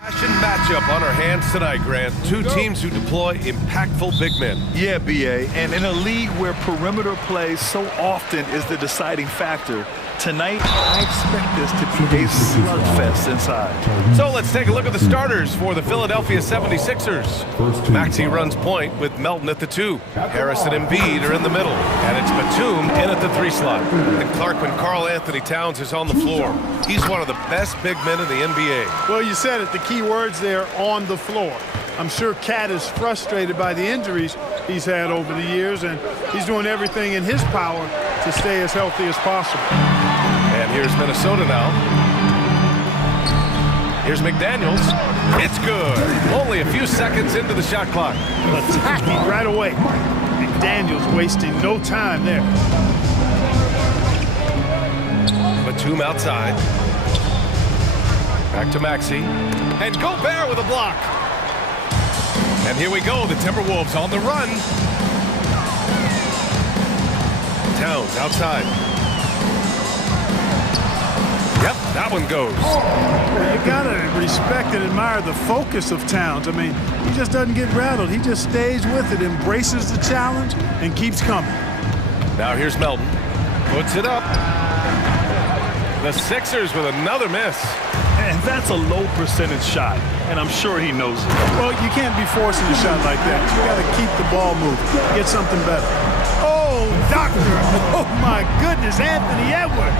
Passion matchup on our hands tonight, Grant. Two teams who deploy impactful big men. Yeah, BA, and in a league where perimeter play so often is the deciding factor, tonight I expect this to be a slugfest inside. So let's take a look at the starters for the Philadelphia 76ers. Maxey runs point with Melton at the 2. Harris and Embiid are in the middle. And it's Batum in at the 3 slot. And Clark when Karl Anthony Towns is on the floor. He's one of the best big men in the NBA. Well, you said it, the key words there, on the floor. I'm sure Cat is frustrated by the injuries he's had over the years, and he's doing everything in his power to stay as healthy as possible. And here's Minnesota now. Here's McDaniels. It's good. Only a few seconds into the shot clock. Attacking right away. McDaniels wasting no time there. Batum outside. Back to Maxey. And Gobert with a block. And here we go, the Timberwolves on the run. Towns outside. Yep, that one goes. Well, you gotta respect and admire the focus of Towns. I mean, he just doesn't get rattled. He just stays with it, embraces the challenge, and keeps coming. Now here's Melton. Puts it up. The Sixers with another miss. And that's a low percentage shot, and I'm sure he knows it. Well, you can't be forcing a shot like that. You got to keep the ball moving, get something better. Oh, doctor! Oh, my goodness, Anthony Edwards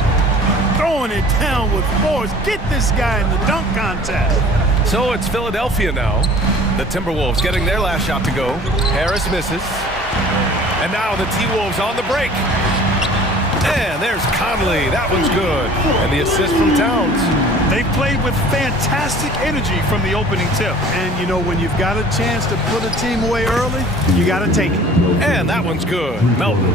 throwing it down with force. Get this guy in the dunk contest. So it's Philadelphia now. The Timberwolves getting their last shot to go. Harris misses. And now the T-Wolves on the break. And there's Conley. That one's good. And the assist from Towns. They played with fantastic energy from the opening tip. And, you know, when you've got a chance to put a team away early, you got to take it. And that one's good. Melton.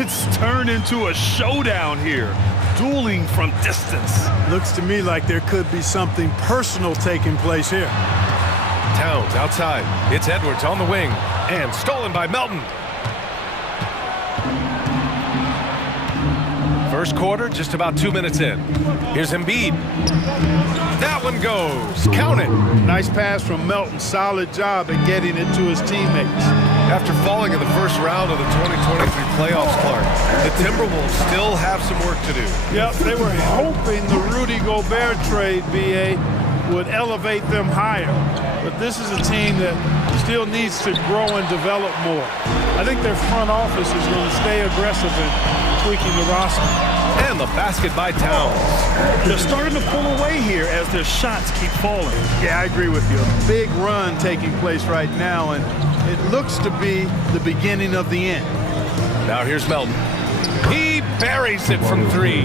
It's turned into a showdown here. Dueling from distance. Looks to me like there could be something personal taking place here. Towns outside. It's Edwards on the wing. And stolen by Melton. First quarter, just about 2 minutes in. Here's Embiid. That one goes. Count it. Nice pass from Melton. Solid job at getting it to his teammates. After falling in the first round of the 2023 playoffs, Clark, the Timberwolves still have some work to do. Yep, they were hoping the Rudy Gobert trade, BA, would elevate them higher. But this is a team that still needs to grow and develop more. I think their front office is going to stay aggressive in tweaking the roster. And the basket by Towns. They're starting to pull away here as their shots keep falling. Yeah, I agree with you. A big run taking place right now, and it looks to be the beginning of the end. Now here's Melton. He buries it from 3.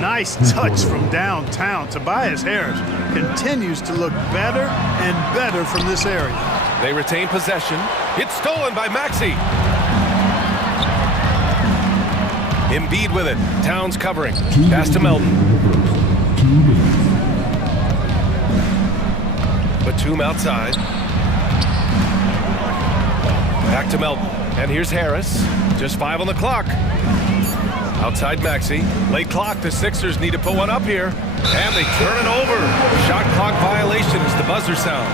Nice touch from downtown. Tobias Harris continues to look better and better from this area. They retain possession. It's stolen by Maxey. Embiid with it. Towns covering. Pass to Melton. Batum outside. Back to Melton. And here's Harris. Just 5 on the clock. Outside Maxey. Late clock. The Sixers need to put one up here. And they turn it over. Shot clock violation as the buzzer sounds.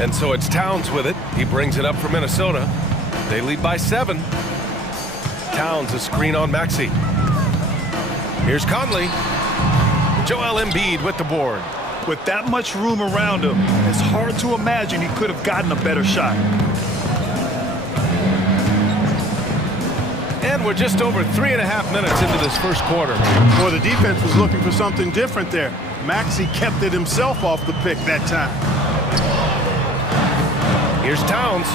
And so it's Towns with it. He brings it up for Minnesota. They lead by 7. Towns a screen on Maxey. Here's Conley. Joel Embiid with the board. With that much room around him, it's hard to imagine he could have gotten a better shot. And we're just over 3.5 minutes into this first quarter. Well, the defense was looking for something different there. Maxey kept it himself off the pick that time. Here's Towns.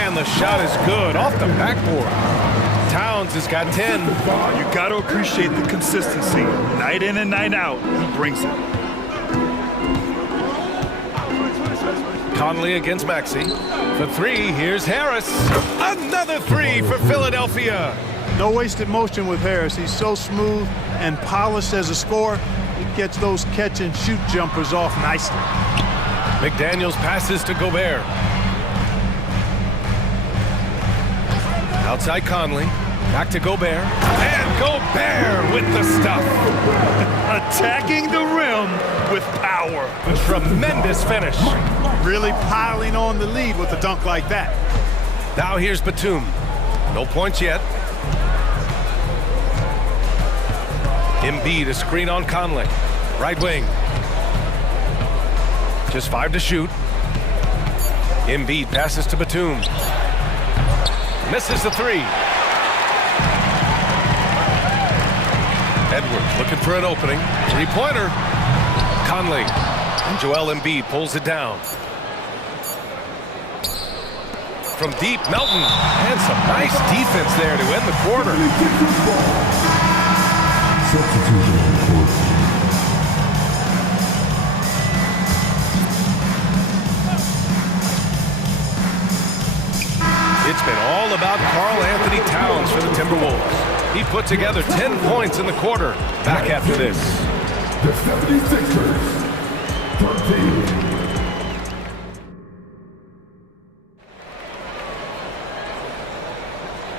And the shot is good off the backboard. Towns has got 10. You got to appreciate the consistency. Night in and night out, he brings it. Conley against Maxey. For 3, here's Harris. Another 3 for Philadelphia. No wasted motion with Harris. He's so smooth and polished as a scorer. He gets those catch-and-shoot jumpers off nicely. McDaniels passes to Gobert. Outside Conley. Back to Gobert. And Gobert with the stuff. Attacking the rim with power. A tremendous finish. Really piling on the lead with a dunk like that. Now here's Batum. No points yet. Embiid, a screen on Conley. Right wing. Just 5 to shoot. Embiid passes to Batum. Misses the 3. Edwards looking for an opening. 3-pointer. Conley. And Joel Embiid pulls it down. From deep, Melton. And some nice defense there to end the quarter. Substitution on the court. It's been all about Karl Anthony Towns for the Timberwolves. He put together 10 points in the quarter. Back after this. The 76ers. 13.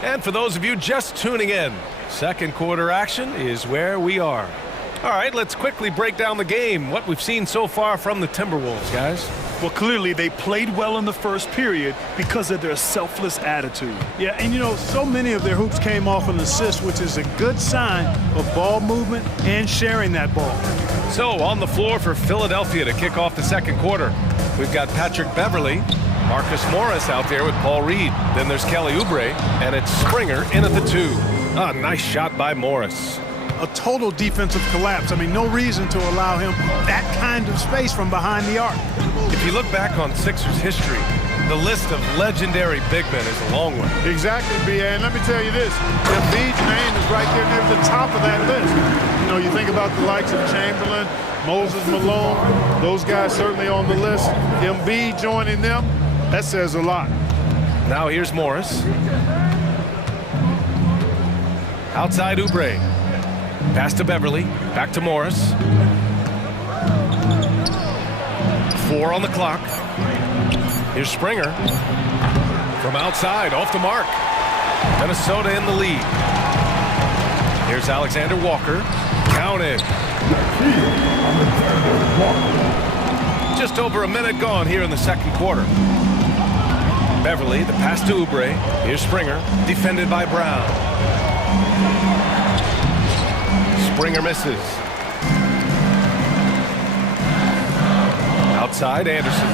And for those of you just tuning in, second quarter action is where we are. All right, let's quickly break down the game, what we've seen so far from the Timberwolves, guys. Well, clearly they played well in the first period because of their selfless attitude. Yeah, and you know, so many of their hoops came off an assist, which is a good sign of ball movement and sharing that ball. So on the floor for Philadelphia to kick off the second quarter, we've got Patrick Beverley, Marcus Morris out there with Paul Reed. Then there's Kelly Oubre, and it's Springer in at the 2. A nice shot by Morris. A total defensive collapse. I mean, no reason to allow him that kind of space from behind the arc. If you look back on Sixers history, the list of legendary big men is a long one. Exactly, B.A. And let me tell you this, Embiid's name is right there near the top of that list. You know, you think about the likes of Chamberlain, Moses Malone, those guys certainly on the list. Embiid joining them, that says a lot. Now here's Morris. Outside Oubre. Pass to Beverley. Back to Morris. 4 on the clock. Here's Springer. From outside, off the mark. Minnesota in the lead. Here's Alexander Walker. Counted. Just over a minute gone here in the second quarter. Beverley, the pass to Oubre. Here's Springer, defended by Brown. Springer misses. Outside, Anderson.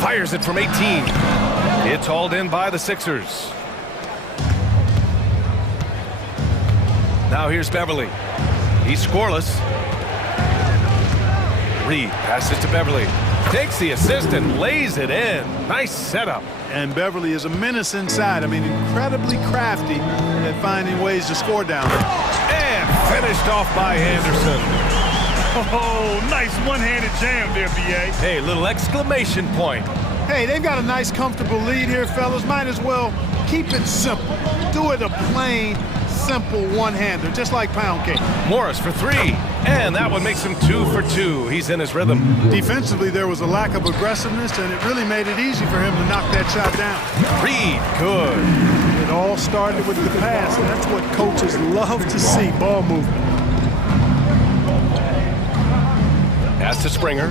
Fires it from 18. It's hauled in by the Sixers. Now here's Beverley. He's scoreless. Reed passes to Beverley. Takes the assist and lays it in. Nice setup. And Beverley is a menace inside. I mean, incredibly crafty at finding ways to score down there. And finished off by Anderson. Oh, nice one-handed jam there, B.A. Hey, little exclamation point. Hey, they've got a nice, comfortable lead here, fellas. Might as well keep it simple. Do it a plain, simple one-hander, just like pound cake. Morris for 3. And that one makes him 2 for 2. He's in his rhythm. Defensively, there was a lack of aggressiveness, and it really made it easy for him to knock that shot down. Reed, good. It all started with the pass, and that's what coaches love to see, ball movement. Pass to Springer.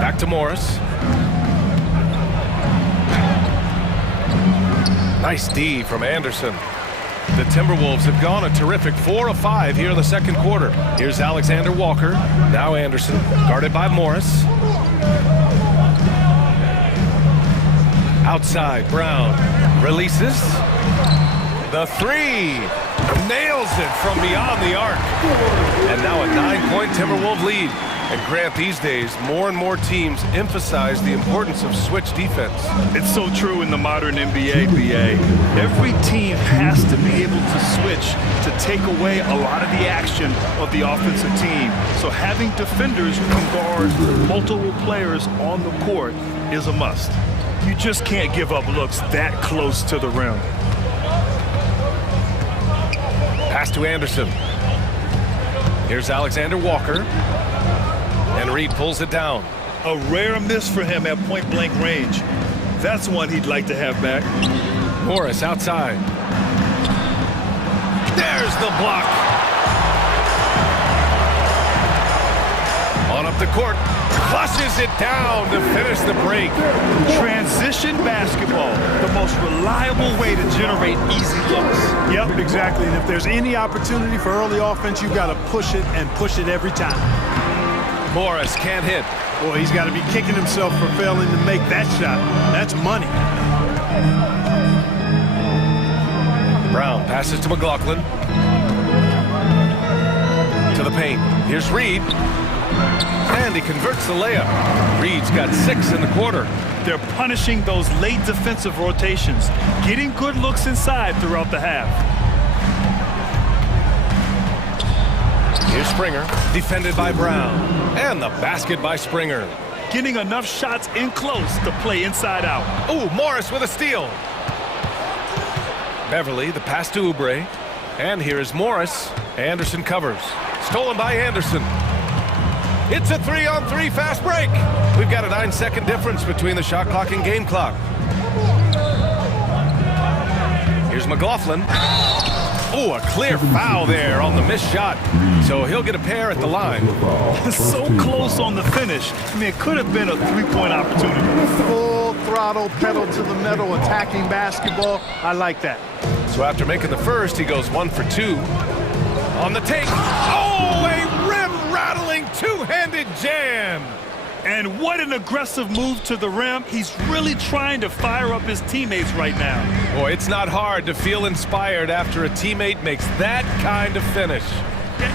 Back to Morris. Nice D from Anderson. The Timberwolves have gone a terrific 4 of 5 here in the second quarter. Here's Alexander Walker. Now Anderson, guarded by Morris. Outside, Brown releases. The 3. Nails it from beyond the arc. And now a 9-point Timberwolves lead. And Grant, these days, more and more teams emphasize the importance of switch defense. It's so true in the modern NBA, BA. Every team has to be able to switch to take away a lot of the action of the offensive team. So having defenders who can guard multiple players on the court is a must. You just can't give up looks that close to the rim. Pass to Anderson. Here's Alexander Walker. And Reed pulls it down. A rare miss for him at point-blank range. That's one he'd like to have back. Morris outside. There's the block. On up the court. Flushes it down to finish the break. Transition basketball, the most reliable way to generate easy looks. Yep, exactly. And if there's any opportunity for early offense, you've got to push it and push it every time. Morris can't hit. Boy, he's got to be kicking himself for failing to make that shot. That's money. Brown passes to McLaughlin. To the paint. Here's Reed. And he converts the layup. Reed's got 6 in the quarter. They're punishing those late defensive rotations, getting good looks inside throughout the half. Here's Springer, defended by Brown. And the basket by Springer. Getting enough shots in close to play inside out. Ooh, Morris with a steal. Beverly, the pass to Oubre. And here is Morris. Anderson covers. Stolen by Anderson. It's a 3-on-3 fast break. We've got a 9-second difference between the shot clock and game clock. Here's McLaughlin. Oh, a clear foul there on the missed shot. So he'll get a pair at the line. So close on the finish. I mean, it could have been a three-point opportunity. Full throttle, pedal to the metal, attacking basketball. I like that. So after making the first, he goes 1 for 2. On the take. Oh, a rim-rattling two-handed jam. And what an aggressive move to the rim. He's really trying to fire up his teammates right now. Boy, it's not hard to feel inspired after a teammate makes that kind of finish.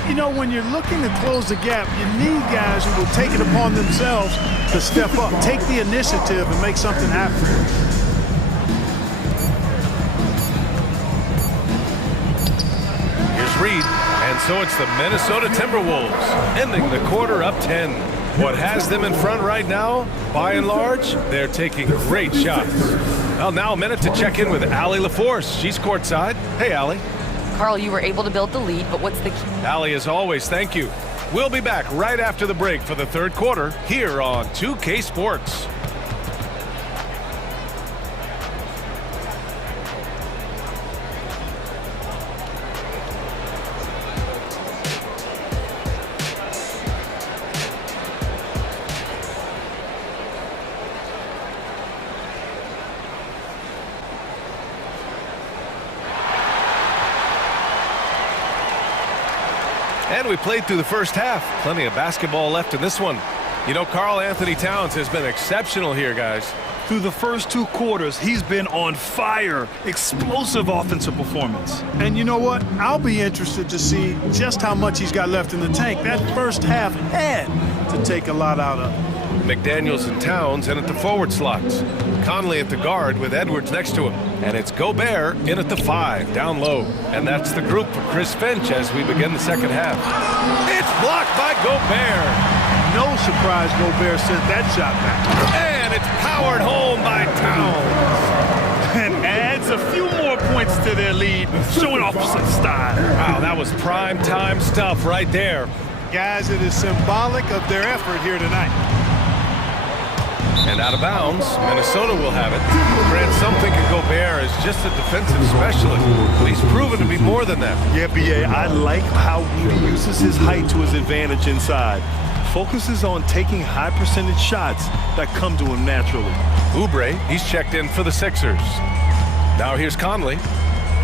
You know, when you're looking to close the gap, you need guys who will take it upon themselves to step up, take the initiative, and make something happen. Here's Reed, and so it's the Minnesota Timberwolves, ending the quarter up 10. What has them in front right now, by and large, they're taking great shots. Well, now a minute to check in with Allie LaForce. She's courtside. Hey, Allie. Carl, you were able to build the lead, but what's the key? Allie, as always, thank you. We'll be back right after the break for the third quarter here on 2K Sports. And we played through the first half. Plenty of basketball left in this one. You know, Karl Anthony Towns has been exceptional here, guys. Through the first 2 quarters, he's been on fire. Explosive offensive performance. And you know what? I'll be interested to see just how much he's got left in the tank. That first half had to take a lot out of. McDaniels and Towns in at the forward slots. Conley at the guard with Edwards next to him. And it's Gobert in at the 5, down low. And that's the group for Chris Finch as we begin the second half. It's blocked by Gobert. No surprise Gobert sent that shot back. And it's powered home by Towns. And adds a few more points to their lead, showing off some style. Wow, that was prime time stuff right there. Guys, it is symbolic of their effort here tonight. And out of bounds, Minnesota will have it. Grant, some think of Gobert as just a defensive specialist, but he's proven to be more than that. Yeah, B.A., I like how he uses his height to his advantage inside. Focuses on taking high percentage shots that come to him naturally. Oubre, he's checked in for the Sixers. Now here's Conley.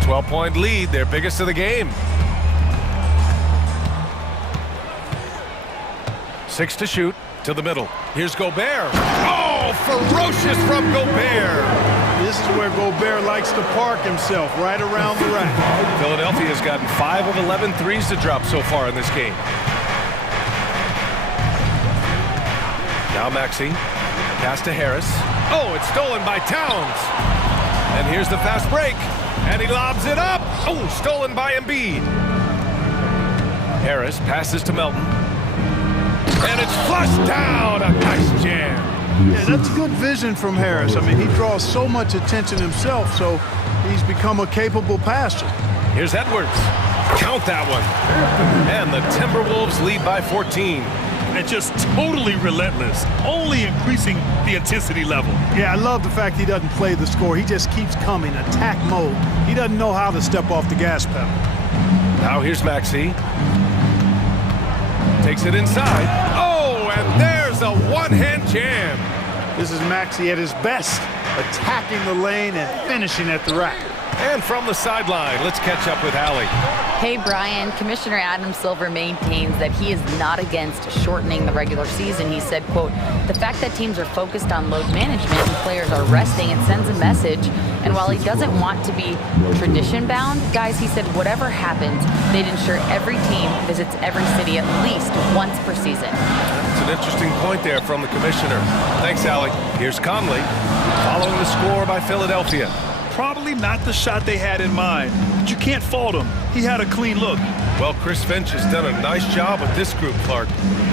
12-point lead, their biggest of the game. 6 to shoot, to the middle. Here's Gobert. Oh, ferocious from Gobert. This is where Gobert likes to park himself, right around the rack. Philadelphia has gotten 5 of 11 threes to drop so far in this game. Now Maxey, pass to Harris. Oh, it's stolen by Towns. And here's the fast break. And he lobs it up. Oh, stolen by Embiid. Harris passes to Melton. And it's flushed down. A nice jam. Yeah, that's good vision from Harris. I mean, he draws so much attention himself, so he's become a capable passer. Here's Edwards. Count that one. And the Timberwolves lead by 14. And just totally relentless, only increasing the intensity level. Yeah, I love the fact he doesn't play the score. He just keeps coming, attack mode. He doesn't know how to step off the gas pedal. Now here's Maxey. Takes it inside. Oh, and there's a one-hand jam. This is Maxey at his best, attacking the lane and finishing at the rack. And from the sideline, let's catch up with Allie. Hey, Brian. Commissioner Adam Silver maintains that he is not against shortening the regular season. He said, quote, the fact that teams are focused on load management and players are resting, it sends a message. And while he doesn't want to be tradition-bound, guys, he said whatever happens, they'd ensure every team visits every city at least once per season. It's an interesting point there from the commissioner. Thanks, Allie. Here's Conley, following the score by Philadelphia. Probably not the shot they had in mind, but you can't fault him. He had a clean look. Well, Chris Finch has done a nice job with this group, Clark.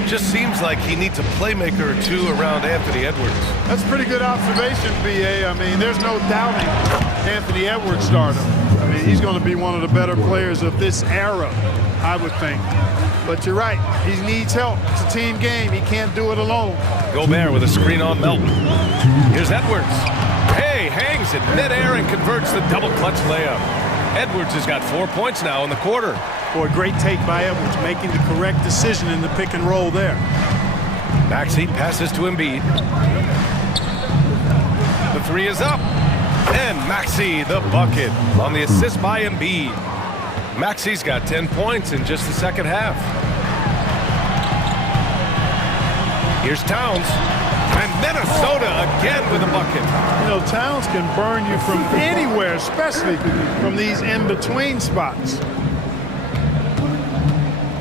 Just seems like he needs a playmaker or two around Anthony Edwards. That's a pretty good observation, B.A. I mean, there's no doubting Anthony Edwards' stardom. I mean, he's going to be one of the better players of this era, I would think. But you're right, he needs help. It's a team game. He can't do it alone. Gobert with a screen on Melton. Here's Edwards. Hey, hangs in midair and converts the double clutch layup. Edwards has got 4 points now in the quarter. Boy, great take by Edwards, making the correct decision in the pick and roll there. Maxey passes to Embiid. The three is up. And Maxey, the bucket, on the assist by Embiid. Maxey's got 10 points in just the second half. Here's Towns. And Minnesota again with a bucket. You know, Towns can burn you from anywhere, especially from these in-between spots.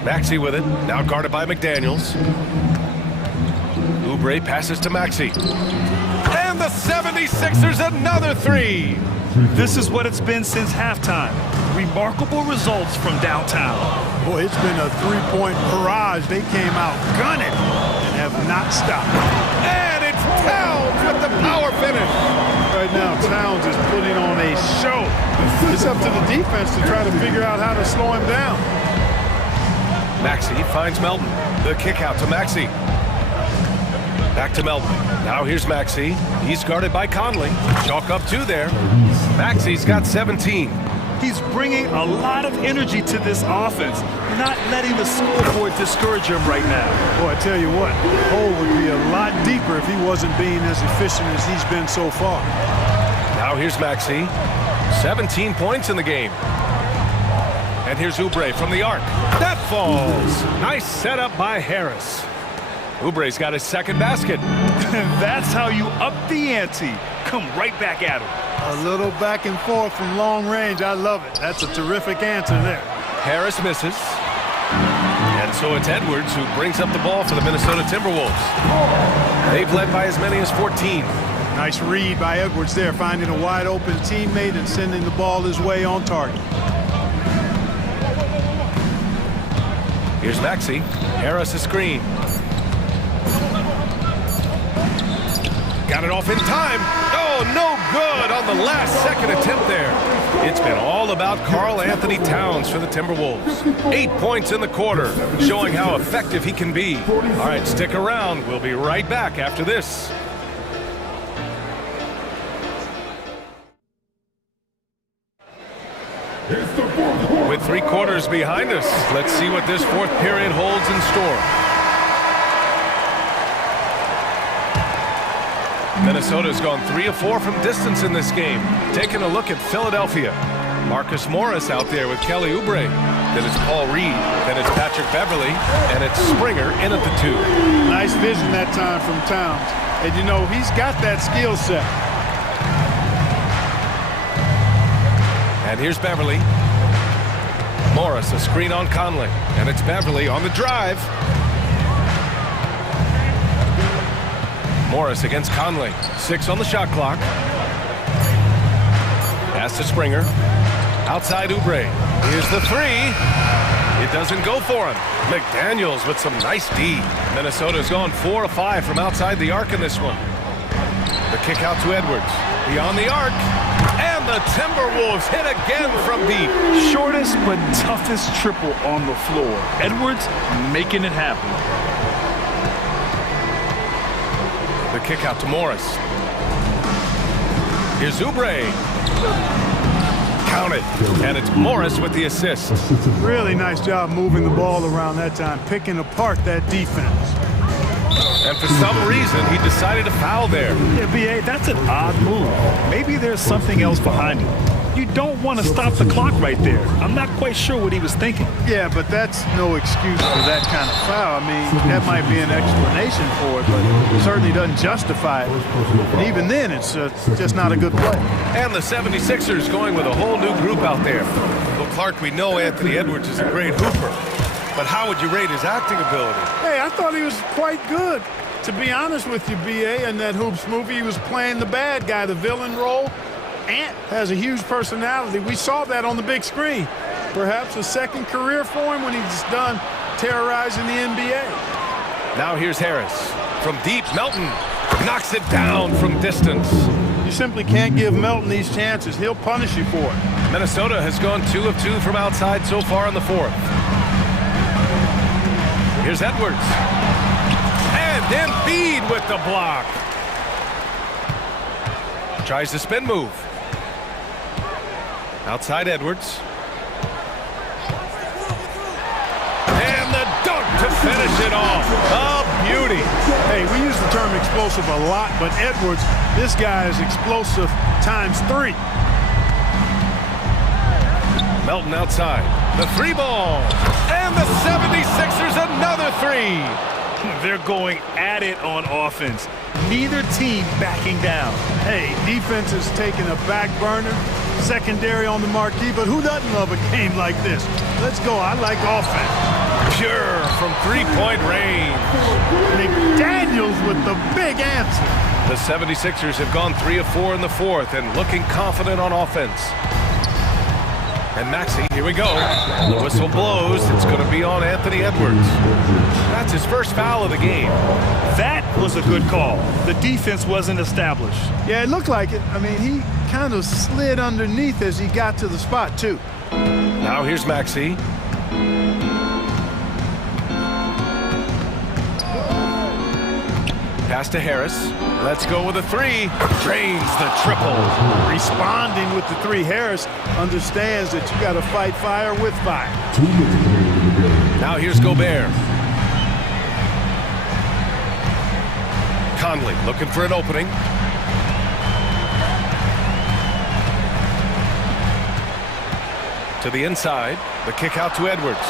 Maxey with it, now guarded by McDaniels. Oubre passes to Maxey. And the 76ers another three. This is what it's been since halftime. Remarkable results from downtown. Boy, it's been a three-point barrage. They came out gunning and have not stopped. And it's Towns with the power finish. Right now, Towns is putting on a show. It's up to the defense to try to figure out how to slow him down. Maxey finds Melton. The kick out to Maxey. Back to Melton. Now here's Maxey. He's guarded by Conley. Chalk up two there. Maxey's got 17. He's bringing a lot of energy to this offense, not letting the scoreboard discourage him right now. Boy, I tell you what, the hole would be a lot deeper if he wasn't being as efficient as he's been so far. Now here's Maxey. 17 points in the game. And here's Oubre from the arc. That falls. Nice setup by Harris. Oubre's got his second basket. That's how you up the ante. Come right back at him. A little back and forth from long range. I love it. That's a terrific answer there. Harris misses. And so it's Edwards who brings up the ball for the Minnesota Timberwolves. They've led by as many as 14. Nice read by Edwards there, finding a wide open teammate and sending the ball his way on target. Here's Maxey. Harris a screen. Got it off in time. Oh, no good on the last second attempt there. It's been all about Karl Anthony Towns for the Timberwolves. 8 points in the quarter, showing how effective he can be. All right, stick around. We'll be right back after this. With 3 quarters behind us, let's see what this fourth period holds in store. Minnesota's gone 3 of 4 from distance in this game. Taking a look at Philadelphia. Marcus Morris out there with Kelly Oubre. Then it's Paul Reed. Then it's Patrick Beverly. And it's Springer in at the 2. Nice vision that time from Towns. And you know, he's got that skill set. And here's Beverly. Morris, a screen on Conley. And it's Beverly on the drive. Morris against Conley. 6 on the shot clock. Pass to Springer. Outside Oubre. Here's the 3. It doesn't go for him. McDaniels with some nice D. Minnesota's gone 4 of 5 from outside the arc in this one. The kick out to Edwards. Beyond the arc. And the Timberwolves hit again from deep. Shortest but toughest triple on the floor. Edwards making it happen. The kick out to Morris. Here's Oubre. Count it. And it's Morris with the assist. Really nice job moving the ball around that time, picking apart that defense. And for some reason, he decided to foul there. Yeah, B.A., that's an odd move. Maybe there's something else behind it. You don't want to stop the clock right there. I'm not quite sure what he was thinking. Yeah, but that's no excuse for that kind of foul. I mean, that might be an explanation for it, but it certainly doesn't justify it. And even then, it's just not a good play. And the 76ers going with a whole new group out there. Well, Clark, we know Anthony Edwards is a great hooper, but how would you rate his acting ability? Hey, I thought he was quite good. To be honest with you, B.A., in that Hoops movie, he was playing the bad guy, the villain role. Ant has a huge personality. We saw that on the big screen. Perhaps a second career for him when he's done terrorizing the NBA. Now here's Harris. From deep, Melton knocks it down from distance. You simply can't give Melton these chances. He'll punish you for it. Minnesota has gone 2 of 2 from outside so far in the fourth. Here's Edwards. And Embiid with the block. Tries the spin move. Outside Edwards. And the dunk to finish it off. A beauty. Hey, we use the term explosive a lot, but Edwards, this guy is explosive times 3. Melton outside. The 3 ball. And the 76ers another 3. They're going at it on offense. Neither team backing down. Hey, defense is taking a back burner, secondary on the marquee, but who doesn't love a game like this? Let's go. I like offense. Pure from 3-point range. McDaniels with the big answer. The 76ers have gone 3 of 4 in the fourth and looking confident on offense. And Maxey, here we go. The whistle blows. It's going to be on Anthony Edwards. That's his first foul of the game. That was a good call. The defense wasn't established. Yeah, it looked like it. I mean, he kind of slid underneath as he got to the spot, too. Now here's Maxey. Pass to Harris. Let's go with a 3. Drains the triple. Responding with the 3. Harris understands that you got to fight fire with fire. Now here's Gobert. Conley looking for an opening. To the inside. The kick out to Edwards.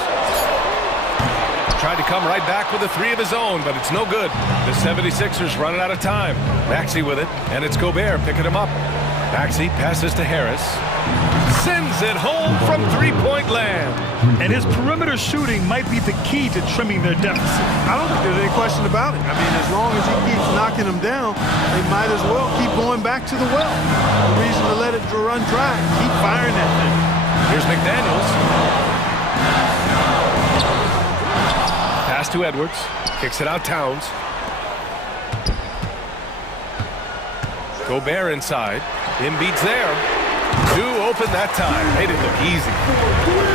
Tried to come right back with a 3 of his own, but it's no good. The 76ers running out of time. Maxey with it, and it's Gobert picking him up. Maxey passes to Harris. Sends it home from 3-point land. And his perimeter shooting might be the key to trimming their deficit. I don't think there's any question about it. I mean, as long as he keeps knocking them down, they might as well keep going back to the well. No reason to let it run dry. Keep firing that thing. Here's McDaniels. Pass to Edwards. Kicks it out Towns. Gobert inside. Embiid's there. 2 open that time. Made it look easy.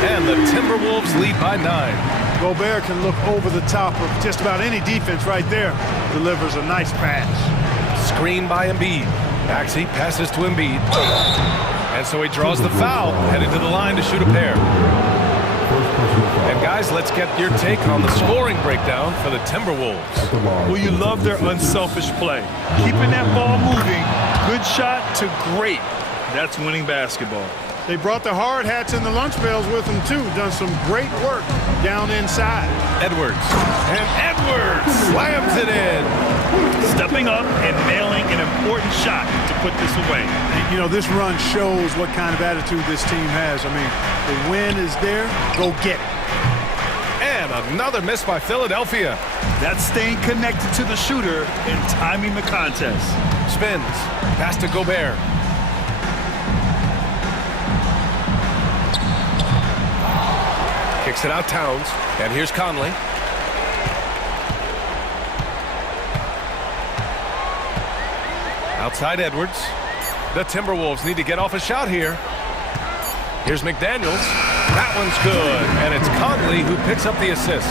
And the Timberwolves lead by 9. Gobert can look over the top of just about any defense right there. Delivers a nice pass. Screen by Embiid. Maxey passes to Embiid. And so he draws the foul. Headed to the line to shoot a pair. And guys, let's get your take on the scoring breakdown for the Timberwolves. Well, you love their unselfish play. Keeping that ball moving, good shot to great. That's winning basketball. They brought the hard hats and the lunch bells with them, too. Done some great work down inside. Edwards. And Edwards slams it in. Stepping up and nailing an important shot to put this away. You know, this run shows what kind of attitude this team has. I mean, the win is there. Go get it. And another miss by Philadelphia. That's staying connected to the shooter and timing the contest. Spins. Pass to Gobert. Kicks it out Towns. And here's Conley. Outside Edwards. The Timberwolves need to get off a shot here. Here's McDaniels. That one's good. And it's Conley who picks up the assist.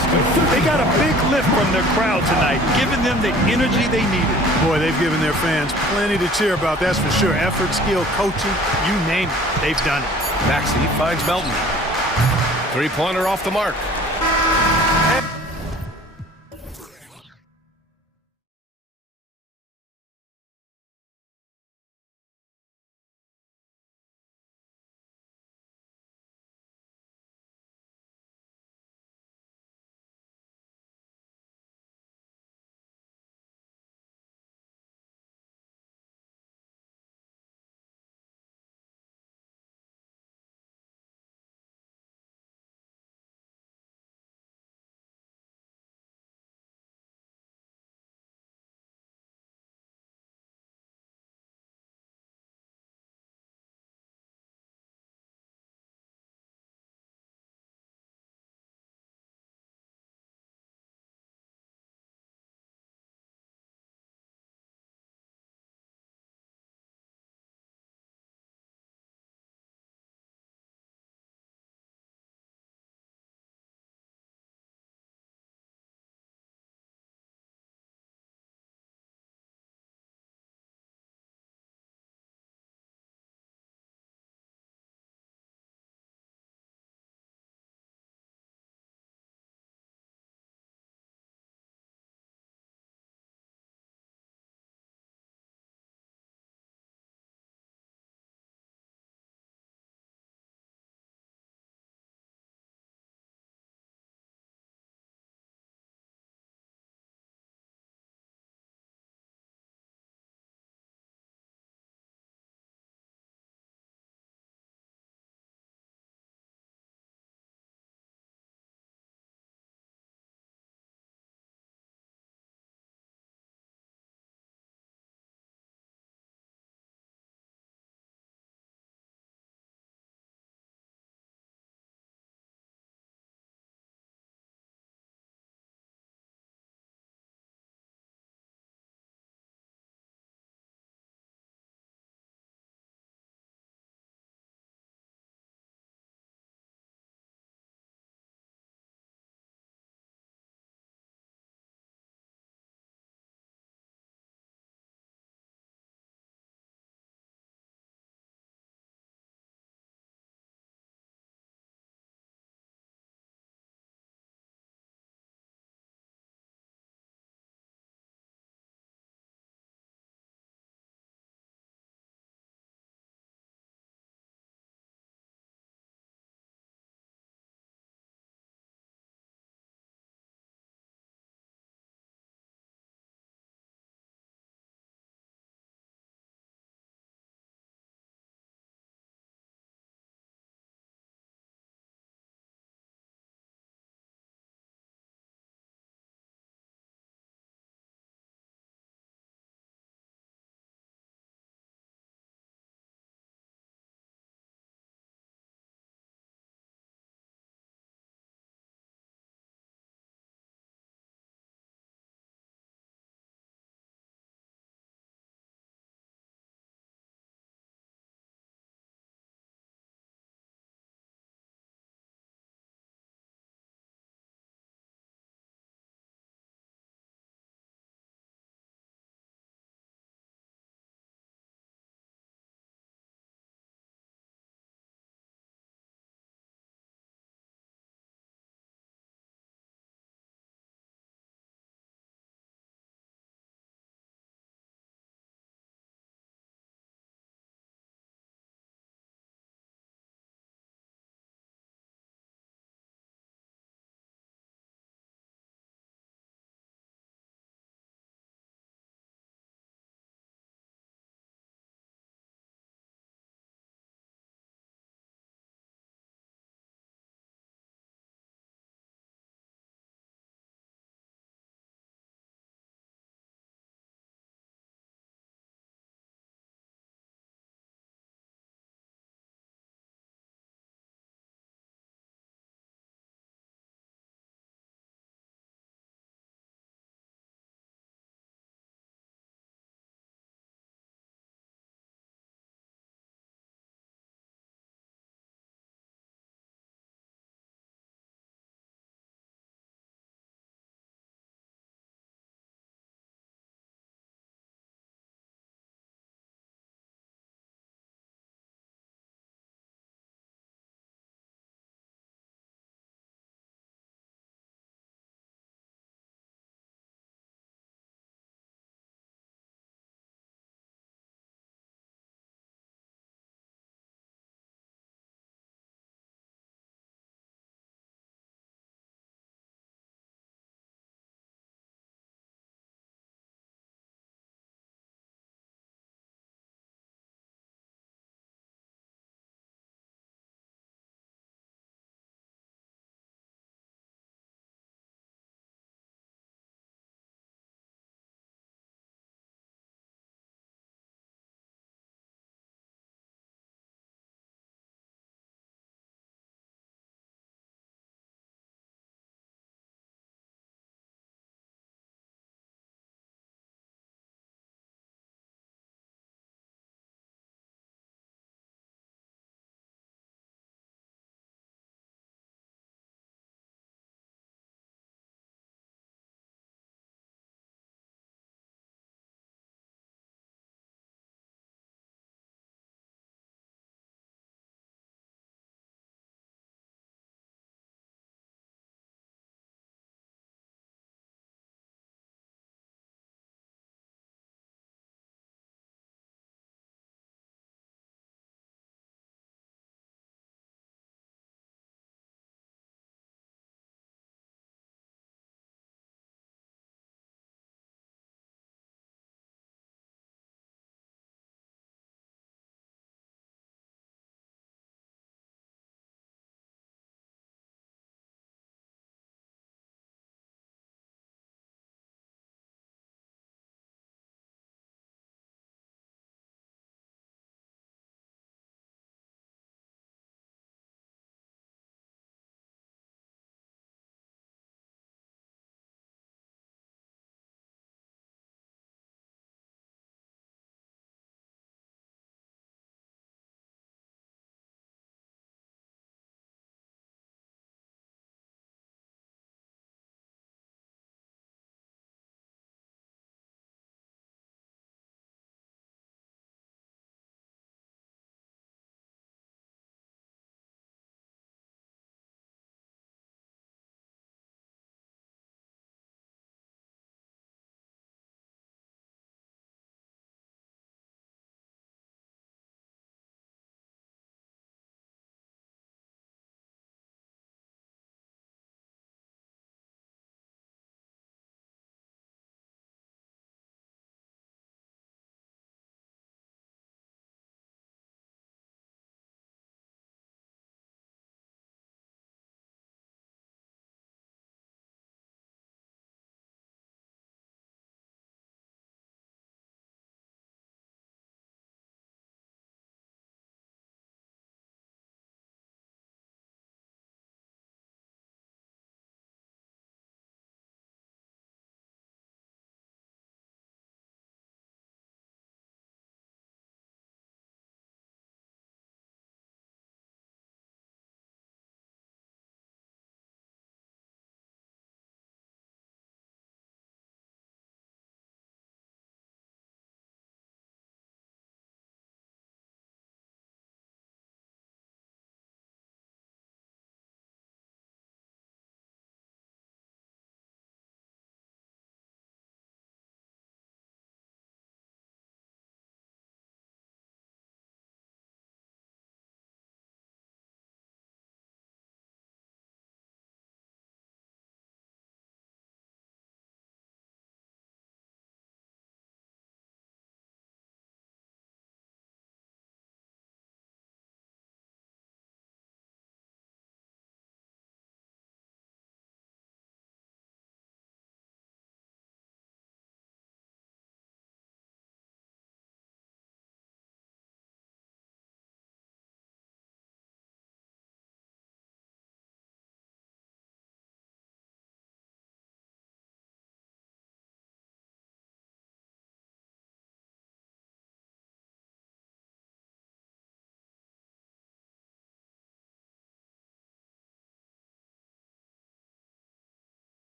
They got a big lift from their crowd tonight, giving them the energy they needed. Boy, they've given their fans plenty to cheer about, that's for sure. Effort, skill, coaching, you name it, they've done it. Maxey finds Melton. Three-pointer off the mark.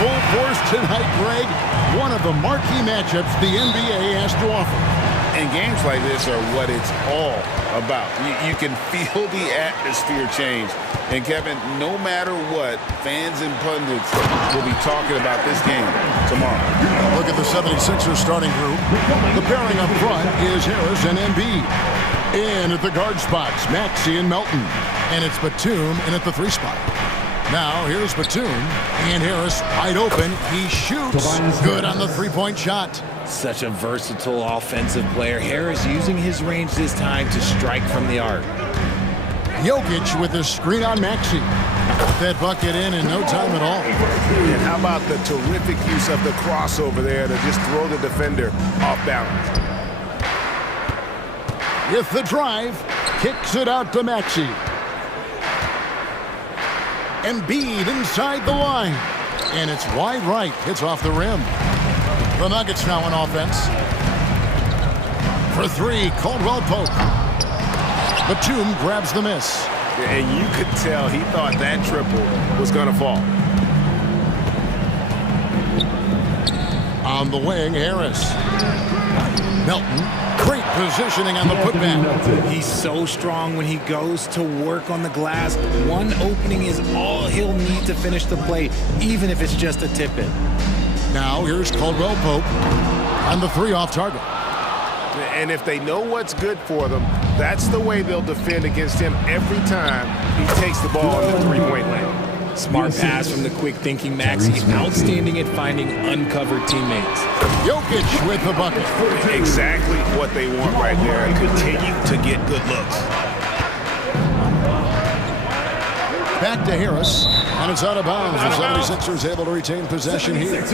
full force tonight, Greg. One of the marquee matchups the NBA has to offer. And games like this are what it's all about. You can feel the atmosphere change. And Kevin, no matter what, fans and pundits will be talking about this game tomorrow. Look at the 76ers starting group. The pairing up front is Harris and Embiid. In at the guard spots, Maxey and Melton. And it's Batum in at the 3 spot. Now here's Batum and Harris wide open. He shoots good on the 3-point shot. Such a versatile offensive player. Harris using his range this time to strike from the arc. Jokic with a screen on Maxey. Got that bucket in no time at all. And how about the terrific use of the crossover there to just throw the defender off balance. With the drive, kicks it out to Maxey. Embiid inside the line. And it's wide right. Hits off the rim. The Nuggets now on offense. For 3, Caldwell Pope. Batum grabs the miss. And you could tell he thought that triple was going to fall. On the wing, Harris. Melton. Great positioning on the putback. He's so strong when he goes to work on the glass. One opening is all he'll need to finish the play, even if it's just a tip-in. Now here's Caldwell Pope on the 3 off target. And if they know what's good for them, that's the way they'll defend against him every time he takes the ball in the 3-point lane. Smart pass from the quick-thinking Maxey. Outstanding at finding uncovered teammates. Jokic with the bucket. Exactly what they want right there. Continue to get good looks. Back to Harris, and it's out of bounds. The 76ers able to retain possession here.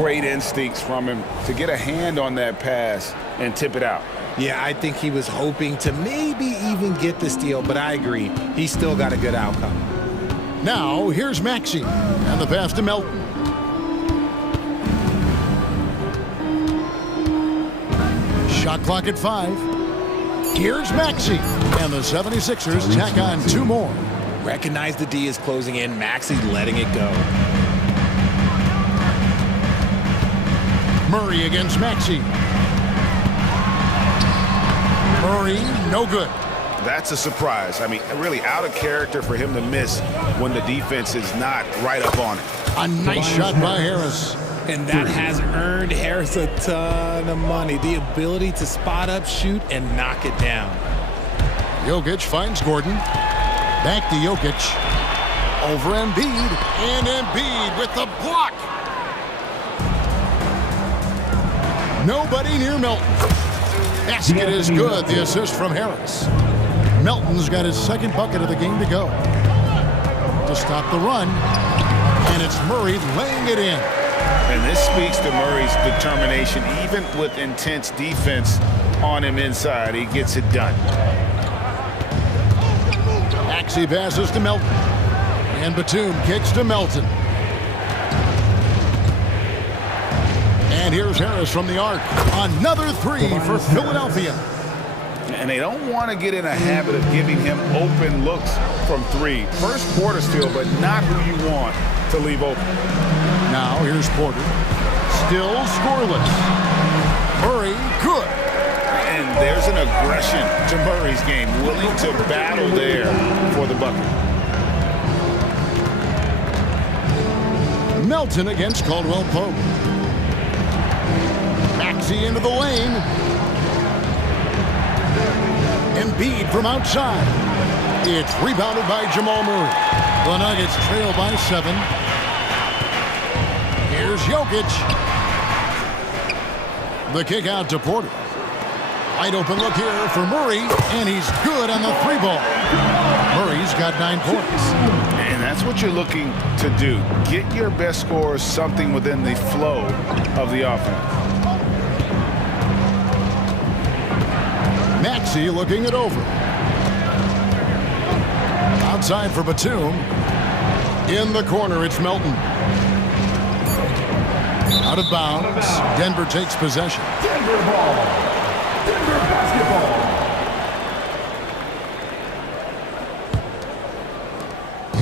Great instincts from him to get a hand on that pass and tip it out. Yeah, I think he was hoping to maybe even get the steal, but I agree. He still got a good outcome. Now, here's Maxey, and the pass to Melton. Shot clock at 5. Here's Maxey, and the 76ers tack on 2 more. Recognize the D is closing in. Maxey letting it go. Murray against Maxey. Murray, no good. That's a surprise. I mean, really out of character for him to miss when the defense is not right up on it. A nice shot by Harris. And that has earned Harris a ton of money. The ability to spot up, shoot, and knock it down. Jokic finds Gordon. Back to Jokic. Over Embiid. And Embiid with the block. Nobody near Melton. Basket is good. The assist from Harris. Melton's got his 2nd bucket of the game to go. To stop the run. And it's Murray laying it in. And this speaks to Murray's determination. Even with intense defense on him inside, he gets it done. Maxey passes to Melton. And Batum kicks to Melton. And here's Harris from the arc. Another 3 for Philadelphia. And they don't want to get in a habit of giving him open looks from 3. First quarter still, but not who you want to leave open. Now here's Porter. Still scoreless. Murray, good. And there's an aggression to Murray's game, willing to battle there for the bucket. Melton against Caldwell Pope. Maxey into the lane. Embiid from outside. It's rebounded by Jamal Murray. The Nuggets trail by 7. Here's Jokic. The kick out to Porter. Wide open look here for Murray, and he's good on the 3 ball. Murray's got 9 points. And that's what you're looking to do. Get your best scorers something within the flow of the offense. Maxey looking it over. Outside for Batum. In the corner, it's Melton. Out of bounds. Denver takes possession. Denver ball. Denver basketball.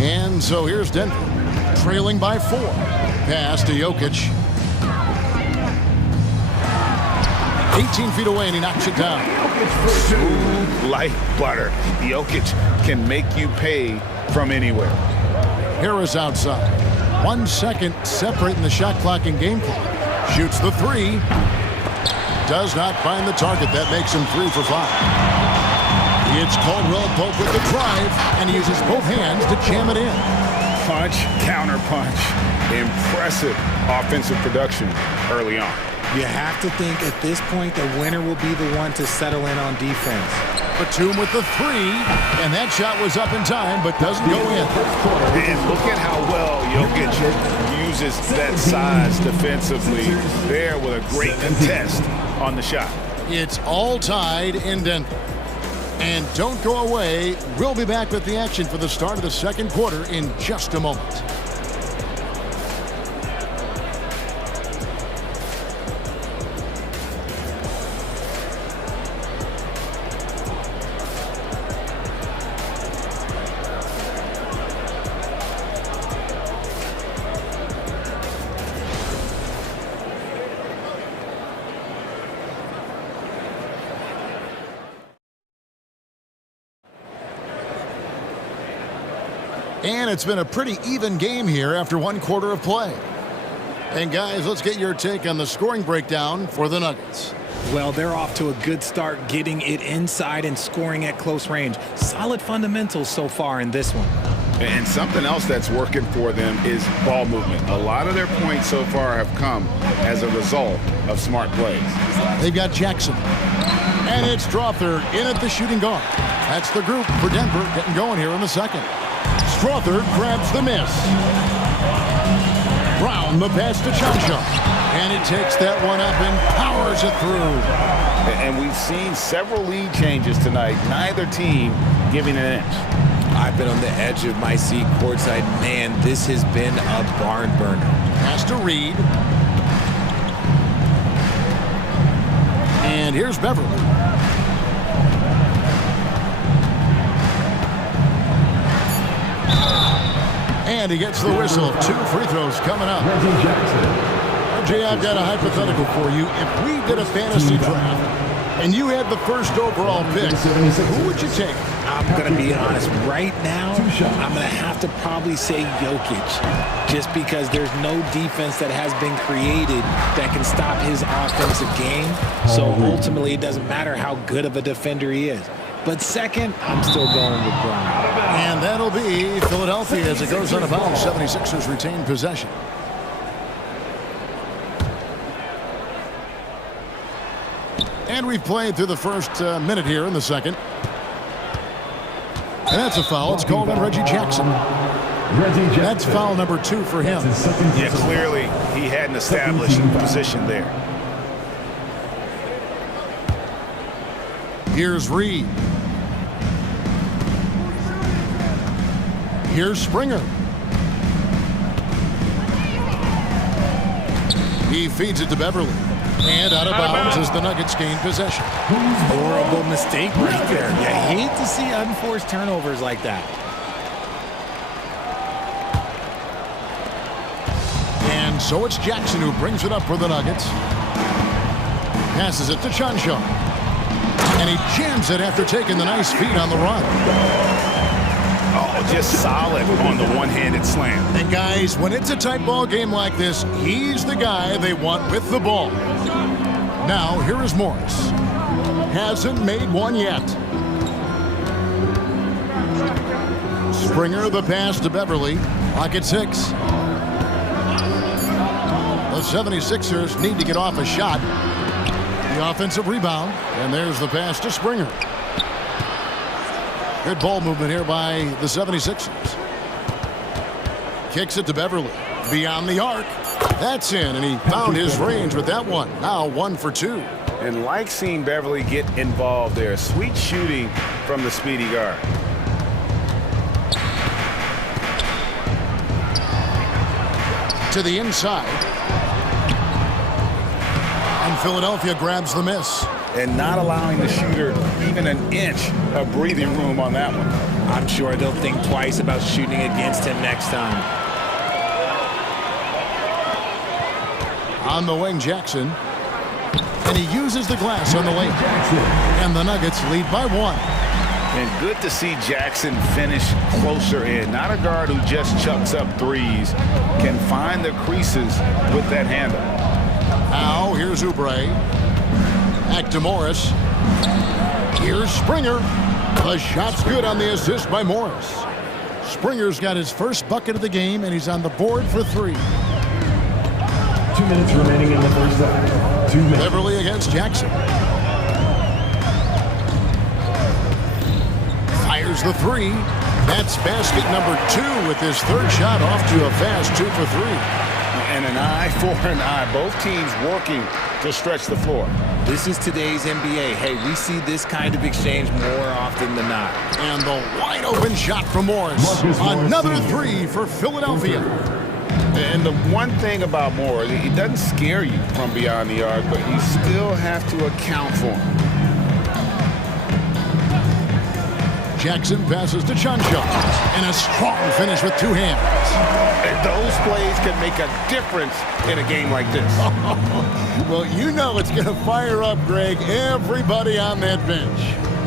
And so here's Denver, trailing by 4. Pass to Jokic. 18 feet away, and he knocks it down. Smooth like butter. Jokic can make you pay from anywhere. Harris outside. 1 second separating the shot clock and game clock. Shoots the three. Does not find the target. That makes him 3 for 5. It's Caldwell Pope with the drive, and he uses both hands to jam it in. Punch, counter punch. Impressive offensive production early on. You have to think at this point the winner will be the one to settle in on defense. Batum with the three, and that shot was up in time, but doesn't go in. And look at how well Jokic uses that size defensively there with a great contest on the shot. It's all tied in Denver. And don't go away. We'll be back with the action for the start of the second quarter in just a moment. And it's been a pretty even game here after 1 quarter of play. And guys, let's get your take on the scoring breakdown for the Nuggets. Well, they're off to a good start getting it inside and scoring at close range. Solid fundamentals so far in this one. And something else that's working for them is ball movement. A lot of their points so far have come as a result of smart plays. They've got Jackson. And it's Strawther in at the shooting guard. That's the group for Denver getting going here in the second. Strawther grabs the miss. Brown the pass to Chansha. And it takes that one up and powers it through. And we've seen several lead changes tonight. Neither team giving an inch. I've been on the edge of my seat courtside. Man, this has been a barn burner. Pass to Reed. And here's Beverly. And he gets the whistle. 2 free throws coming up. RJ, I've got a hypothetical for you. If we did a fantasy draft and you had the first overall pick, who would you take? I'm going to be honest. Right now, I'm going to have to probably say Jokic. Just because there's no defense that has been created that can stop his offensive game. So ultimately, it doesn't matter how good of a defender he is. But second, I'm still going with Brown. And that'll be Philadelphia as it goes out of bounds. 76ers retain possession. And we've played through the first minute here in the second. And that's a foul. It's called on Reggie Jackson. That's foul number 2 for him. Yeah, clearly he hadn't established position there. Here's Reed. Here's Springer. He feeds it to Beverly. And out of bounds as the Nuggets gain possession. Horrible mistake right there. You hate to see unforced turnovers like that. And so it's Jackson who brings it up for the Nuggets. Passes it to Chansha. And he jams it after taking the nice feed on the run. Oh, just solid on the one-handed slam. And guys, when it's a tight ball game like this, he's the guy they want with the ball. Now, here is Morris. Hasn't made one yet. Springer the pass to Beverly. Clock at 6. The 76ers need to get off a shot. The offensive rebound. And there's the pass to Springer. Good ball movement here by the 76ers. Kicks it to Beverly. Beyond the arc. That's in, and he found his range with that one. Now 1 for 2. And like seeing Beverly get involved there. Sweet shooting from the speedy guard. To the inside. And Philadelphia grabs the miss. And not allowing the shooter even an inch of breathing room on that one. I'm sure they'll think twice about shooting against him next time. On the wing, Jackson. And he uses the glass on the lane. And the Nuggets lead by 1. And good to see Jackson finish closer in. Not a guard who just chucks up threes. Can find the creases with that handle. Now, here's Oubre. Back to Morris. Here's Springer. The shot's good on the assist by Morris. Springer's got his first bucket of the game, and he's on the board for 3. 2 minutes remaining in the first half. 2 minutes. Beverly against Jackson. Fires the 3. That's basket number 2 with his third shot off to a fast 2 for 3. And an eye for an eye. Both teams working to stretch the floor. This is today's NBA. Hey, we see this kind of exchange more often than not. And the wide open shot from Morris. Another 3 for Philadelphia. And the one thing about Morris, he doesn't scare you from beyond the arc, but you still have to account for him. Jackson passes to Chanshaw. And a strong finish with 2 hands. And those plays can make a difference in a game like this. Well, you know it's going to fire up, Greg, everybody on that bench.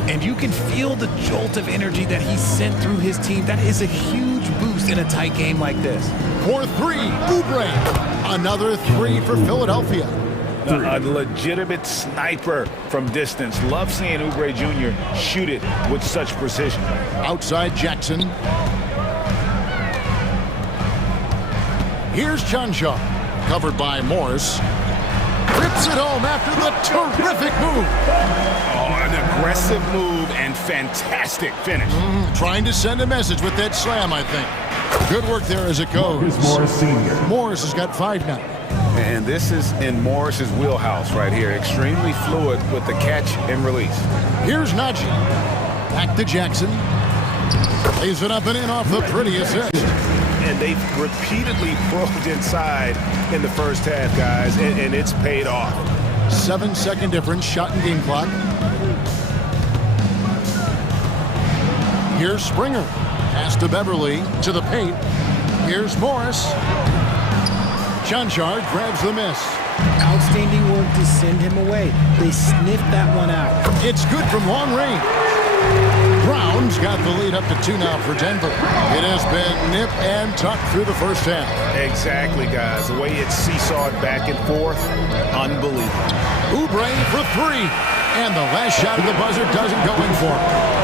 And you can feel the jolt of energy that he sent through his team. That is a huge boost in a tight game like this. For 3, Oubre. Another 3 for Philadelphia. A legitimate sniper from distance. Love seeing Oubre Jr. shoot it with such precision. Outside Jackson. Here's Chanshaw. Covered by Morris. Rips it home after the terrific move. Oh, an aggressive move and fantastic finish. Trying to send a message with that slam, I think. Good work there as it goes. Morris Sr. Morris has got 5 now. And this is in Morris's wheelhouse right here. Extremely fluid with the catch and release. Here's Najee. Back to Jackson. Lays it up and in off the pretty assist. And they've repeatedly probed inside in the first half, guys, and it's paid off. 7-second difference, shot and game clock. Here's Springer. Pass to Beverly, to the paint. Here's Morris. Chanchard grabs the miss. Outstanding work to send him away. They sniffed that one out. It's good from long range. Brown's got the lead up to 2 now for Denver. It has been nip and tuck through the first half. Exactly, guys. The way it's seesawed back and forth, unbelievable. Oubre for 3. And the last shot of the buzzer doesn't go in for him.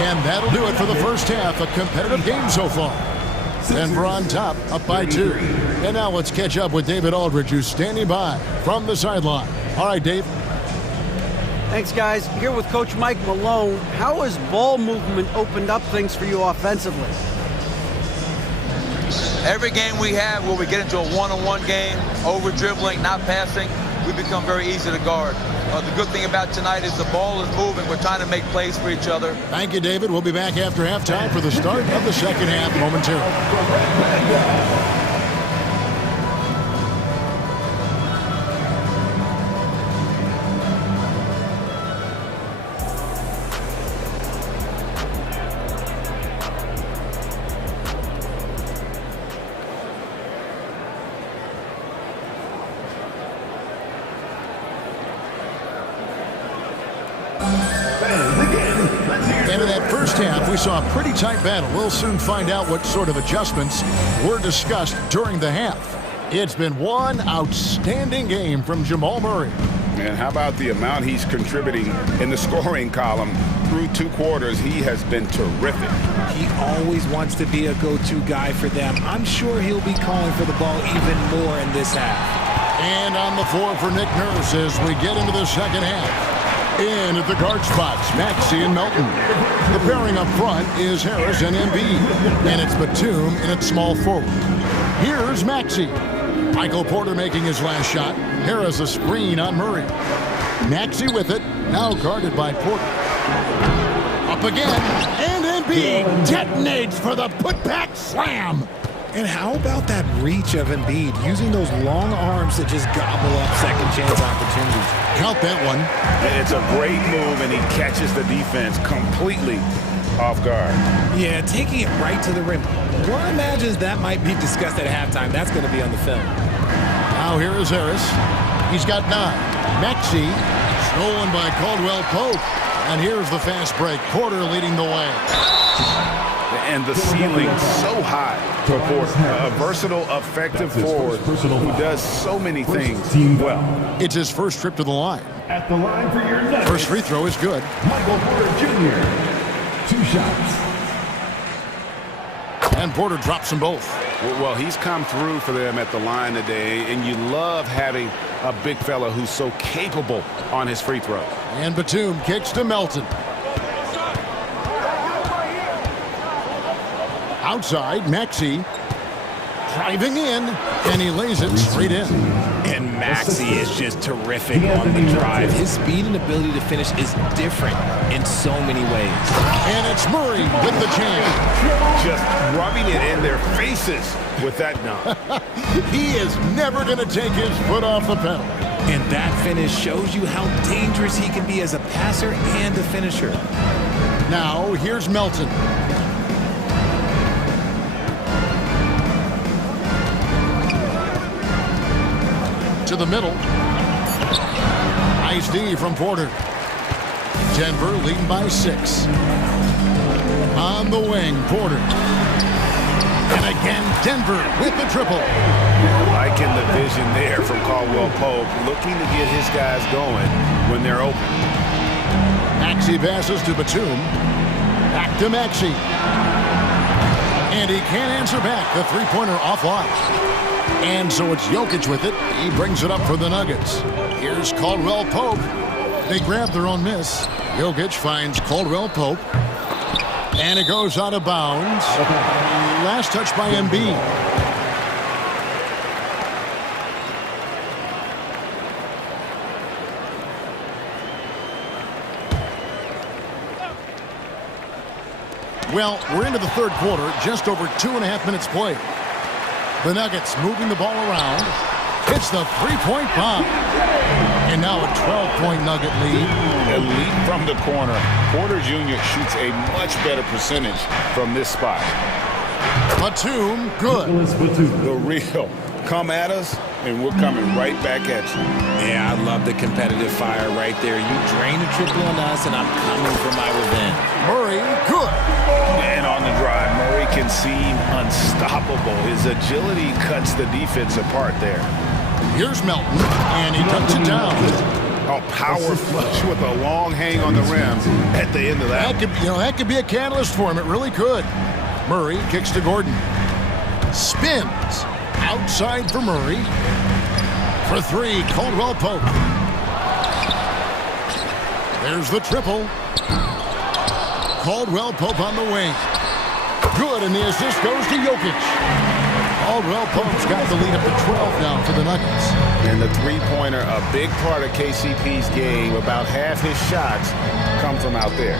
And that'll do it for the first half. A competitive game so far. Denver on top, up by 2. And now let's catch up with David Aldridge, who's standing by from the sideline. All right, Dave. Thanks, guys. Here with Coach Mike Malone. How has ball movement opened up things for you offensively? Every game we have where we get into a one-on-one game, over-dribbling, not passing, we become very easy to guard. The good thing about tonight is the ball is moving. We're trying to make plays for each other. Thank you, David. We'll be back after halftime for the start of the second half momentarily. And in that first half, we saw a pretty tight battle. We'll soon find out what sort of adjustments were discussed during the half. It's been one outstanding game from Jamal Murray. And how about the amount he's contributing in the scoring column through 2 quarters? He has been terrific. He always wants to be a go-to guy for them. I'm sure he'll be calling for the ball even more in this half. And on the floor for Nick Nurse as we get into the second half. In at the guard spots, Maxey and Melton. The pairing up front is Harris and Embiid. And it's Batum in its small forward. Here's Maxey. Michael Porter making his last shot. Harris a screen on Murray. Maxey with it, now guarded by Porter. Up again, and Embiid detonates for the putback slam. And how about that reach of Embiid, using those long arms to just gobble up second chance opportunities? Count that one. It's a great move, and he catches the defense completely off guard. Yeah, taking it right to the rim. One imagines that might be discussed at halftime. That's going to be on the film. Now here is Harris. He's got 9. Maxey, stolen by Caldwell Pope. And here's the fast break. Porter leading the way. And the ceiling so high for Porter. A versatile, effective forward who does so many things well. It's his first trip to the line. At the line for your Nuggets, First free throw is good. Michael Porter Jr. 2 shots. And Porter drops them both. Well, he's come through for them at the line today, and you love having a big fella who's so capable on his free throw. And Batum kicks to Melton. Outside, Maxey driving in, and he lays it straight in. And Maxey is just terrific on the drive. His speed and ability to finish is different in so many ways. And it's Murray with the jam. Just rubbing it in their faces with that dunk. He is never going to take his foot off the pedal. And that finish shows you how dangerous he can be as a passer and a finisher. Now, here's Melton. To the middle. Nice D from Porter. Denver leading by 6. On the wing, Porter. And again, Denver with the triple. Liking the vision there from Caldwell Pope, looking to get his guys going when they're open. Maxey passes to Batum. Back to Maxey. And he can't answer back. The three-pointer offline. And so it's Jokic with it. He brings it up for the Nuggets. Here's Caldwell Pope. They grab their own miss. Jokic finds Caldwell Pope. And it goes out of bounds. Last touch by Embiid. Well, we're into the third quarter, just over 2.5 minutes played. The Nuggets moving the ball around. Hits the three-point bomb. And now a 12-point Nugget lead. Elite from the corner. Porter Jr. shoots a much better percentage from this spot. Batum, good. The real. Come at us, and we're coming right back at you. Yeah, I love the competitive fire right there. You drain a triple on us, and I'm coming for my revenge. Murray, good. And on the drive, Murray can seem unstoppable. His agility cuts the defense apart there. Here's Melton, and he ducks it down. Oh, power flush with a long hang on the rim at the end of that. That could be a catalyst for him. It really could. Murray kicks to Gordon. Spins. Outside for Murray. For 3, Caldwell Pope. There's the triple. Caldwell Pope on the wing. Good, and the assist goes to Jokic. Caldwell Pope's got the lead up to 12 now for the Nuggets. And the three-pointer, a big part of KCP's game. About half his shots come from out there.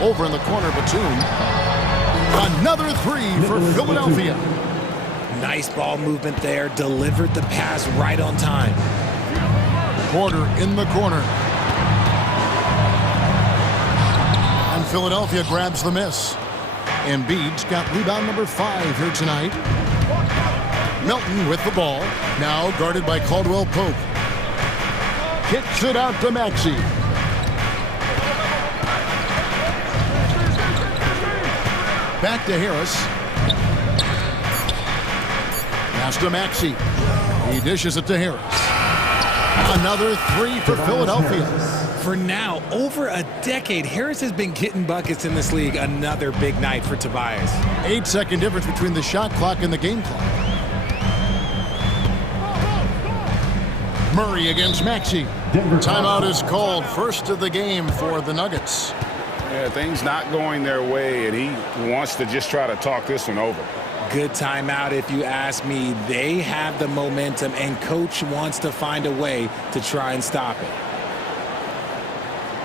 Over in the corner, Batum. Another 3 for Philadelphia. Nice ball movement there. Delivered the pass right on time. Porter in the corner. And Philadelphia grabs the miss. Embiid's got rebound number 5 here tonight. Melton with the ball. Now guarded by Caldwell Pope. Kicks it out to Maxey. Back to Harris. Pass to Maxey. He dishes it to Harris. Another 3 for Philadelphia. For now, over a decade, Harris has been getting buckets in this league. Another big night for Tobias. 8-second difference between the shot clock and the game clock. Murray against Maxey. Timeout is called. First of the game for the Nuggets. Yeah, things not going their way, and he wants to just try to talk this one over. Good timeout if you ask me. They have the momentum, and Coach wants to find a way to try and stop it.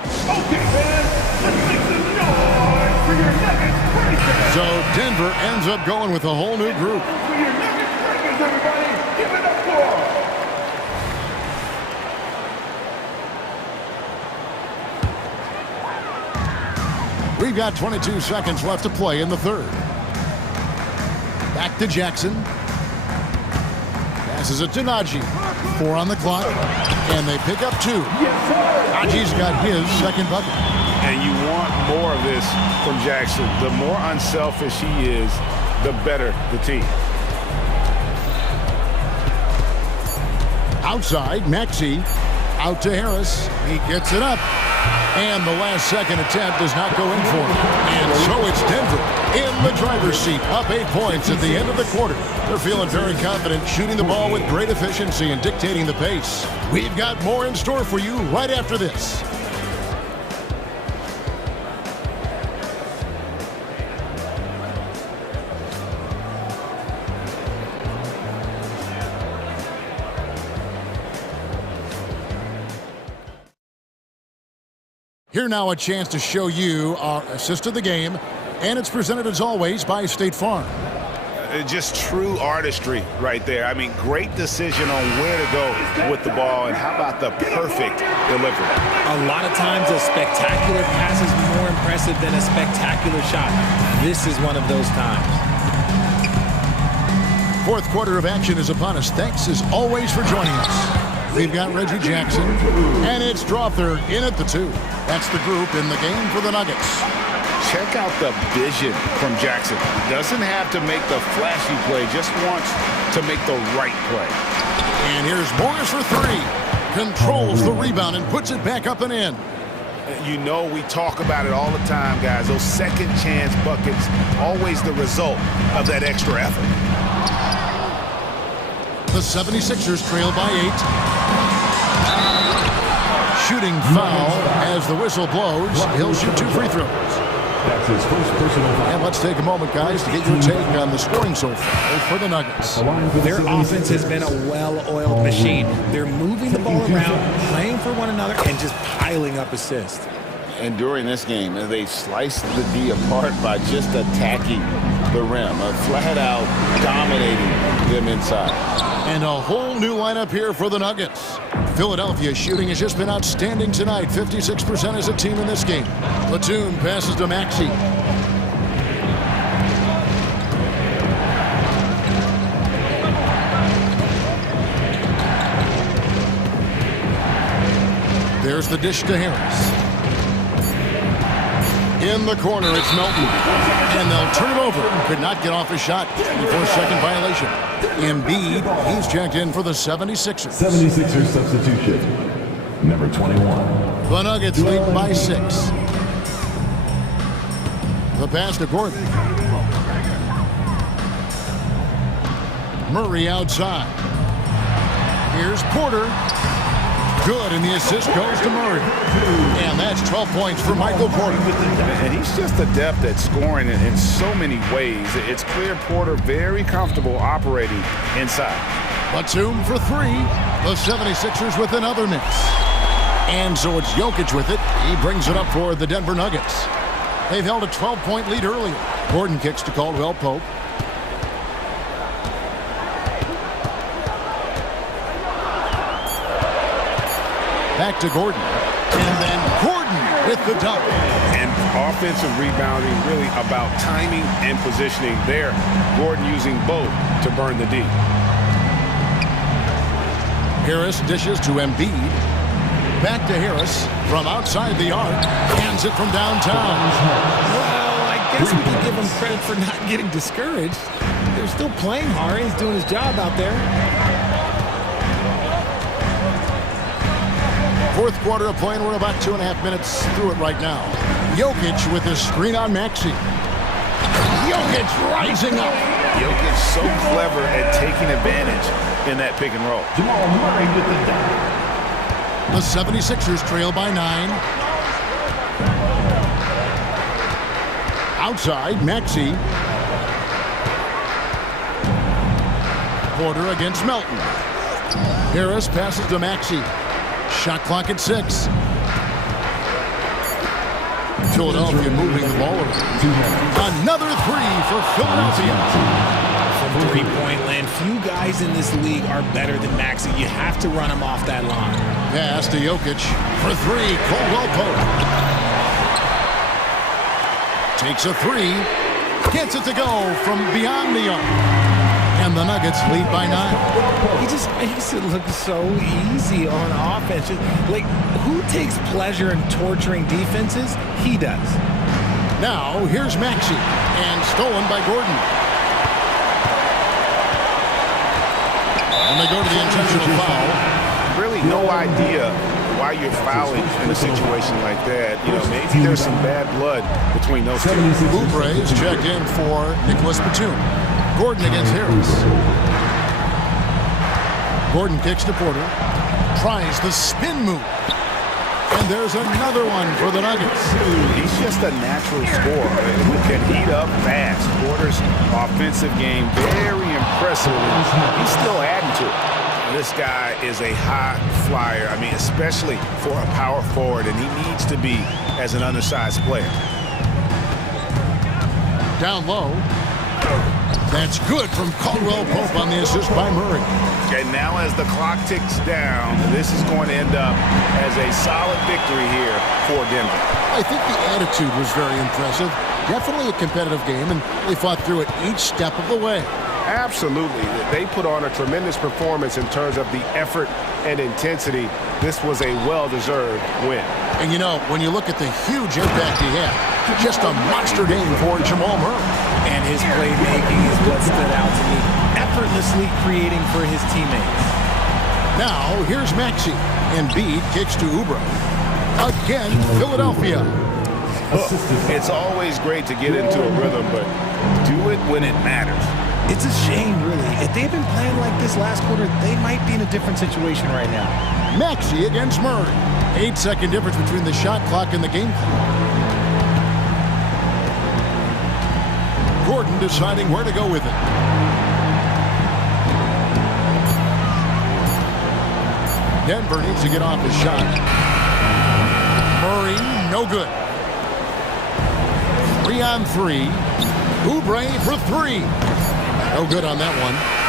Okay, fans, let's make some noise for your Nuggets Breakers. So Denver ends up going with a whole new group. For your Nuggets Breakers, everybody, give it up for them. We've got 22 seconds left to play in the third. Back to Jackson. Passes it to Najee. 4 on the clock, and they pick up 2. Najee's got his second bucket. And you want more of this from Jackson. The more unselfish he is, the better the team. Outside, Maxey. Out to Harris. He gets it up. And the last second attempt does not go in for him. And so it's Denver in the driver's seat, up 8 points at the end of the quarter. They're feeling very confident, shooting the ball with great efficiency and dictating the pace. We've got more in store for you right after this. Here now a chance to show you our assist of the game, and it's presented as always by State Farm. Just true artistry right there. I mean, great decision on where to go with the ball, and how about the perfect delivery? A lot of times a spectacular pass is more impressive than a spectacular shot. This is one of those times. Fourth quarter of action is upon us. Thanks as always for joining us. We've got Reggie Jackson, and it's draw third in at the 2. That's the group in the game for the Nuggets. Check out the vision from Jackson. Doesn't have to make the flashy play, just wants to make the right play. And here's Morris for 3. Controls the rebound and puts it back up and in. You know, we talk about it all the time, guys. Those second chance buckets, always the result of that extra effort. The 76ers trail by 8. Shooting foul as the whistle blows. He'll shoot 2 free throws. That's his first personal foul. And let's take a moment, guys, to get your take on the scoring so far for the Nuggets. Their offense has been a well-oiled machine. They're moving the ball around, playing for one another, and just piling up assists. And during this game, they sliced the D apart by just attacking the rim, flat out dominating them inside. And a whole new lineup here for the Nuggets. Philadelphia's shooting has just been outstanding tonight. 56% as a team in this game. Platoon passes to Maxey. There's the dish to Harris. In the corner, it's Melton. And they'll turn it over. Could not get off a shot before second violation. Embiid, he's checked in for the 76ers. 76ers substitution. Number 21. The Nuggets lead by 6. The pass to Gordon. Murray outside. Here's Porter. Good, and the assist goes to Murray. And that's 12 points for Michael Porter. And he's just adept at scoring in so many ways. It's clear Porter very comfortable operating inside. Batum for 3. The 76ers with another miss. And so it's Jokic with it. He brings it up for the Denver Nuggets. They've held a 12-point lead earlier. Gordon kicks to Caldwell Pope. Back to Gordon. And then Gordon with the dunk. And offensive rebounding really about timing and positioning there. Gordon using both to burn the D. Harris dishes to Embiid. Back to Harris from outside the arc. Hands it from downtown. Well, I guess we can give him credit for not getting discouraged. They're still playing hard. He's doing his job out there. Fourth quarter of play, and we're about 2.5 minutes through it right now. Jokic with a screen on Maxey. Jokic rising up. Jokic so clever at taking advantage in that pick and roll. Jamal Murray with the dunk. The 76ers trail by 9. Outside, Maxey. Porter against Melton. Harris passes to Maxey. Shot clock at 6. Philadelphia moving the ball around. Another 3 for Philadelphia. From three-point land, few guys in this league are better than Maxey. You have to run him off that line. Pass to Jokic for 3. Caldwell Pope takes a 3. Gets it to go from beyond the arc. And the Nuggets lead by 9. He just makes it look so easy on offense. Like, who takes pleasure in torturing defenses? He does. Now, here's Maxey, and stolen by Gordon. And they go to the intentional foul. Really no idea why you're fouling in a situation like that. You know, maybe there's some bad blood between those two. Oubre is checked in for Nicholas Batum. Gordon against Harris. Gordon kicks to Porter. Tries the spin move. And there's another one for the Nuggets. He's just a natural scorer who can heat up fast. Porter's offensive game, very impressive. He's still adding to it. This guy is a high flyer. I mean, especially for a power forward, and he needs to be as an undersized player. Down low. That's good from Caldwell Pope on the assist by Murray. And now as the clock ticks down, this is going to end up as a solid victory here for Denver. I think the attitude was very impressive. Definitely a competitive game, and they fought through it each step of the way. Absolutely. They put on a tremendous performance in terms of the effort and intensity. This was a well-deserved win. And you know, when you look at the huge impact he had, just a monster game for Jamal Murray. And his playmaking is what stood out to me. Effortlessly creating for his teammates. Now, here's Maxey. Embiid kicks to Oubre. Again, Philadelphia. It's always great to get into a rhythm, but do it when it matters. It's a shame, really. If they'd been playing like this last quarter, they might be in a different situation right now. Maxey against Murray. 8-second difference between the shot clock and the game clock. Gordon deciding where to go with it. Denver needs to get off his shot. Murray, no good. 3-on-3. Oubre for 3. No good on that one.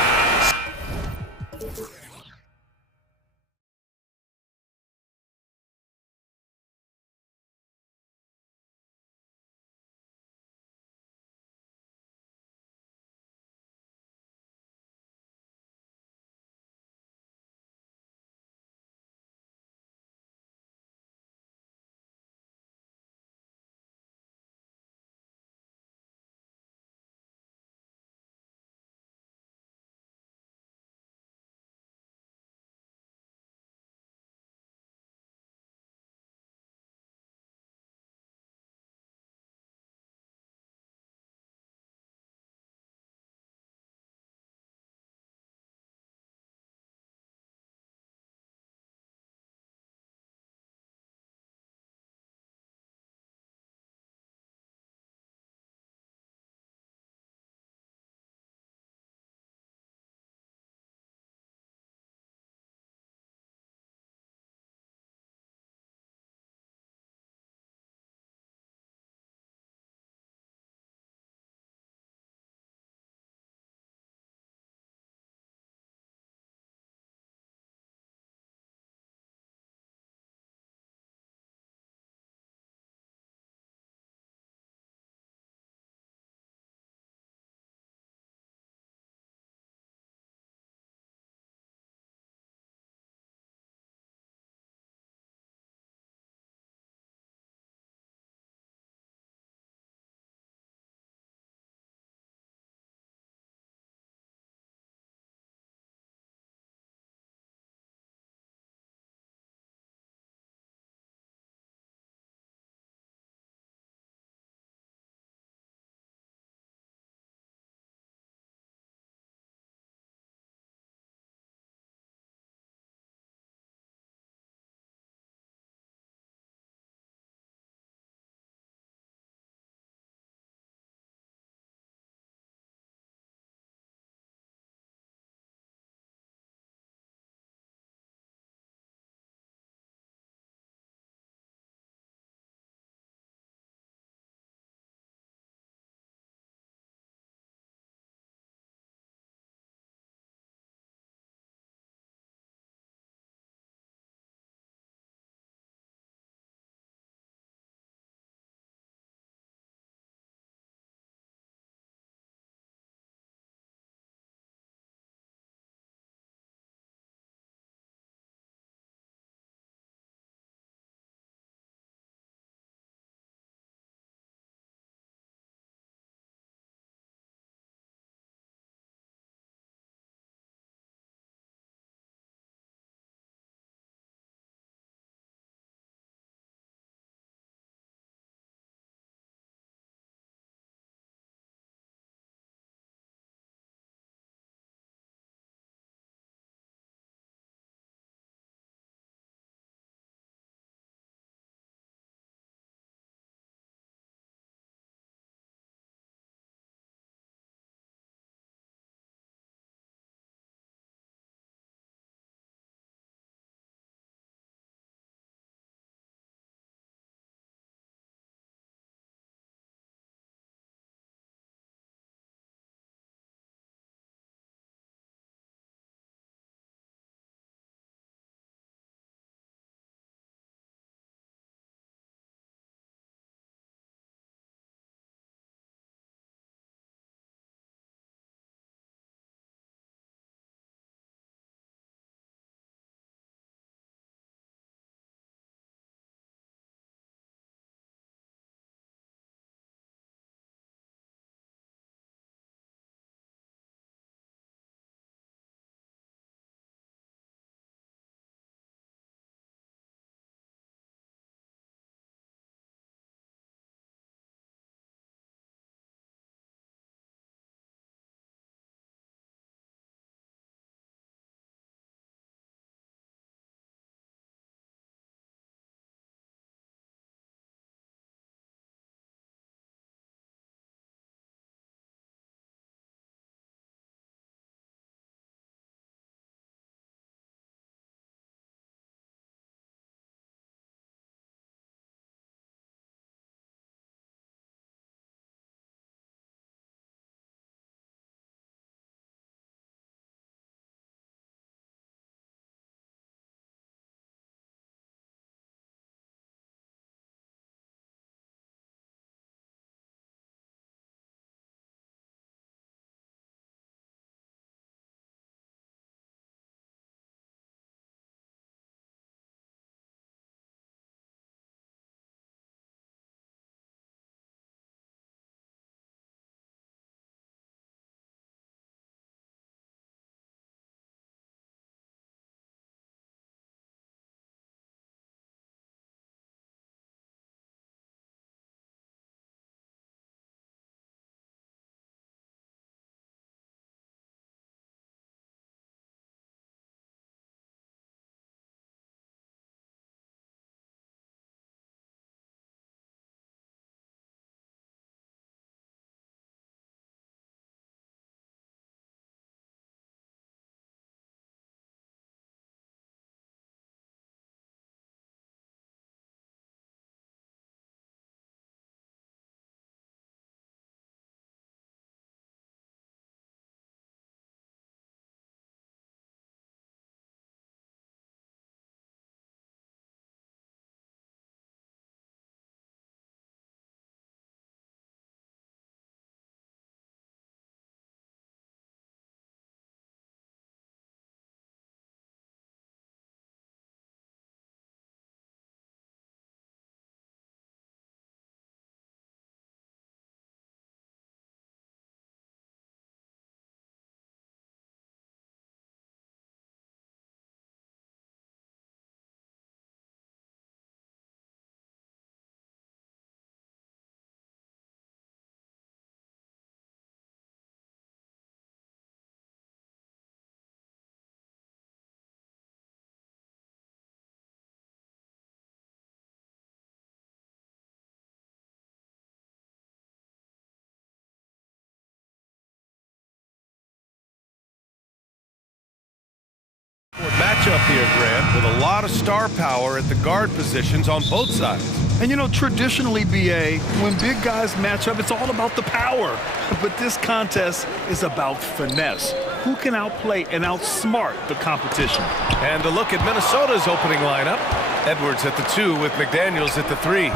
matchup here, Grant, with a lot of star power at the guard positions on both sides. And you know, traditionally, BA, when big guys match up, it's all about the power. But this contest is about finesse. Who can outplay and outsmart the competition? And a look at Minnesota's opening lineup. Edwards at the 2 with McDaniels at the 3.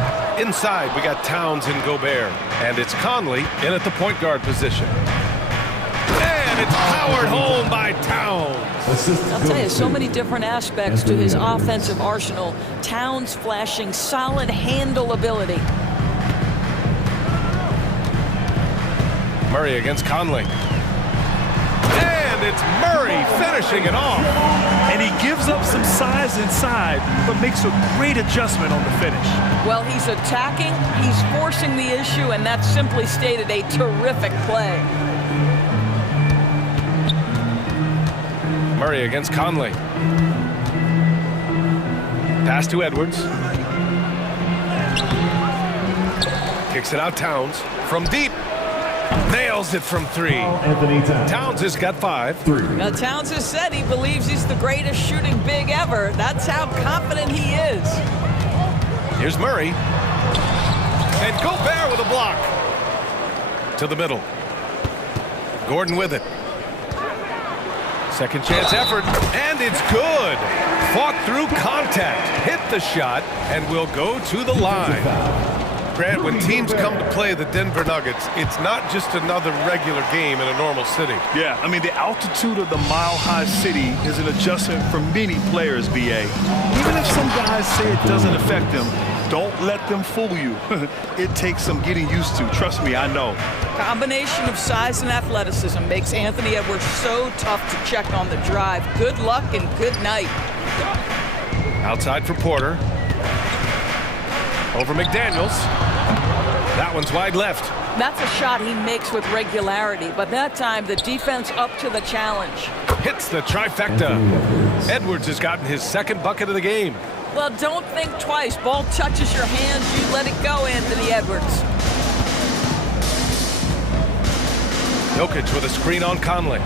Inside, we got Towns and Gobert. And it's Conley in at the point guard position. And it's powered home by Towns. I'll tell you, so many different aspects to his offensive arsenal. Towns flashing solid handle ability. Murray against Conley. And it's Murray finishing it off. And he gives up some size inside, but makes a great adjustment on the finish. Well, he's attacking, he's forcing the issue, and that's simply stated a terrific play. Murray against Conley. Pass to Edwards. Kicks it out Towns. From deep. Nails it from 3. Towns has got 5. Now, Towns has said he believes he's the greatest shooting big ever. That's how confident he is. Here's Murray. And Gobert with a block. To the middle. Gordon with it. Second chance effort, and it's good. Fought through contact, hit the shot, and will go to the line. Grant, when teams come to play the Denver Nuggets, it's not just another regular game in a normal city. Yeah, I mean, the altitude of the mile-high city is an adjustment for many players, BA. Even if some guys say it doesn't affect them, don't let them fool you. It takes some getting used to. Trust me, I know. Combination of size and athleticism makes Anthony Edwards so tough to check on the drive. Good luck and good night. Outside for Porter. Over McDaniels. That one's wide left. That's a shot he makes with regularity, but that time the defense up to the challenge. Hits the trifecta. Edwards has gotten his second bucket of the game. Well, don't think twice. Ball touches your hands, you let it go, Anthony Edwards. Jokic with a screen on Conley.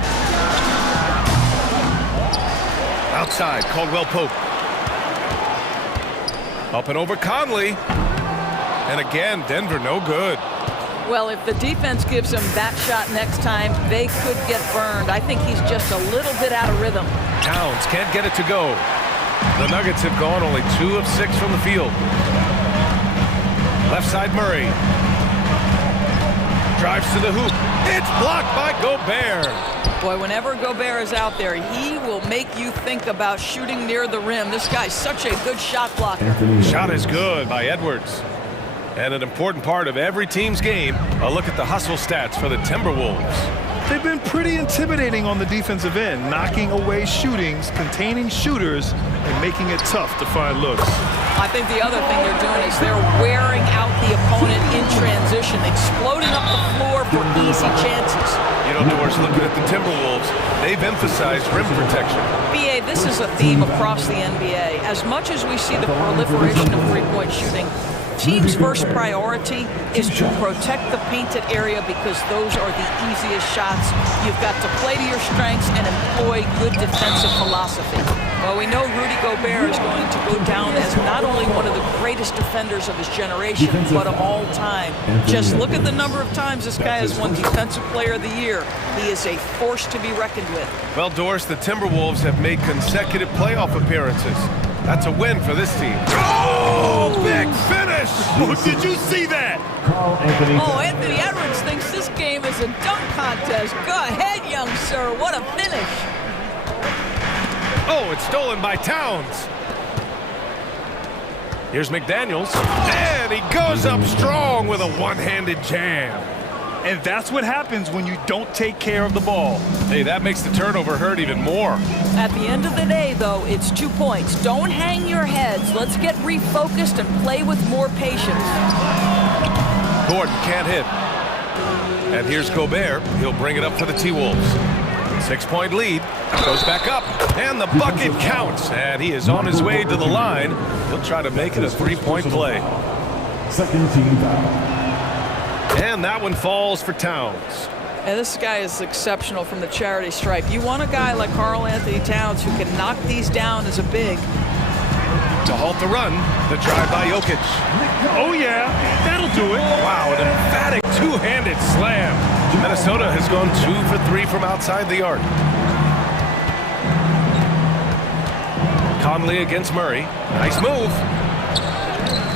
Outside, Caldwell Pope. Up and over Conley. And again, Denver no good. Well, if the defense gives him that shot next time, they could get burned. I think he's just a little bit out of rhythm. Towns can't get it to go. The Nuggets have gone only 2 of 6 from the field. Left side Murray. Drives to the hoop. It's blocked by Gobert. Boy, whenever Gobert is out there, he will make you think about shooting near the rim. This guy's such a good shot blocker. Shot is good by Edwards. And an important part of every team's game, a look at the hustle stats for the Timberwolves. They've been pretty intimidating on the defensive end, knocking away shootings, containing shooters, and making it tough to find looks. I think the other thing they're doing is they're wearing out the opponent in transition, exploding up the floor for easy chances. You know, Doris, looking at the Timberwolves, they've emphasized rim protection. BA, this is a theme across the NBA. As much as we see the proliferation of three-point shooting, team's first priority is to protect the painted area because those are the easiest shots. You've got to play to your strengths and employ good defensive philosophy. Well, we know Rudy Gobert is going to go down as not only one of the greatest defenders of his generation, but of all time. Just look at the number of times this guy has won Defensive Player of the Year. He is a force to be reckoned with. Well, Doris, the Timberwolves have made consecutive playoff appearances. That's a win for this team. Oh, big finish! Oh, did you see that? Oh, Anthony Edwards thinks this game is a dunk contest. Go ahead, young sir. What a finish. Oh, it's stolen by Towns. Here's McDaniels. And he goes up strong with a one-handed jam. And that's what happens when you don't take care of the ball. Hey, that makes the turnover hurt even more. At the end of the day, though, it's 2 points. Don't hang your heads. Let's get refocused and play with more patience. Gordon can't hit. And here's Gobert. He'll bring it up for the T-Wolves. 6-point lead. Goes back up. And the bucket counts. And he is on his way to the line. He'll try to make it a 3-point play. Second team foul. And that one falls for Towns. And this guy is exceptional from the charity stripe. You want a guy like Karl Anthony Towns who can knock these down as a big. To halt the run, the drive by Jokic. Oh, yeah, that'll do it. Wow, an emphatic two-handed slam. Minnesota has gone 2 for 3 from outside the arc. Conley against Murray. Nice move.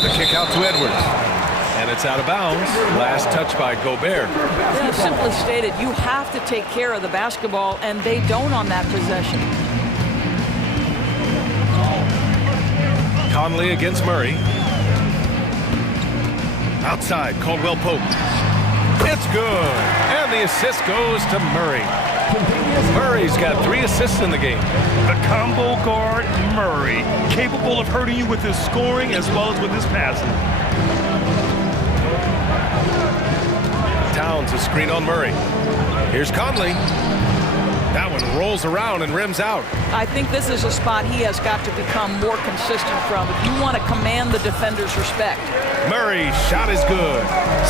The kick out to Edwards. And it's out of bounds. Last touch by Gobert. Yeah, simply stated, you have to take care of the basketball, and they don't on that possession. Conley against Murray. Outside, Caldwell Pope. It's good. And the assist goes to Murray. Murray's got 3 assists in the game. The combo guard, Murray, capable of hurting you with his scoring as well as with his passing. Towns a screen on Murray. Here's Conley. That one rolls around and rims out. I think this is a spot he has got to become more consistent from if you want to command the defender's respect. Murray's shot is good.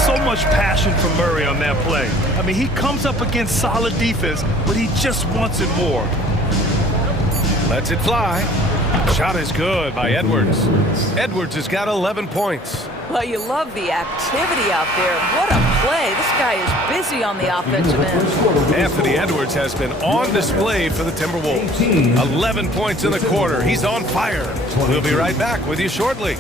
So much passion from Murray on that play. I mean, he comes up against solid defense, but he just wants it more. Lets it fly. Shot is good by Edwards. Edwards has got 11 points. Well, you love the activity out there. What a play. This guy is busy on the offensive end. Anthony Edwards has been on display for the Timberwolves. 11 points in the quarter. He's on fire. We'll be right back with you shortly.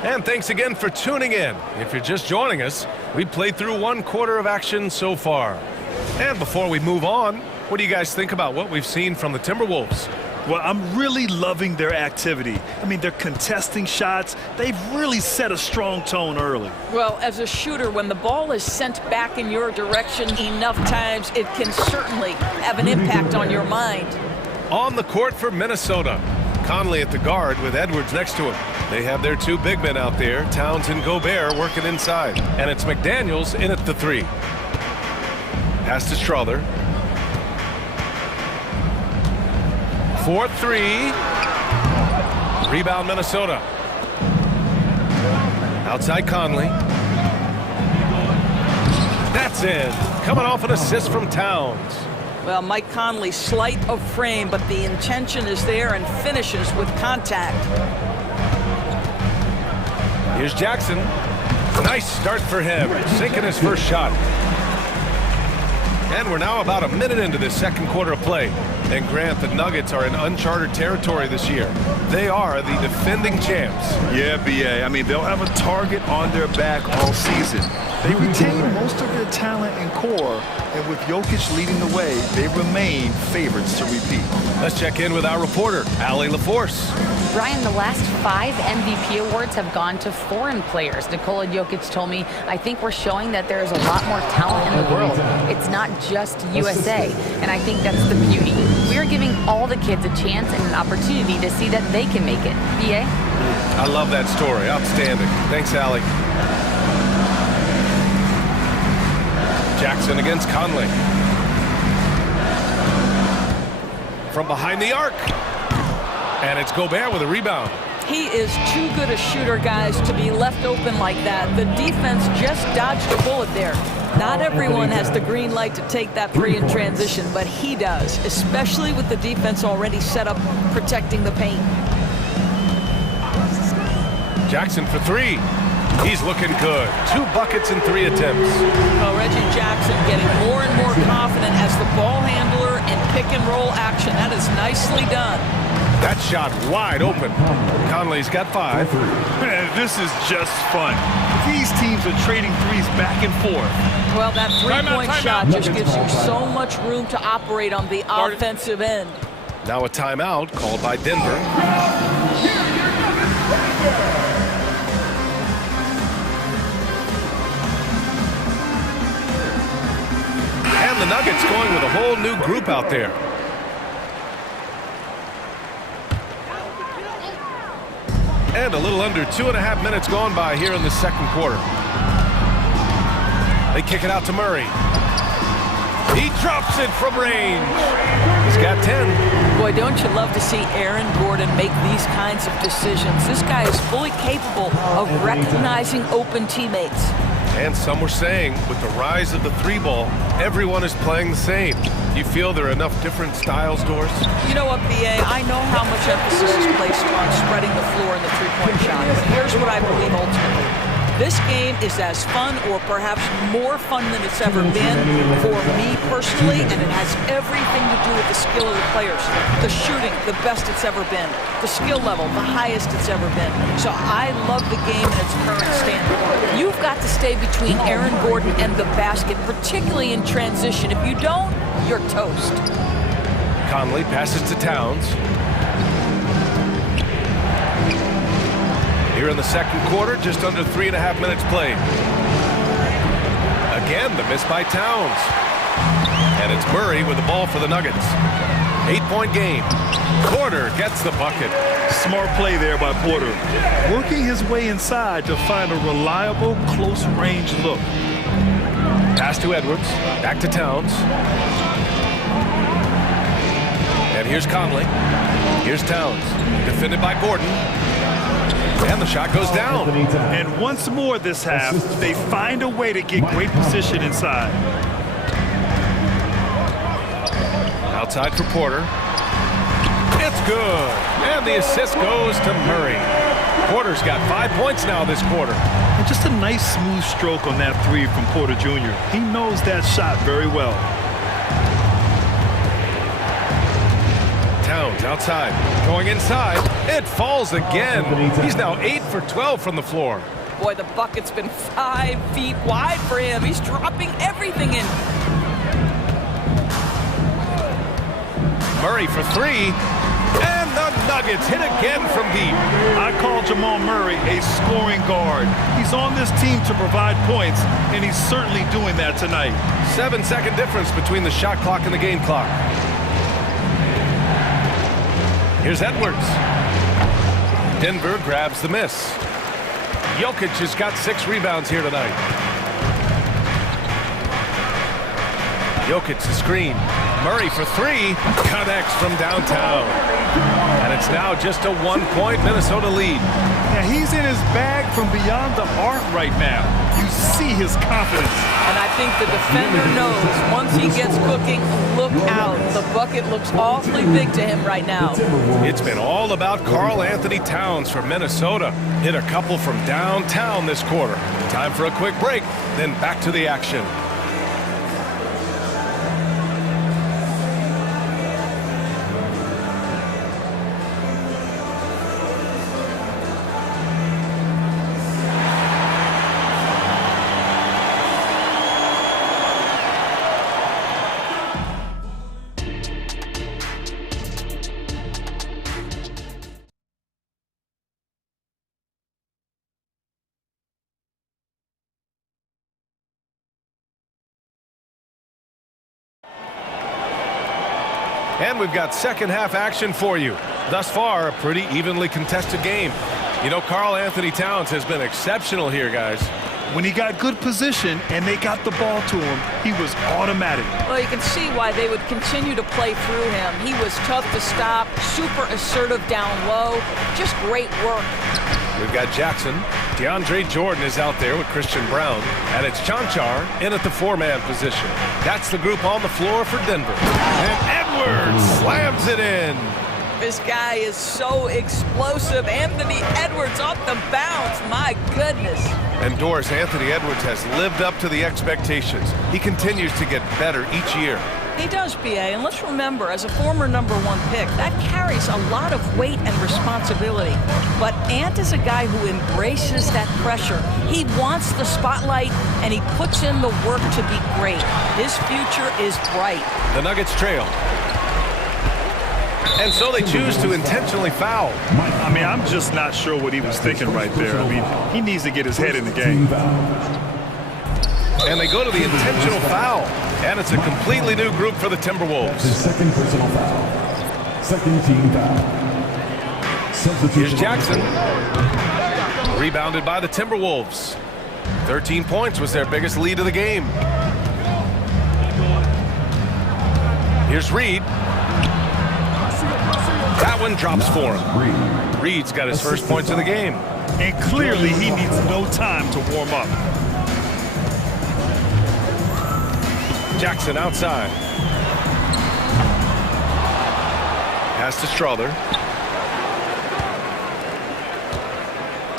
And thanks again for tuning in. If you're just joining us, we played through 1 quarter of action so far. And before we move on, what do you guys think about what we've seen from the Timberwolves? Well, I'm really loving their activity. I mean, they're contesting shots. They've really set a strong tone early. Well, as a shooter, when the ball is sent back in your direction enough times, it can certainly have an impact on your mind. On the court for Minnesota. Conley at the guard with Edwards next to him. They have their 2 big men out there, Towns and Gobert, working inside. And it's McDaniels in at the 3. Pass to Strother. 4-3. Rebound Minnesota. Outside Conley. That's in. Coming off an assist from Towns. Well, Mike Conley, slight of frame, but the intention is there and finishes with contact. Here's Jackson. Nice start for him, sinking his first shot. And we're now about a minute into this second quarter of play. And Grant, the Nuggets are in uncharted territory this year. They are the defending champs. Yeah, B.A. I mean, they'll have a target on their back all season. They retain most of their talent and core, and with Jokic leading the way, they remain favorites to repeat. Let's check in with our reporter, Allie LaForce. Brian, the last 5 MVP awards have gone to foreign players. Nikola Jokic told me, I think we're showing that there is a lot more talent in the world. It's not just USA, and I think that's the beauty. We are giving all the kids a chance and an opportunity to see that they can make it. B.A.? I love that story. Outstanding. Thanks, Allie. Jackson against Conley. From behind the arc. And it's Gobert with a rebound. He is too good a shooter, guys, to be left open like that. The defense just dodged a bullet there. Not everyone has the green light to take that 3 in transition, but he does, especially with the defense already set up protecting the paint. Jackson for 3. He's looking good. 2 buckets in 3 attempts. Well, Reggie Jackson getting more and more confident as the ball handler in pick-and-roll action. That is nicely done. That shot wide open. Conley's got 5. Man, this is just fun. These teams are trading threes back and forth. Well, that 3-point shot just gives you so much room to operate on the offensive end. Now a timeout called by Denver. And the Nuggets going with a whole new group out there. And a little under 2.5 minutes gone by here in the second quarter. They kick it out to Murray. He drops it from range. He's got 10. Boy, don't you love to see Aaron Gordon make these kinds of decisions. This guy is fully capable of recognizing open teammates. And some were saying, with the rise of the three ball, everyone is playing the same. You feel there are enough different styles, Doris? You know what, BA? I know how much emphasis is placed on spreading the floor in the three-point shot, but here's what I believe ultimately. This game is as fun or perhaps more fun than it's ever been for me personally, and it has everything to do with the skill of the players. The shooting, the best it's ever been. The skill level, the highest it's ever been. So I love the game in its current standard. You've got to stay between Aaron Gordon and the basket, particularly in transition. If you don't, you're toast. Conley passes to Towns. Here in the second quarter, just under 3.5 minutes played. Again, the miss by Towns. And it's Murray with the ball for the Nuggets. 8-point game. Porter gets the bucket. Smart play there by Porter. Working his way inside to find a reliable, close-range look. Pass to Edwards. Back to Towns. And here's Conley. Here's Towns. Defended by Gordon. And the shot goes down. And once more this half, they find a way to get great position inside. Outside for Porter. It's good. And the assist goes to Murray. Porter's got 5 points now this quarter. And just a nice smooth stroke on that three from Porter Jr. He knows that shot very well. Towns outside, going inside. It falls again. He's now 8 for 12 from the floor. Boy, the bucket's been 5 feet wide for him. He's dropping everything in. Murray for three. And the Nuggets hit again from deep. I call Jamal Murray a scoring guard. He's on this team to provide points, and he's certainly doing that tonight. 7-second difference between the shot clock and the game clock. Here's Edwards. Denver grabs the miss. Jokic has got 6 rebounds here tonight. Jokic the screen. Murray for three. Connects from downtown. And it's now just a 1-point Minnesota lead. Yeah, he's in his bag from beyond the arc right now. You see his confidence. And I think the defender knows once he gets cooking, look out. The bucket looks awfully big to him right now. It's been all about Karl Anthony Towns from Minnesota. Hit a couple from downtown this quarter. Time for a quick break, then back to the action. And we've got second half action for you. Thus far, a pretty evenly contested game. You know, Karl Anthony Towns has been exceptional here, guys. When he got good position and they got the ball to him, he was automatic. Well, you can see why they would continue to play through him. He was tough to stop, super assertive down low, just great work. We've got Jackson. DeAndre Jordan is out there with Christian Brown. And it's Chanchar in at the 4-man position. That's the group on the floor for Denver. And Edwards slams it in. This guy is so explosive. Anthony Edwards off the bounce. My goodness. And Doris, Anthony Edwards has lived up to the expectations. He continues to get better each year. He does, BA, and let's remember, as a former #1 pick, that carries a lot of weight and responsibility. But Ant is a guy who embraces that pressure. He wants the spotlight, and he puts in the work to be great. His future is bright. The Nuggets trail. And so they choose to intentionally foul. I mean, I'm just not sure what he was thinking right there. I mean, he needs to get his head in the game. And they go to the intentional foul. And it's a completely new group for the Timberwolves. His second personal foul. Second team foul. Here's Jackson. Rebounded by the Timberwolves. 13 points was their biggest lead of the game. Here's Reed. That one drops for him. Reed's got his first points of the game. And clearly he needs no time to warm up. Jackson outside. Pass to Strother.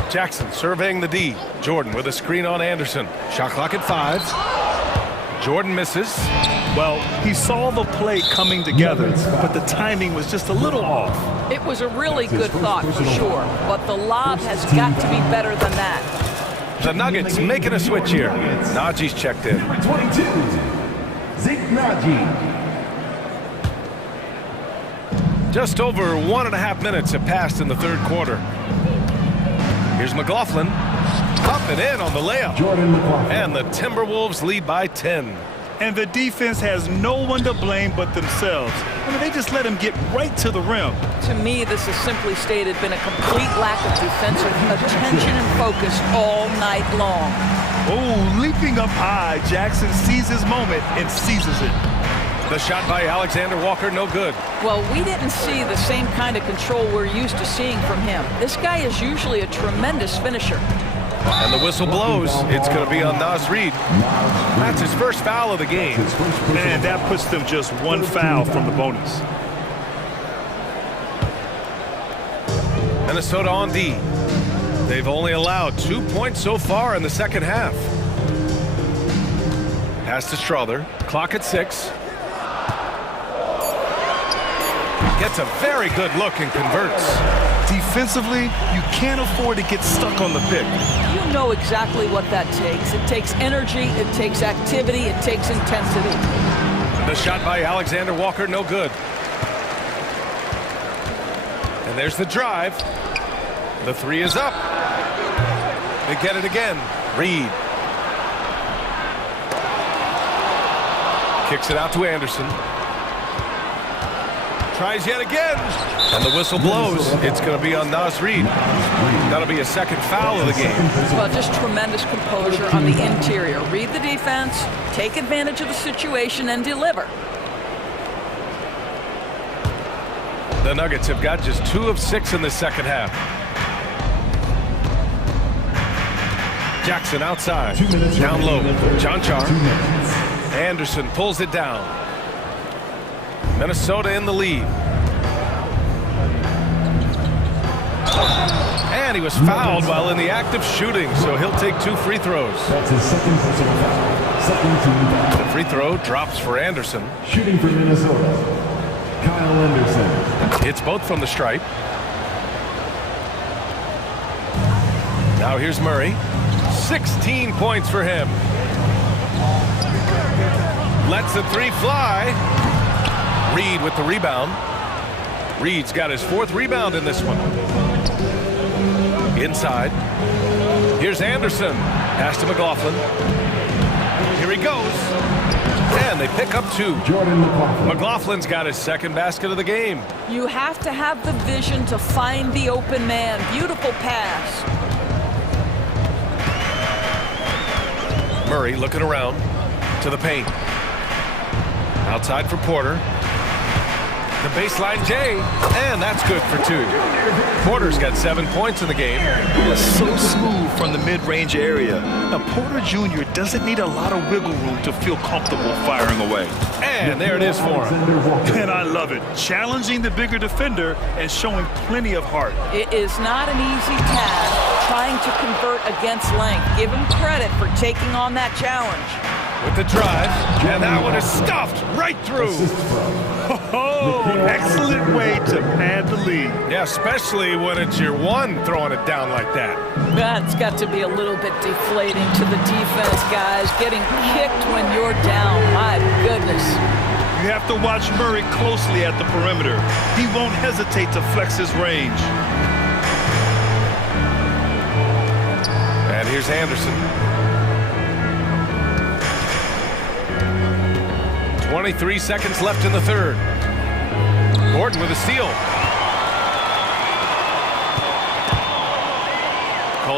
Jackson surveying the D. Jordan with a screen on Anderson. Shot clock at 5. Jordan misses. Well, he saw the play coming together, but the timing was just a little off. It was a really good thought for sure, but the lob has got to be better than that. The Nuggets making a switch here. Najee's checked in. 22, Zeke Najee. Just over 1.5 minutes have passed in the third quarter. Here's McLaughlin. Up and in on the layup. And the Timberwolves lead by 10. And the defense has no one to blame but themselves. I mean, they just let him get right to the rim. To me, this has simply stated been a complete lack of defensive attention and focus all night long. Oh, leaping up high, Jackson sees his moment and seizes it. The shot by Alexander Walker, no good. Well, we didn't see the same kind of control we're used to seeing from him. This guy is usually a tremendous finisher. And the whistle blows. It's going to be on Naz Reid. That's his first foul of the game. And that puts them just one foul from the bonus. Minnesota on D. They've only allowed 2 points so far in the second half. Pass to Strother. Clock at 6. Gets a very good look and converts. Defensively, you can't afford to get stuck on the pick. You know exactly what that takes. It takes energy, it takes activity, it takes intensity. The shot by Alexander Walker, no good. And there's the drive. The 3 is up. They get it again. Reed. Kicks it out to Anderson. Tries yet again. And the whistle blows. It's going to be on Naz Reid. That'll be a second foul of the game. Well, just tremendous composure on the interior. Read the defense, take advantage of the situation, and deliver. The Nuggets have got just 2 of 6 in the second half. Jackson outside. Down low. John Char. Anderson pulls it down. Minnesota in the lead. And he was fouled while in the act of shooting, so he'll take 2 free throws. That's his second personal foul. Second team foul. The free throw drops for Anderson. Shooting for Minnesota, Kyle Anderson. Hits both from the stripe. Now here's Murray. 16 points for him. Lets the 3 fly. Reed with the rebound. Reed's got his 4th rebound in this one. Inside. Here's Anderson. Pass to McLaughlin. Here he goes. And they pick up 2. McLaughlin's got his 2nd basket of the game. You have to have the vision to find the open man. Beautiful pass. Murray looking around to the paint. Outside for Porter. The baseline J, and that's good for 2. Porter's got 7 points in the game. He is so smooth from the mid-range area. Now, Porter Jr. doesn't need a lot of wiggle room to feel comfortable firing away. And there it is for him. And I love it. Challenging the bigger defender and showing plenty of heart. It is not an easy task trying to convert against length. Give him credit for taking on that challenge. With the drive, and that one is stuffed right through. Oh, excellent way to pad the lead. Yeah, especially when it's your 1 throwing it down like that. That's got to be a little bit deflating to the defense, guys. Getting kicked when you're down, my goodness. You have to watch Murray closely at the perimeter. He won't hesitate to flex his range. And here's Anderson. 23 seconds left in the third. Gordon with a steal.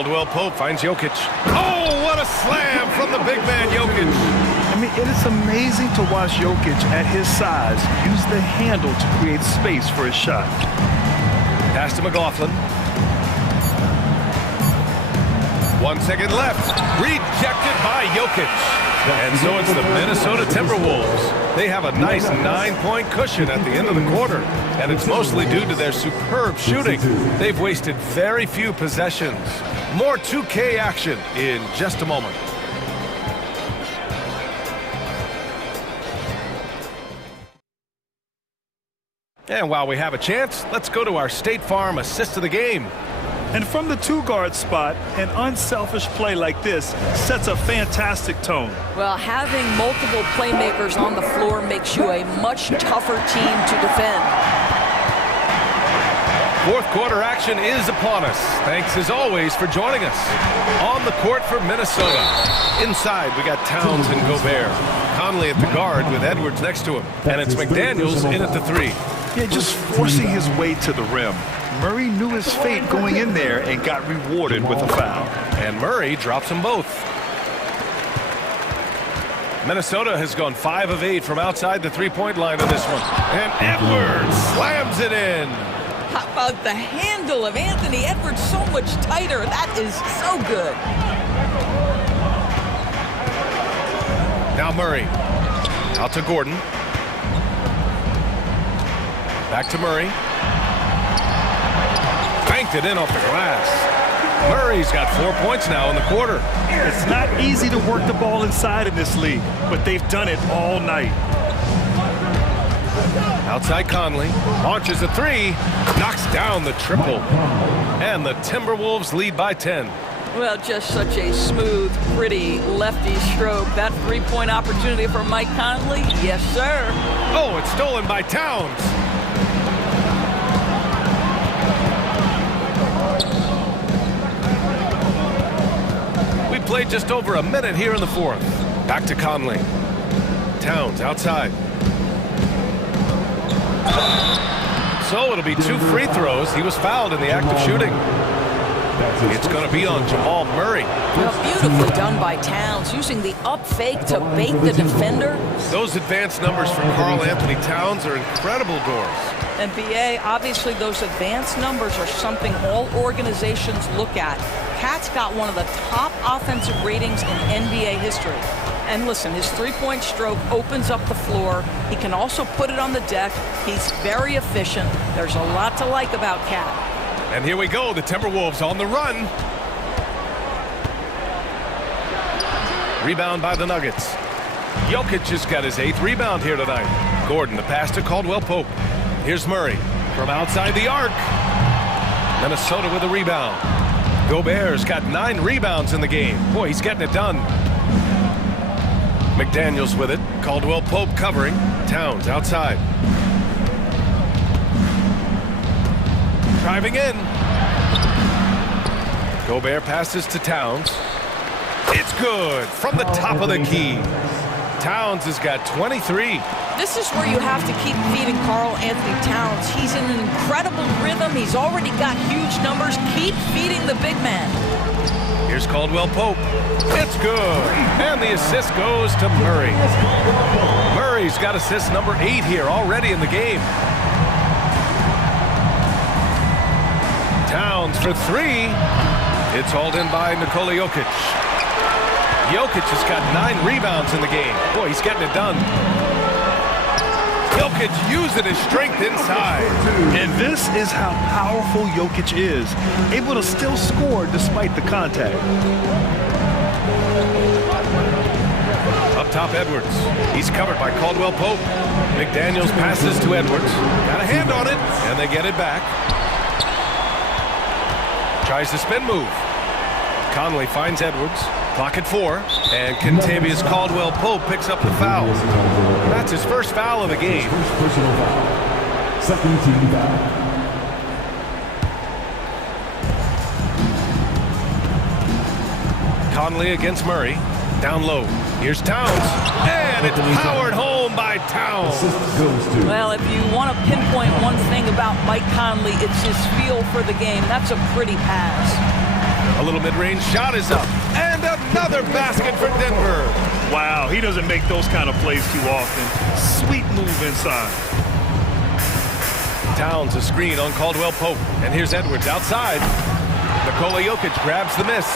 Caldwell Pope finds Jokic. Oh, what a slam from the big man Jokic. I mean, it is amazing to watch Jokic at his size use the handle to create space for his shot. Pass to McLaughlin. 1 second left. Rejected by Jokic. And so it's the Minnesota Timberwolves. They have a nice 9-point cushion at the end of the quarter. And it's mostly due to their superb shooting. They've wasted very few possessions. More 2K action in just a moment. And while we have a chance, let's go to our State Farm assist of the game. And from the two-guard spot, an unselfish play like this sets a fantastic tone. Well, having multiple playmakers on the floor makes you a much tougher team to defend. Fourth quarter action is upon us. Thanks as always for joining us. On the court for Minnesota. Inside, we got Towns and Gobert. Conley at the guard with Edwards next to him. And it's McDaniels in at the 3. Yeah, just forcing his way to the rim. Murray knew his fate going in there and got rewarded with a foul. And Murray drops them both. Minnesota has gone 5 of 8 from outside the three-point line in this one. And Edwards slams it in. How about the handle of Anthony Edwards? So much tighter. That is so good. Now Murray. Out to Gordon. Back to Murray. Banked it in off the glass. Murray's got 4 points now in the quarter. It's not easy to work the ball inside in this league, but they've done it all night. Outside Conley. Launches a 3. Knocks down the triple. And the Timberwolves lead by 10. Well, just such a smooth, pretty lefty stroke. That three-point opportunity for Mike Conley? Yes, sir. Oh, it's stolen by Towns. We played just over a minute here in the fourth. Back to Conley. Towns outside. So it'll be 2 free throws. He was fouled in the act of shooting. It's going to be on Jamal Murray. Well, beautifully done by Towns, using the up fake to bait the defender. Those advanced numbers from Karl Anthony Towns are incredible doors. And BA, obviously those advanced numbers are something all organizations look at. Cat's got one of the top offensive ratings in NBA history. And listen, his three-point stroke opens up the floor. He can also put it on the deck. He's very efficient. There's a lot to like about Cat. And here we go, the Timberwolves on the run. Rebound by the Nuggets. Jokic has got his 8th rebound here tonight. Gordon, the pass to Caldwell Pope. Here's Murray from outside the arc. Minnesota with a rebound. Gobert's got 9 rebounds in the game. Boy, he's getting it done. McDaniels with it. Caldwell Pope covering. Towns outside. Driving in. Gobert passes to Towns. It's good from the top of the key. Towns has got 23. This is where you have to keep feeding Karl Anthony Towns. He's in an incredible rhythm. He's already got huge numbers. Keep feeding the big man. Here's Caldwell Pope. It's good. And the assist goes to Murray. Murray's got assist number 8 here already in the game. Towns for 3. It's hauled in by Nikola Jokic. Jokic has got 9 rebounds in the game. Boy, he's getting it done. Jokic using his strength inside. And this is how powerful Jokic is, able to still score despite the contact. Up top, Edwards. He's covered by Caldwell Pope. McDaniels passes to Edwards. Got a hand on it, and they get it back. Tries the spin move. Conley finds Edwards. Clock at 4. And Kentavious Caldwell Pope picks up the foul. That's his first foul of the game. First personal foul. Second team foul. Conley against Murray. Down low. Here's Towns. And it's powered home by Towns. Well, if you want to pinpoint one thing about Mike Conley, it's his feel for the game. That's a pretty pass. A little mid-range shot is up. And another basket for Denver. Wow, he doesn't make those kind of plays too often. Sweet move inside. Towns a screen on Caldwell Pope. And here's Edwards outside. Nikola Jokic grabs the miss.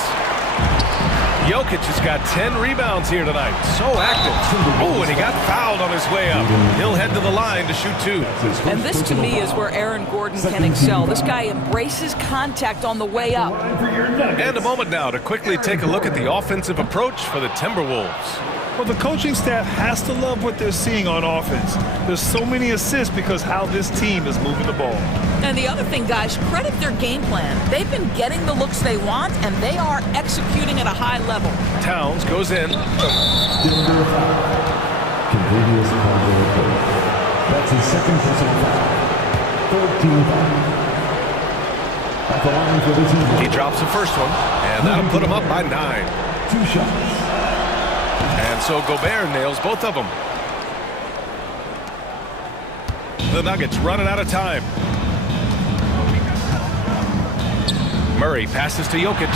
Jokic has got 10 rebounds here tonight. So active. Oh, and he got fouled on his way up. He'll head to the line to shoot 2. And this, to me, is where Aaron Gordon can excel. This guy embraces contact on the way up. And a moment now to quickly take a look at the offensive approach for the Timberwolves. Well, the coaching staff has to love what they're seeing on offense. There's so many assists because how this team is moving the ball. And the other thing, guys, credit their game plan. They've been getting the looks they want, and they are executing at a high level. Towns goes in. That's his second personal foul. 13 foul. At the line for the team. He drops the first one, and that'll put him up by 9. 2 shots. And so Gobert nails both of them. The Nuggets running out of time. Murray passes to Jokic.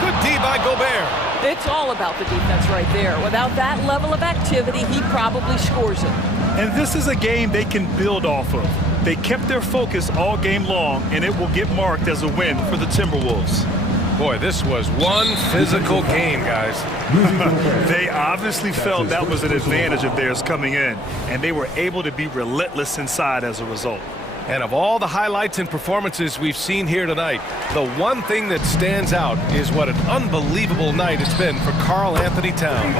Good D by Gobert. It's all about the defense right there. Without that level of activity, he probably scores it. And this is a game they can build off of. They kept their focus all game long, and it will get marked as a win for the Timberwolves. Boy, this was one physical game, guys. They obviously felt that was an advantage of theirs coming in, and they were able to be relentless inside as a result. And of all the highlights and performances we've seen here tonight, the one thing that stands out is what an unbelievable night it's been for Karl Anthony Towns.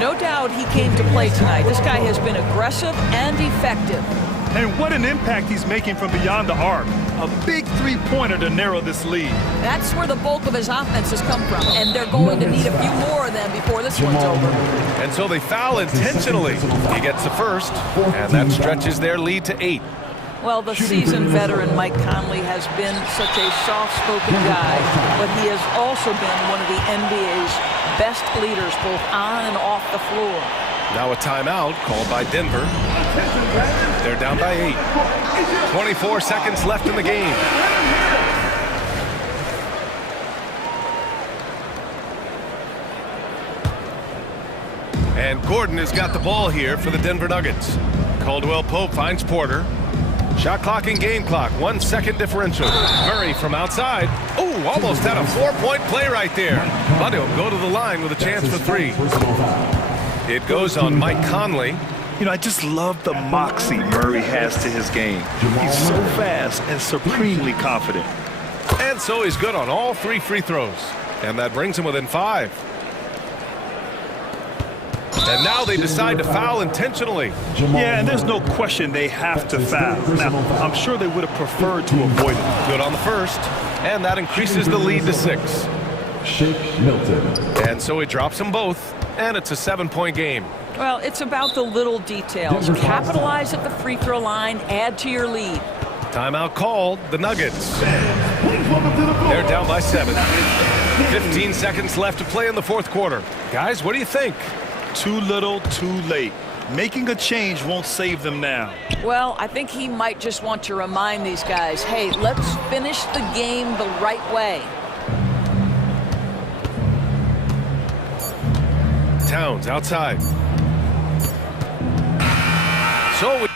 No doubt he came to play tonight. This guy has been aggressive and effective. And what an impact he's making from beyond the arc. A big three-pointer to narrow this lead. That's where the bulk of his offense has come from, and they're going to need a few more of them before this one's over. And so they foul intentionally. He gets the first, and that stretches their lead to 8. Well, the seasoned veteran Mike Conley has been such a soft-spoken guy, but he has also been one of the NBA's best leaders, both on and off the floor. Now a timeout called by Denver. They're down by 8. 24 seconds left in the game. And Gordon has got the ball here for the Denver Nuggets. Caldwell Pope finds Porter. Shot clock and game clock, 1 second differential. Murray from outside. Oh, almost had a 4-point play right there. But he'll go to the line with a chance for 3. It goes on Mike Conley. You know, I just love the moxie Murray has to his game. He's so fast and supremely confident. And so he's good on all 3 free throws. And that brings him within 5. And now they decide to foul intentionally. Yeah, and there's no question they have to foul. Now, I'm sure they would have preferred to avoid it. Good on the first. And that increases the lead to 6. Shake Milton. And so he drops them both. And it's a 7-point game. Well, it's about the little details. Capitalize at the free throw line, add to your lead. Timeout called, the Nuggets. They're down by 7. 15 seconds left to play in the 4th quarter. Guys, what do you think? Too little, too late. Making a change won't save them now. Well, I think he might just want to remind these guys, hey, let's finish the game the right way. Towns outside. So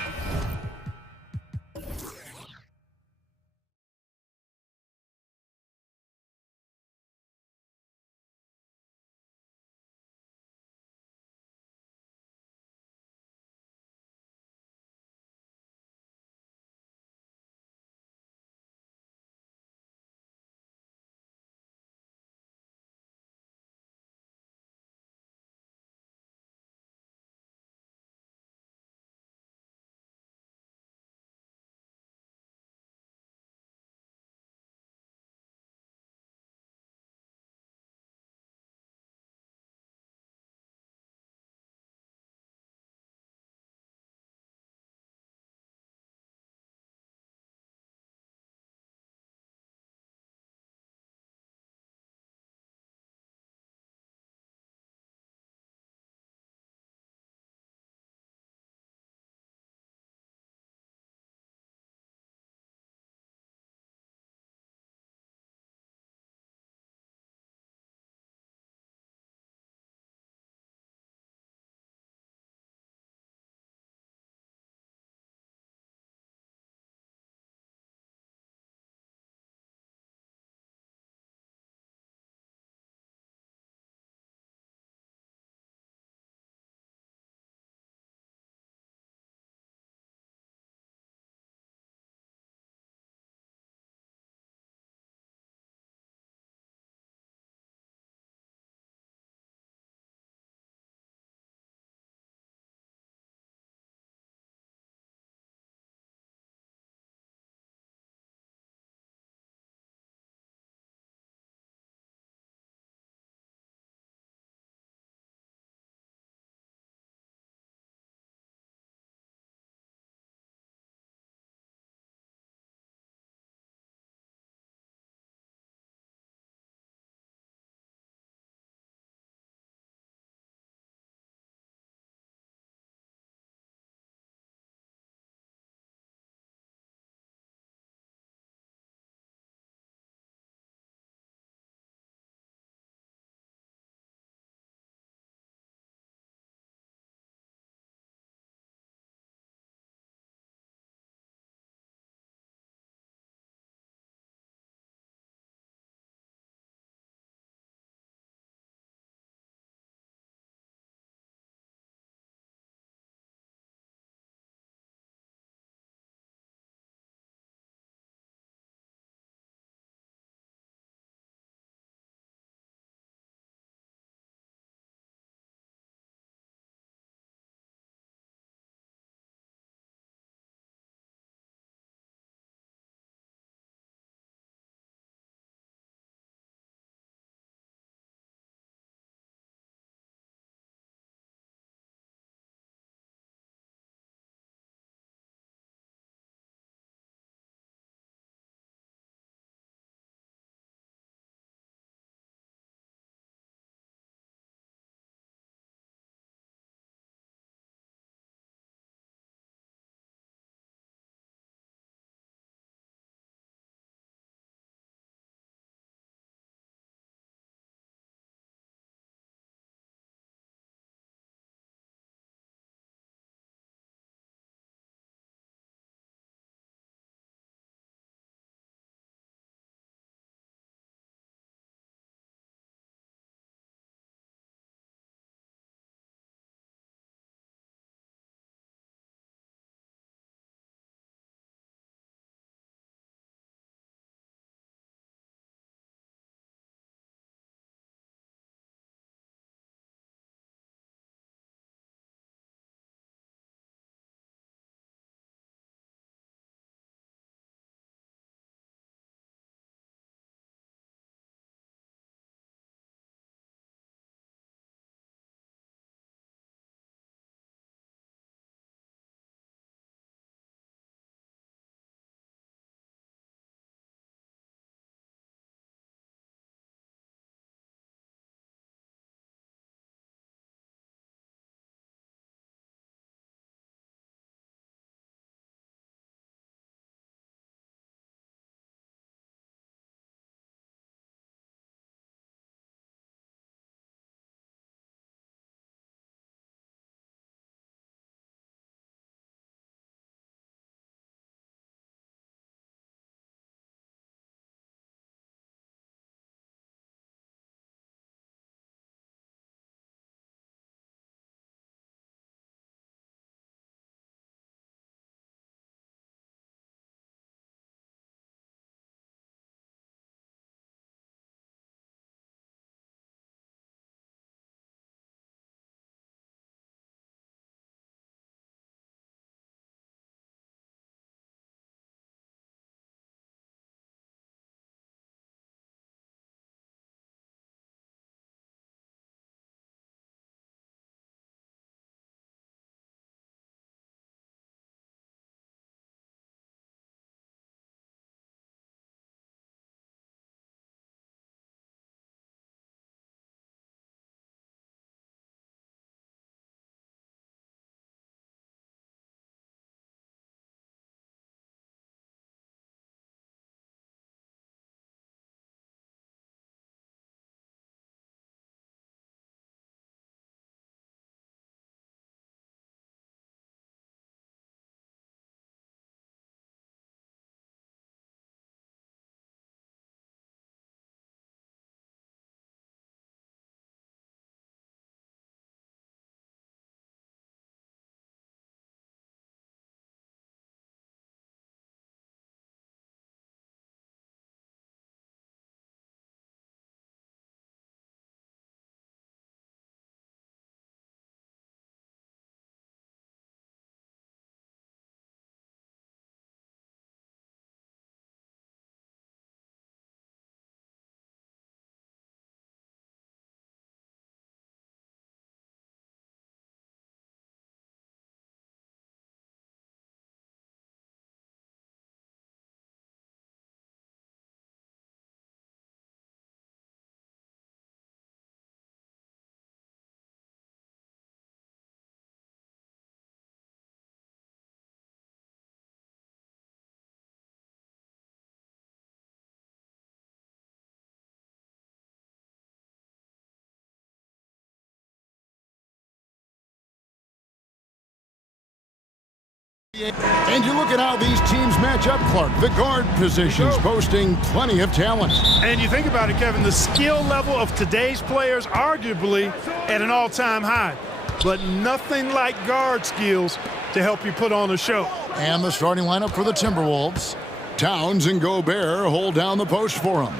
And you look at how these teams match up, Clark. The guard positions boasting plenty of talent. And you think about it, Kevin, the skill level of today's players arguably at an all-time high. But nothing like guard skills to help you put on a show. And the starting lineup for the Timberwolves. Towns and Gobert hold down the post for him.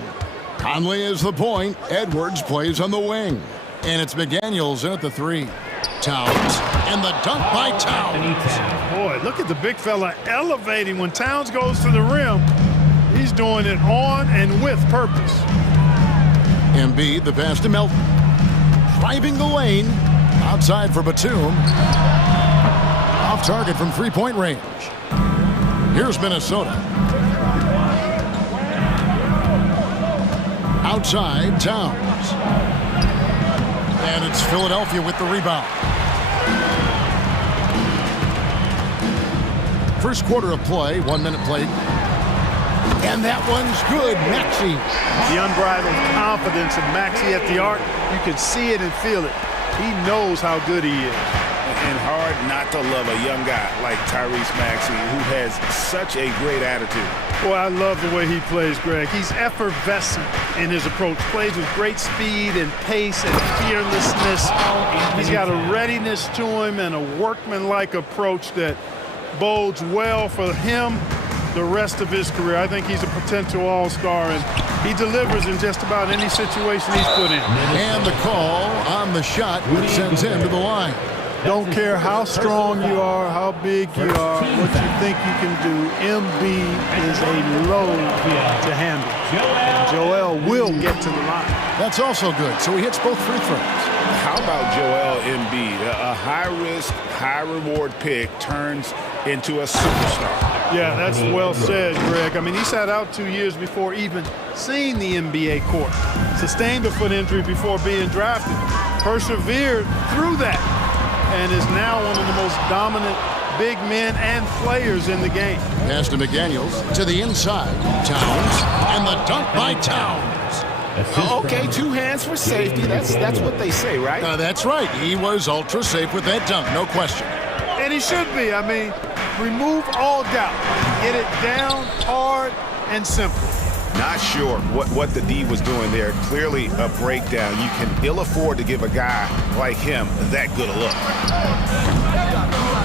Conley is the point. Edwards plays on the wing. And it's McDaniels in at the 3. Towns, and the dunk by Towns. Boy, look at the big fella elevating when Towns goes to the rim. He's doing it on and with purpose. Embiid, the pass to Melton. Driving the lane. Outside for Batum. Off target from three-point range. Here's Minnesota. Outside, Towns. And it's Philadelphia with the rebound. First quarter of play, 1 minute played. And that one's good, Maxey. The unbridled confidence of Maxey at the arc, you can see it and feel it. He knows how good he is. And hard not to love a young guy like Tyrese Maxey, who has such a great attitude. Boy, I love the way he plays, Greg. He's effervescent in his approach. Plays with great speed and pace and fearlessness. He's got a readiness to him and a workmanlike approach that bodes well for him the rest of his career. I think he's a potential all-star, and he delivers in just about any situation he's put in. And the call on the shot that sends him to the line. Don't care how strong you are, how big you are, what you think you can do. Embiid is a load to handle. Joel will get to the line. That's also good. So he hits both free throws. How about Joel Embiid? A high-risk, high-reward pick turns into a superstar. Yeah, that's well said, Greg. I mean, he sat out 2 years before even seeing the NBA court. Sustained a foot injury before being drafted. Persevered through that. And is now one of the most dominant big men and players in the game. Pass to McDaniels to the inside. Towns, and the dunk by Towns. Okay, 2 hands for safety. That's what they say, right? That's right. He was ultra safe with that dunk, no question. And he should be. I mean, remove all doubt. Get it down, hard, and simple. Not sure what the D was doing there. Clearly a breakdown. You can ill afford to give a guy like him that good a look.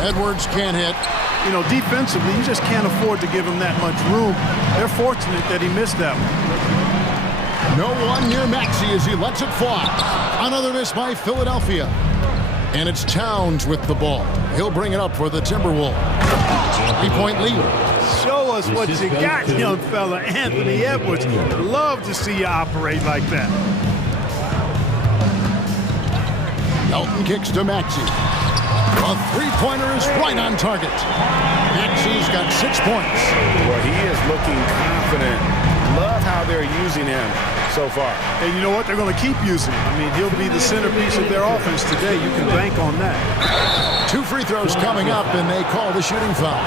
Edwards can't hit. You know, defensively, you just can't afford to give him that much room. They're fortunate that he missed that one. No one near Maxey as he lets it fly. Another miss by Philadelphia. And it's Towns with the ball. He'll bring it up for the Timberwolves. 3-point lead. Show us what you got, young fella. Anthony Edwards. Love to see you operate like that. Melton kicks to Maxey. A three-pointer is right on target. Maxey's got 6 points. Well, he is looking confident. Love how they're using him so far. And you know what? They're going to keep using him. I mean, he'll be the centerpiece of their offense today. You can bank on that. 2 free throws coming up, and they call the shooting foul.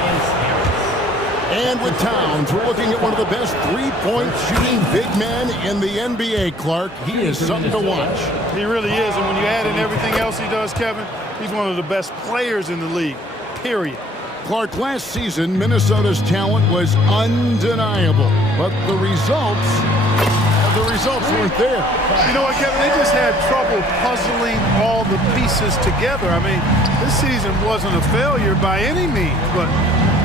And with Towns, we're looking at one of the best three-point shooting big men in the NBA, Clark. He is something to watch. He really is, and when you add in everything else he does, Kevin, he's one of the best players in the league, period. Clark, last season, Minnesota's talent was undeniable, but the results weren't there. You know what, Kevin? They just had trouble puzzling all the pieces together. I mean, this season wasn't a failure by any means, but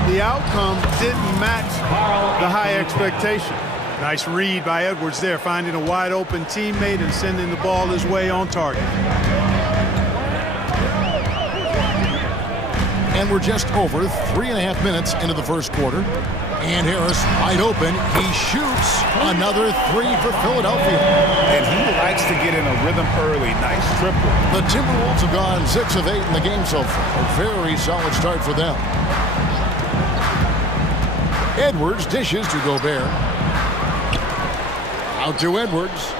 the outcome didn't match the high expectation. Nice read by Edwards there, finding a wide-open teammate and sending the ball his way on target. And we're just over 3.5 minutes into the first quarter. And Harris wide open. He shoots another 3 for Philadelphia. And he likes to get in a rhythm early. Nice triple. The Timberwolves have gone 6 of 8 in the game so far. A very solid start for them. Edwards dishes to Gobert. Out to Edwards.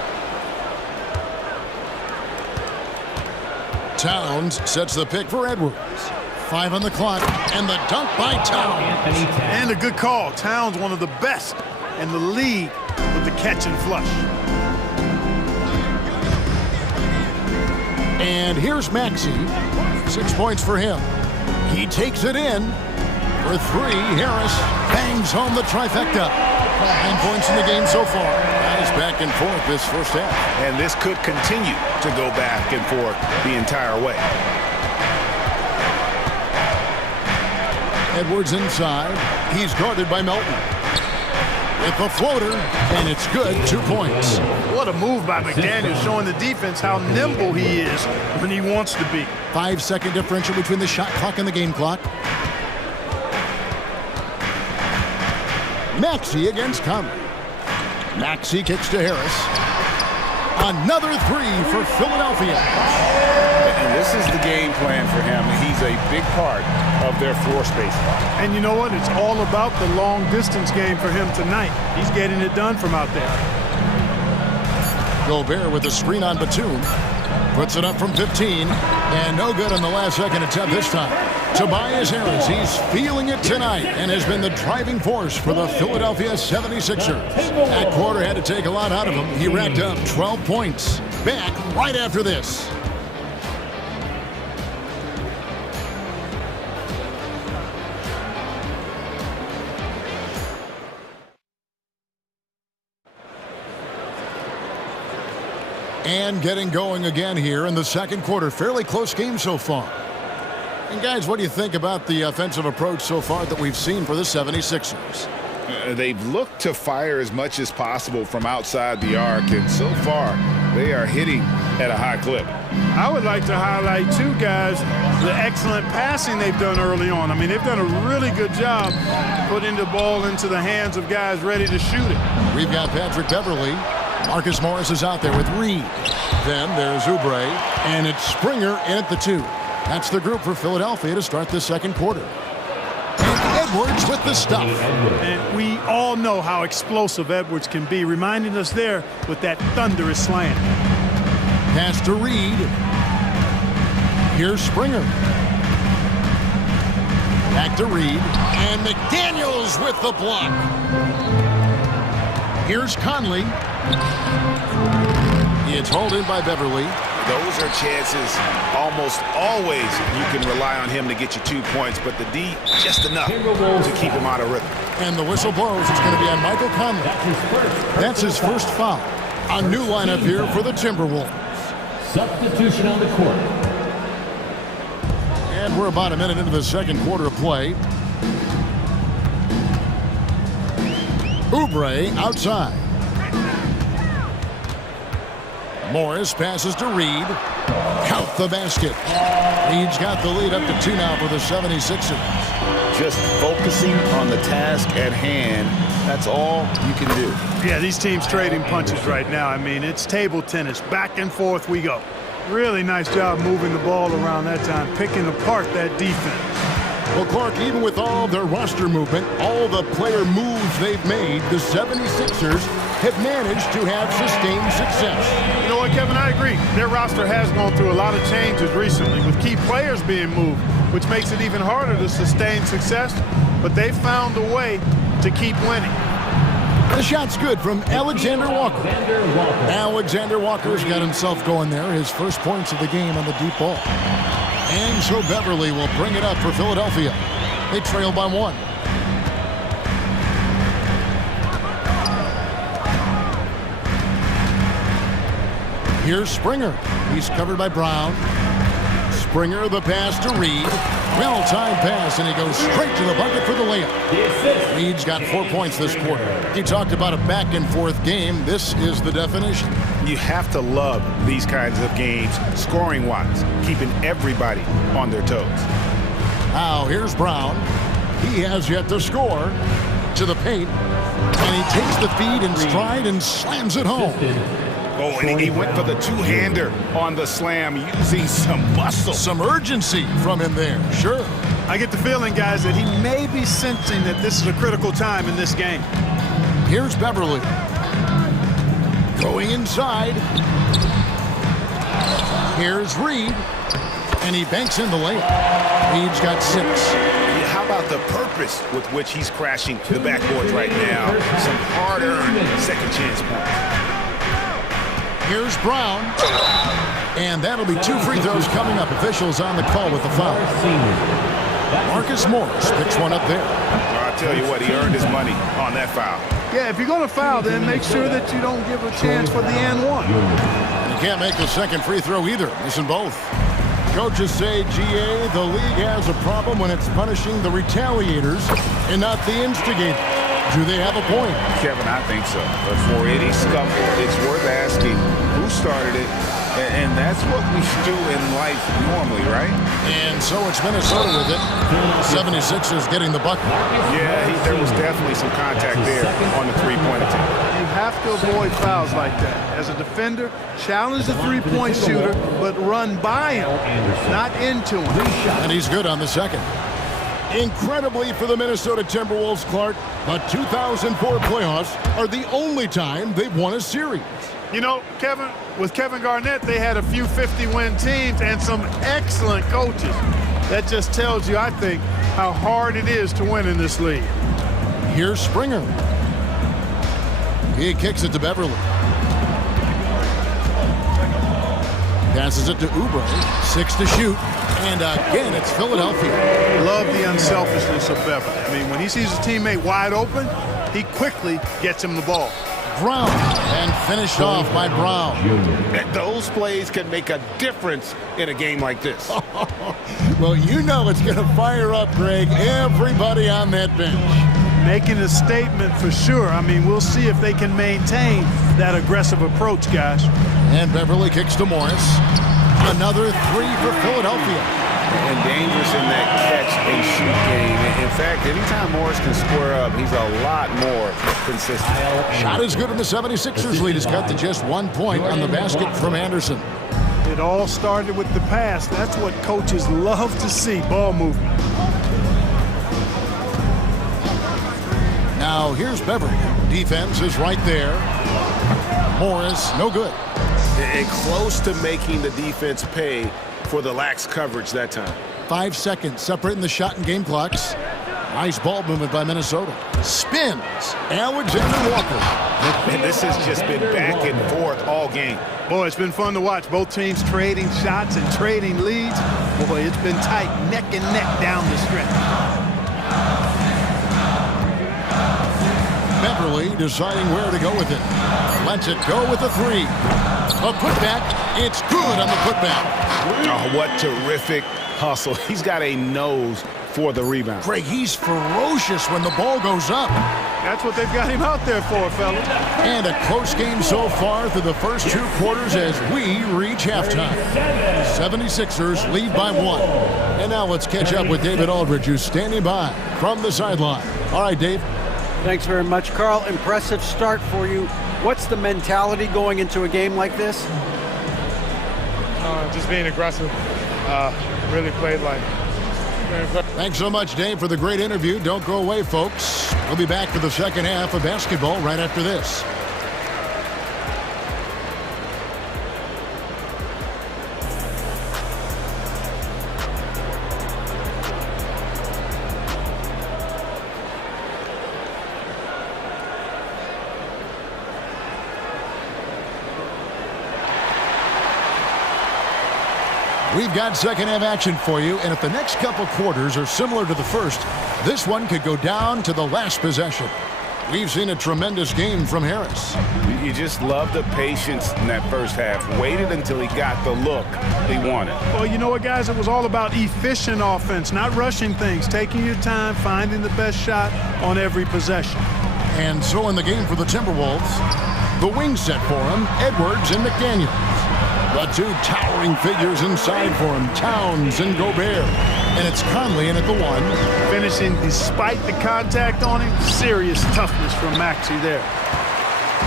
Towns sets the pick for Edwards. 5 on the clock, and the dunk by Towns. And a good call. Towns, one of the best in the league with the catch and flush. And here's Maxey. 6 points for him. He takes it in. For three, Harris bangs home the trifecta. 9 points in the game so far. Guys back and forth this first half. And this could continue to go back and forth the entire way. Edwards inside. He's guarded by Melton. With the floater, and it's good. 2 points. What a move by McDaniel, showing the defense how nimble he is when he wants to be. 5-second differential between the shot clock and the game clock. Maxey against Conley. Maxey kicks to Harris. Another three for Philadelphia. And this is the game plan for him. He's a big part of their floor space. And you know what? It's all about the long distance game for him tonight. He's getting it done from out there. Gobert with a screen on Batum. Puts it up from 15. And no good on the last second attempt this time. Tobias Harris, he's feeling it tonight and has been the driving force for the Philadelphia 76ers. That quarter had to take a lot out of him. He racked up 12 points. Back right after this. And getting going again here in the second quarter. Fairly close game so far. And guys, what do you think about the offensive approach so far that we've seen for the 76ers? They've looked to fire as much as possible from outside the arc, and so far they are hitting at a high clip. I would like to highlight, too, guys, the excellent passing they've done early on. I mean, they've done a really good job putting the ball into the hands of guys ready to shoot it. We've got Patrick Beverly. Marcus Morris is out there with Reed. Then there's Oubre, and it's Springer in at the 2. That's the group for Philadelphia to start the second quarter. And Edwards with the stuff. And we all know how explosive Edwards can be, reminding us there with that thunderous slam. Pass to Reed. Here's Springer. Back to Reed. And McDaniels with the block. Here's Conley. It's hauled in by Beverly. Those are chances almost always you can rely on him to get you 2 points, but the D just enough to keep him out of rhythm. And the whistle blows. It's going to be on Michael Conley. That's his first foul. A new lineup here for the Timberwolves. Substitution on the court. And we're about a minute into the second quarter of play. Oubre outside. Morris passes to Reed. Count the basket. Reed's got the lead up to 2 now for the 76ers. Just focusing on the task at hand, that's all you can do. Yeah, these teams trading punches right now. I mean, it's table tennis. Back and forth we go. Really nice job moving the ball around that time, picking apart that defense. Well, Clark, even with all their roster movement, all the player moves they've made, the 76ers have managed to have sustained success. You know what, Kevin? I agree. Their roster has gone through a lot of changes recently with key players being moved, which makes it even harder to sustain success, but they've found a way to keep winning. The shot's good from Alexander Walker. Alexander Walker's got himself going there. His first points of the game on the deep ball. And so Beverly will bring it up for Philadelphia. They trail by 1. Here's Springer. He's covered by Brown. Springer, the pass to Reed. Well-timed pass, and he goes straight to the bucket for the layup. Reed's got 4 points this quarter. He talked about a back-and-forth game. This is the definition. You have to love these kinds of games, scoring-wise, keeping everybody on their toes. Now, here's Brown. He has yet to score. To the paint. And he takes the feed in stride and slams it home. Oh, and he went for the two-hander on the slam, using some muscle. Some urgency from him there, sure. I get the feeling, guys, that he may be sensing that this is a critical time in this game. Here's Beverly. Going inside. Here's Reed. And he banks in the layup. Reed's got 6. How about the purpose with which he's crashing the backboards right now? Some hard-earned second-chance points. Here's Brown. And that'll be 2 free throws coming up. Officials on the call with the foul. Marcus Morris picks one up there. Well, I tell you what, he earned his money on that foul. Yeah, if you're going to foul, then make sure that you don't give a chance for the and one. And you can't make the second free throw either, missing both. Coaches say, GA, the league has a problem when it's punishing the retaliators and not the instigators. Do they have a point? Kevin, I think so. But for any scuffle, it's worth asking who started it. And that's what we do in life normally, right? And so it's Minnesota with it. 76ers getting the bucket. Yeah, there was definitely some contact there on the three-point attempt. You have to avoid fouls like that. As a defender, challenge the three-point shooter, but run by him, not into him. And he's good on the second. Incredibly for the Minnesota Timberwolves, Clark, but 2004 playoffs are the only time they've won a series. You know, Kevin, with Kevin Garnett, they had a few 50-win teams and some excellent coaches. That just tells you, I think, how hard it is to win in this league. Here's Springer. He kicks it to Beverly. Passes it to Oubre. 6 to shoot. And again, it's Philadelphia. Love the unselfishness of Beverly. I mean, when he sees his teammate wide open, he quickly gets him the ball. Brown, and finished off by Brown. And those plays can make a difference in a game like this. Well, you know it's going to fire up, Greg, everybody on that bench. Making a statement for sure. I mean, we'll see if they can maintain that aggressive approach, guys. And Beverly kicks to Morris. Another 3 for Philadelphia. And dangerous in that catch-and-shoot game. In fact, anytime Morris can square up, he's a lot more consistent. Shot is good, and the 76ers lead is cut to just 1 point on the basket from Anderson. It all started with the pass. That's what coaches love to see, ball movement. Now, here's Beverly. Defense is right there. Morris, no good. And close to making the defense pay for the lax coverage that time. 5 seconds separating the shot and game clocks. Nice ball movement by Minnesota. Spins. Alexander Walker. And this has just been back and forth all game. Boy, it's been fun to watch. Both teams trading shots and trading leads. Boy, it's been tight, neck and neck down the stretch. Beverly deciding where to go with it. Lets it go with a 3. A putback. It's good on the putback. Oh, what terrific hustle. He's got a nose for the rebound. Greg, he's ferocious when the ball goes up. That's what they've got him out there for, fella. And a close game so far through the first 2 quarters as we reach halftime. 76ers lead by 1. And now let's catch up with David Aldridge, who's standing by from the sideline. All right, Dave. Thanks very much, Carl. Impressive start for you. What's the mentality going into a game like this? Just being aggressive. Really played like. Thanks so much, Dave, for the great interview. Don't go away, folks. We'll be back for the second half of basketball right after this. We've got second half action for you, and if the next couple quarters are similar to the first, this one could go down to the last possession. We've seen a tremendous game from Harris. You just love the patience in that first half. Waited until he got the look he wanted. Well, you know what, guys? It was all about efficient offense, not rushing things, taking your time, finding the best shot on every possession. And so in the game for the Timberwolves, the wing set for him, Edwards and McDaniels. The 2 towering figures inside for him, Towns and Gobert. And it's Conley in at the 1. Finishing despite the contact on him. Serious toughness from Maxey there.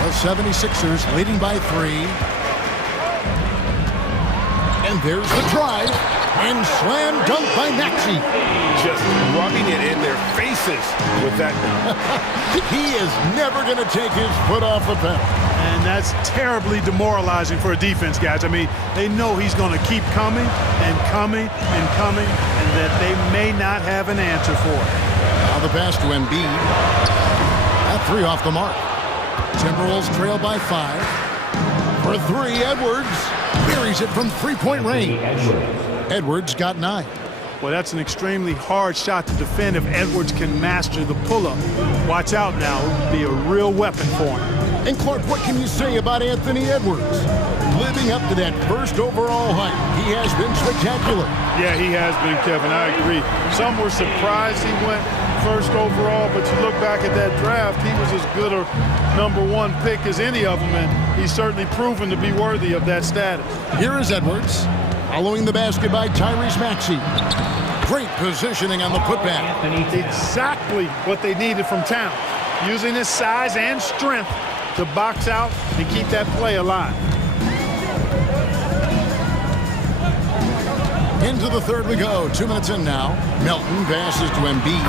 The 76ers leading by 3. And there's the drive. And slam dunk by Maxey. Just rubbing it in their faces with that. He is never going to take his foot off the pedal. And that's terribly demoralizing for a defense, guys. I mean, they know he's going to keep coming and coming and coming, and that they may not have an answer for it. Now the pass to Embiid. That 3 off the mark. Timberwolves trail by 5. For 3, Edwards buries it from 3-point range. Edwards got 9. Well, that's an extremely hard shot to defend if Edwards can master the pull-up. Watch out now. It would be a real weapon for him. And Clark, what can you say about Anthony Edwards? Living up to that first overall hype, he has been spectacular. Yeah, he has been, Kevin. I agree. Some were surprised he went first overall, but you look back at that draft, he was as good a #1 pick as any of them, and he's certainly proven to be worthy of that status. Here is Edwards, following the basket by Tyrese Maxey. Great positioning on the putback. Exactly what they needed from Towns, using his size and strength to box out and keep that play alive. Into the third we go. 2 minutes in now. Melton passes to Embiid.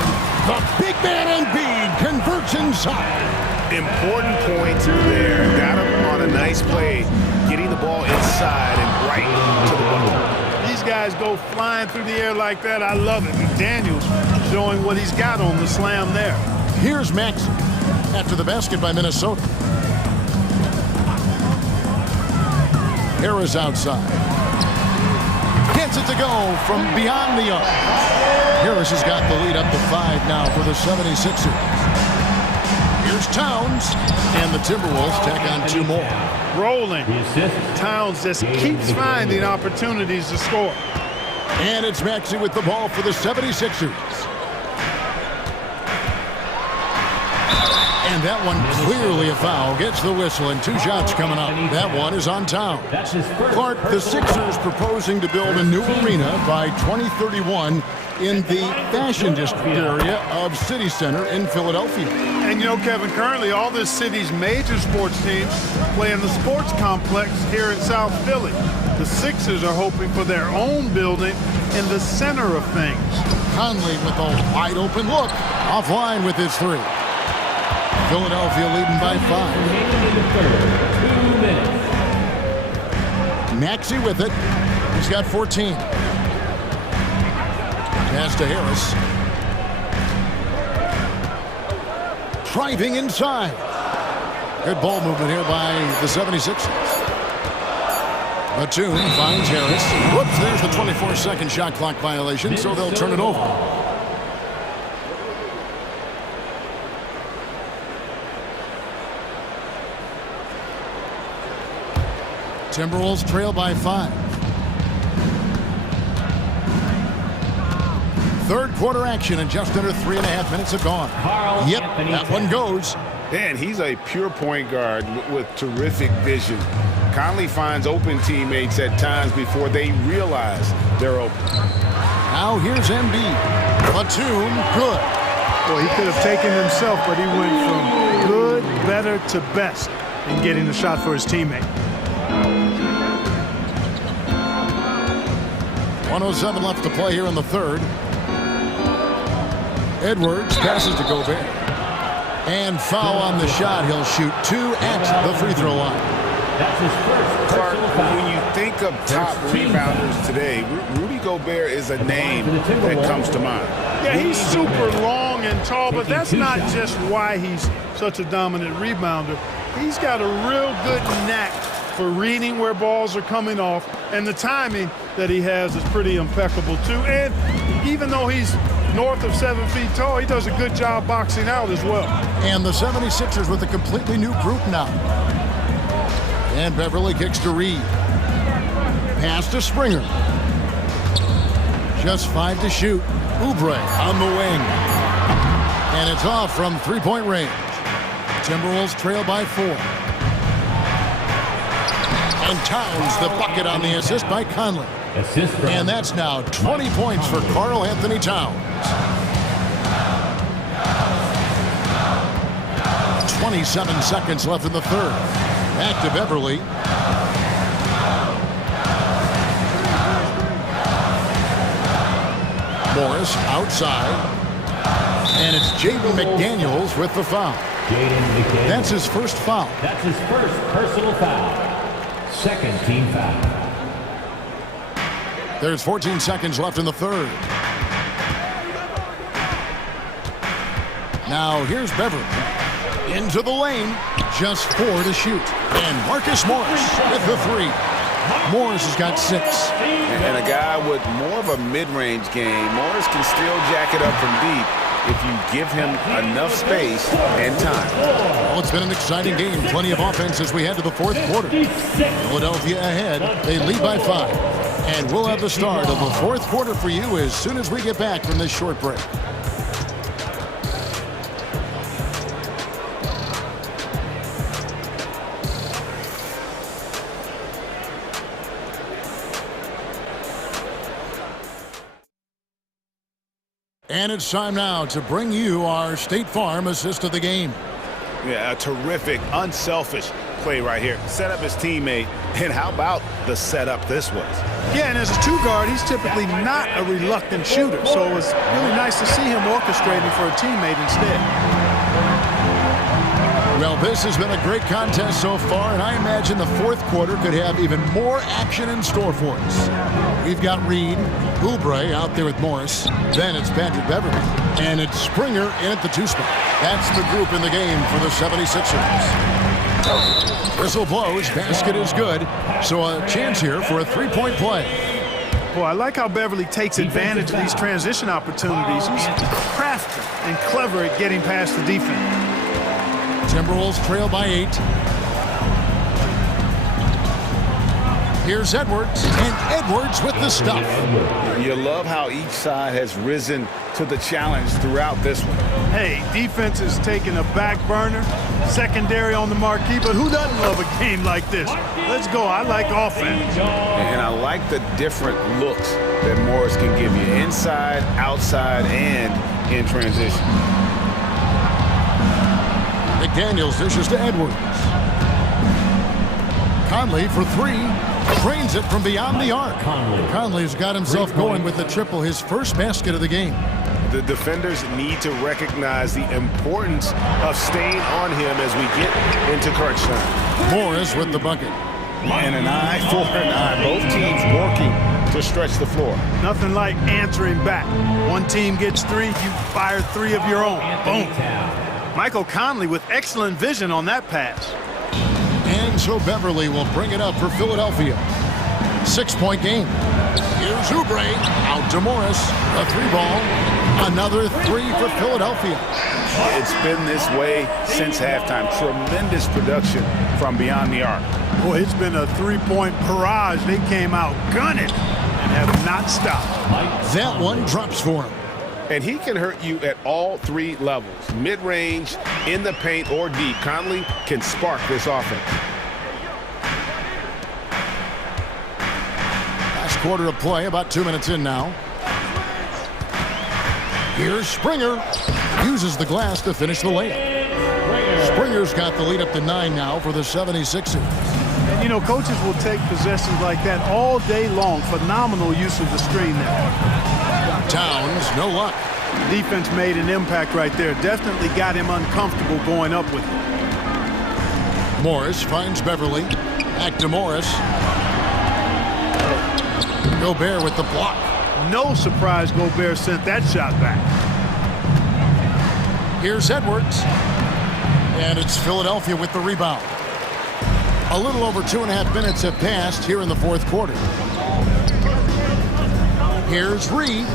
The big man Embiid converts inside. Important point there. Got him on a nice play, getting the ball inside and right to the bucket. These guys go flying through the air like that. I love it. And Daniels showing what he's got on the slam there. Here's Max after the basket by Minnesota. Harris outside. Gets it to go from beyond the arc. Harris has got the lead up to 5 now for the 76ers. Here's Towns, and the Timberwolves tack on 2 more. Rolling. Towns just keeps finding opportunities to score. And it's Maxey with the ball for the 76ers. And that one clearly a foul. Gets the whistle, and 2 shots coming up. That one is on Towns. Clark, the Sixers proposing to build a new arena by 2031 in the Fashion District area of City Center in Philadelphia. And you know, Kevin, currently all this city's major sports teams play in the sports complex here in South Philly. The Sixers are hoping for their own building in the center of things. Conley with a wide open look. Offline with his 3. Philadelphia leading by 5. 2 minutes. Maxey with it. He's got 14. Pass to Harris. Driving inside. Good ball movement here by the 76ers. Batum finds Harris. Whoops, there's the 24-second shot clock violation, so they'll turn it over. Timberwolves trail by 5. Third quarter action, and just under 3.5 minutes have gone. Yep, that one goes. And he's a pure point guard with terrific vision. Conley finds open teammates at times before they realize they're open. Now here's Embiid. Batum, good. Well, he could have taken himself, but he went from good, better to best in getting the shot for his teammate. 1:07 left to play here in the third. Edwards passes to Gobert. And foul on the shot. He'll shoot 2 at the free throw line. That's his first. Clark, when you think of top rebounders today, Rudy Gobert is a name that comes to mind. Yeah, he's super long and tall, but that's not just why he's such a dominant rebounder. He's got a real good knack for reading where balls are coming off, and the timing that he has is pretty impeccable too. And even though he's north of 7 feet tall, he does a good job boxing out as well. And the 76ers with a completely new group now. And Beverly kicks to Reed. Pass to Springer. Just 5 to shoot. Oubre on the wing. And it's off from 3-point range. Timberwolves trail by 4. And Towns the bucket on the assist by Conley. And that's now 20 points for Karl Anthony Towns. 27 seconds left in the third. Back to Beverly. Morris outside. And it's Jaden McDaniels with the foul. That's his first foul. That's his first personal foul. Second team foul. There's 14 seconds left in the third. Now here's Beverly. Into the lane. Just 4 to shoot. And Marcus Morris with the 3. Morris has got 6. And a guy with more of a mid-range game, Morris can still jack it up from deep if you give him enough space and time. Well, it's been an exciting game. Plenty of offense as we head to the fourth quarter. Philadelphia ahead. They lead by 5. And we'll have the start of the fourth quarter for you as soon as we get back from this short break. And it's time now to bring you our State Farm assist of the game. Yeah, a terrific, unselfish play right here. Set up his teammate, and how about the setup this was? Yeah, and as a 2-guard, he's typically not a reluctant shooter, so it was really nice to see him orchestrating for a teammate instead. Well, this has been a great contest so far, and I imagine the fourth quarter could have even more action in store for us. We've got Reed, Oubre out there with Morris. Then it's Patrick Beverly. And it's Springer in at the 2 spot. That's the group in the game for the 76ers. Whistle blows, basket is good. So a chance here for a 3-point play. Boy, I like how Beverly takes advantage of these transition opportunities. He's crafty and clever at getting past the defense. Timberwolves trail by 8. Here's Edwards, and Edwards with the stuff. You love how each side has risen to the challenge throughout this one. Hey, defense is taking a back burner, secondary on the marquee, but who doesn't love a game like this? Let's go. I like offense. And I like the different looks that Morris can give you inside, outside, and in transition. McDaniels dishes to Edwards. Conley for 3. Drains it from beyond the arc. Conley's got himself going with the triple, his first basket of the game. The defenders need to recognize the importance of staying on him as we get into crunch time. Morris with the bucket. And an eye for an eye. Both teams working to stretch the floor. Nothing like answering back. One team gets 3, you fire 3 of your own. Boom. Michael Conley with excellent vision on that pass. And so Beverly will bring it up for Philadelphia. 6-point game. Here's Oubre out to Morris. A 3-ball. Another 3 for Philadelphia. It's been this way since halftime. Tremendous production from beyond the arc. Boy, it's been a 3-point barrage. They came out gunning and have not stopped. That one drops for him. And he can hurt you at all 3 levels. Mid-range, in the paint, or deep. Conley can spark this offense. Last quarter of play, about 2 minutes in now. Here's Springer. Uses the glass to finish the layup. Springer's got the lead up to 9 now for the 76ers. And, you know, coaches will take possessions like that all day long. Phenomenal use of the screen there. Towns, no luck. Defense made an impact right there. Definitely got him uncomfortable going up with it. Morris finds Beverly. Back to Morris. Gobert with the block. No surprise Gobert sent that shot back. Here's Edwards. And it's Philadelphia with the rebound. A little over 2.5 minutes have passed here in the fourth quarter. Here's Reed.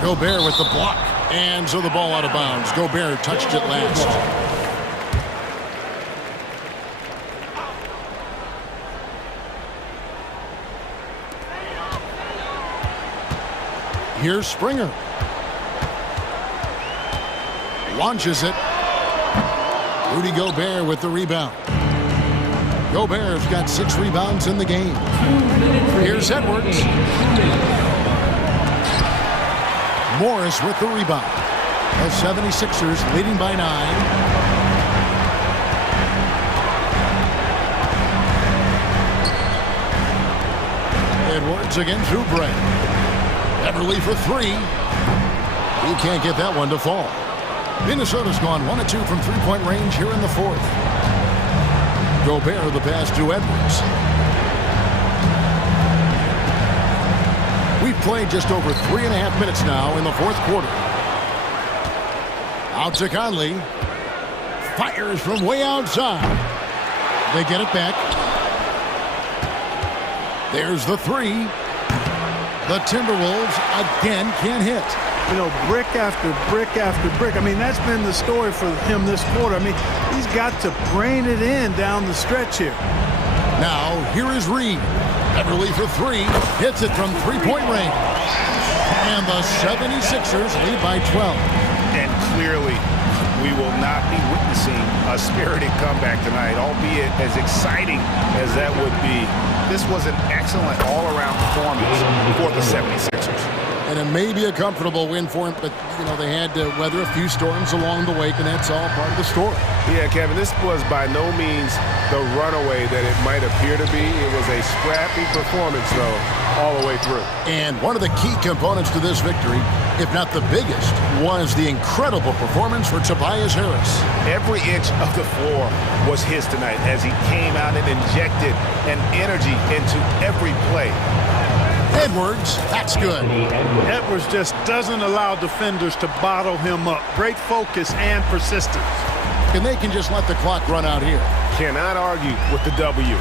Gobert with the block. And so the ball out of bounds. Gobert touched it last. Here's Springer. Launches it. Rudy Gobert with the rebound. Gobert's got 6 rebounds in the game. Here's Edwards. Morris with the rebound. The 76ers leading by 9. Edwards against Oubre. Beverly for 3. He can't get that one to fall. Minnesota's gone 1 of 2 from 3-point range here in the fourth. Gobert the pass to Edwards. We've played just over 3.5 minutes now in the fourth quarter. Out to Conley. Fires from way outside. They get it back. There's the three. The Timberwolves again can't hit. You know, brick after brick after brick. I mean, that's been the story for him this quarter. I mean, he's got to brain it in down the stretch here. Now, here is Reed. Beverly for three. Hits it from three-point range. And the 76ers lead by 12. And clearly, we will not be witnessing a spirited comeback tonight, albeit as exciting as that would be. This was an excellent all-around performance for the 76ers. And it may be a comfortable win for him, but, you know, they had to weather a few storms along the way, and that's all part of the story. Yeah, Kevin, this was by no means the runaway that it might appear to be. It was a scrappy performance, though, all the way through. And one of the key components to this victory, if not the biggest, was the incredible performance for Tobias Harris. Every inch of the floor was his tonight as he came out and injected an energy into every play. Edwards, that's good. Edwards just doesn't allow defenders to bottle him up. Great focus and persistence. And they can just let the clock run out here. Cannot argue with the W.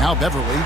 Now Beverly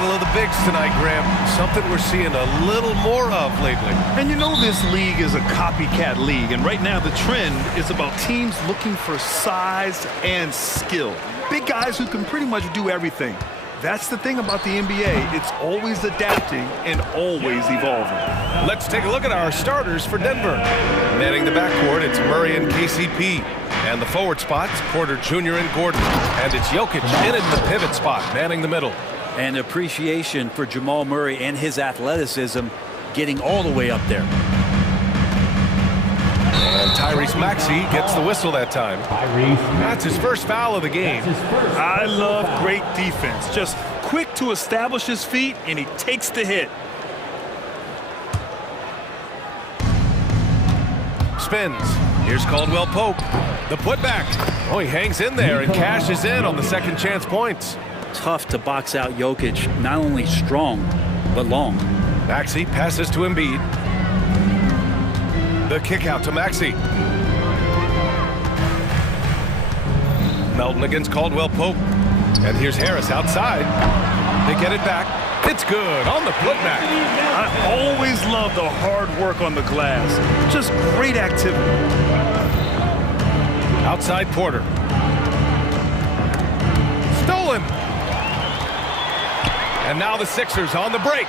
Battle of the bigs tonight, Graham. Something we're seeing a little more of lately. And you know this league is a copycat league, and right now the trend is about teams looking for size and skill. Big guys who can pretty much do everything. That's the thing about the NBA. It's always adapting and always evolving. Let's take a look at our starters for Denver. Manning the backcourt, it's Murray and KCP. And the forward spots, Porter Jr. and Gordon. And it's Jokic in at the pivot spot, manning the middle. And appreciation for Jamal Murray and his athleticism getting all the way up there. And Tyrese Maxey gets the whistle that time. That's his first foul of the game. I love great defense. Just quick to establish his feet, and he takes the hit. Spins. Here's Caldwell Pope. The putback. Oh, he hangs in there and cashes in on the second chance points. Tough to box out Jokic, not only strong, but long. Maxey passes to Embiid. The kick out to Maxey. Melton against Caldwell Pope. And here's Harris outside. They get it back. It's good on the putback. I always love the hard work on the glass. Just great activity. Outside Porter. Stolen. And now the Sixers on the break.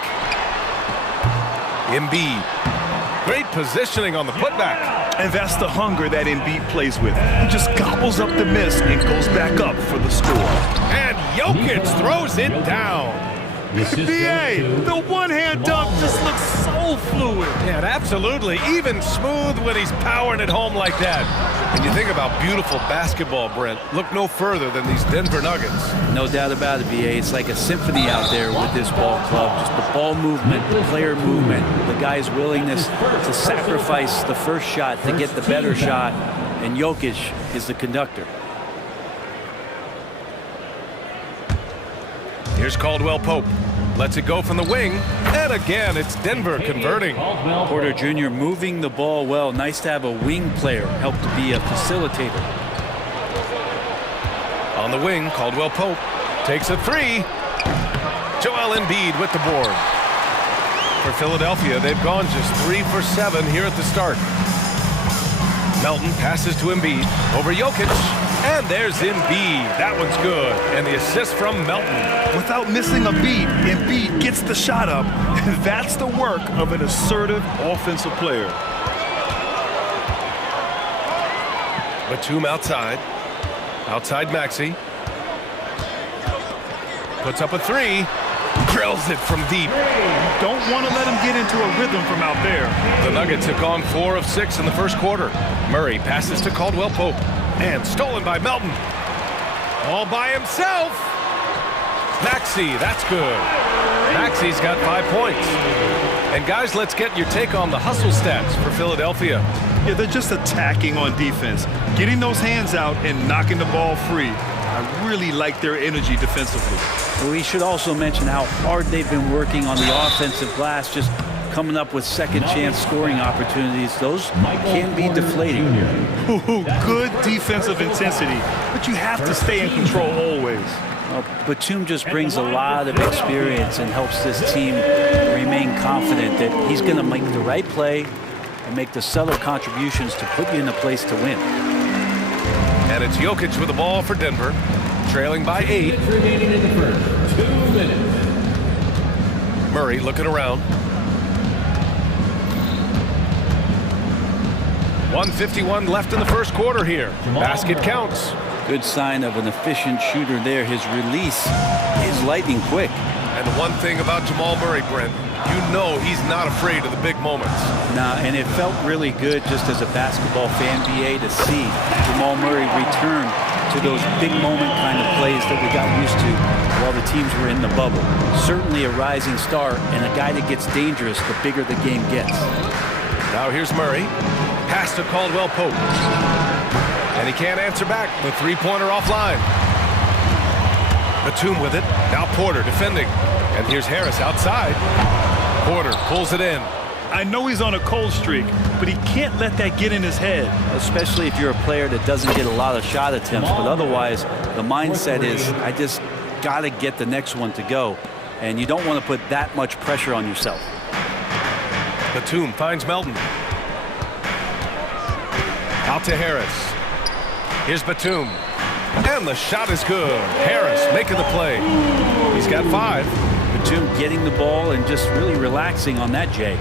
Embiid. Great positioning on the putback. And that's the hunger that Embiid plays with. He just gobbles up the miss and goes back up for the score. And Jokic throws it down. NBA, the one-hand dunk just looks so fluid. Yeah, absolutely. Even smooth when he's powering it home like that. When you think about beautiful basketball, Brent, look no further than these Denver Nuggets. No doubt about it, BA. It's like a symphony out there with this ball club. Just the ball movement, the player movement, the guy's willingness to sacrifice the first shot to get the better shot, and Jokic is the conductor. Here's Caldwell Pope. Lets it go from the wing. And again, it's Denver converting. Porter Jr. moving the ball well. Nice to have a wing player help to be a facilitator. On the wing, Caldwell Pope takes a three. Joel Embiid with the board. For Philadelphia, they've gone just 3 for 7 here at the start. Melton passes to Embiid over Jokic. And there's Embiid. That one's good. And the assist from Melton. Without missing a beat, Embiid gets the shot up. And that's the work of an assertive offensive player. Batum outside. Outside Maxey. Puts up a three. Drills it from deep. Don't want to let him get into a rhythm from out there. The Nuggets have gone 4 of 6 in the first quarter. Murray passes to Caldwell Pope. And stolen by Melton. All by himself. Maxey, that's good. Maxey's got 5 points. And guys, let's get your take on the hustle stats for Philadelphia. Yeah, they're just attacking on defense. Getting those hands out and knocking the ball free. I really like their energy defensively. We should also mention how hard they've been working on the offensive glass, just coming up with second chance scoring opportunities. Those can be deflating. Ooh, good defensive intensity, but you have to stay in control always. Well, Batum just brings a lot of experience and helps this team remain confident that he's going to make the right play and make the subtle contributions to put you in a place to win. And it's Jokic with the ball for Denver, trailing by 8. Remaining in the first 2 minutes. Murray looking around. 1:51 left in the first quarter here. Basket counts. Good sign of an efficient shooter there. His release is lightning quick. And the one thing about Jamal Murray, Brent, you know he's not afraid of the big moments. Nah, and it felt really good just as a basketball fan, BA, to see Jamal Murray return to those big moment kind of plays that we got used to while the teams were in the bubble. Certainly a rising star and a guy that gets dangerous the bigger the game gets. Now here's Murray. Pass to Caldwell Pope. And he can't answer back. The three-pointer offline. Batum with it. Now Porter defending. And here's Harris outside. Porter pulls it in. I know he's on a cold streak, but he can't let that get in his head. Especially if you're a player that doesn't get a lot of shot attempts, but otherwise the mindset is, I just got to get the next one to go. and you don't want to put that much pressure on yourself. Batum finds Melton. Out to Harris. Here's Batum. And the shot is good. Harris making the play. He's got 5. Batum getting the ball and just really relaxing on that, Jay.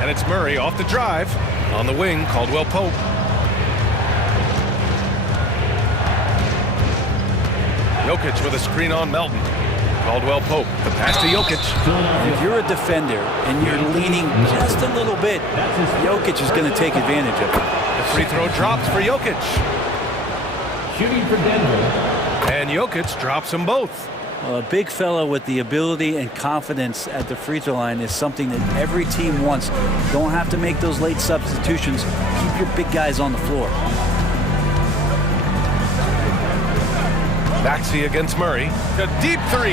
And it's Murray off the drive. On the wing, Caldwell Pope. Jokic with a screen on Melton. Caldwell Pope, the pass to Jokic. If you're a defender and you're leaning just a little bit, Jokic is going to take advantage of it. The free throw drops for Jokic. Shooting for Denver. And Jokic drops them both. Well, a big fella with the ability and confidence at the free throw line is something that every team wants. You don't have to make those late substitutions. Keep your big guys on the floor. Maxey against Murray. A deep 3.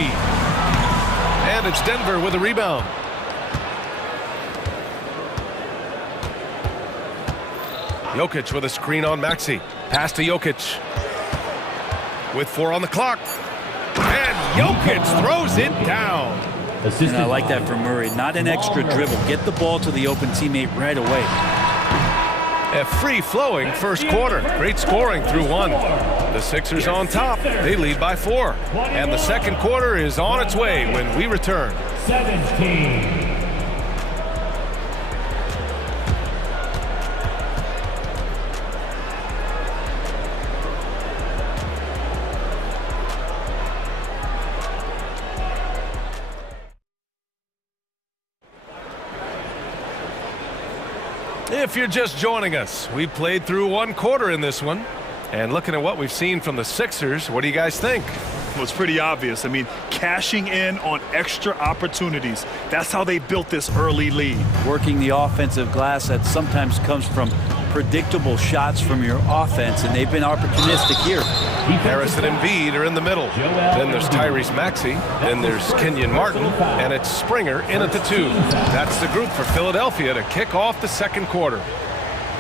And it's Denver with a rebound. Jokic with a screen on Maxey. Pass to Jokic. With 4 on the clock. And Jokic throws it down. And I like that from Murray. Not an extra dribble. Get the ball to the open teammate right away. A free-flowing first quarter. Great scoring through 1. The Sixers on top. They lead by 4. And the second quarter is on its way when we return. 17. If you're just joining us, we played through 1 quarter in this one. And looking at what we've seen from the Sixers, what do you guys think? Well, it's pretty obvious. I mean, cashing in on extra opportunities. That's how they built this early lead. Working the offensive glass that sometimes comes from predictable shots from your offense, and they've been opportunistic here. Harris and Embiid are in the middle. Then there's Tyrese Maxey. Then there's Kenyon Martin. And it's Springer in at the 2. That's the group for Philadelphia to kick off the second quarter.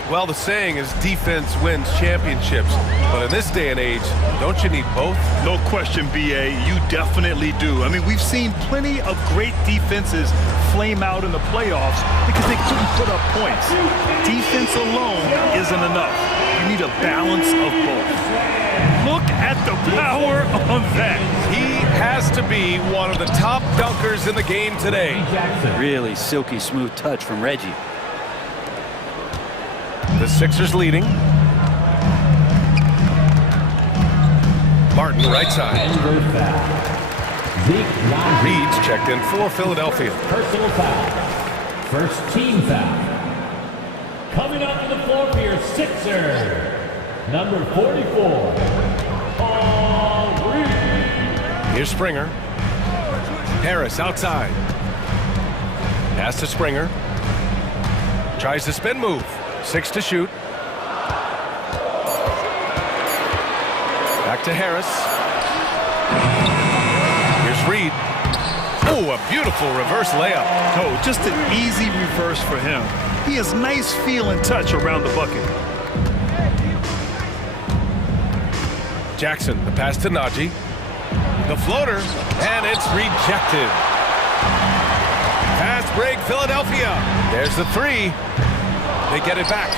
Well, the saying is defense wins championships. But in this day and age, don't you need both? No question, B.A. You definitely do. I mean, we've seen plenty of great defenses flame out in the playoffs because they couldn't put up points. Defense alone isn't enough. You need a balance of both. Look at the power on that. He has to be one of the top dunkers in the game today. Really silky smooth touch from Reggie. The Sixers leading. Martin right side. Reed's checked in for Philadelphia. Personal foul. First team foul. Coming up to the floor for your Sixer, number 44, Paul Reed. Here's Springer. Harris outside. Pass to Springer. Tries the spin move. 6 to shoot. Back to Harris. Here's Reed. Oh, a beautiful reverse layup. Oh, just an easy reverse for him. He has nice feel and touch around the bucket. Jackson, the pass to Najee. The floater, and it's rejected. Fast break, Philadelphia. There's the 3. They get it back.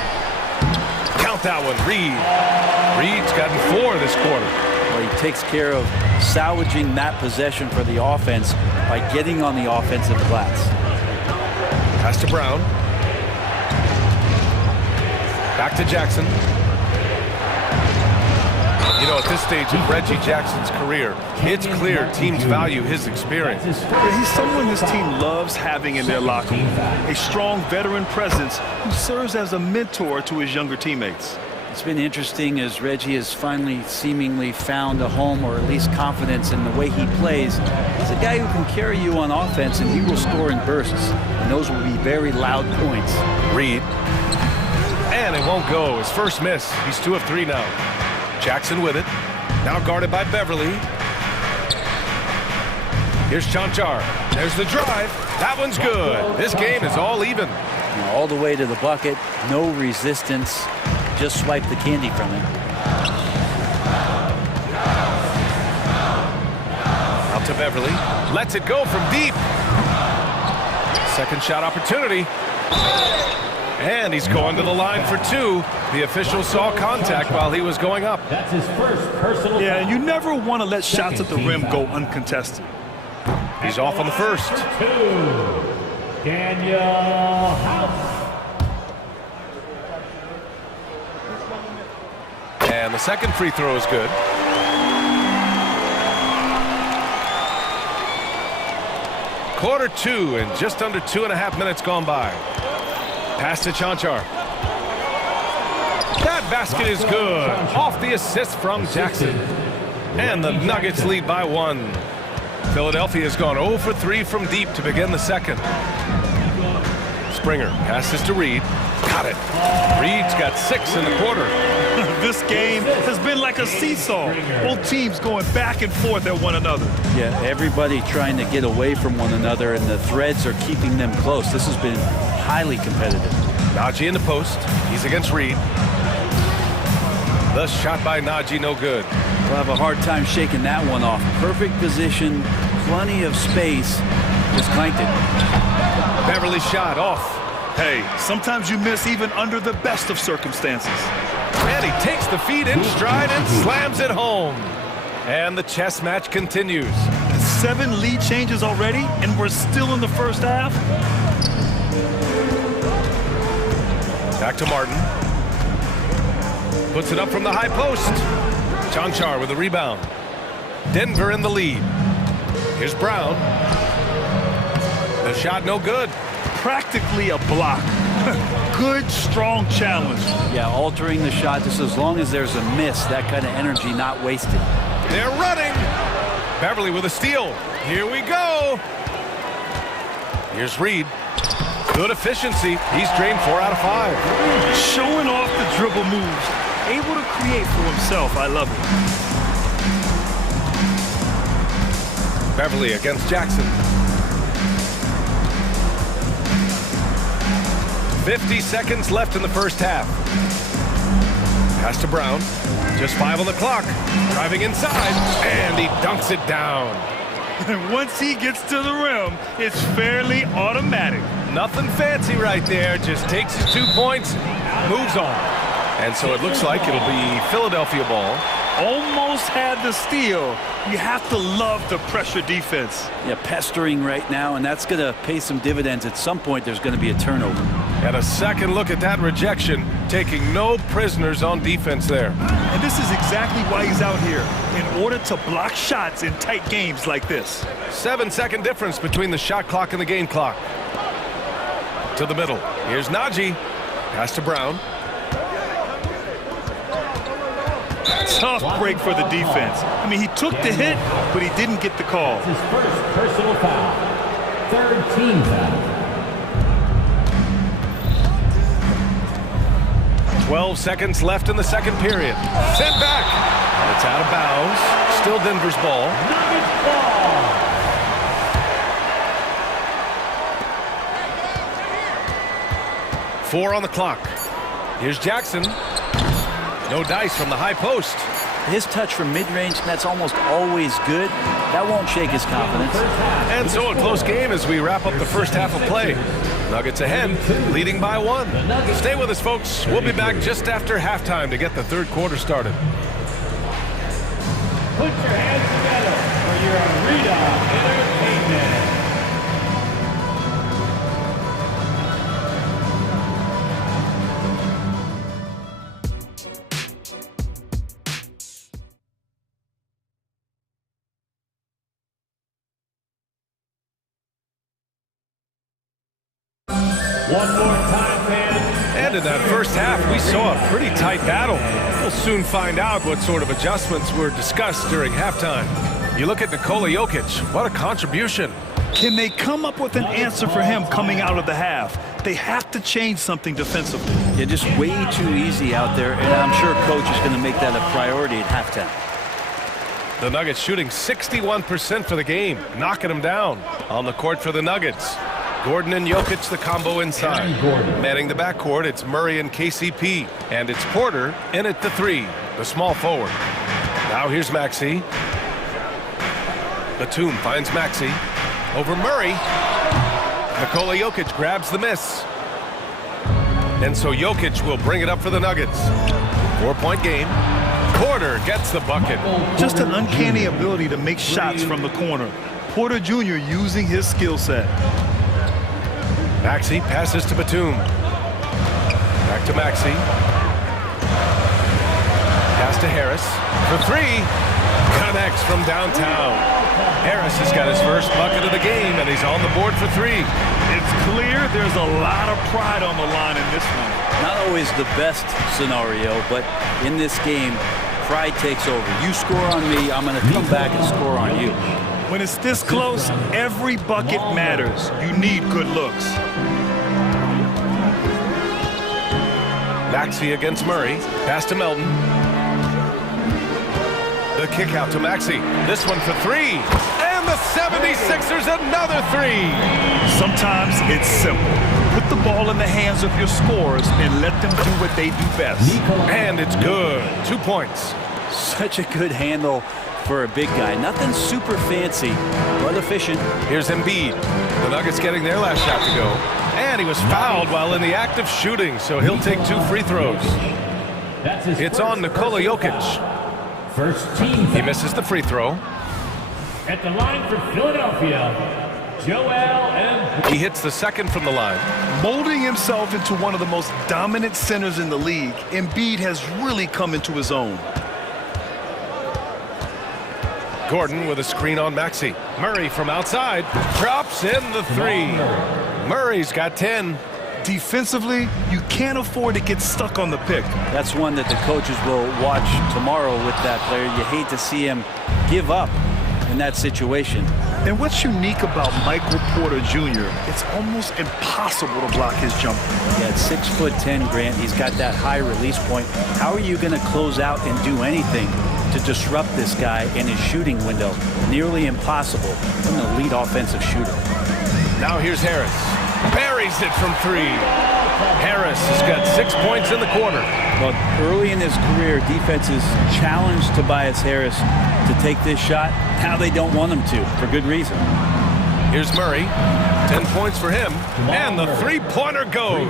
Count that one, Reed. Reed's gotten 4 this quarter. Well, he takes care of salvaging that possession for the offense by getting on the offensive glass. Pass to Brown. Back to Jackson. You know, at this stage of Reggie Jackson's career, it's clear teams value his experience. Yeah, he's someone this team loves having in their locker room. A strong veteran presence who serves as a mentor to his younger teammates. It's been interesting as Reggie has finally seemingly found a home, or at least confidence in the way he plays. He's a guy who can carry you on offense, and he will score in bursts. And those will be very loud points. Reed. And it won't go. His first miss. He's 2 of 3 now. Jackson with it. Now guarded by Beverly. Here's Chanchar. There's the drive. That one's good. This game is all even. All the way to the bucket. No resistance. Just swipe the candy from him. Out to Beverly. Lets it go from deep. Second shot opportunity. And he's going to the line for two. The official saw contact while he was going up. That's his first personal Yeah, foul. you never want to let shots at the rim go uncontested. He's off on the first. Daniel House. And the second free throw is good. Quarter two and just under 2.5 minutes gone by. Pass to Chanchar. That basket is good. Off the assist from Jackson. And the Nuggets lead by 1. Philadelphia has gone 0 for 3 from deep to begin the second. Springer passes to Reed. Got it. Reed's got 6 in the quarter. This game has been like a seesaw. Both teams going back and forth at one another. Yeah, everybody trying to get away from one another, and the threads are keeping them close. This has been highly competitive. Najee in the post. He's against Reed. The shot by Najee, no good. We'll have a hard time shaking that one off. Perfect position, plenty of space. Just clanked it. Beverly shot off. Hey, sometimes you miss even under the best of circumstances. And he takes the feed in stride and slams it home. And the chess match continues. 7 lead changes already, and we're still in the first half. Back to Martin. Puts it up from the high post. Chanchar with the rebound. Denver in the lead. Here's Brown. The shot no good. Practically a block. Good, strong challenge. Yeah, altering the shot just as long as there's a miss, that kind of energy not wasted. They're running. Beverly with a steal. Here we go. Here's Reed. Good efficiency. He's drained 4 out of 5. Showing off the dribble moves. Able to create for himself. I love it. Beverly against Jackson. 50 seconds left in the first half. Pass to Brown. Just 5 on the clock. Driving inside, and he dunks it down. And once he gets to the rim, it's fairly automatic. Nothing fancy right there. Just takes his 2 points, moves on. And so it looks like it'll be Philadelphia ball. Almost had the steal. You have to love the pressure defense. Yeah, pestering right now, and that's going to pay some dividends. At some point, there's going to be a turnover. And a second look at that rejection, taking no prisoners on defense there. And this is exactly why he's out here, in order to block shots in tight games like this. 7-second difference between the shot clock and the game clock. To the middle. Here's Najee. Pass to Brown. Tough break for the defense. I mean, he took the hit, but he didn't get the call. His first personal foul. Third team foul. 12 seconds left in the second period. Sent back. And it's out of bounds. Still Denver's ball. Nuggets ball. Four on the clock. Here's Jackson. No dice from the high post. His touch from mid-range, that's almost always good. That won't shake his confidence. And so a close game as we wrap up the first half of play. Nuggets ahead, leading by 1. Stay with us, folks. We'll be back just after halftime to get the third quarter started. Put your hands together for your arena entertainment. One more time, fans. And in that first half, we saw a pretty tight battle. We'll soon find out what sort of adjustments were discussed during halftime. You look at Nikola Jokic, what a contribution. Can they come up with an answer for him coming out of the half? They have to change something defensively. Yeah, just way too easy out there, and I'm sure coach is going to make that a priority at halftime. The Nuggets shooting 61% for the game, knocking them down. On the court for the Nuggets. Gordon and Jokic, the combo inside. Manning the backcourt, it's Murray and KCP. And it's Porter in at the 3, the small forward. Now here's Maxey. Batum finds Maxey. Over Murray. Nikola Jokic grabs the miss. And so Jokic will bring it up for the Nuggets. 4-point game. Porter gets the bucket. Just an uncanny ability to make shots from the corner. Porter Jr. using his skill set. Maxey passes to Batum. Back to Maxey. Pass to Harris for three. Connects from downtown. Harris has got his first bucket of the game, and he's on the board for three. It's clear there's a lot of pride on the line in this one. Not always the best scenario, but in this game, pride takes over. You score on me, I'm going to come back and score on you. When it's this close, every bucket matters. You need good looks. Maxey against Murray. Pass to Melton. The kick out to Maxey. This one for three. And the 76ers another three. Sometimes it's simple. Put the ball in the hands of your scorers and let them do what they do best. And it's good. 2 points. Such a good handle for a big guy. Nothing super fancy, but efficient. Here's Embiid. The Nuggets getting their last shot to go. And he was fouled while in the act of shooting, so he'll take 2 free throws. It's on Nikola Jokic. First team. He misses the free throw. At the line for Philadelphia, Joel Embiid. He hits the second from the line. Molding himself into one of the most dominant centers in the league, Embiid has really come into his own. Gordon with a screen on Maxey. Murray from outside drops in the three. Murray's got 10. Defensively, you can't afford to get stuck on the pick. That's one that the coaches will watch tomorrow with that player. You hate to see him give up in that situation. And what's unique about Michael Porter Jr., it's almost impossible to block his jumper. Yeah, at 6'10", Grant, he's got that high release point. How are you going to close out and do anything to disrupt this guy in his shooting window? Nearly impossible. An elite offensive shooter. Now here's Harris. Buries it from three. Harris has got 6 points in the quarter. Well, early in his career, defenses challenged Tobias Harris to take this shot. Now they don't want him to, for good reason. Here's Murray. 10 points for him. And the three-pointer goes.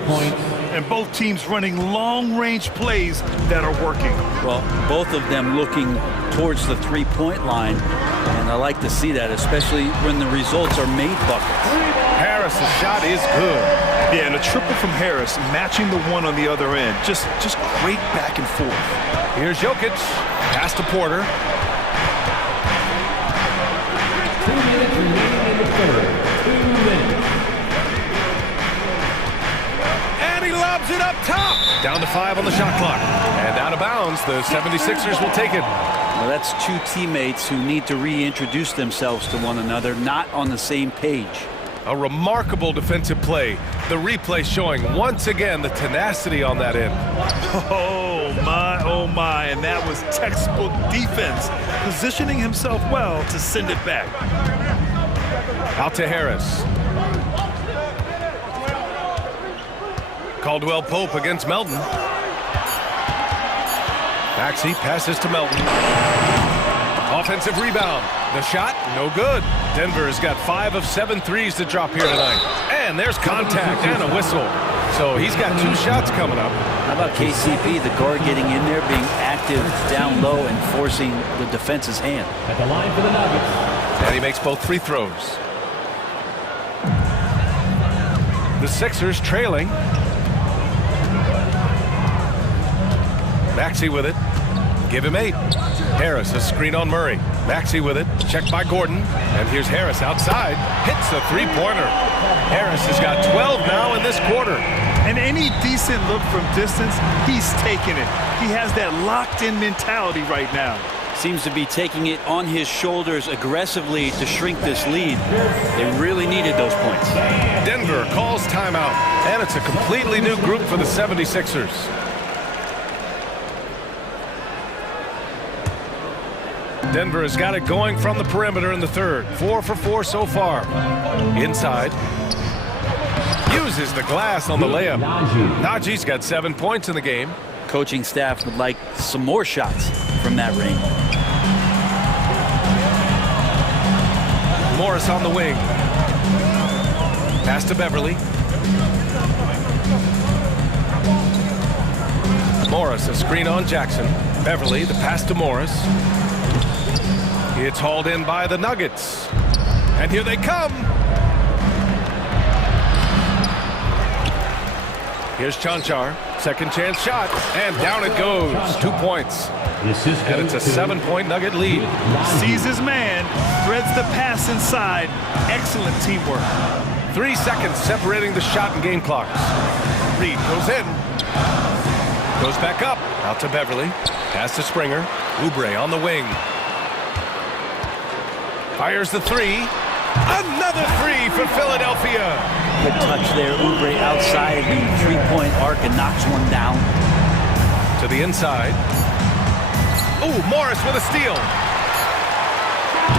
And both teams running long-range plays that are working. Well, both of them looking towards the three-point line. And I like to see that, especially when the results are made buckets. Harris' shot is good. Yeah, and a triple from Harris, matching the one on the other end. Just great back and forth. Here's Jokic. Pass to Porter. 2 minutes remaining in the third. 2 minutes. And he lobs it up top. Down to 5 on the shot clock. And out of bounds, the 76ers will take it. Well, that's two teammates who need to reintroduce themselves to one another, not on the same page. A remarkable defensive play. The replay showing once again the tenacity on that end. Oh my, and that was textbook defense, positioning himself well to send it back. Out to Harris. Caldwell Pope against Melton. Maxey passes to Melton. Offensive rebound. The shot, no good. Denver has got 5 of 7 threes to drop here tonight. And there's contact and a whistle. So he's got 2 shots coming up. How about KCP, the guard getting in there, being active down low and forcing the defense's hand. At the line for the Nuggets. And he makes both free throws. The Sixers trailing. Maxey with it. Give him 8. Harris, a screen on Murray. Maxey with it. Checked by Gordon. And here's Harris outside. Hits the three-pointer. Harris has got 12 now in this quarter. And any decent look from distance, he's taking it. He has that locked-in mentality right now. Seems to be taking it on his shoulders aggressively to shrink this lead. They really needed those points. Denver calls timeout. And it's a completely new group for the 76ers. Denver has got it going from the perimeter in the third. 4 for 4 so far. Inside. Uses the glass on the layup. Najee's got 7 points in the game. Coaching staff would like some more shots from that range. Morris on the wing. Pass to Beverly. Morris, a screen on Jackson. Beverly, the pass to Morris. It's hauled in by the Nuggets. And here they come. Here's Chanchar. Second chance shot. And down it goes. 2 points. And it's a 7-point Nugget lead. Sees his man. Threads the pass inside. Excellent teamwork. 3 seconds separating the shot and game clocks. Reed goes in. Goes back up. Out to Beverly. Pass to Springer. Oubre on the wing. Fires the three. Another three for Philadelphia. Good touch there. Oubre outside the three-point arc and knocks one down. To the inside. Oh, Morris with a steal.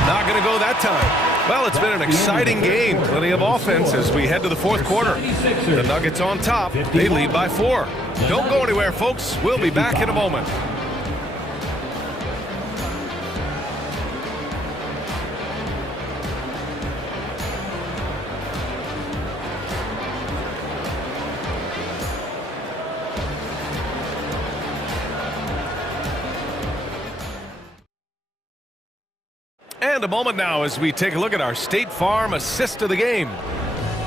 Not going to go that time. Well, it's been an exciting game. Plenty of offense as we head to the fourth quarter. The Nuggets on top. They lead by 4. Don't go anywhere, folks. We'll be back in a moment. And a moment now as we take a look at our State Farm assist of the game.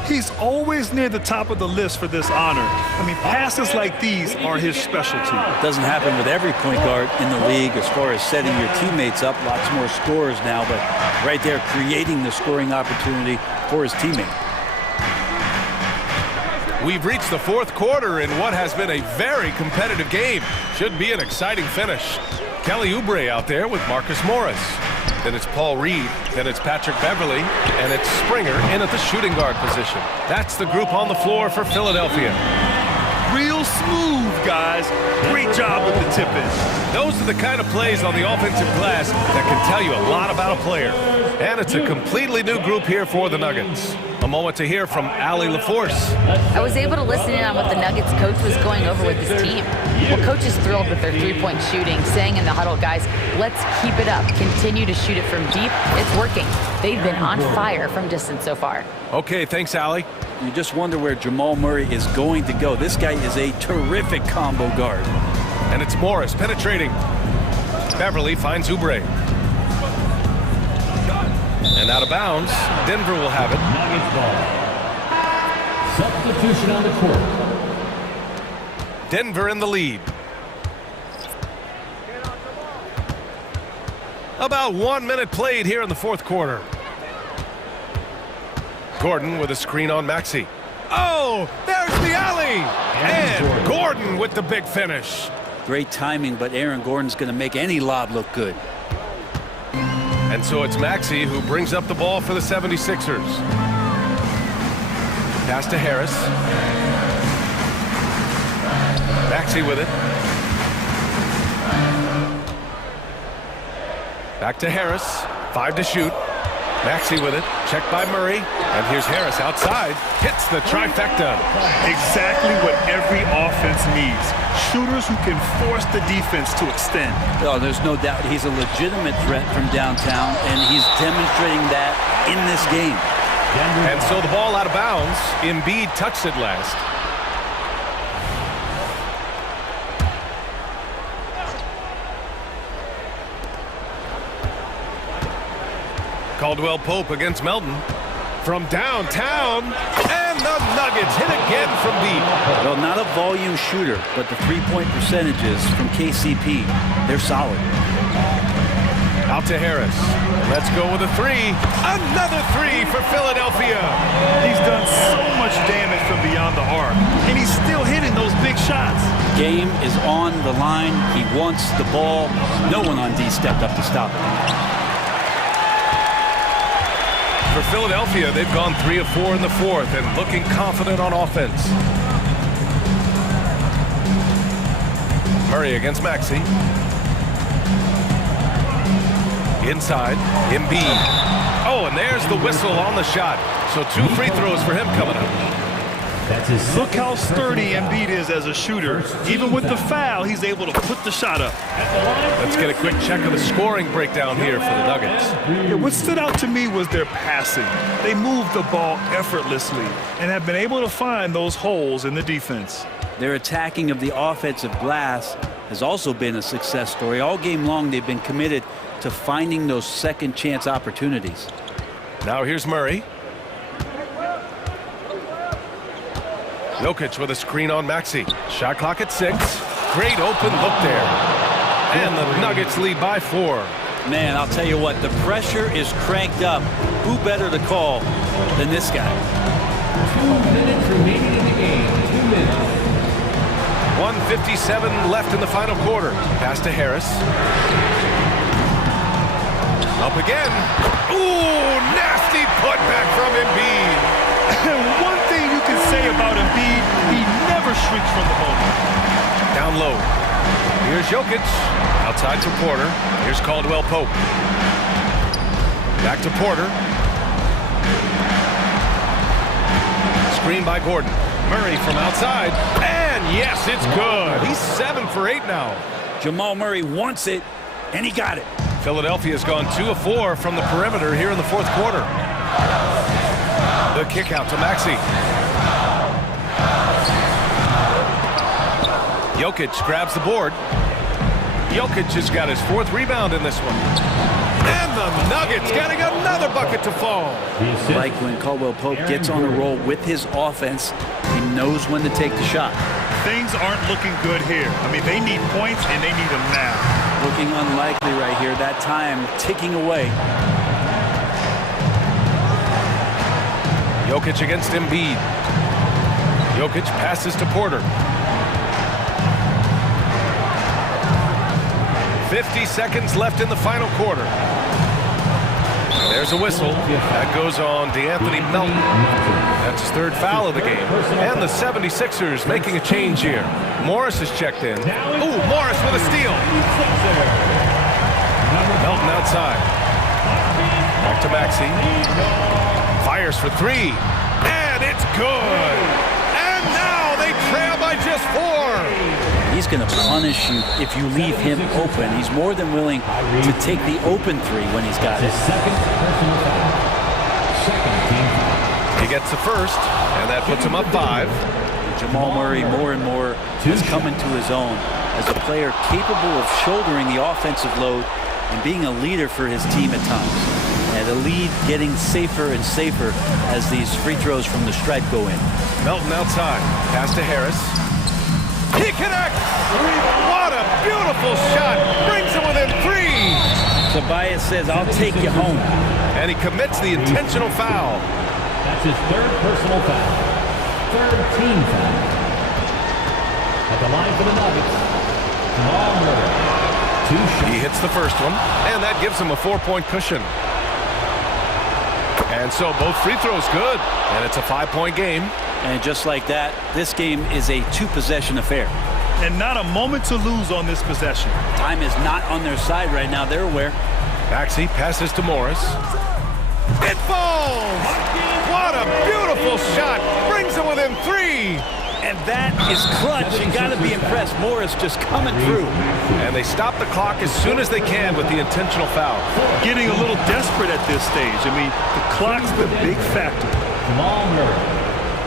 He's always near the top of the list for this honor. I mean, passes like these are his specialty. Doesn't happen with every point guard in the league as far as setting your teammates up. Lots more scorers now, but right there creating the scoring opportunity for his teammate. We've reached the fourth quarter in what has been a very competitive game. Should be an exciting finish. Kelly Oubre out there with Marcus Morris. Then it's Paul Reed, then it's Patrick Beverly, and it's Springer in at the shooting guard position. That's the group on the floor for Philadelphia. Real smooth, guys. Great job with the tip-in. Those are the kind of plays on the offensive glass that can tell you a lot about a player. And it's a completely new group here for the Nuggets. A moment to hear from Allie LaForce. I was able to listen in on what the Nuggets coach was going over with his team. Well, coach is thrilled with their three-point shooting, saying in the huddle, guys, let's keep it up. Continue to shoot it from deep. It's working. They've been on fire from distance so far. Okay, thanks, Allie. You just wonder where Jamal Murray is going to go. This guy is a terrific combo guard. And it's Morris penetrating. Beverly finds Oubre. And out of bounds, Denver will have it. Substitution on the court. Denver in the lead. About 1 minute played here in the fourth quarter. Gordon with a screen on Maxey. Oh, there's the alley! And Gordon with the big finish. Great timing, but Aaron Gordon's going to make any lob look good. And so it's Maxey who brings up the ball for the 76ers. Pass to Harris. Maxey with it. Back to Harris. 5 to shoot. Maxey with it. Checked by Murray. And here's Harris outside. Hits the trifecta. Exactly what every offense needs. Shooters who can force the defense to extend. Oh, there's no doubt he's a legitimate threat from downtown, and he's demonstrating that in this game. And so the ball out of bounds. Embiid touched it last. Caldwell Pope against Melton. From downtown, and the Nuggets hit again from deep. Well, not a volume shooter, but the three-point percentages from KCP, they're solid. Out to Harris. Let's go with a three. Another three for Philadelphia. He's done so much damage from beyond the arc, and he's still hitting those big shots. Game is on the line. He wants the ball. No one on D stepped up to stop it. For Philadelphia, they've gone 3 of 4 in the fourth and looking confident on offense. Murray against Maxey. Inside, Embiid. Oh, and there's the whistle on the shot. So 2 free throws for him coming up. That's his Look how sturdy Embiid is as a shooter. Even with the foul, he's able to put the shot up. Let's get a quick check of the scoring breakdown here for the Nuggets. Yeah, what stood out to me was their passing. They moved the ball effortlessly and have been able to find those holes in the defense. Their attacking of the offensive glass has also been a success story. All game long, they've been committed to finding those second chance opportunities. Now here's Murray. Jokic with a screen on Maxey. Shot clock at 6. Great open look there. And the Nuggets lead by 4. Man, I'll tell you what, the pressure is cranked up. Who better to call than this guy? 2 minutes remaining in the game. 2 minutes. 1:57 left in the final quarter. Pass to Harris. Up again. Ooh, nasty putback from Embiid. One thing you can say about Embiid, he never shrinks from the moment. Down low. Here's Jokic. Outside to Porter. Here's Caldwell Pope. Back to Porter. Screen by Gordon. Murray from outside. And yes, it's good. He's 7 for 8 now. Jamal Murray wants it, and he got it. Philadelphia's gone 2 of 4 from the perimeter here in the fourth quarter. The kick out to Maxey. Jokic grabs the board. Jokic has got his 4th rebound in this one. And the Nuggets getting another bucket to fall. Like when Caldwell Pope gets on a roll with his offense, he knows when to take the shot. Things aren't looking good here. I mean, they need points, and they need them now. Looking unlikely right here. That time ticking away. Jokic against Embiid. Jokic passes to Porter. 50 seconds left in the final quarter. There's a whistle. That goes on DeAnthony Melton. That's his 3rd foul of the game. And the 76ers making a change here. Morris has checked in. Ooh, Morris with a steal. Melton outside. Back to Maxey. Fires for 3. And it's good. And now they trail by just 4. He's going to punish you if you leave him open. He's more than willing to take the open 3 when he's got it. He gets the first, and that puts him up 5. Jamal Murray more and more is coming to his own as a player capable of shouldering the offensive load and being a leader for his team at times. And the lead getting safer and safer as these free throws from the stripe go in. Melton outside. Pass to Harris. He connects! What a beautiful shot! Brings him within 3! Tobias says, I'll take you home. And he commits the intentional foul. That's his 3rd personal foul. 3rd team foul. At the line for the Nuggets, Jamal Murray. 2 shots. He hits the first one, and that gives him a 4-point cushion. And so both free throws good, and it's a 5-point game. And just like that, this game is a 2-possession affair. And not a moment to lose on this possession. Time is not on their side right now. They're aware. Maxey passes to Morris. It falls! What a beautiful shot! Brings him within 3! And that is clutch. You got to be impressed. Morris just coming through. And they stop the clock as soon as they can with the intentional foul. Getting a little desperate at this stage. I mean, the clock's the big factor. Jamal Murray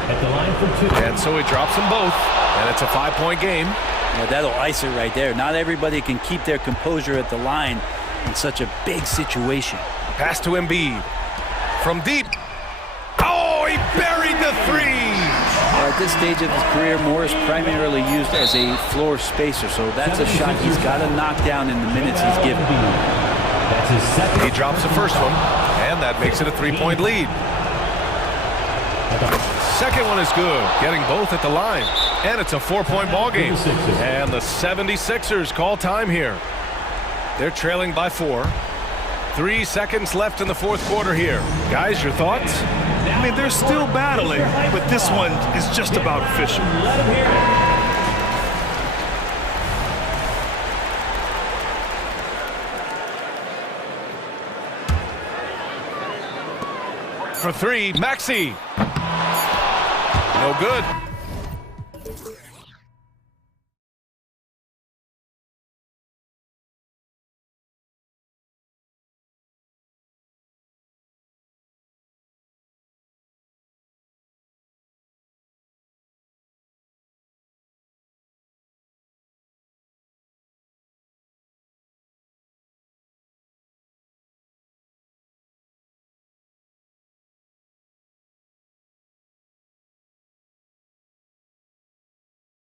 at the line for 2. And so he drops them both, and it's a 5-point game. Yeah, that'll ice it right there. Not everybody can keep their composure at the line in such a big situation. Pass to Embiid. From deep. Oh, he buried the 3! At this stage of his career, Morris primarily used as a floor spacer, so that's a shot he's got to knock down in the minutes he's given. That's his 2nd. He drops the first one, and that makes it a 3-point lead. Second one is good, getting both at the line. And it's a 4-point ball game. And the 76ers call time here. They're trailing by 4. 3 seconds left in the fourth quarter here. Guys, your thoughts? I mean, they're still battling, but this one is just about official. For 3, Maxey. No good.